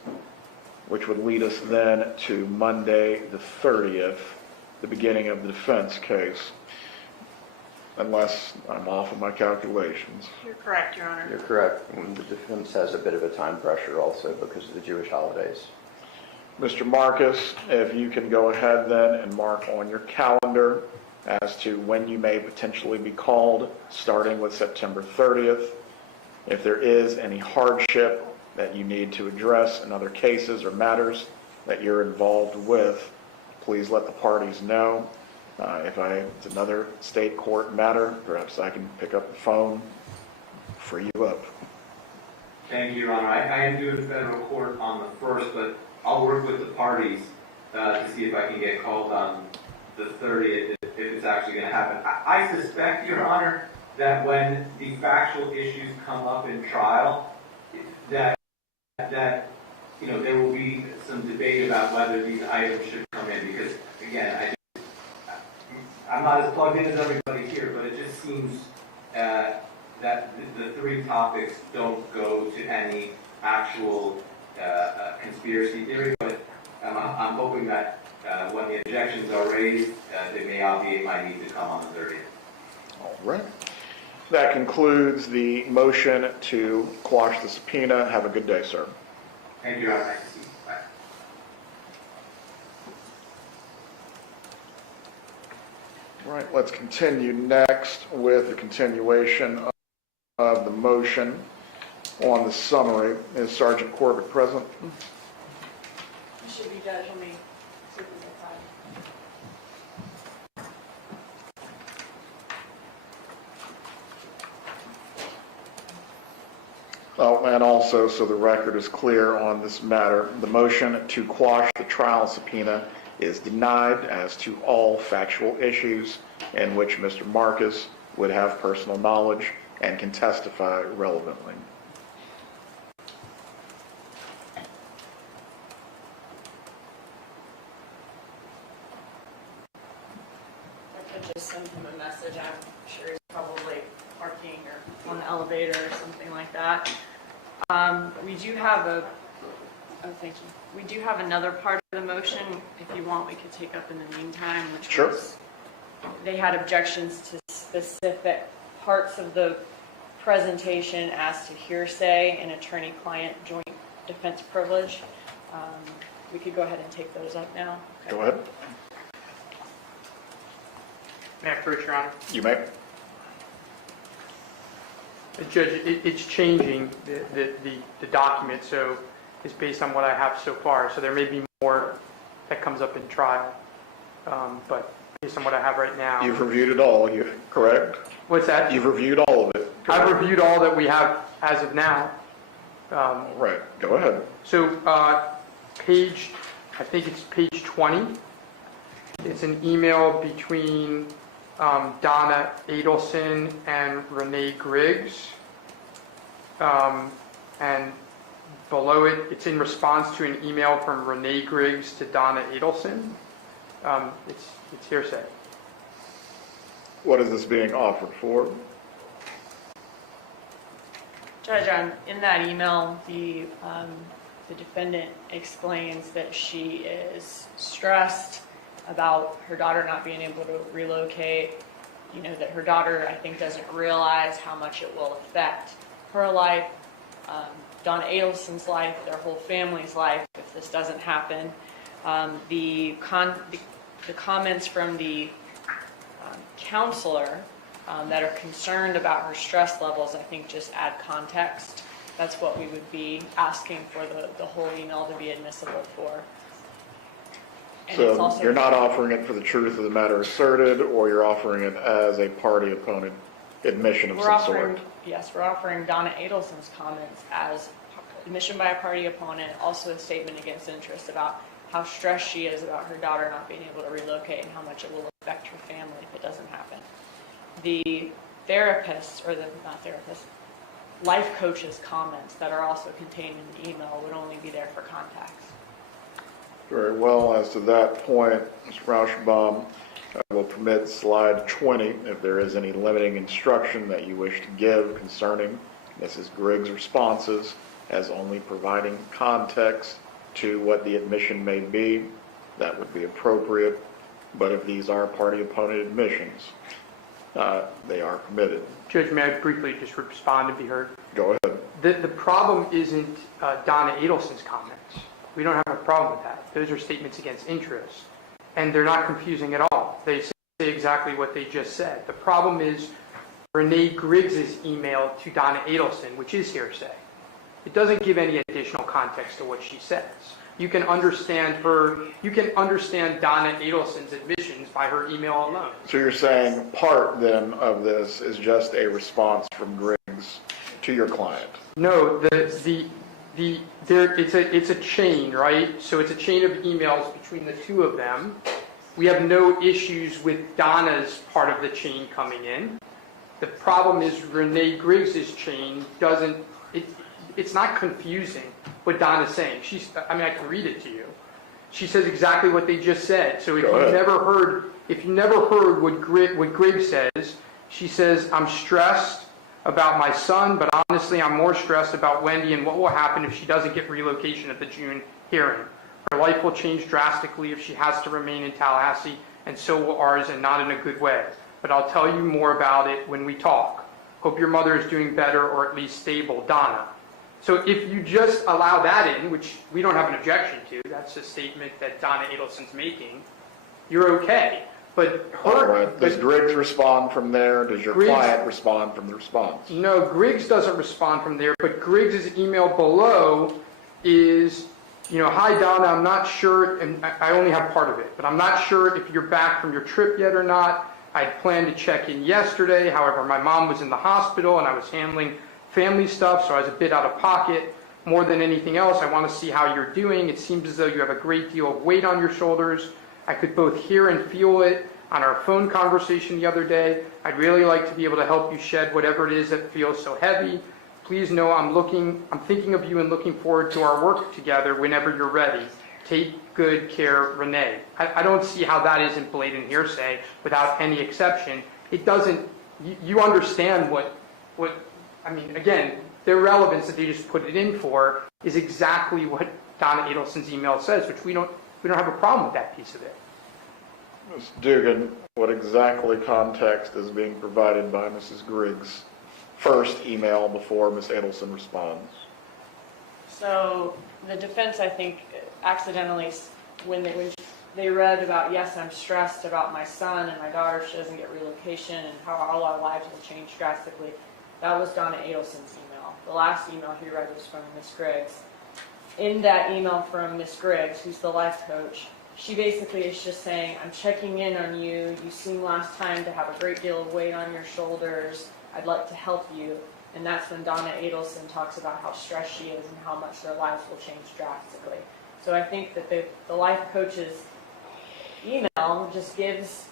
which would lead us then to Monday the 30th, the beginning of the defense case. unless I'm off of my calculations. You're correct, Your Honor. You're correct. And the defense has a bit of a time pressure also because of the Jewish holidays. Mr. Marcus, if you can go ahead then and mark on your calendar as to when you may potentially be called, starting with September 30th. If there is any hardship that you need to address in other cases or matters that you're involved with, please let the parties know. If it's another state court matter, perhaps I can pick up the phone, free you up. Thank you, Your Honor. I am due in federal court on the 1st, but I'll work with the parties to see if I can get called on the 30th if it's actually going to happen. I suspect, Your Honor, that when the factual issues come up in trial, that there will be some debate about whether these items should come in because, again, I'm not as plugged in as everybody here, but it just seems that the three topics don't go to any actual conspiracy theory, but I'm hoping that when the objections are raised, they may obviate my need to come on the 30th. All right. That concludes the motion to quash the subpoena. Have a good day, sir. Thank you, Your Honor. Nice to see you. Bye. All right, let's continue next with the continuation of the motion on the summary. Is Sergeant Corbett present? You should be judged on me. Oh, and also, so the record is clear on this matter, the motion to quash the trial subpoena is denied as to all factual issues in which Mr. Marcus would have personal knowledge and can testify relevantly. I could just send him a message. I'm sure he's probably parking or on the elevator or something like that. We do have thank you. We do have another part of the motion, if you want, we could take up in the meantime, which was, they had objections to specific parts of the presentation as to hearsay and attorney-client joint defense privilege. We could go ahead and take those up now. Okay. Go ahead. May I approach, Your Honor? You may. Judge, it's changing the document, so it's based on what I have so far. So there may be more that comes up in trial, but based on what I have right now. You've reviewed it all, correct? What's that? You've reviewed all of it. Correct? I've reviewed all that we have as of now. Right, go ahead. So I think it's page 20. It's an email between Donna Adelson and Renee Griggs. And below it, it's in response to an email from Renee Griggs to Donna Adelson. It's hearsay. What is this being offered for? Judge, in that email, the defendant explains that she is stressed about her daughter not being able to relocate, that her daughter, I think, doesn't realize how much it will affect her life, Donna Adelson's life, their whole family's life if this doesn't happen. The comments from the counselor that are concerned about her stress levels, I think, just add context. That's what we would be asking for the whole email to be admissible for. And so you're not offering it for the truth of the matter asserted, or you're offering it as a party opponent admission of some sort? Yes, we're offering Donna Adelson's comments as admission by a party opponent, also a statement against interest about how stressed she is about her daughter not being able to relocate and how much it will affect her family if it doesn't happen. The therapists, or life coach's comments that are also contained in the email would only be there for context. Very well. As to that point, Mr. Rauschenbaum, I will permit slide 20 if there is any limiting instruction that you wish to give concerning Mrs. Griggs' responses as only providing context to what the admission may be. That would be appropriate. But if these are party opponent admissions, they are permitted. Judge, may I briefly just respond and be heard? Go ahead. The problem isn't Donna Adelson's comments. We don't have a problem with that. Those are statements against interest. And they're not confusing at all. They say exactly what they just said. The problem is Renee Griggs's email to Donna Adelson, which is hearsay. It doesn't give any additional context to what she says. You can understand Donna Adelson's admissions by her email alone. So you're saying part then of this is just a response from Griggs to your client? No, it's a chain, right? So it's a chain of emails between the two of them. We have no issues with Donna's part of the chain coming in. The problem is Renee Griggs's chain doesn't. It's not confusing what Donna's saying. I can read it to you. She says exactly what they just said. So if you never heard what Griggs says, she says, "I'm stressed about my son, but honestly, I'm more stressed about Wendy and what will happen if she doesn't get relocation at the June hearing. Her life will change drastically if she has to remain in Tallahassee, and so will ours, and not in a good way. But I'll tell you more about it when we talk. Hope your mother is doing better or at least stable, Donna." So if you just allow that in, which we don't have an objection to, that's a statement that Donna Adelson's making, you're okay. But does Griggs respond from there? Does your client respond from the response? No, Griggs doesn't respond from there, but Griggs' email below is, "Hi Donna, I'm not sure," and I only have part of it, "but I'm not sure if you're back from your trip yet or not. I had planned to check in yesterday. However, my mom was in the hospital and I was handling family stuff, so I was a bit out of pocket. More than anything else, I want to see how you're doing. It seems as though you have a great deal of weight on your shoulders. I could both hear and feel it on our phone conversation the other day. I'd really like to be able to help you shed whatever it is that feels so heavy. Please know I'm thinking of you and looking forward to our work together whenever you're ready. Take good care, Renee." I don't see how that isn't blatant hearsay without any exception. It doesn't, you understand again, the relevance that they just put it in for is exactly what Donna Adelson's email says, which we don't have a problem with that piece of it. Ms. Dugan, what exactly context is being provided by Mrs. Griggs' first email before Ms. Adelson responds? So the defense, I think, accidentally, when they read about, "Yes, I'm stressed about my son and my daughter, she doesn't get relocation, and how all our lives will change drastically," that was Donna Adelson's email. The last email he read was from Ms. Griggs. In that email from Ms. Griggs, who's the life coach, she basically is just saying, "I'm checking in on you. You seemed last time to have a great deal of weight on your shoulders. I'd like to help you." And that's when Donna Adelson talks about how stressed she is and how much their lives will change drastically. So I think that the life coach's email just gives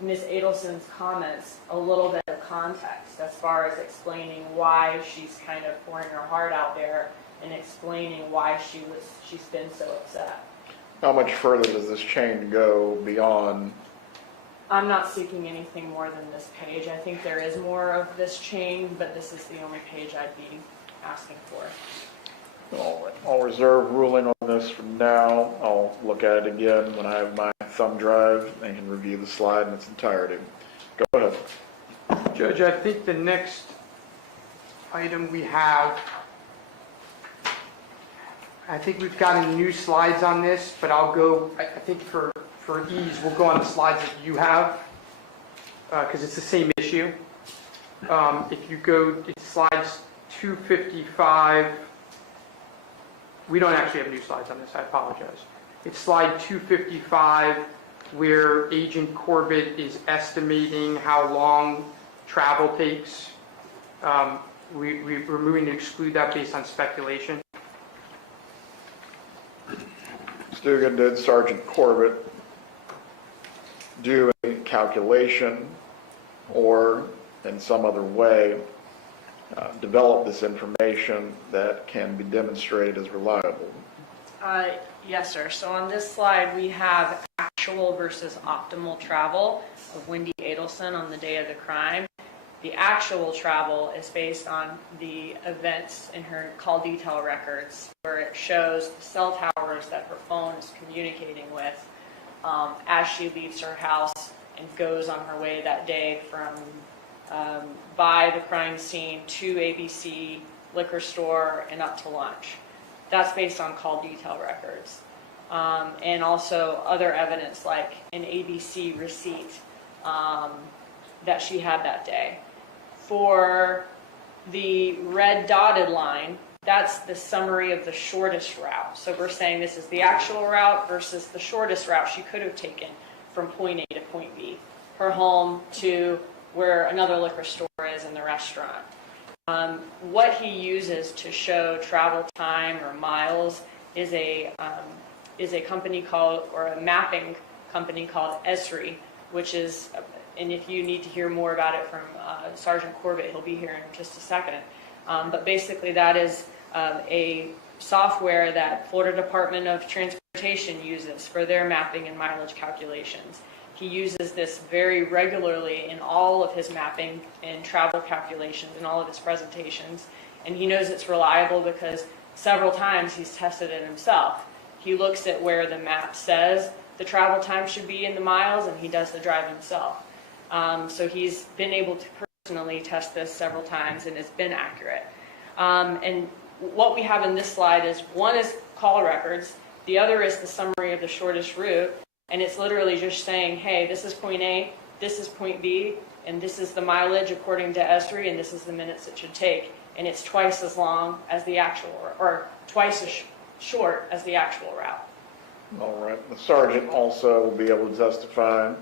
Ms. Adelson's comments a little bit of context as far as explaining why she's kind of pouring her heart out there and explaining why she's been so upset. How much further does this chain go beyond? I'm not seeking anything more than this page. I think there is more of this chain, but this is the only page I'd be asking for. All right. I'll reserve ruling on this for now. I'll look at it again when I have my thumb drive and can review the slide in its entirety. Go ahead. Judge, I think the next item we have, I think we've gotten new slides on this, but I'll go, I think for ease, we'll go on the slides that you have, because it's the same issue. If you go, it's slides 255. We don't actually have new slides on this, I apologize. It's slide 255, where Agent Corbett is estimating how long travel takes. We're moving to exclude that based on speculation. Stugan, did Sergeant Corbett do a calculation or in some other way develop this information that can be demonstrated as reliable? Yes, sir. So on this slide, we have actual versus optimal travel of Wendy Adelson on the day of the crime. The actual travel is based on the events in her call detail records, where it shows the cell towers that her phone is communicating with as she leaves her house and goes on her way that day from by the crime scene to ABC liquor store and up to lunch. That's based on call detail records. And also other evidence like an ABC receipt that she had that day. For the red dotted line, that's the summary of the shortest route. So we're saying this is the actual route versus the shortest route she could have taken from point A to point B, her home to where another liquor store is in the restaurant. What he uses to show travel time or miles is a company called, or a mapping company called Ysl, which is, and if you need to hear more about it from Sergeant Corbett, he'll be here in just a second. But basically that is a software that Florida Department of Transportation uses for their mapping and mileage calculations. He uses this very regularly in all of his mapping and travel calculations in all of his presentations. And he knows it's reliable because several times he's tested it himself. He looks at where the map says the travel time should be in the miles, and he does the drive himself. So he's been able to personally test this several times, and it's been accurate. And what we have in this slide is, one is call records, the other is the summary of the shortest route, and it's literally just saying, hey, this is point A, this is point B, and this is the mileage according to Ysl, and this is the minutes it should take. And it's twice as long as the actual, or twice as short as the actual route. All right. The sergeant also will be able to testify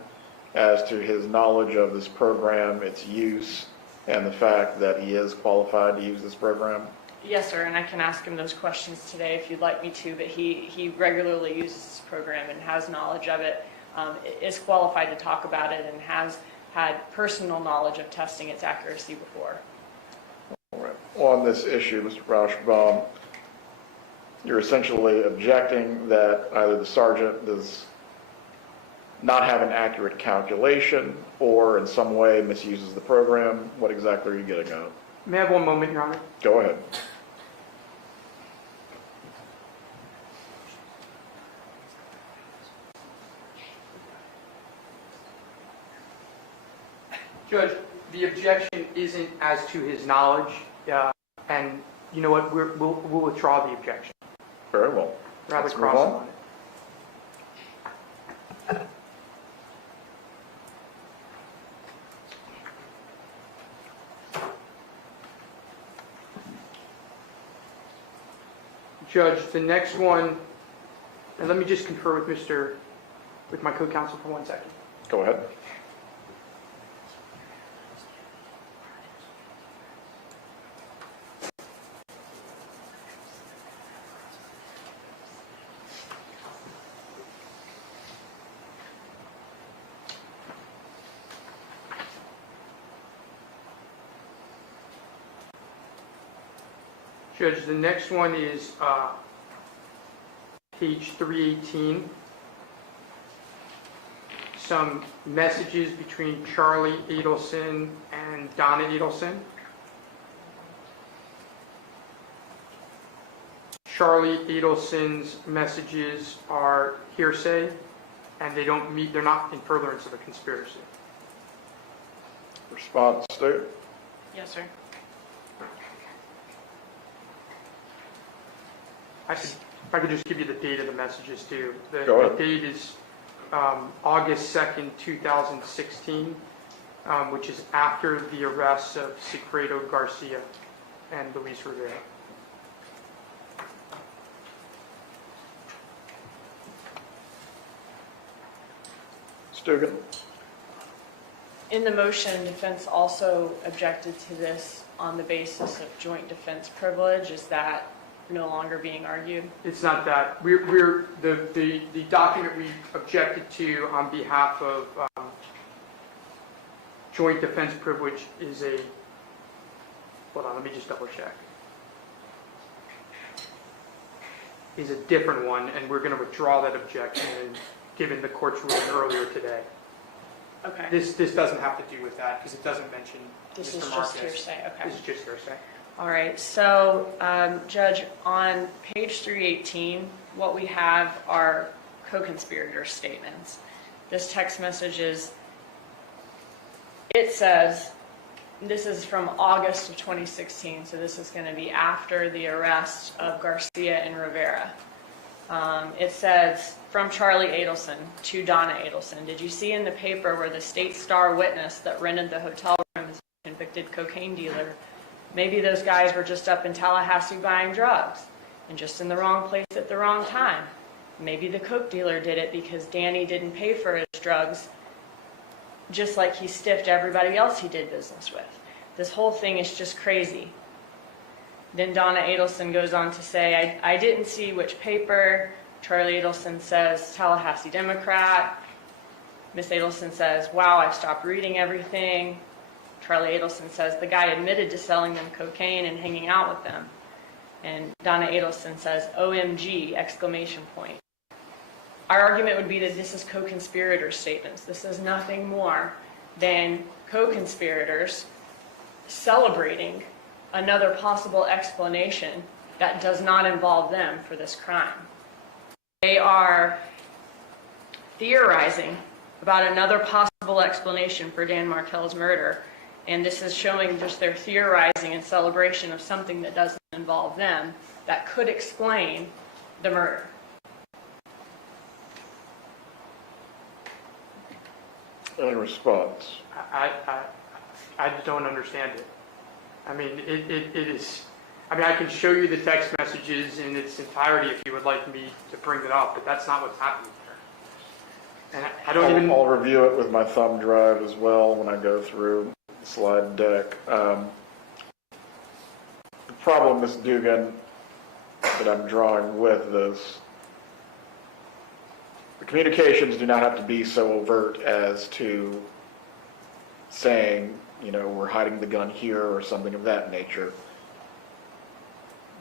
as to his knowledge of this program, its use, and the fact that he is qualified to use this program. Yes, sir, and I can ask him those questions today if you'd like me to, but he regularly uses this program and has knowledge of it, is qualified to talk about it, and has had personal knowledge of testing its accuracy before. All right. On this issue, Mr. Rauschbaum, you're essentially objecting that either the sergeant does not have an accurate calculation or in some way misuses the program. What exactly are you getting at? May I have one moment, Your Honor? Go ahead. Judge, the objection isn't as to his knowledge, and you know what, we'll withdraw the objection. Very well. Rather Let's cross move on on. it. Judge, the next one, and let me just confer with my co-counsel for 1 second. Go ahead. Judge, the next one is page 318. Some messages between Charlie Adelson and Donna Adelson. Charlie Adelson's messages are hearsay, and they're not in furtherance of a conspiracy. Response, State. Yes, sir. If I could just give you the date of the messages too. Go ahead. The date is August 2nd, 2016, which is after the arrests of Secreto Garcia and Luis Rivera. Stugan. In the motion, defense also objected to this on the basis of joint defense privilege. Is that no longer being argued? It's not that. The document we objected to on behalf of joint defense privilege is a, hold on, let me just double check. Is a different one, and we're going to withdraw that objection given the court's ruling earlier today. Okay. This doesn't have to do with that because it doesn't mention This Mr. is just Marquez. hearsay, okay. This is just hearsay. All right, so Judge, on page 318, what we have are co-conspirator statements. This text message is it says, this is from August of 2016, so this is going to be after the arrest of Garcia and Rivera. It says, from Charlie Adelson to Donna Adelson, did you see in the paper where the state star witness that rented the hotel room is a convicted cocaine dealer? Maybe those guys were just up in Tallahassee buying drugs and just in the wrong place at the wrong time. Maybe the coke dealer did it because Danny didn't pay for his drugs, just like he stiffed everybody else he did business with. This whole thing is just crazy. Then Donna Adelson goes on to say, I didn't see which paper. Charlie Adelson says, Tallahassee Democrat. Miss Adelson says, wow, I've stopped reading everything. Charlie Adelson says, the guy admitted to selling them cocaine and hanging out with them. And Donna Adelson says, OMG, exclamation point. Our argument would be that this is co-conspirator statements. This is nothing more than co-conspirators celebrating another possible explanation that does not involve them for this crime. They are theorizing about another possible explanation for Dan Markel's murder, and this is showing just their theorizing and celebration of something that doesn't involve them that could explain the murder. Any response? I just don't understand it. I mean, it is, I mean, I can show you the text messages in its entirety if you would like me to bring it up, but that's not what's happening here. And I don't even... I'll review it with my thumb drive as well when I go through the slide deck. The problem, Ms. Dugan, that I'm drawing with this, the communications do not have to be so overt as to saying, you know, we're hiding the gun here or something of that nature.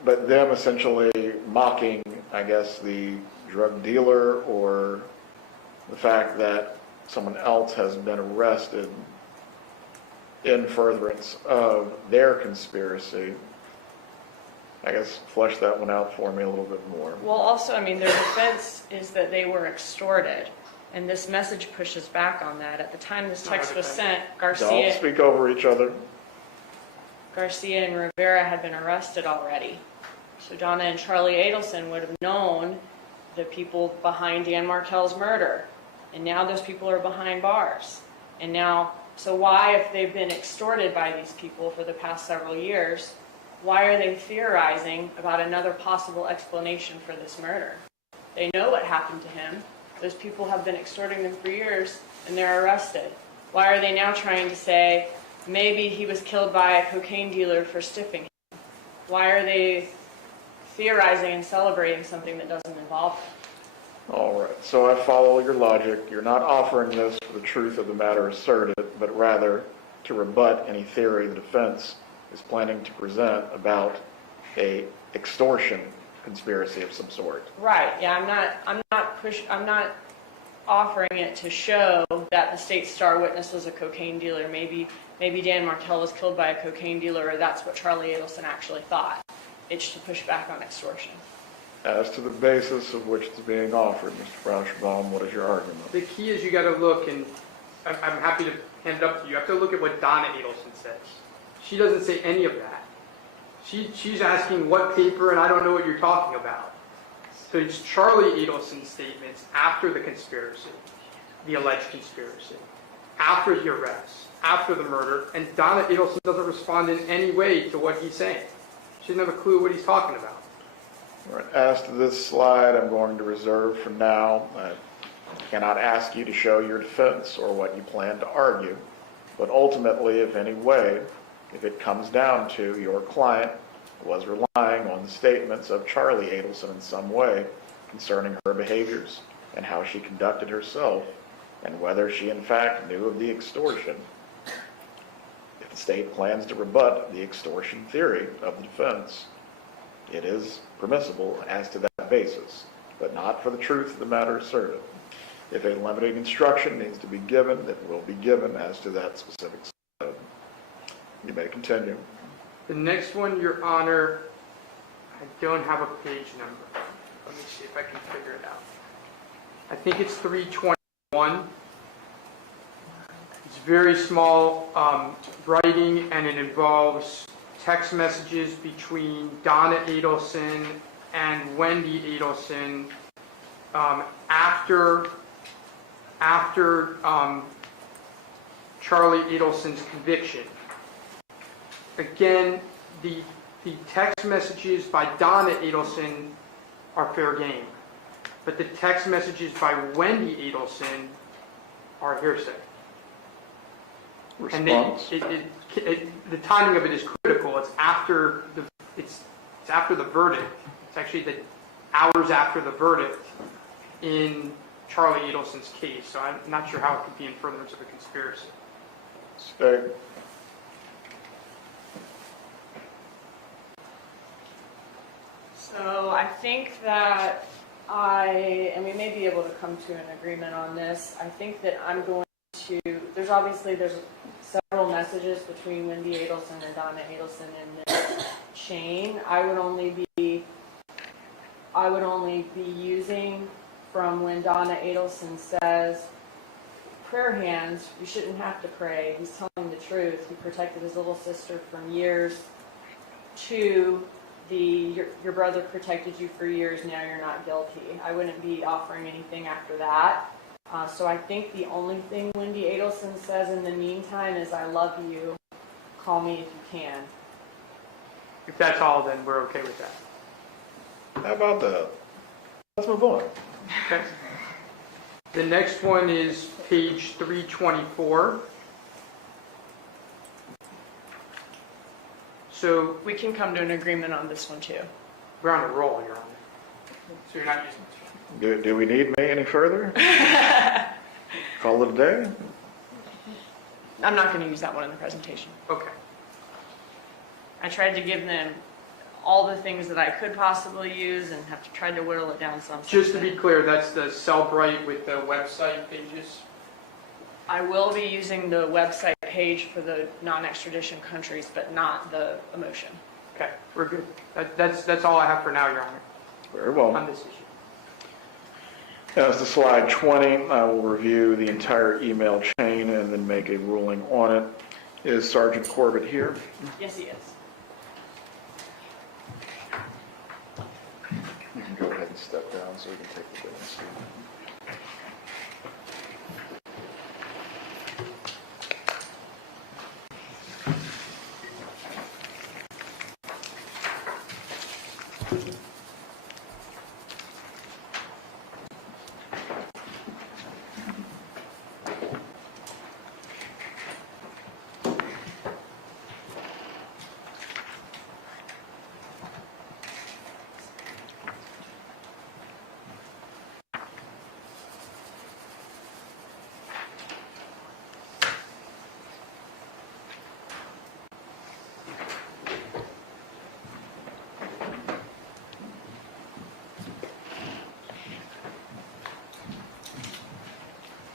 But them essentially mocking, I guess, the drug dealer or the fact that someone else has been arrested in furtherance of their conspiracy. I guess flesh that one out for me a little bit more. Well, also, I mean, their defense is that they were extorted, and this message pushes back on that. At the time this text was sent, Don't speak over each other. Garcia and Rivera had been arrested already. So Donna and Charlie Adelson would have known the people behind Dan Markel's murder, and now those people are behind bars. And now, so why, if they've been extorted by these people for the past several years, why are they theorizing about another possible explanation for this murder? They know what happened to him. Those people have been extorting them for years, and they're arrested. Why are they now trying to say, maybe he was killed by a cocaine dealer for stiffing him? Why are they theorizing and celebrating something that doesn't involve them? All right, so I follow your logic. You're not offering this for the truth of the matter asserted, but rather to rebut any theory the defense is planning to present about a extortion conspiracy of some sort. Right. Yeah, I'm not offering it to show that the state star witness was a cocaine dealer. Maybe Dan Markel was killed by a cocaine dealer, or that's what Charlie Adelson actually thought. It's to push back on extortion. As to the basis of which it's being offered, Mr. Rauschbaum, what is your argument? The key is you got to look, and I'm happy to hand it up to you. You have to look at what Donna Adelson says. She doesn't say any of that. She's asking what paper, and I don't know what you're talking about. So it's Charlie Adelson's statements after the conspiracy, the alleged conspiracy, after the arrest, after the murder, and Donna Adelson doesn't respond in any way to what he's saying. She doesn't have a clue what he's talking about. All right, as to this slide, I'm going to reserve for now. I cannot ask you to show your defense or what you plan to argue, but ultimately, if any way, if it comes down to your client was relying on the statements of Charlie Adelson in some way concerning her behaviors and how she conducted herself and whether she in fact knew of the extortion, if the state plans to rebut the extortion theory of the defense, it is permissible as to that basis, but not for the truth of the matter asserted. If a limiting instruction needs to be given, it will be given as to that specific slide. You may continue. The next one, Your Honor, I don't have a page number. Let me see if I can figure it out. I think it's 321. It's very small writing, and it involves text messages between Donna Adelson and Wendy Adelson after Charlie Adelson's conviction. Again, the text messages by Donna Adelson are fair game, but the text messages by Wendy Adelson are hearsay. And the timing of it is critical. It's after the verdict. It's actually the hours after the verdict in Charlie Adelson's case. So I'm not sure how it could be in furtherance of a conspiracy. Stay. So I think that and we may be able to come to an agreement on this. I think that I'm going to, there's several messages between Wendy Adelson and Donna Adelson in this chain. I would only be using from when Donna Adelson says, prayer hands, you shouldn't have to pray. He's telling the truth. He protected his little sister from years. To your brother protected you for years, now you're not guilty. I wouldn't be offering anything after that. So I think the only thing Wendy Adelson says in the meantime is, I love you, call me if you can. If that's all, then we're okay with that. How about that? Let's move on. Okay. The next one is page 324. So we can come to an agreement on this one too. We're on a roll, Your Honor. So you're not using Do we need me any further? Call it a day? I'm not going to use that one in the presentation. Okay. I tried to give them all the things that I could possibly use and have to try to whittle it down some. Just to be clear, that's the Cellbrite with the website pages? I will be using the website page for the non-extradition countries, but not the emotion. Okay, we're good. That's all I have for now, Your Honor. Very well. On this issue. As to slide 20, I will review the entire email chain and then make a ruling on it. Is Sergeant Corbett here? Yes, he is. You can go ahead and step down so we can take the witness.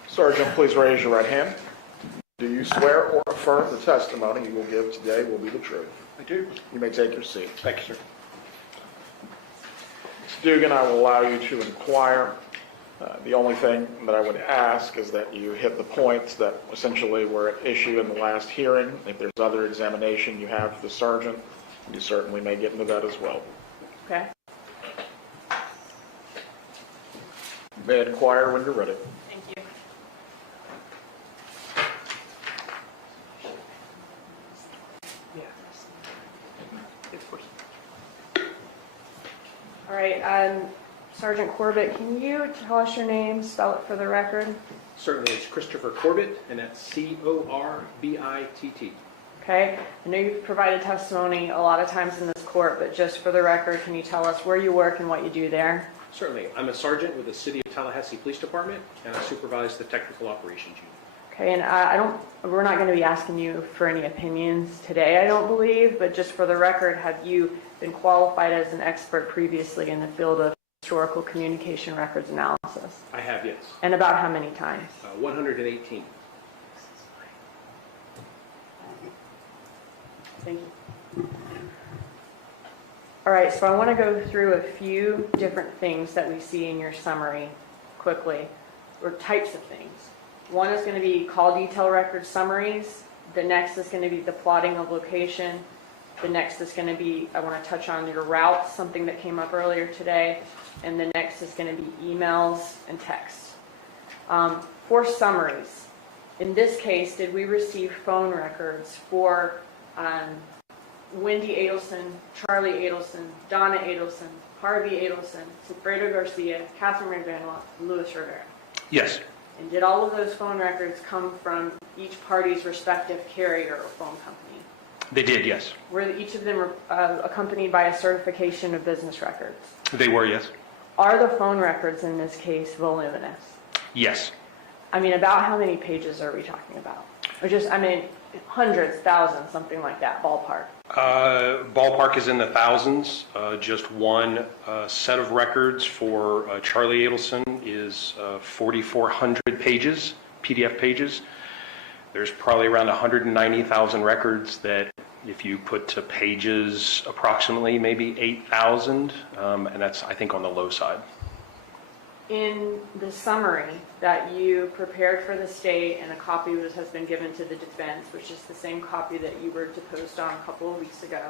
Sergeant, please raise your right hand. Do you swear or affirm the testimony you will give today will be the truth? I do. You may take your seat. Thank you, sir. Ms. Dugan, I will allow you to inquire. The only thing that I would ask is that you hit the points that essentially were at issue in the last hearing. If there's other examination you have for the sergeant, you certainly may get into that as well. Okay. You may inquire when you're ready. Thank you. All right, Sergeant Corbett, can you tell us your name, spell it for the record? Certainly, it's Christopher Corbett, and that's Corbitt. Okay, I know you've provided testimony a lot of times in this court, but just for the record, can you tell us where you work and what you do there? Certainly, I'm a sergeant with the City of Tallahassee Police Department, and I supervise the Technical Operations Unit. Okay, and we're not going to be asking you for any opinions today, I don't believe, but just for the record, have you been qualified as an expert previously in the field of historical communication records analysis? I have, yes. And about how many times? 118. Thank you. All right, so I want to go through a few different things that we see in your summary quickly, or types of things. One is going to be call detail record summaries. The next is going to be the plotting of location. The next is going to be, I want to touch on your routes, something that came up earlier today. And the next is going to be emails and texts. For summaries, in this case, did we receive phone records for Wendy Adelson, Charlie Adelson, Donna Adelson, Harvey Adelson, Sigfredo Garcia, Catherine McVanwell, Louis Rivera? Yes. And did all of those phone records come from each party's respective carrier or phone company? They did, yes. Were each of them accompanied by a certification of business records? They were, yes. Are the phone records in this case voluminous? Yes. I mean, about how many pages are we talking about? Or just, I mean, hundreds, thousands, something like that, ballpark? Ballpark is in the thousands. Just one set of records for Charlie Adelson is 4,400 pages, PDF pages. There's probably around 190,000 records that, if you put to pages, approximately maybe 8,000, and that's, I think, on the low side. In the summary that you prepared for the state and a copy has been given to the defense, which is the same copy that you were deposed on a couple of weeks ago,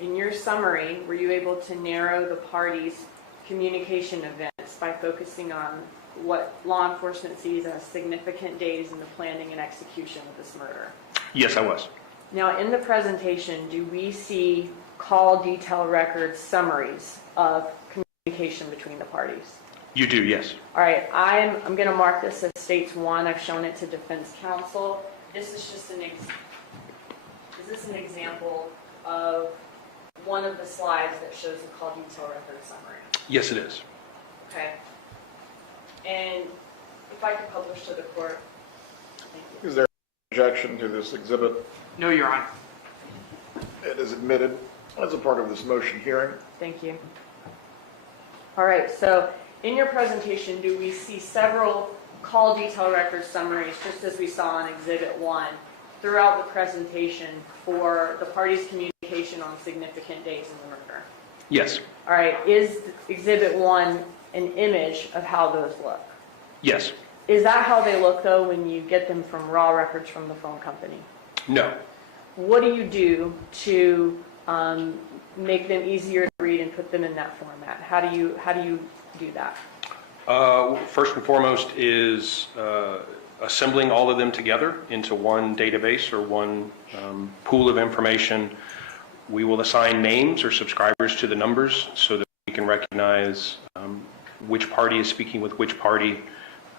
in your summary, were you able to narrow the parties' communication events by focusing on what law enforcement sees as significant days in the planning and execution of this murder? Yes, I was. Now, in the presentation, do we see call detail record summaries of communication between the parties? You do, yes. All right, I'm going to mark this as States 1. I've shown it to defense counsel. This is just is this an example of one of the slides that shows the call detail record summary? Yes, it is. Okay. And if I could publish to the court. Thank you. Is there an objection to this exhibit? No, Your Honor. It is admitted as a part of this motion hearing. Thank you. All right, so in your presentation, do we see several call detail record summaries, just as we saw in Exhibit 1, throughout the presentation for the parties' communication on significant days in the murder? Yes. All right, is Exhibit 1 an image of how those look? Yes. Is that how they look, though, when you get them from raw records from the phone company? No. What do you do to make them easier to read and put them in that format? How do you do that? First and foremost is assembling all of them together into one database or one pool of information. We will assign names or subscribers to the numbers so that we can recognize which party is speaking with which party.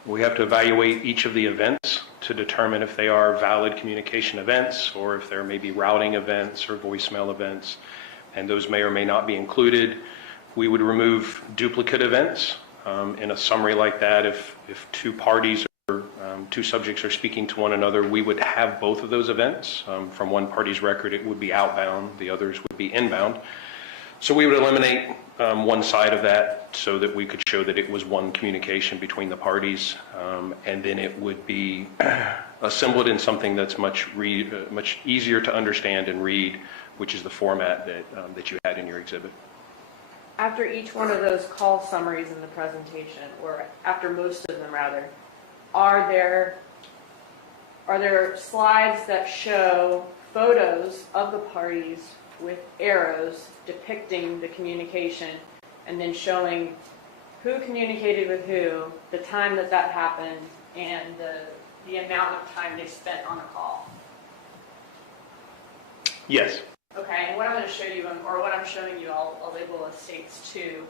We have to evaluate each of the events to determine if they are valid communication events or if there may be routing events or voicemail events, and those may or may not be included. We would remove duplicate events in a summary like that. If two parties or two subjects are speaking to one another, we would have both of those events. From one party's record, it would be outbound, the others would be inbound. So we would eliminate one side of that so that we could show that it was one communication between the parties, and then it would be assembled in something that's much easier to understand and read, which is the format that you had in your exhibit. After each one of those call summaries in the presentation, or after most of them rather, are there slides that show photos of the parties with arrows depicting the communication and then showing who communicated with who, the time that happened, and the amount of time they spent on a call? Yes. Okay, and what I'm going to show you, or what I'm showing you, I'll label as States 2,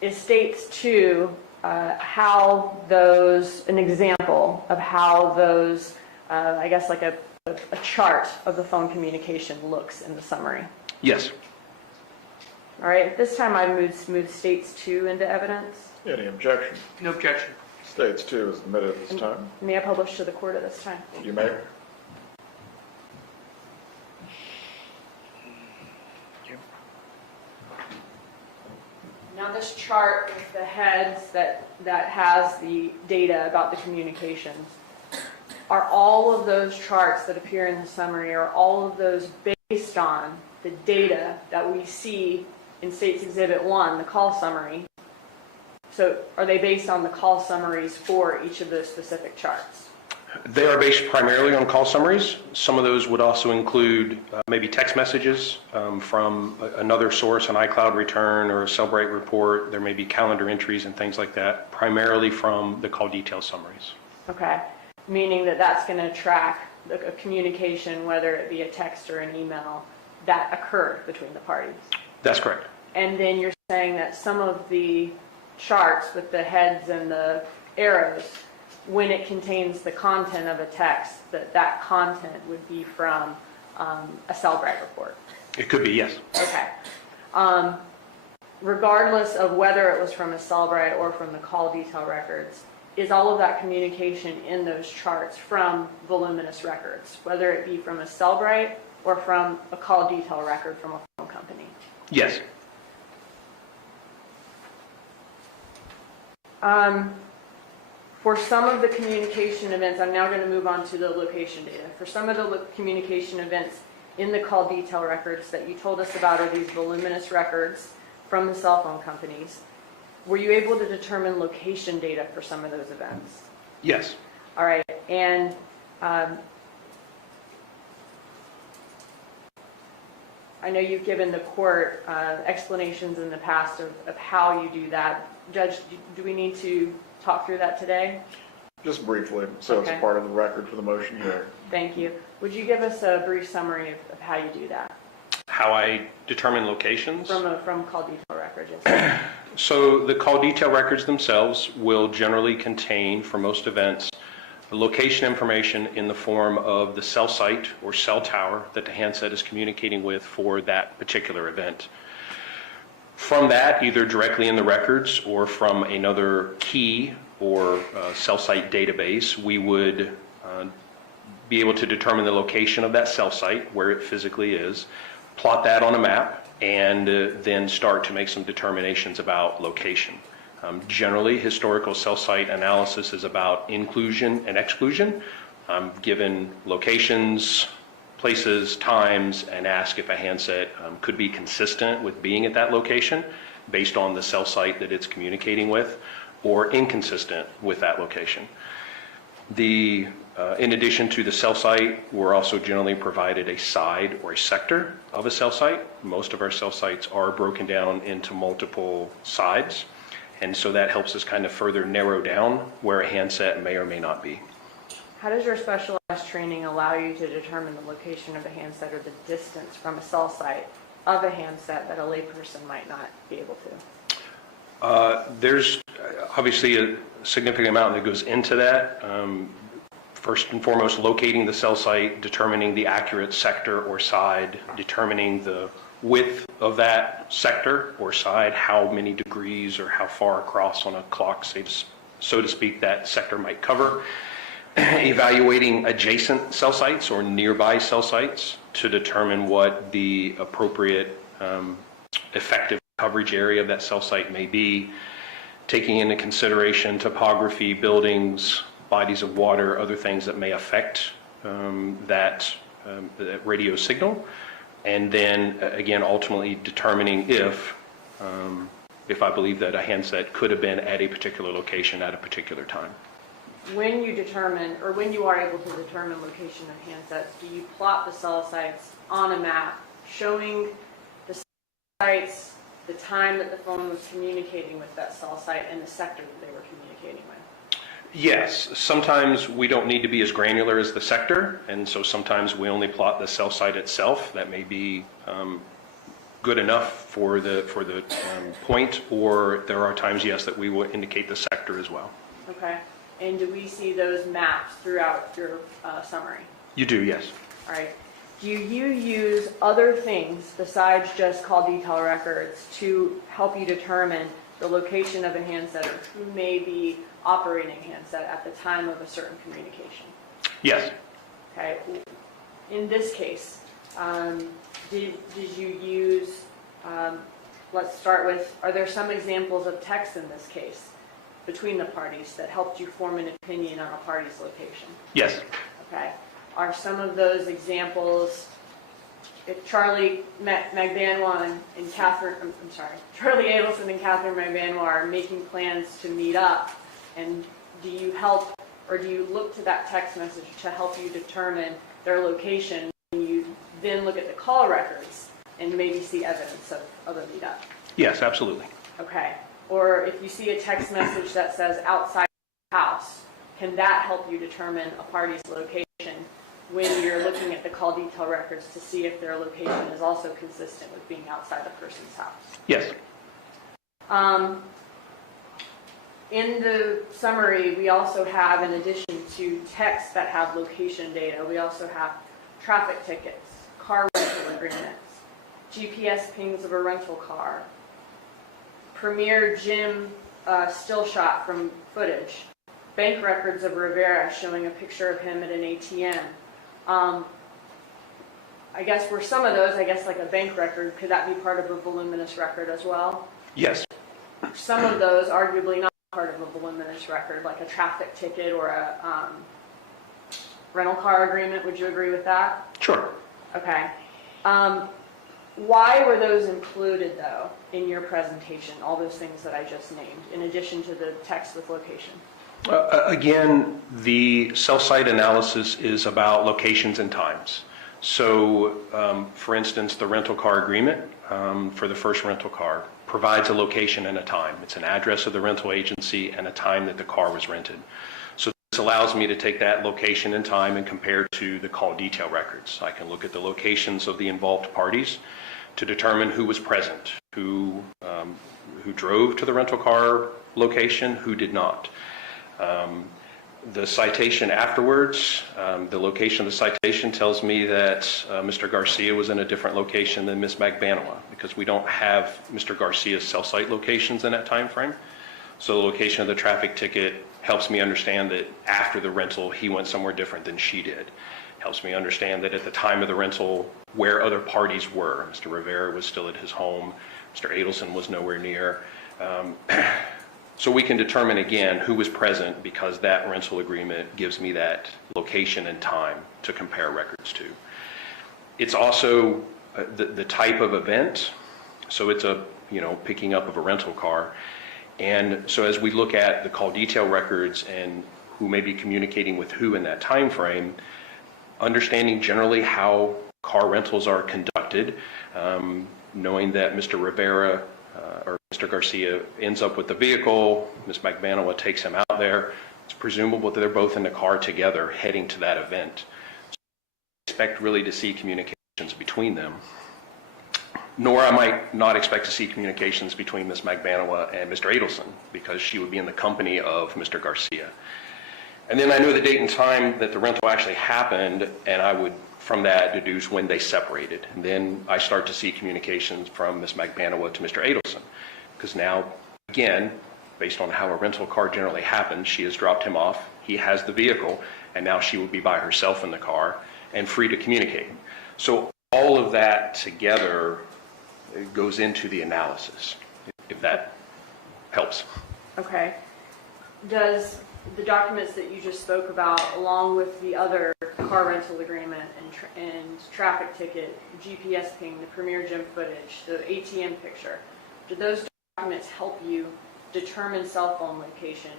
is States 2 how those, an example of how those, I guess like a chart of the phone communication looks in the summary? Yes. All right, at this time I move States 2 into evidence. Any objection? No objection. States 2 is admitted at this time. May I publish to the court at this time? You may. Now this chart with the heads that has the data about the communications, are all of those charts that appear in the summary, are all of those based on the data that we see in States Exhibit 1, the call summary, So are they based on the call summaries for each of those specific charts? They are based primarily on call summaries. Some of those would also include maybe text messages from another source, an iCloud return or a Cellbrite report. There may be calendar entries and things like that, primarily from the call detail summaries. Okay, meaning that that's going to track a communication, whether it be a text or an email, that occurred between the parties. That's correct. And then you're saying that some of the charts with the heads and the arrows, when it contains the content of a text, that content would be from a Cellbrite report. It could be, yes. Okay. Regardless of whether it was from a Cellbrite or from the call detail records, is all of that communication in those charts from voluminous records, whether it be from a Cellbrite or from a call detail record from a phone company? Yes. For some of the communication events, I'm now going to move on to the location data. For some of the communication events in the call detail records that you told us about are these voluminous records from the cell phone companies. Were you able to determine location data for some of those events? Yes. All right. And I know you've given the court explanations in the past of how you do that. Judge, do we need to talk through that today? Just briefly, so Okay. it's part of the record for the motion here. Thank you. Would you give us a brief summary of how you do that? How I determine locations? From call detail records, yes. So the call detail records themselves will generally contain, for most events, location information in the form of the cell site or cell tower that the handset is communicating with for that particular event. From that, either directly in the records or from another key or cell site database, we would be able to determine the location of that cell site, where it physically is, plot that on a map, and then start to make some determinations about location. Generally, historical cell site analysis is about inclusion and exclusion. Given locations, places, times, and ask if a handset could be consistent with being at that location based on the cell site that it's communicating with, or inconsistent with that location. In addition to the cell site, we're also generally provided a side or a sector of a cell site. Most of our cell sites are broken down into multiple sides, and so that helps us kind of further narrow down where a handset may or may not be. How does your specialized training allow you to determine the location of a handset or the distance from a cell site of a handset that a layperson might not be able to? There's obviously a significant amount that goes into that. First and foremost, locating the cell site, determining the accurate sector or side, determining the width of that sector or side, how many degrees or how far across on a clock, so to speak, that sector might cover. Evaluating adjacent cell sites or nearby cell sites to determine what the appropriate effective coverage area of that cell site may be, taking into consideration topography, buildings, bodies of water, other things that may affect that radio signal, and then again ultimately determining if I believe that a handset could have been at a particular location at a particular time. When you determine, or when you are able to determine location of handsets, do you plot the cell sites on a map showing the sites, the time that the phone was communicating with that cell site, and the sector that they were communicating with? Yes, sometimes we don't need to be as granular as the sector, and so sometimes we only plot the cell site itself. That may be good enough for the point, or there are times, yes, that we will indicate the sector as well. Okay. And do we see those maps throughout your summary? You do, yes. All right. Do you use other things besides just call detail records to help you determine the location of a handset or who may be operating a handset at the time of a certain communication? Yes. Okay. In this case, did you use, let's start with, are there some examples of text in this case between the parties that helped you form an opinion on a party's location? Yes. Okay. Are some of those examples if Charlie McVanois and Catherine, I'm sorry, Charlie Adelson and Catherine McVanois are making plans to meet up, and do you help or do you look to that text message to help you determine their location, and you then look at the call records and maybe see evidence of a meetup? Yes, absolutely. Okay. Or if you see a text message that says outside the house, can that help you determine a party's location when you're looking at the call detail records to see if their location is also consistent with being outside the person's house? Yes. In the summary, we also have, in addition to texts that have location data, we also have traffic tickets, car rental agreements, GPS pings of a rental car, Premier Jim still shot from footage, bank records of Rivera showing a picture of him at an ATM. I guess were some of those, I guess like a bank record, could that be part of a voluminous record as well? Yes. Some of those arguably not part of a voluminous record, like a traffic ticket or a rental car agreement. Would you agree with that? Sure. Okay. Why were those included, though, in your presentation, all those things that I just named, in addition to the text with location? Again, the cell site analysis is about locations and times. So, for instance, the rental car agreement for the first rental car provides a location and a time. It's an address of the rental agency and a time that the car was rented. So this allows me to take that location and time and compare to the call detail records. I can look at the locations of the involved parties to determine who was present, who drove to the rental car location, who did not. The citation afterwards, the location of the citation tells me that Mr. Garcia was in a different location than Ms. McVanois, because we don't have Mr. Garcia's cell site locations in that time frame. So the location of the traffic ticket helps me understand that after the rental, he went somewhere different than she did. Helps me understand that at the time of the rental, where other parties were. Mr. Rivera was still at his home. Mr. Adelson was nowhere near. So we can determine again who was present, because that rental agreement gives me that location and time to compare records to. It's also the type of event. So it's a, picking up of a rental car. And so as we look at the call detail records and who may be communicating with who in that time frame, understanding generally how car rentals are conducted, knowing that Mr. Rivera or Mr. Garcia ends up with the vehicle, Ms. McVanois takes him out there, it's presumable that they're both in the car together heading to that event. So I expect really to see communications between them. Nor I might not expect to see communications between Ms. McVanois and Mr. Adelson, because she would be in the company of Mr. Garcia. And then I know the date and time that the rental actually happened, and I would, from that, deduce when they separated. And then I start to see communications from Ms. McVanois to Mr. Adelson, because now, again, based on how a rental car generally happens, she has dropped him off, he has the vehicle, and now she would be by herself in the car and free to communicate. So all of that together goes into the analysis, if that helps. Okay. Does the documents that you just spoke about, along with the other car rental agreement and traffic ticket, GPS ping, the Premier Gym footage, the ATM picture, do those documents help you determine cell phone location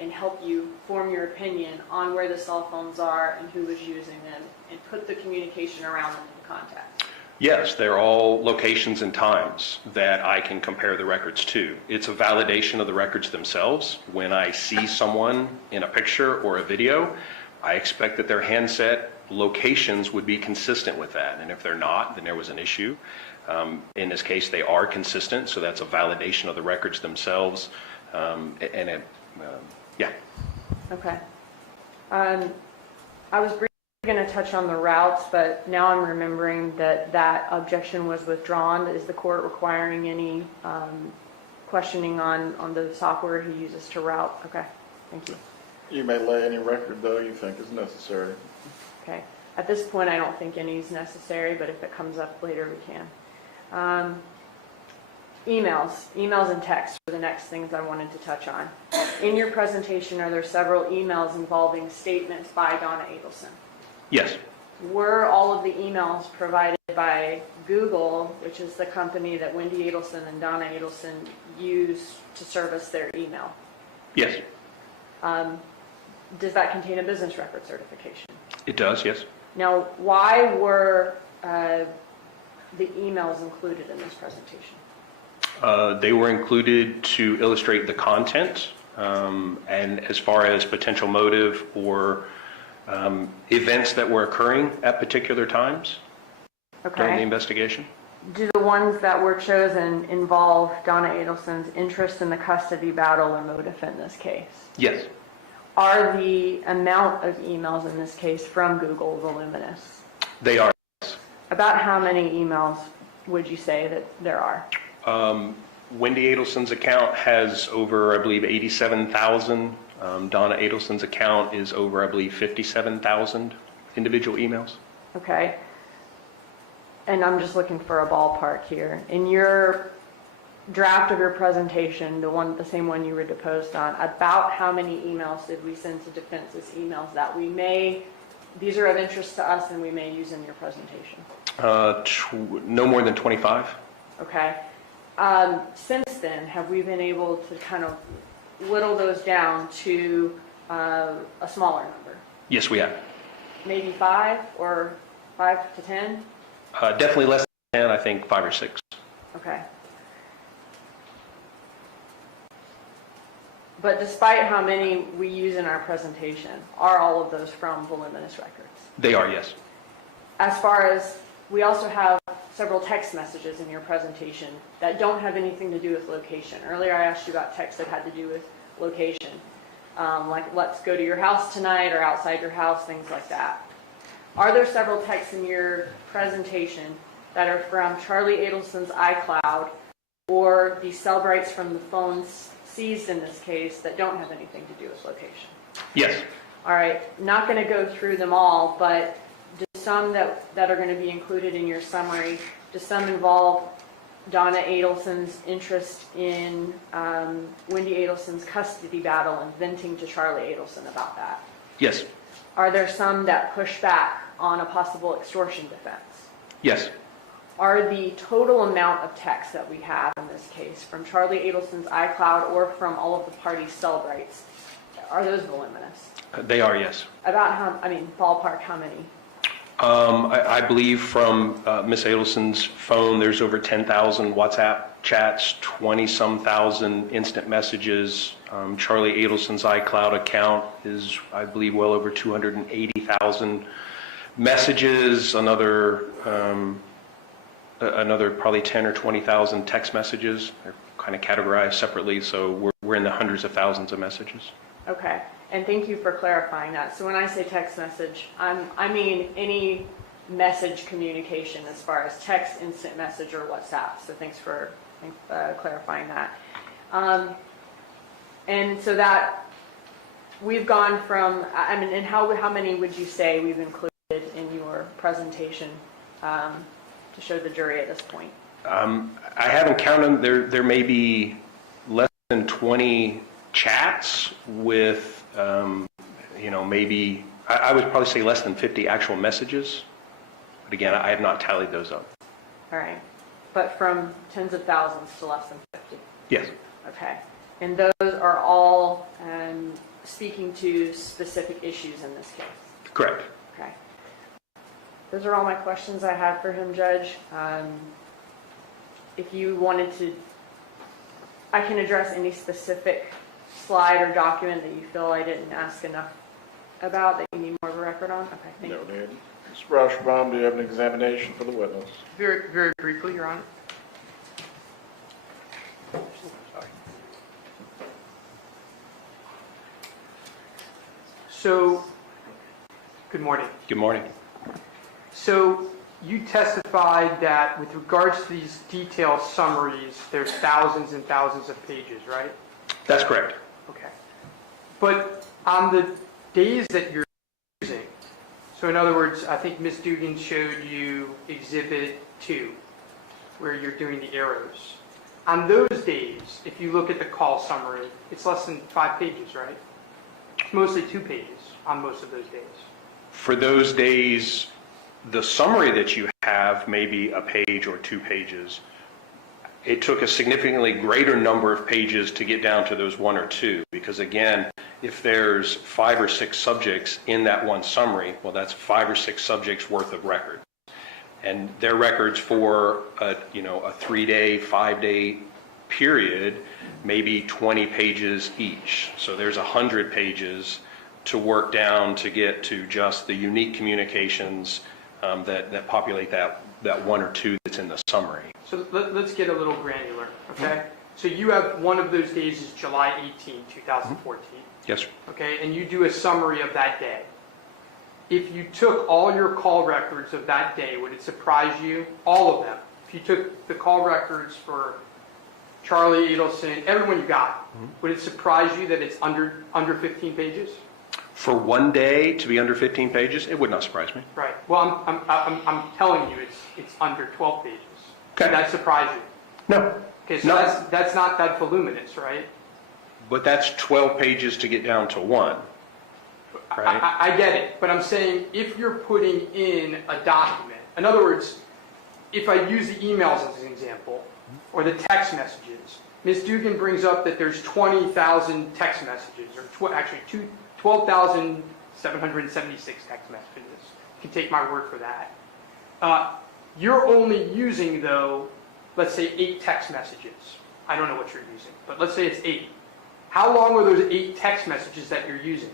and help you form your opinion on where the cell phones are and who is using them, and put the communication around them in context? Yes, they're all locations and times that I can compare the records to. It's a validation of the records themselves. When I see someone in a picture or a video, I expect that their handset locations would be consistent with that. And if they're not, then there was an issue. In this case, they are consistent, so that's a validation of the records themselves. Yeah. Okay. I was going to touch on the routes, but now I'm remembering that objection was withdrawn. Is the court requiring any questioning on the software he uses to route? Okay, thank you. You may lay any record, though, you think is necessary. Okay. At this point, I don't think any is necessary, but if it comes up later, we can. Emails and texts were the next things I wanted to touch on. In your presentation, are there several emails involving statements by Donna Adelson? Yes. Were all of the emails provided by Google, which is the company that Wendy Adelson and Donna Adelson use to service their email. Yes, Does that contain a business record certification? it does, yes. Now, why were the emails included in this presentation? They were included to illustrate the content, and as far as potential motive or events that were occurring at particular times during the investigation. Do the ones that were chosen involve Donna Adelson's interest in the custody battle or motive in this case? Yes, Are the amount of emails in this case from Google voluminous? they are. About how many emails would you say that there are? Wendy Adelson's account has over, I believe, 87,000. Donna Adelson's account is over, I believe, 57,000 individual emails. Okay. And I'm just looking for a ballpark here. In your draft of your presentation, the same one you were deposed on, about how many emails did we send to defense as emails that these are of interest to us and we may use in your presentation? No more than 25. Okay. Since then, have we been able to kind of whittle those down to a smaller number? Yes, we have. Maybe 5 or 5 to 10? Definitely less than 10, I think 5 or 6. Okay. But despite how many we use in our presentation, are all of those from voluminous records? They are, yes. As far as, we also have several text messages in your presentation that don't have anything to do with location. Earlier I asked you about texts that had to do with location, like let's go to your house tonight or outside your house, things like that. Are there several texts in your presentation that are from Charlie Adelson's iCloud or the cell rights from the phones seized in this case that don't have anything to do with location? Yes. All right, not going to go through them all, but do some that are going to be included in your summary, do some involve Donna Adelson's interest in Wendy Adelson's custody battle and venting to Charlie Adelson about that? Yes. Are there some that push back on a possible extortion defense? Yes. Are the total amount of text that we have in this case from Charlie Adelson's iCloud or from all of the parties' cell rights, are those voluminous? They are, yes. About how, ballpark, how many? I believe from Miss Adelson's phone, there's over 10,000 WhatsApp chats, 20-some thousand instant messages. Charlie Adelson's iCloud account is, I believe, well over 280,000 messages. Another probably 10 or 20,000 text messages. They're kind of categorized separately, so we're in the hundreds of thousands of messages. Okay, and thank you for clarifying that. So when I say text message, I mean any message communication as far as text, instant message, or WhatsApp. So thanks for clarifying that. And so that we've gone from, and how many would you say we've included in your presentation to show the jury at this point? I haven't counted them. There may be less than 20 chats with, maybe, I would probably say less than 50 actual messages. But again, I have not tallied those up. All right. But from tens of thousands to less than 50? Yes. Okay. And those are all speaking to specific issues in this case? Correct. Okay. Those are all my questions I had for him, Judge. If you wanted to, I can address any specific slide or document that you feel I didn't ask enough about that you need more of a record on. Okay, thank you. No need. Mr. Rauschbaum, do you have an examination for the witness? Very, very briefly, Your Honor. So, good morning. Good morning. So, you testified that with regards to these detailed summaries, there's thousands and thousands of pages, right? That's correct. Okay. But on the days that you're using, so in other words, I think Ms. Dugan showed you Exhibit 2, where you're doing the arrows. On those days, if you look at the call summary, it's less than 5 pages, right? It's mostly 2 pages on most of those days. For those days, the summary that you have maybe a page or 2 pages. It took a significantly greater number of pages to get down to those 1 or 2, because again, if there's 5 or 6 subjects in that one summary, well, that's 5 or 6 subjects worth of records. And their records for a 3-day, 5-day period, maybe 20 pages each. So there's 100 pages to work down to get to just the unique communications that populate that 1 or 2 that's in the summary. So let's get a little granular, okay? So you have one of those days is July 18, 2014. Yes, sir. Okay, and you do a summary of that day. If you took all your call records of that day, would it surprise you? All of them. If you took the call records for Charlie Adelson, everyone you got, would it surprise you that it's under 15 pages? For one day to be under 15 pages, it would not surprise me. Right. Well, I'm telling you, it's under 12 pages. Okay. Did that surprise you? No. Okay, so No. that's not that voluminous, right? But that's 12 pages to get down to 1. Right? I get it, but I'm saying if you're putting in a document, in other words, if I use the emails as an example, or the text messages, Ms. Dugan brings up that there's 20,000 text messages, or actually 12,776 text messages. You can take my word for that. You're only using, though, let's say 8 text messages. I don't know what you're using, but let's say it's 8. How long are those 8 text messages that you're using?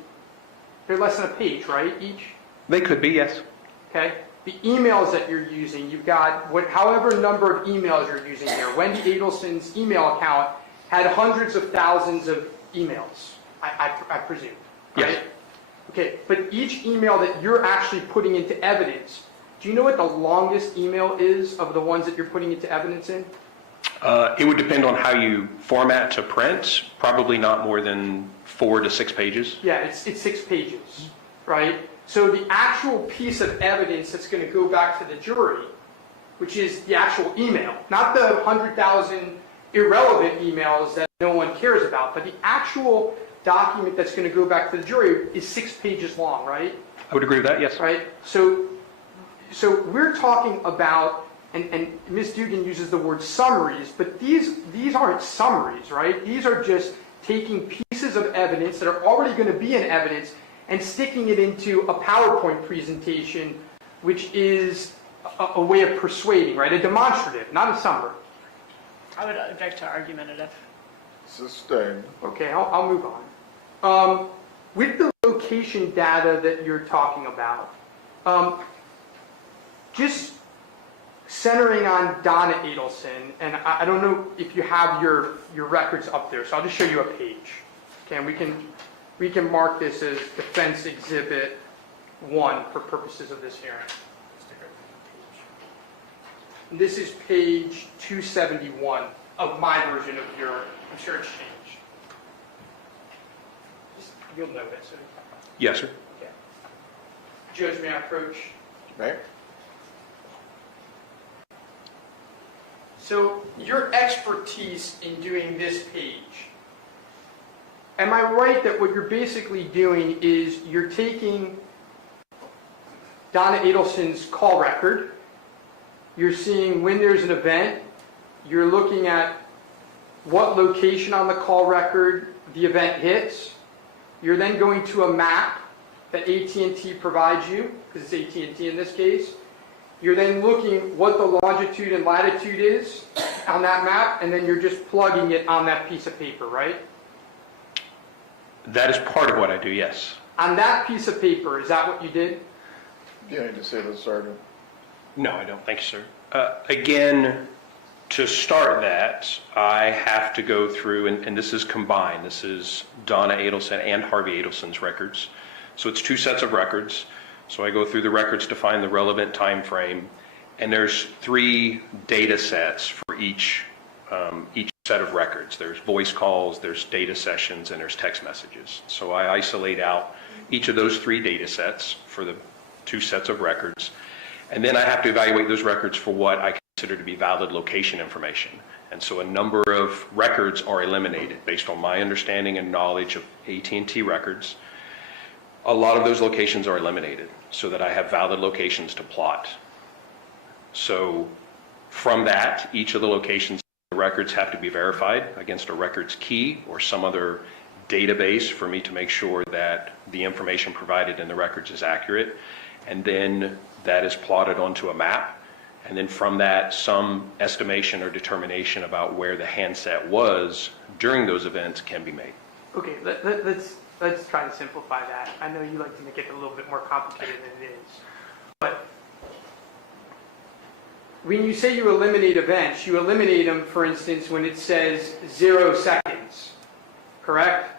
They're less than a page, right, each? They could be, yes. Okay. The emails that you're using, you've got however number of emails you're using here. Wendy Adelson's email account had hundreds of thousands of emails, I presume. Right? Yes. Okay, but each email that you're actually putting into evidence, do you know what the longest email is of the ones that you're putting into evidence in? It would depend on how you format to print. Probably not more than 4 to 6 pages. Yeah, it's 6 pages, right? So the actual piece of evidence that's going to go back to the jury, which is the actual email, not the 100,000 irrelevant emails that no one cares about, but the actual document that's going to go back to the jury is 6 pages long, right? I would agree with that, yes. Right? So we're talking about, and Ms. Dugan uses the word summaries, but these aren't summaries, right? These are just taking pieces of evidence that are already going to be in evidence and sticking it into a PowerPoint presentation, which is a way of persuading, right? A demonstrative, not a summary. I would object to argumentative. Sustained. Okay, I'll move on. With the location data that you're talking about, just centering on Donna Adelson, and I don't know if you have your records up there, so I'll just show you a page. Okay, and we can mark this as Defense Exhibit 1 for purposes of this hearing. And this is page 271 of my version of your, I'm sure it's changed. You'll know it. So. Yes, sir. Okay. Judge, may I approach? Right. So your expertise in doing this page, am I right that what you're basically doing is you're taking Donna Adelson's call record, you're seeing when there's an event, you're looking at what location on the call record the event hits, you're then going to a map that AT&T provides you, because it's AT&T in this case, you're then looking what the longitude and latitude is on that map, and then you're just plugging it on that piece of paper, right? That is part of what I do, yes. On that piece of paper, is that what you did? You need to say that, Sergeant. No, I don't. Thank you, sir. Again, to start that, I have to go through, and this is combined. This is Donna Adelson and Harvey Adelson's records. So it's 2 sets of records. So I go through the records to find the relevant time frame, and there's 3 data sets for each set of records. There's voice calls, there's data sessions, and there's text messages. So I isolate out each of those 3 data sets for the 2 sets of records, and then I have to evaluate those records for what I consider to be valid location information. And so a number of records are eliminated based on my understanding and knowledge of AT&T records. A lot of those locations are eliminated so that I have valid locations to plot. So from that, each of the locations, the records have to be verified against a records key or some other database for me to make sure that the information provided in the records is accurate. And then that is plotted onto a map. And then from that, some estimation or determination about where the handset was during those events can be made. Okay, let's try to simplify that. I know you like to make it a little bit more complicated than it is. But when you say you eliminate events, you eliminate them, for instance, when it says 0 seconds, correct?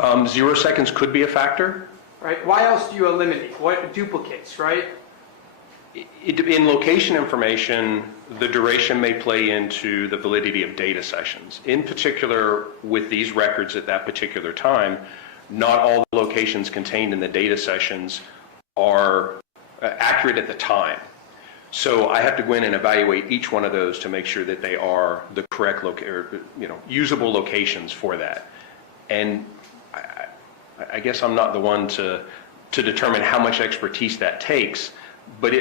0 seconds could be a factor. Right? Why else do you eliminate? What duplicates, right? In location information, the duration may play into the validity of data sessions. In particular, with these records at that particular time, not all the locations contained in the data sessions are accurate at the time. So I have to go in and evaluate each one of those to make sure that they are the correct usable locations for that. And I guess I'm not the one to determine how much expertise that takes, but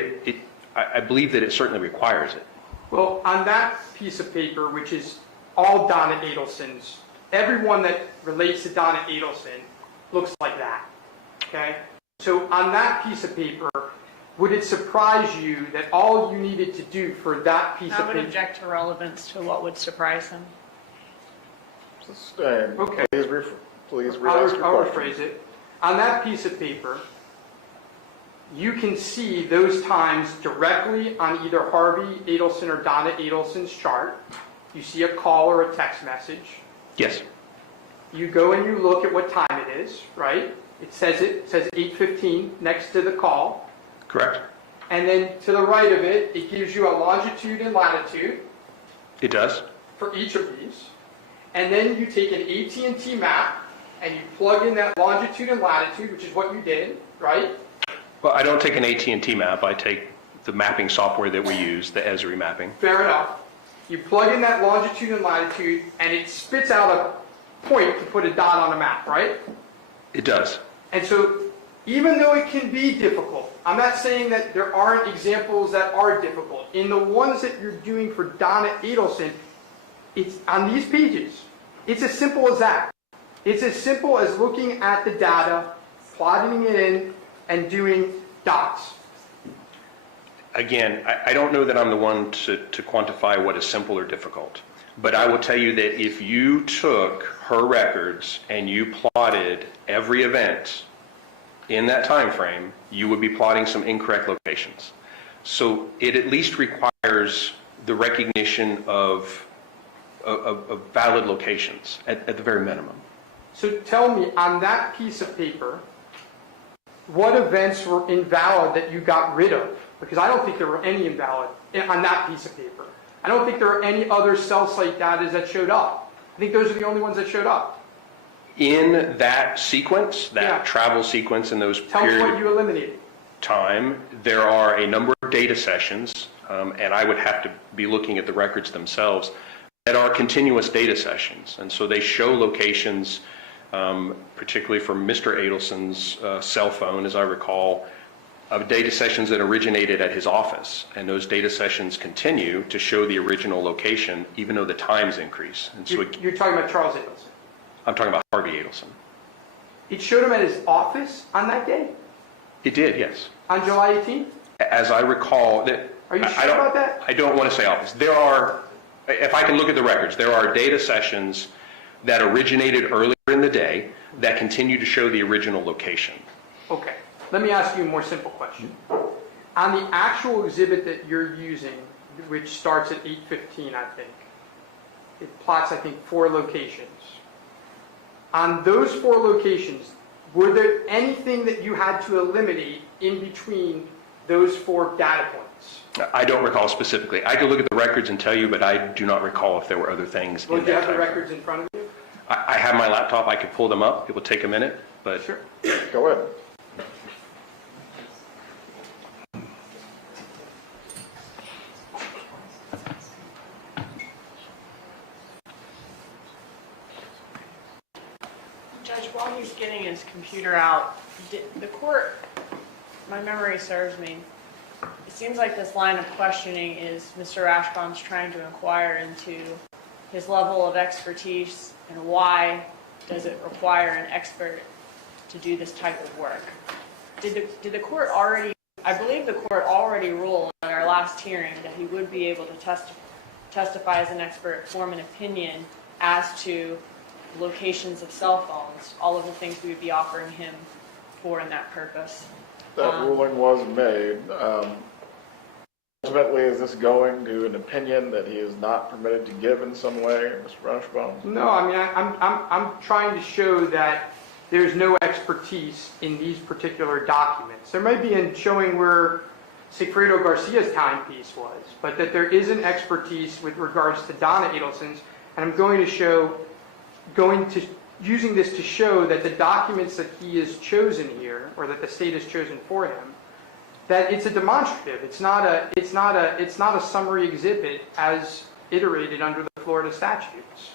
I believe that it certainly requires it. Well, on that piece of paper, which is all Donna Adelson's, everyone that relates to Donna Adelson looks like that, okay? So on that piece of paper, would it surprise you that all you needed to do for that piece I of would paper? object to relevance to what would surprise him. Okay. Please I'll re-ask your question. rephrase it. On that piece of paper, you can see those times directly on either Harvey Adelson or Donna Adelson's chart. You see a call or a text message. Yes. You go and you look at what time it is, right? It says 8:15 next to the call. Correct. And then to the right of it, it gives you a longitude and latitude It does. for each of these. And then you take an AT&T map and you plug in that longitude and latitude, which is what you did, right? Well, I don't take an AT&T map. I take the mapping software that we use, the Esri mapping. Fair enough. You plug in that longitude and latitude, and it spits out a point to put a dot on a map, right? It does. And so, even though it can be difficult, I'm not saying that there aren't examples that are difficult. In the ones that you're doing for Donna Adelson, it's on these pages. It's as simple as that. It's as simple as looking at the data, plotting it in, and doing dots. Again, I don't know that I'm the one to quantify what is simple or difficult. But I will tell you that if you took her records and you plotted every event in that time frame, you would be plotting some incorrect locations. So it at least requires the recognition of valid locations at the very minimum. So tell me, on that piece of paper, what events were invalid that you got rid of? Because I don't think there were any invalid on that piece of paper. I don't think there are any other cell site data that showed up. I think those are the only ones that showed up. In that sequence, that travel sequence in those Tell me what you eliminated. time, there are a number of data sessions, and I would have to be looking at the records themselves, that are continuous data sessions. And so they show locations, particularly from Mr. Adelson's cell phone, as I recall, of data sessions that originated at his office. And those data sessions continue to show the original location, even though the times increase. And so You're talking about Charles Adelson. I'm talking about Harvey Adelson. It showed him at his office on that day? It did, yes. On July 18th? As I recall, Are you sure about that? I don't want to say office. There are, if I can look at the records, there are data sessions that originated earlier in the day that continue to show the original location. Okay. Let me ask you a more simple question. On the actual exhibit that you're using, which starts at 8:15, I think, it plots, I think, 4 locations. On those 4 locations, were there anything that you had to eliminate in between those 4 data points? I don't recall specifically. I could look at the records and tell you, but I do not recall if there were other things Well, in do you that have the time. records in front of you? I have my laptop. I could pull them up. It will take a minute, but Sure. Go ahead. Judge, while he's getting his computer out, the court, my memory serves me, it seems like this line of questioning is Mr. Ashbaum's trying to inquire into his level of expertise and why does it require an expert to do this type of work. Did the court already, I believe the court already ruled in our last hearing that he would be able to testify as an expert, form an opinion as to locations of cell phones, all of the things we would be offering him for in that purpose. That ruling was made. Ultimately, is this going to an opinion that he is not permitted to give in some way, Mr. Ashbaum? No, I mean, I'm trying to show that there's no expertise in these particular documents. There may be in showing where Sigfredo Garcia's timepiece was, but that there is an expertise with regards to Donna Adelson's, and I'm going to show, using this to show that the documents that he has chosen here, or that the state has chosen for him, that it's a demonstrative. It's not a summary exhibit as iterated under the Florida statutes.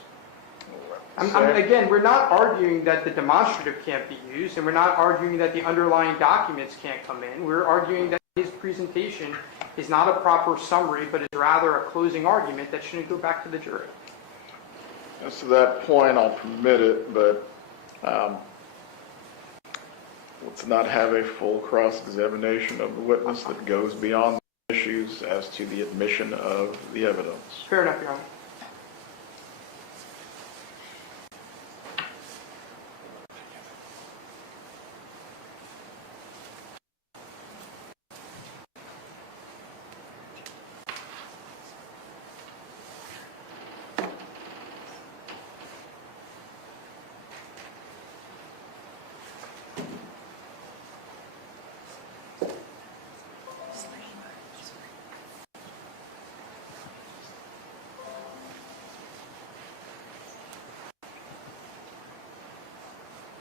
Again, we're not arguing that the demonstrative can't be used, and we're not arguing that the underlying documents can't come in. We're arguing that his presentation is not a proper summary, but is rather a closing argument that shouldn't go back to the jury. As to that point, I'll permit it, but let's not have a full cross-examination of the witness that goes beyond the issues as to the admission of the evidence. Fair enough, Your Honor.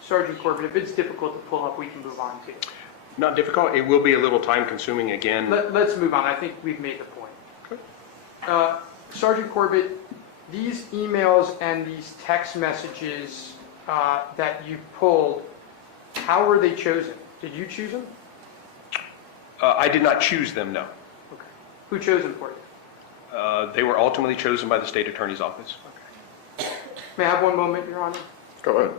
Sergeant Corbett, if it's difficult to pull up, we can move on to. Not difficult. It will be a little time consuming again. Let's move on. I think we've made the point. Okay. Sergeant Corbett, these emails and these text messages that you pulled, how were they chosen? Did you choose them? I did not choose them, no. Okay. Who chose them for you? They were ultimately chosen by the state attorney's office. Okay. May I have one moment, Your Honor? Go ahead.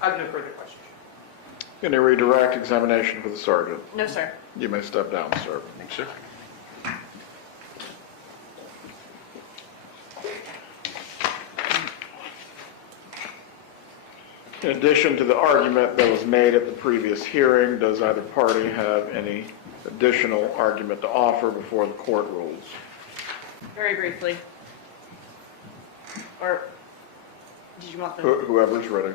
I have no further questions. Any redirect examination for the sergeant? No, sir. You may step down, sir. Thanks, sir. In addition to the argument that was made at the previous hearing, does either party have any additional argument to offer before the court rules? Very briefly. Or did you want the... Whoever's ready.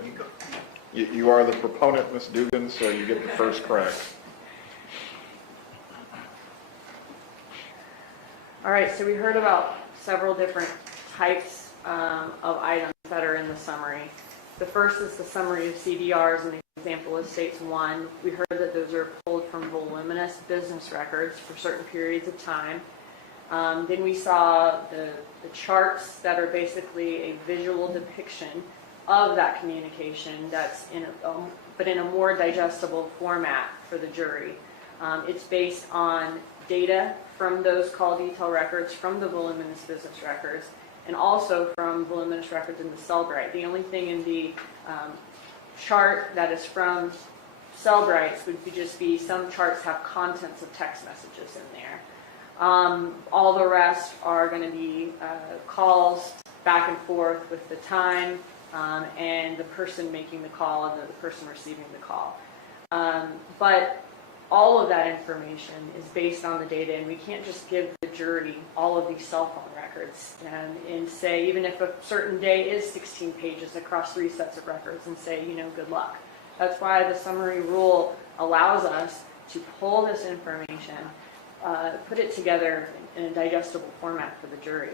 You are the proponent, Ms. Dugan, so you get the first crack. All right, so we heard about several different types of items that are in the summary. The first is the summary of CDRs, and the example is states 1. We heard that those are pulled from voluminous business records for certain periods of time. Then we saw the charts that are basically a visual depiction of that communication that's but in a more digestible format for the jury. It's based on data from those call detail records, from the voluminous business records, and also from voluminous records in the Cellbrite. The only thing in the chart that is from Cellbrites would just be some charts have contents of text messages in there. All the rest are going to be calls back and forth with the time and the person making the call and the person receiving the call. But all of that information is based on the data, and we can't just give the jury all of these cell phone records and say, even if a certain day is 16 pages across 3 sets of records, and say, good luck. That's why the summary rule allows us to pull this information, put it together in a digestible format for the jury.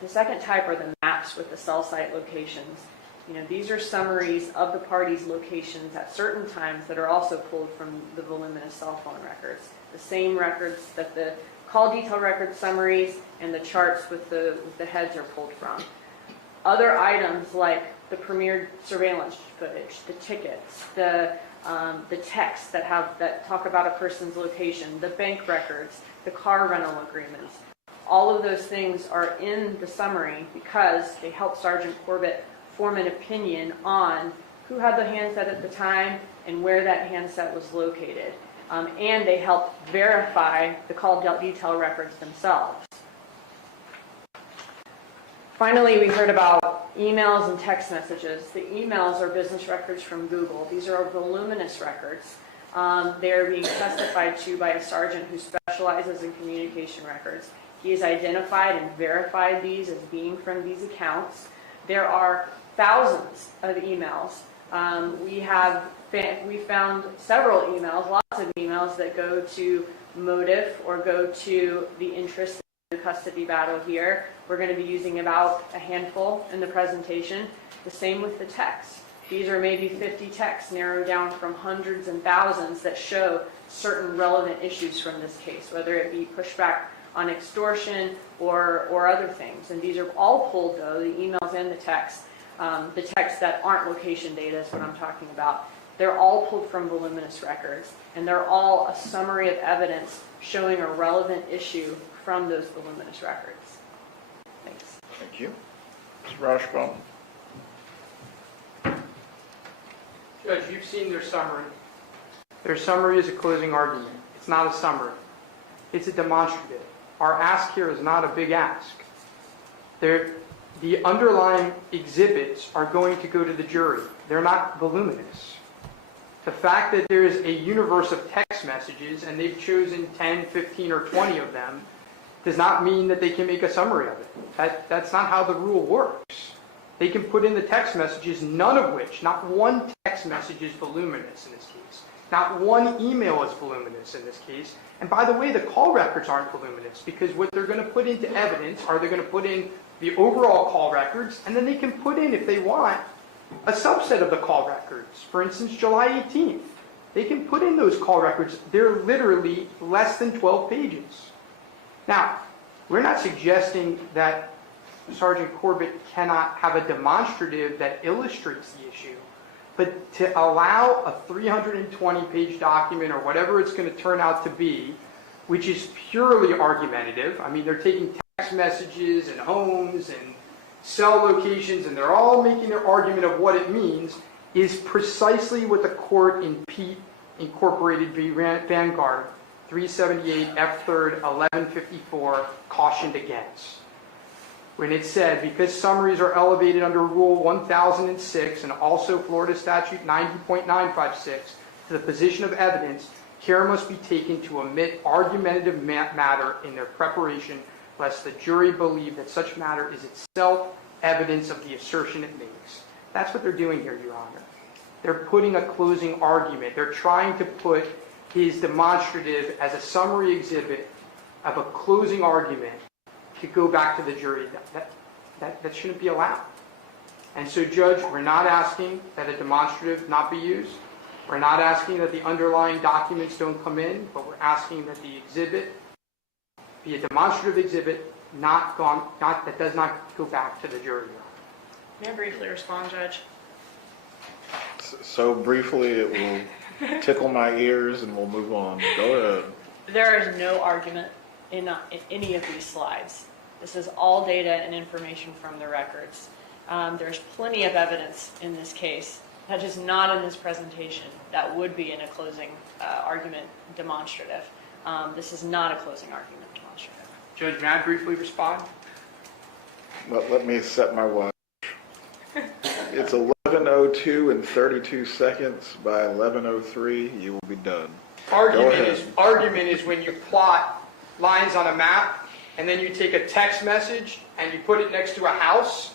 The second type are the maps with the cell site locations. These are summaries of the parties' locations at certain times that are also pulled from the voluminous cell phone records. The same records that the call detail record summaries and the charts with the heads are pulled from. Other items like the premiered surveillance footage, the tickets, the texts that talk about a person's location, the bank records, the car rental agreements. All of those things are in the summary because they help Sergeant Corbett form an opinion on who had the handset at the time and where that handset was located. And they help verify the call detail records themselves. Finally, we heard about emails and text messages. The emails are business records from Google. These are voluminous records. They are being testified to by a sergeant who specializes in communication records. He has identified and verified these as being from these accounts. There are thousands of emails. We found several emails, lots of emails that go to motive or go to the interest in the custody battle here. We're going to be using about a handful in the presentation. The same with the texts. These are maybe 50 texts narrowed down from hundreds and thousands that show certain relevant issues from this case, whether it be pushback on extortion or other things. And these are all pulled, though, the emails and the texts that aren't location data is what I'm talking about. They're all pulled from voluminous records, and they're all a summary of evidence showing a relevant issue from those voluminous records. Thanks. Thank you. Mr. Rashbaum. Judge, you've seen their summary. Their summary is a closing argument. It's not a summary. It's a demonstrative. Our ask here is not a big ask. The underlying exhibits are going to go to the jury. They're not voluminous. The fact that there is a universe of text messages and they've chosen 10, 15, or 20 of them does not mean that they can make a summary of it. That's not how the rule works. They can put in the text messages, none of which, not one text message is voluminous in this case. Not one email is voluminous in this case. And by the way, the call records aren't voluminous because what they're going to put into evidence are they're going to put in the overall call records, and then they can put in, if they want, a subset of the call records. For instance, July 18th. They can put in those call records. They're literally less than 12 pages. Now, we're not suggesting that Sergeant Corbett cannot have a demonstrative that illustrates the issue, but to allow a 320-page document or whatever it's going to turn out to be, which is purely argumentative. I mean, they're taking text messages and homes and cell locations, and they're all making their argument of what it means, is precisely what the court in Pete Incorporated v. Vanguard 378 F3rd 1154 cautioned against. When it said, because summaries are elevated under Rule 1006 and also Florida Statute 90.956 to the position of evidence, care must be taken to omit argumentative matter in their preparation, lest the jury believe that such matter is itself evidence of the assertion it makes. That's what they're doing here, Your Honor. They're putting a closing argument. They're trying to put his demonstrative as a summary exhibit of a closing argument to go back to the jury. That shouldn't be allowed. And so, Judge, we're not asking that a demonstrative not be used. We're not asking that the underlying documents don't come in, but we're asking that the exhibit be a demonstrative exhibit, that does not go back to the jury. May I briefly respond, Judge? So briefly, it will tickle my ears and we'll move on. Go ahead. There is no argument in any of these slides. This is all data and information from the records. There's plenty of evidence in this case that is not in this presentation that would be in a closing argument demonstrative. This is not a closing argument demonstrative. Judge, may I briefly respond? Let me set my watch. It's 11:02 and 32 seconds. By 11:03, you will be done. Argument is when you plot lines on a map and then you take a text message and you put it next to a house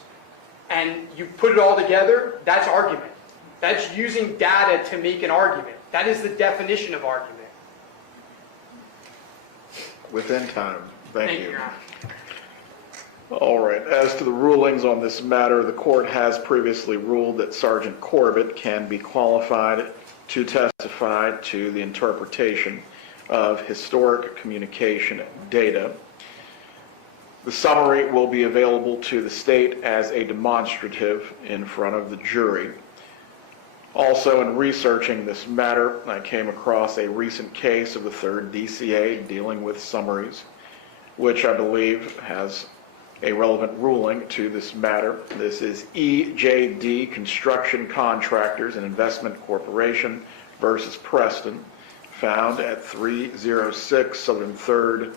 and you put it all together. That's argument. That's using data to make an argument. That is the definition of argument. Within time. Thank you. Your Honor. All right. As to the rulings on this matter, the court has previously ruled that Sergeant Corbett can be qualified to testify to the interpretation of historic communication data. The summary will be available to the state as a demonstrative in front of the jury. Also, in researching this matter, I came across a recent case of the 3rd DCA dealing with summaries, which I believe has a relevant ruling to this matter. This is EJD Construction Contractors and Investment Corporation versus Preston, found at 306 Southern 3rd,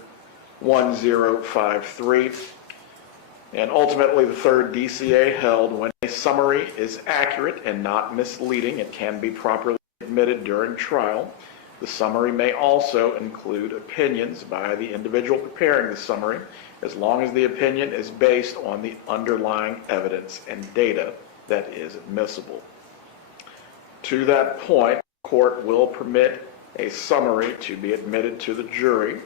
1053. And ultimately, the 3rd DCA held when a summary is accurate and not misleading, it can be properly admitted during trial. The summary may also include opinions by the individual preparing the summary, as long as the opinion is based on the underlying evidence and data that is admissible. To that point, the court will permit a summary to be admitted to the jury.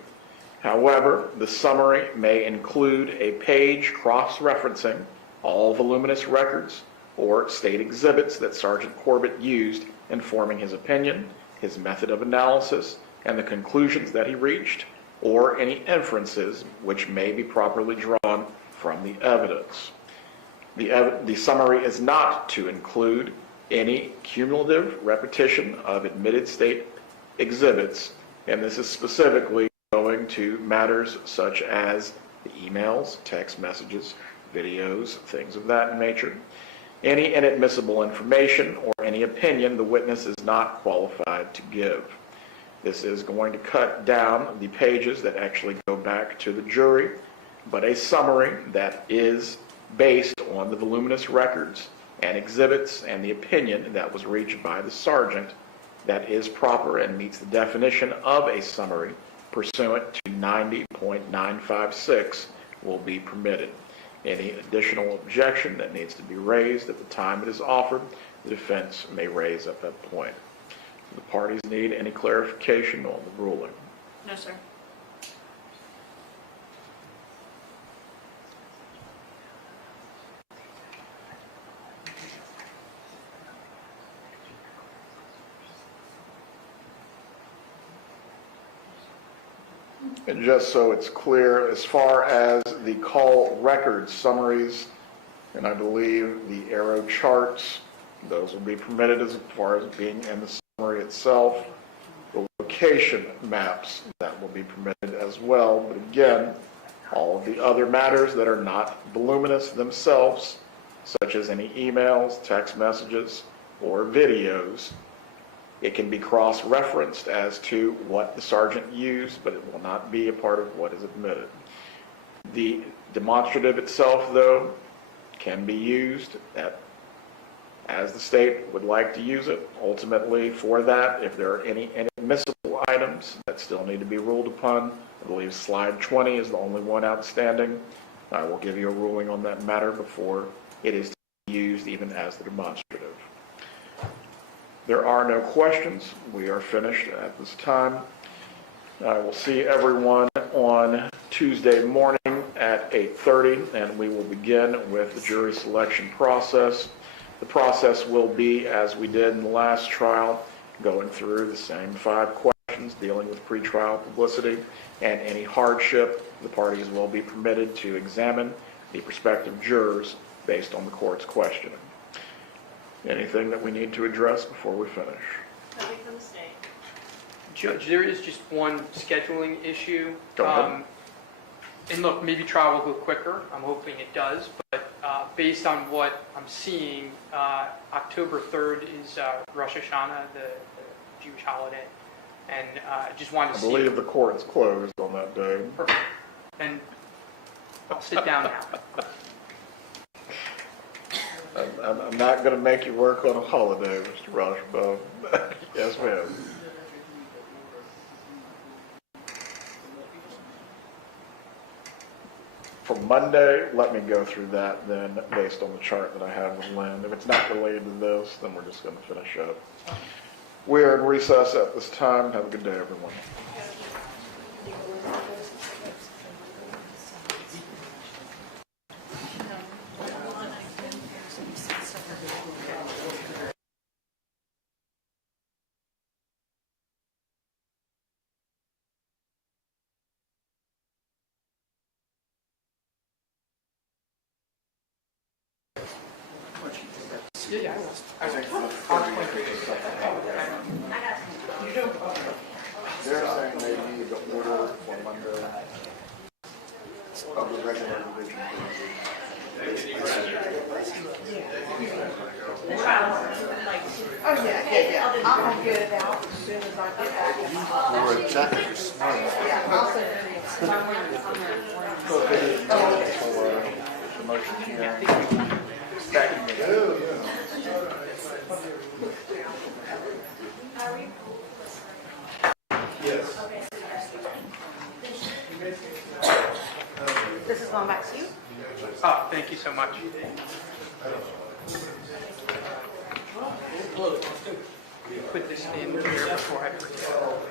However, the summary may include a page cross-referencing all voluminous records or state exhibits that Sergeant Corbett used in forming his opinion, his method of analysis, and the conclusions that he reached, or any inferences which may be properly drawn from the evidence. The summary is not to include any cumulative repetition of admitted state exhibits, and this is specifically going to matters such as the emails, text messages, videos, things of that nature. Any inadmissible information or any opinion the witness is not qualified to give. This is going to cut down the pages that actually go back to the jury, but a summary that is based on the voluminous records and exhibits and the opinion that was reached by the sergeant that is proper and meets the definition of a summary pursuant to 90.956 will be permitted. Any additional objection that needs to be raised at the time it is offered, the defense may raise at that point. Do the parties need any clarification on the ruling? No, sir. And just so it's clear, as far as the call record summaries, and I believe the arrow charts, those will be permitted as far as being in the summary itself. The location maps, that will be permitted as well. But again, all of the other matters that are not voluminous themselves, such as any emails, text messages, or videos, it can be cross-referenced as to what the sergeant used, but it will not be a part of what is admitted. The demonstrative itself, though, can be used as the state would like to use it. Ultimately, for that, if there are any inadmissible items that still need to be ruled upon, I believe slide 20 is the only one outstanding. I will give you a ruling on that matter before it is used even as the demonstrative. There are no questions. We are finished at this time. I will see everyone on Tuesday morning at 8:30, and we will begin with the jury selection process. The process will be, as we did in the last trial, going through the same 5 questions dealing with pretrial publicity and any hardship. The parties will be permitted to examine the prospective jurors based on the court's questioning. Anything that we need to address before we finish? Nothing from the state. Judge, there is just one scheduling issue. Go ahead. And look, maybe trial will go quicker. I'm hoping it does. But based on what I'm seeing, October 3rd is Rosh Hashanah, the Jewish holiday. And just wanted to I see. believe the court is closed on that day. Perfect. And I'll sit down now. I'm not going to make you work on a holiday, Mr. Rashbaum. Yes, ma'am. For Monday, let me go through that then, based on the chart that I have with Lynn. If it's not related to this, then we're just going to finish up. We are in recess at this time. Have a good day, everyone. Yeah, I was like, They're saying they need the order for Monday of the regular division. Oh, yeah. I'm gonna get it out as soon as I get back. We're exactly your smart. Yeah, I'll send it. The motion hearing. Yes. This is going back to you? oh, thank you so much. Put this in here before I forget.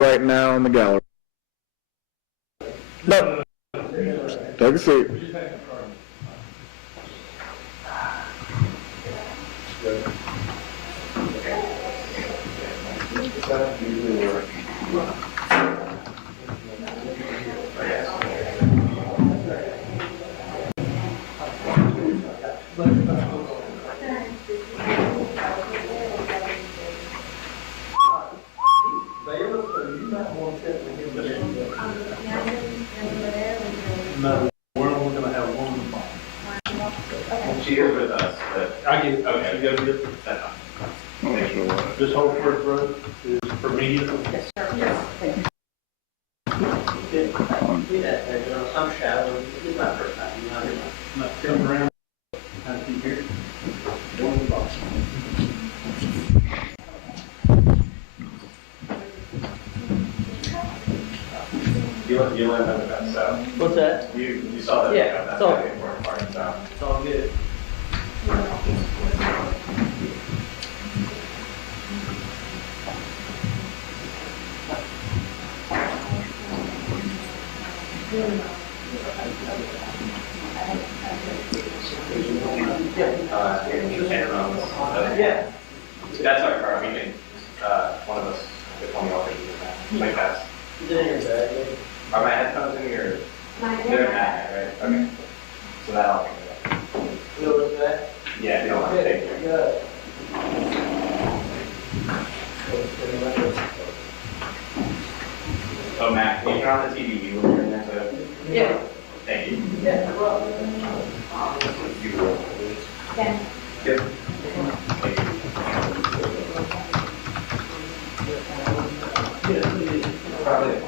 Right now in the gallery. No. Take a seat. No, we're only gonna have one. She is with us, but I get, okay, you go get that. This whole first row is for media? Yes, sir. I'm shallow, it's my first time, you know, not coming around, kind of keep here. One box. You live in that, so. What's that? You saw that. Yeah, That's so- how it worked, right, so. It's all good. Yeah. That's our car, we can, one of us, if one of y'all can do that, might pass. Is it in your bag? Are my headphones in your? They're in that, right? Okay. So that'll. You know what's that? Yeah, if you don't want to take it. Good. Oh, Matt, can you turn on the TV? You were in there, so. Yeah. Thank you. Yeah, well. Yeah. Yep. Probably.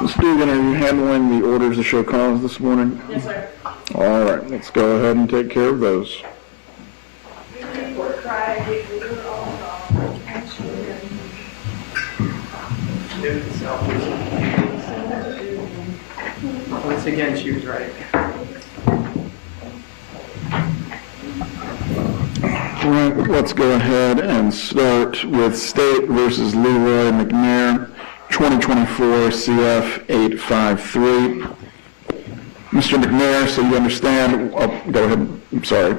Ms. Dugan, are you handling the orders to show cause this morning? Yes, sir. All right, let's go ahead and take care of those. Once again, she was right. All right, let's go ahead and start with State versus Leroy McNair, 2024 CF 853. Mr. McNair, so you understand, oh, go ahead, I'm sorry.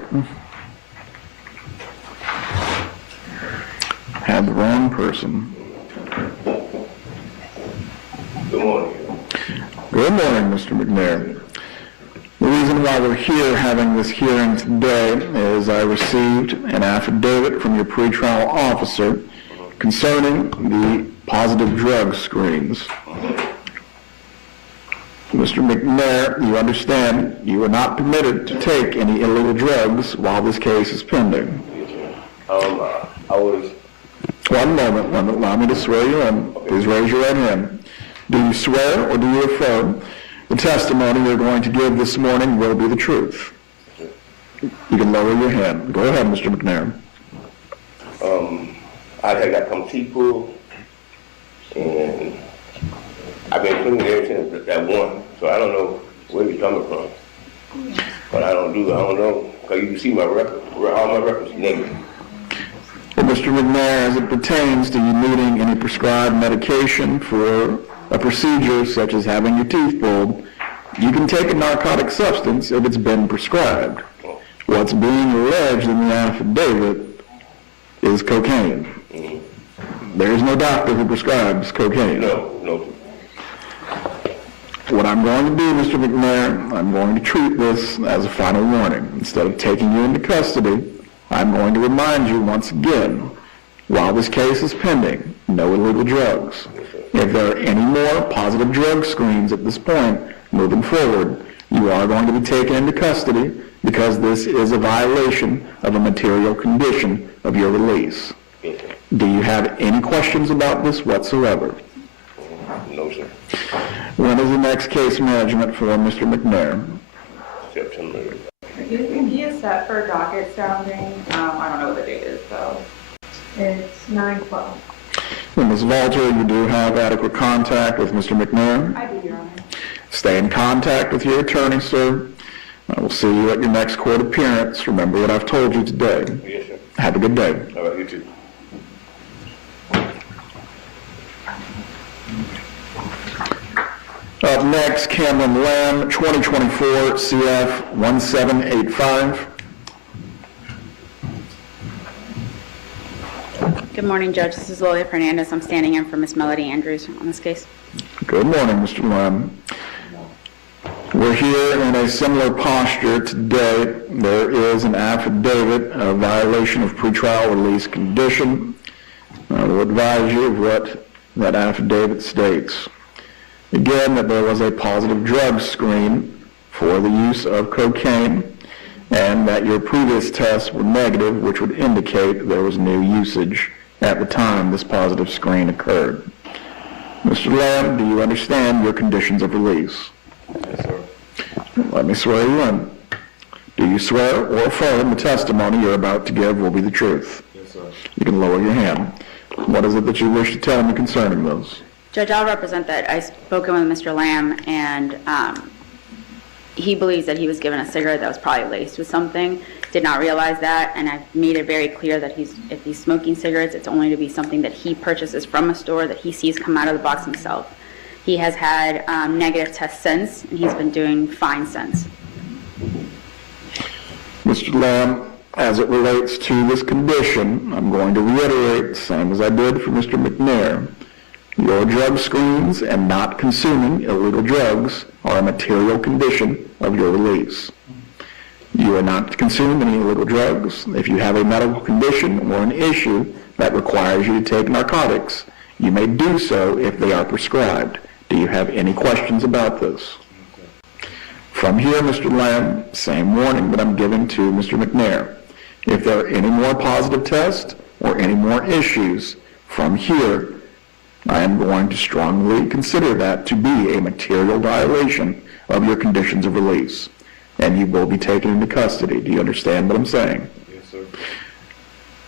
Had the wrong person. Good morning. Good morning, Mr. McNair. The reason why we're here having this hearing today is I received an affidavit from your pretrial officer concerning the positive drug screens. Mr. McNair, you understand you are not permitted to take any illegal drugs while this case is pending. I was. One moment, allow me to swear you in. Please raise your right hand. Do you swear or do you affirm the testimony you're going to give this morning will be the truth? You can lower your hand. Go ahead, Mr. McNair. I had got some teeth pulled, and I've been cleaning ever since that one, so I don't know where you're coming from. But I don't know, because you can see my record, all my records negative. Well, Mr. McNair, as it pertains to you needing any prescribed medication for a procedure such as having your teeth pulled, you can take a narcotic substance if it's been prescribed. What's being alleged in the affidavit is cocaine. There is no doctor who prescribes cocaine. No. What I'm going to do, Mr. McNair, I'm going to treat this as a final warning. Instead of taking you into custody, I'm going to remind you once again, while this case is pending, no illegal drugs. If there are any more positive drug screens at this point, moving forward, you are going to be taken into custody because this is a violation of a material condition of your release. Do you have any questions about this whatsoever? No, sir. When is the next case management for Mr. McNair? September. He is set for docket sounding. I don't know what the date is, though. It's 9/12. And Ms. Walter, you do have adequate contact with Mr. McNair? I do, Your Honor. Stay in contact with your attorney, sir. I will see you at your next court appearance. Remember what I've told you today. Yes, sir. Have a good day. All right, you too. Up next, Cameron Lamb, 2024 CF 1785. Good morning, Judge. This is Lolia Fernandez. I'm standing in for Miss Melody Andrews on this case. Good morning, Mr. Lamb. We're here in a similar posture today. There is an affidavit of violation of pretrial release condition. I will advise you of what that affidavit states. Again, that there was a positive drug screen for the use of cocaine and that your previous tests were negative, which would indicate there was new usage at the time this positive screen occurred. Mr. Lamb, do you understand your conditions of release? Yes, sir. Let me swear you in. Do you swear or affirm the testimony you're about to give will be the truth? Yes, sir. You can lower your hand. What is it that you wish to tell me concerning those? Judge, I'll represent that I've spoken with Mr. Lamb, and he believes that he was given a cigarette that was probably laced with something. Did not realize that, and I've made it very clear that if he's smoking cigarettes, it's only to be something that he purchases from a store that he sees come out of the box himself. He has had negative tests since, and he's been doing fine since. Mr. Lamb, as it relates to this condition, I'm going to reiterate the same as I did for Mr. McNair. Your drug screens and not consuming illegal drugs are a material condition of your release. You are not consuming any illegal drugs. If you have a medical condition or an issue that requires you to take narcotics, you may do so if they are prescribed. Do you have any questions about this? From here, Mr. Lamb, same warning that I'm giving to Mr. McNair. If there are any more positive tests or any more issues, from here, I am going to strongly consider that to be a material violation of your conditions of release, and you will be taken into custody. Do you understand what I'm saying? Yes, sir.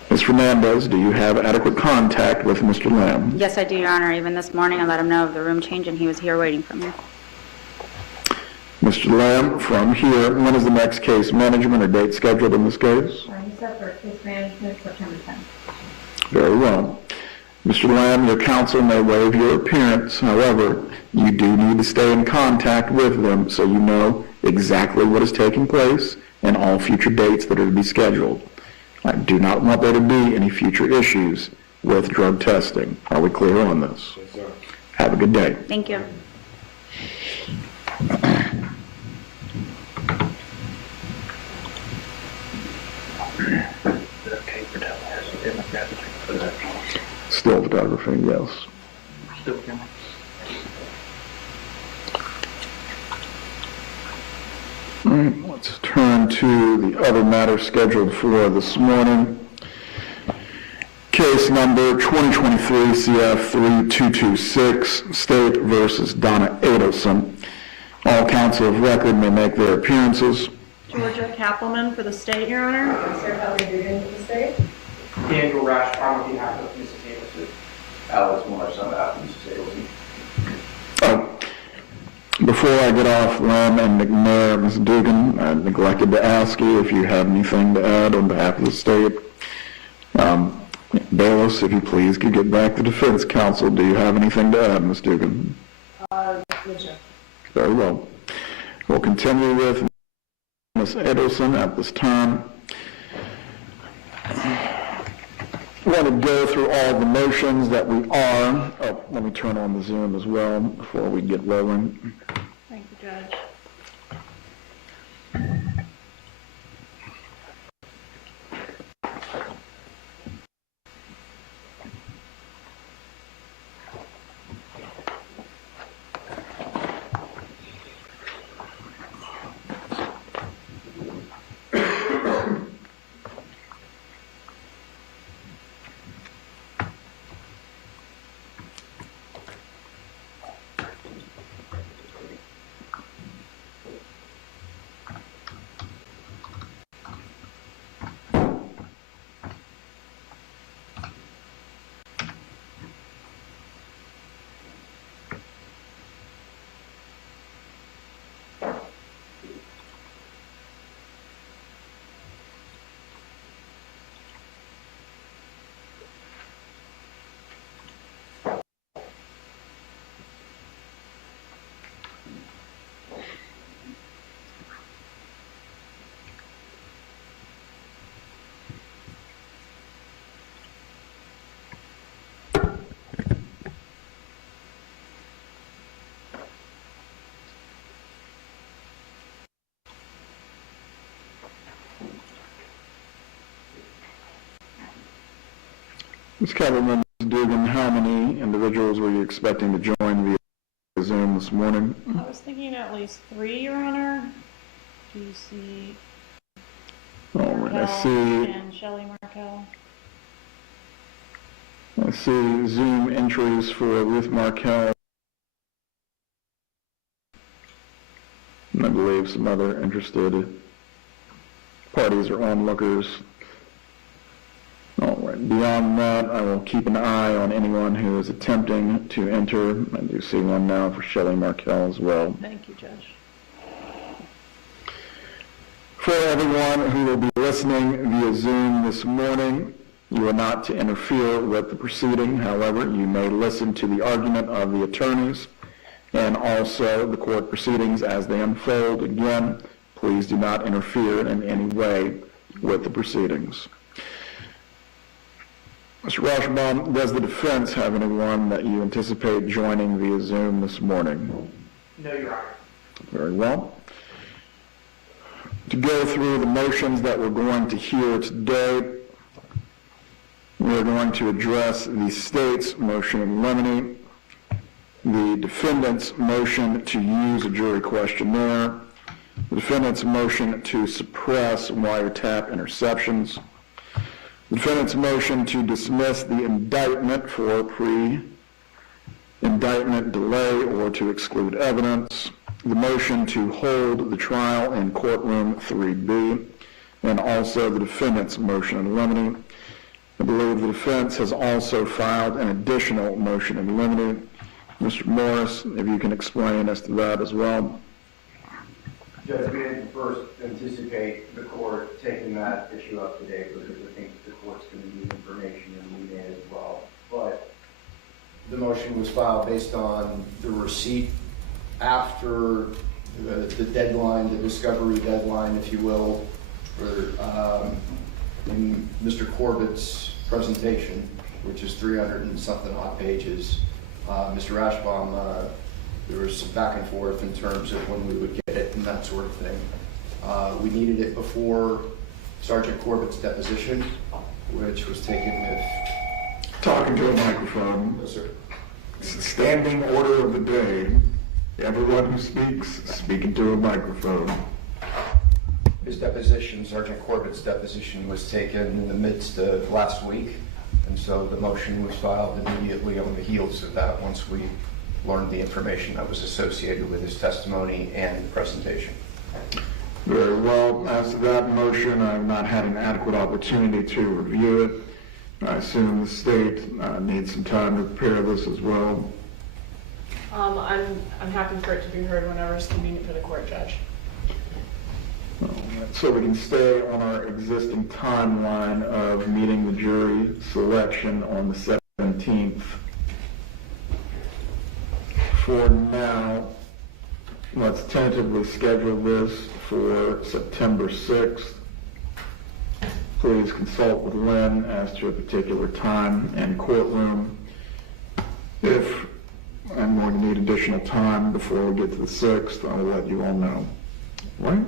Ms. Fernandez, do you have adequate contact with Mr. Lamb? Yes, I do, Your Honor. Even this morning, I let him know of the room change, and he was here waiting for me. Mr. Lamb, from here, when is the next case management or date scheduled in this case? He's set for case management September 10th. Very well. Mr. Lamb, your counsel may waive your appearance. However, you do need to stay in contact with them so you know exactly what is taking place and all future dates that are to be scheduled. I do not want there to be any future issues with drug testing. Are we clear on this? Yes, sir. Have a good day. Thank you. Still photography, yes. All right, let's turn to the other matter scheduled for this morning. Case number 2023 CF 3226, State versus Donna Adelson. All counsel of record may make their appearances. Georgia Kappelman for the state, Your Honor. Sir, how are you doing for the state? Daniel Rash, on behalf of Mrs. Anderson. Alex Morris on behalf of Mrs. Ailey. Before I get off, Lam and McNair, Ms. Dugan, I neglected to ask you if you have anything to add on behalf of the state. Bailiffs, if you please could get back to defense counsel. Do you have anything to add, Ms. Dugan? No, sir. Very well. We'll continue with Ms. Edelson at this time. I want to go through all the motions that we are. Oh, let me turn on the Zoom as well before we get rolling. Thank you, Judge. Ms. Kappelman, Ms. Dugan, how many individuals were you expecting to join via Zoom this morning? I was thinking at least 3, Your Honor. Do you see All right, I Markel see. and Shelley Markel? I see Zoom entries for Ruth Markel. And I believe some other interested parties or onlookers. All right, beyond that, I will keep an eye on anyone who is attempting to enter. I do see one now for Shelley Markel as well. Thank you, Judge. For everyone who will be listening via Zoom this morning, you are not to interfere with the proceeding. However, you may listen to the argument of the attorneys and also the court proceedings as they unfold. Again, please do not interfere in any way with the proceedings. Mr. Rauschenbaum, does the defense have anyone that you anticipate joining via Zoom this morning? No, Your Honor. Very well. To go through the motions that we're going to hear today, we're going to address the state's motion in limine, the defendant's motion to use a jury questionnaire, the defendant's motion to suppress wiretap interceptions, the defendant's motion to dismiss the indictment for pre-indictment delay or to exclude evidence, the motion to hold the trial in courtroom 3B, and also the defendant's motion in limine. I believe the defense has also filed an additional motion in limine. Mr. Morris, if you can explain as to that as well. Judge, we didn't first anticipate the court taking that issue up today because I think the court's going to need information and we may as well. But the motion was filed based on the receipt after the deadline, the discovery deadline, if you will, for in Mr. Corbett's presentation, which is 300 and something odd pages. Mr. Ashbaum, there was some back and forth in terms of when we would get it and that sort of thing. We needed it before Sergeant Corbett's deposition, which was taken with... Talking to a microphone. Yes, sir. Standing order of the day. Everyone who speaks, speaking to a microphone. His deposition, Sergeant Corbett's deposition, was taken in the midst of last week, and so the motion was filed immediately on the heels of that once we learned the information that was associated with his testimony and presentation. Very well. As to that motion, I have not had an adequate opportunity to review it. I assume the state needs some time to prepare this as well. I'm happy for it to be heard whenever it's convenient for the court judge. So we can stay on our existing timeline of meeting the jury selection on the 17th. For now, let's tentatively schedule this for September 6th. Please consult with Lynn as to a particular time and courtroom. If I'm going to need additional time before we get to the 6th, I will let you all know. Right?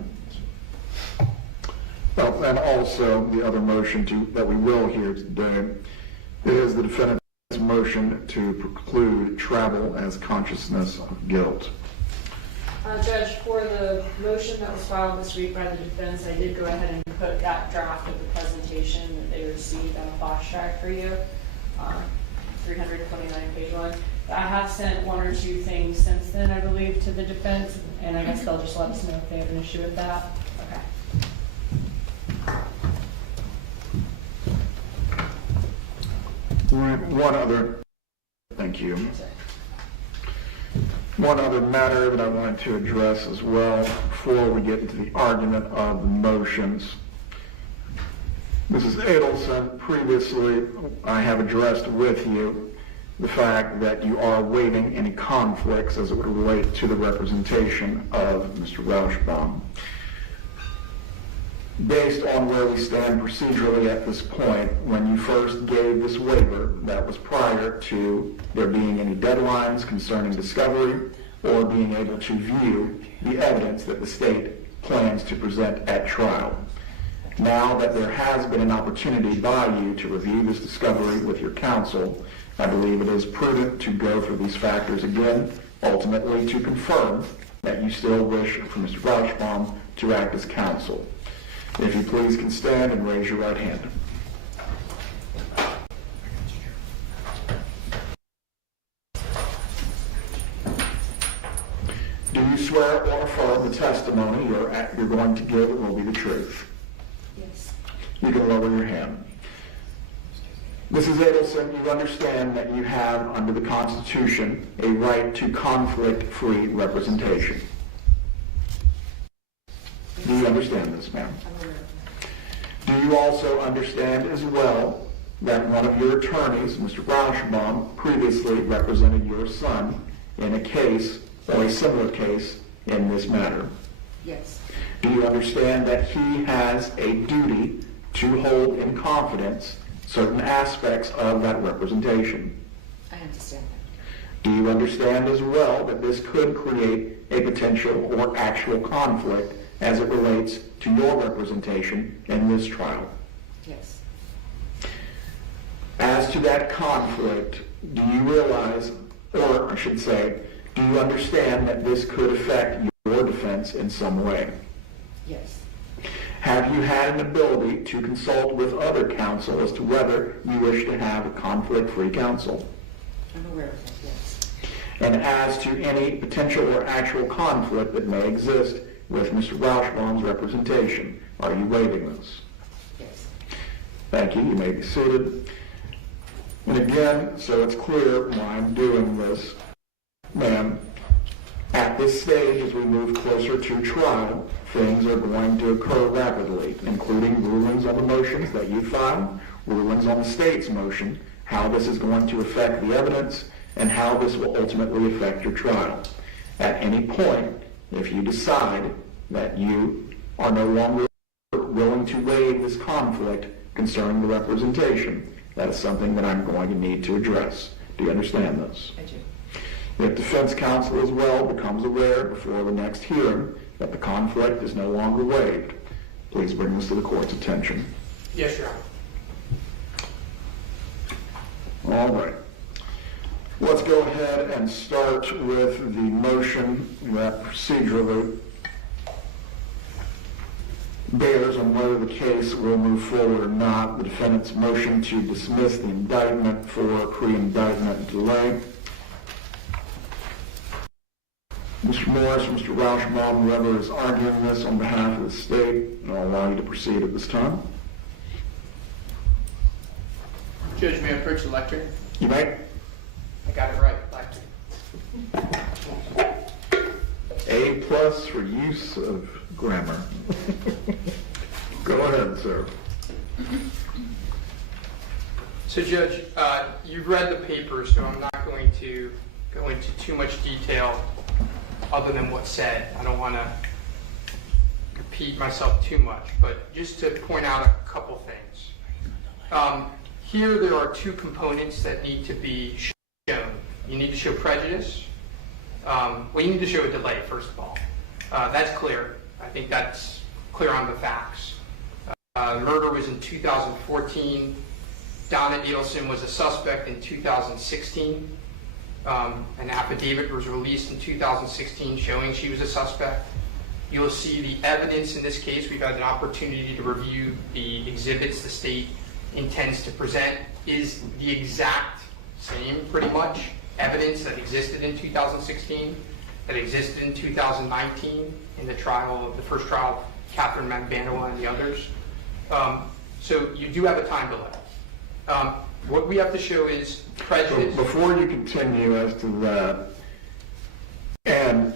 Well, and also the other motion that we will hear today is the defendant's motion to preclude travel as consciousness of guilt. Judge, for the motion that was filed this week by the defense, I did go ahead and put that draft of the presentation that they received on a flash drive for you, 329 page one. I have sent one or two things since then, I believe, to the defense, and I guess they'll just let us know if they have an issue with that. Okay. Right, thank you. One other matter that I wanted to address as well before we get into the argument of the motions. Mrs. Adelson, previously I have addressed with you the fact that you are waiving any conflicts as it would relate to the representation of Mr. Rauschbaum. Based on where we stand procedurally at this point, when you first gave this waiver, that was prior to there being any deadlines concerning discovery or being able to view the evidence that the state plans to present at trial. Now that there has been an opportunity by you to review this discovery with your counsel, I believe it is prudent to go through these factors again, ultimately to confirm that you still wish for Mr. Rauschbaum to act as counsel. If you please can stand and raise your right hand. Do you swear or affirm the testimony you're going to give will be the truth? Yes. You can lower your hand. Mrs. Adelson, you understand that you have, under the Constitution, a right to conflict-free representation. Do you understand this, ma'am? Do you also understand as well that one of your attorneys, Mr. Rauschbaum, previously represented your son in a case or a similar case in this matter? Yes. Do you understand that he has a duty to hold in confidence certain aspects of that representation? I understand that. Do you understand as well that this could create a potential or actual conflict as it relates to your representation in this trial? Yes. As to that conflict, do you realize, or I should say, do you understand that this could affect your defense in some way? Yes. Have you had an ability to consult with other counsel as to whether you wish to have a conflict-free counsel? I'm aware of that, yes. And as to any potential or actual conflict that may exist with Mr. Rauschbaum's representation, are you waiving this? Yes. Thank you. You may be seated. And again, so it's clear why I'm doing this, ma'am, at this stage, as we move closer to trial, things are going to occur rapidly, including rulings on the motions that you filed, rulings on the state's motion, how this is going to affect the evidence, and how this will ultimately affect your trial. At any point, if you decide that you are no longer willing to waive this conflict concerning the representation, that is something that I'm going to need to address. Do you understand this? I do. If defense counsel as well becomes aware before the next hearing that the conflict is no longer waived, please bring this to the court's attention. Yes, Your Honor. All right. Let's go ahead and start with the motion that procedurally bears on whether the case will move forward or not. The defendant's motion to dismiss the indictment for pre-indictment delay. Mr. Morris, Mr. Rauschbaum, whoever is arguing this on behalf of the state, and I'll allow you to proceed at this time. Judge, may I approach the lectern? You may. I got it right. A+ for use of grammar. Go ahead, sir. So, Judge, you've read the paper, so I'm not going to go into too much detail other than what's said. I don't want to repeat myself too much, but just to point out a couple things. Here, there are two components that need to be shown. You need to show prejudice. Well, you need to show a delay, first of all. That's clear. I think that's clear on the facts. Murder was in 2014. Donna Nielsen was a suspect in 2016. An affidavit was released in 2016 showing she was a suspect. You'll see the evidence in this case. We've had an opportunity to review the exhibits the state intends to present is the exact same, pretty much, evidence that existed in 2016, that existed in 2019 in the trial, the first trial, Catherine Magbanua and the others. So you do have a time delay. What we have to show is prejudice. So before you continue as to that, and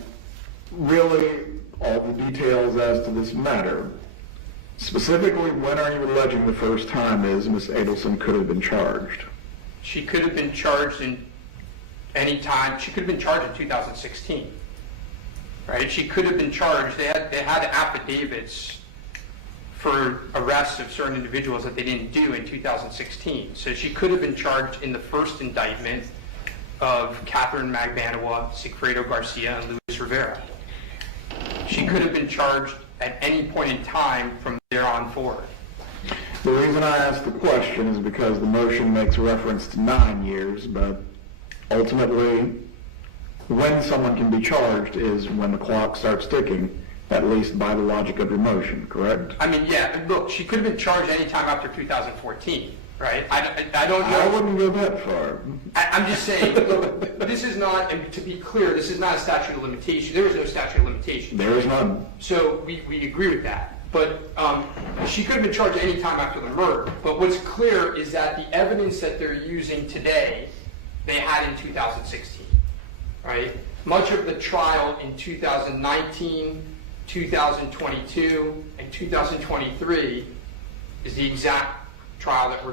really all the details as to this matter, specifically, when are you alleging the first time is Ms. Adelson could have been charged? She could have been charged in any time. She could have been charged in 2016, right? She could have been charged. They had affidavits for arrests of certain individuals that they didn't do in 2016. So she could have been charged in the first indictment of Catherine Magbanua, Sigfredo Garcia, and Luis Rivera. She could have been charged at any point in time from there on forward. The reason I ask the question is because the motion makes reference to 9 years, but ultimately, when someone can be charged is when the clock starts ticking, at least by the logic of your motion, correct? I mean, yeah, look, she could have been charged any time after 2014, right? I don't know. I wouldn't go that far. I'm just saying, look, this is not, and to be clear, this is not a statute of limitation. There is no statute of limitation. There is none. So we agree with that. But she could have been charged any time after the murder. But what's clear is that the evidence that they're using today, they had in 2016, right? Much of the trial in 2019, 2022, and 2023 is the exact trial that we're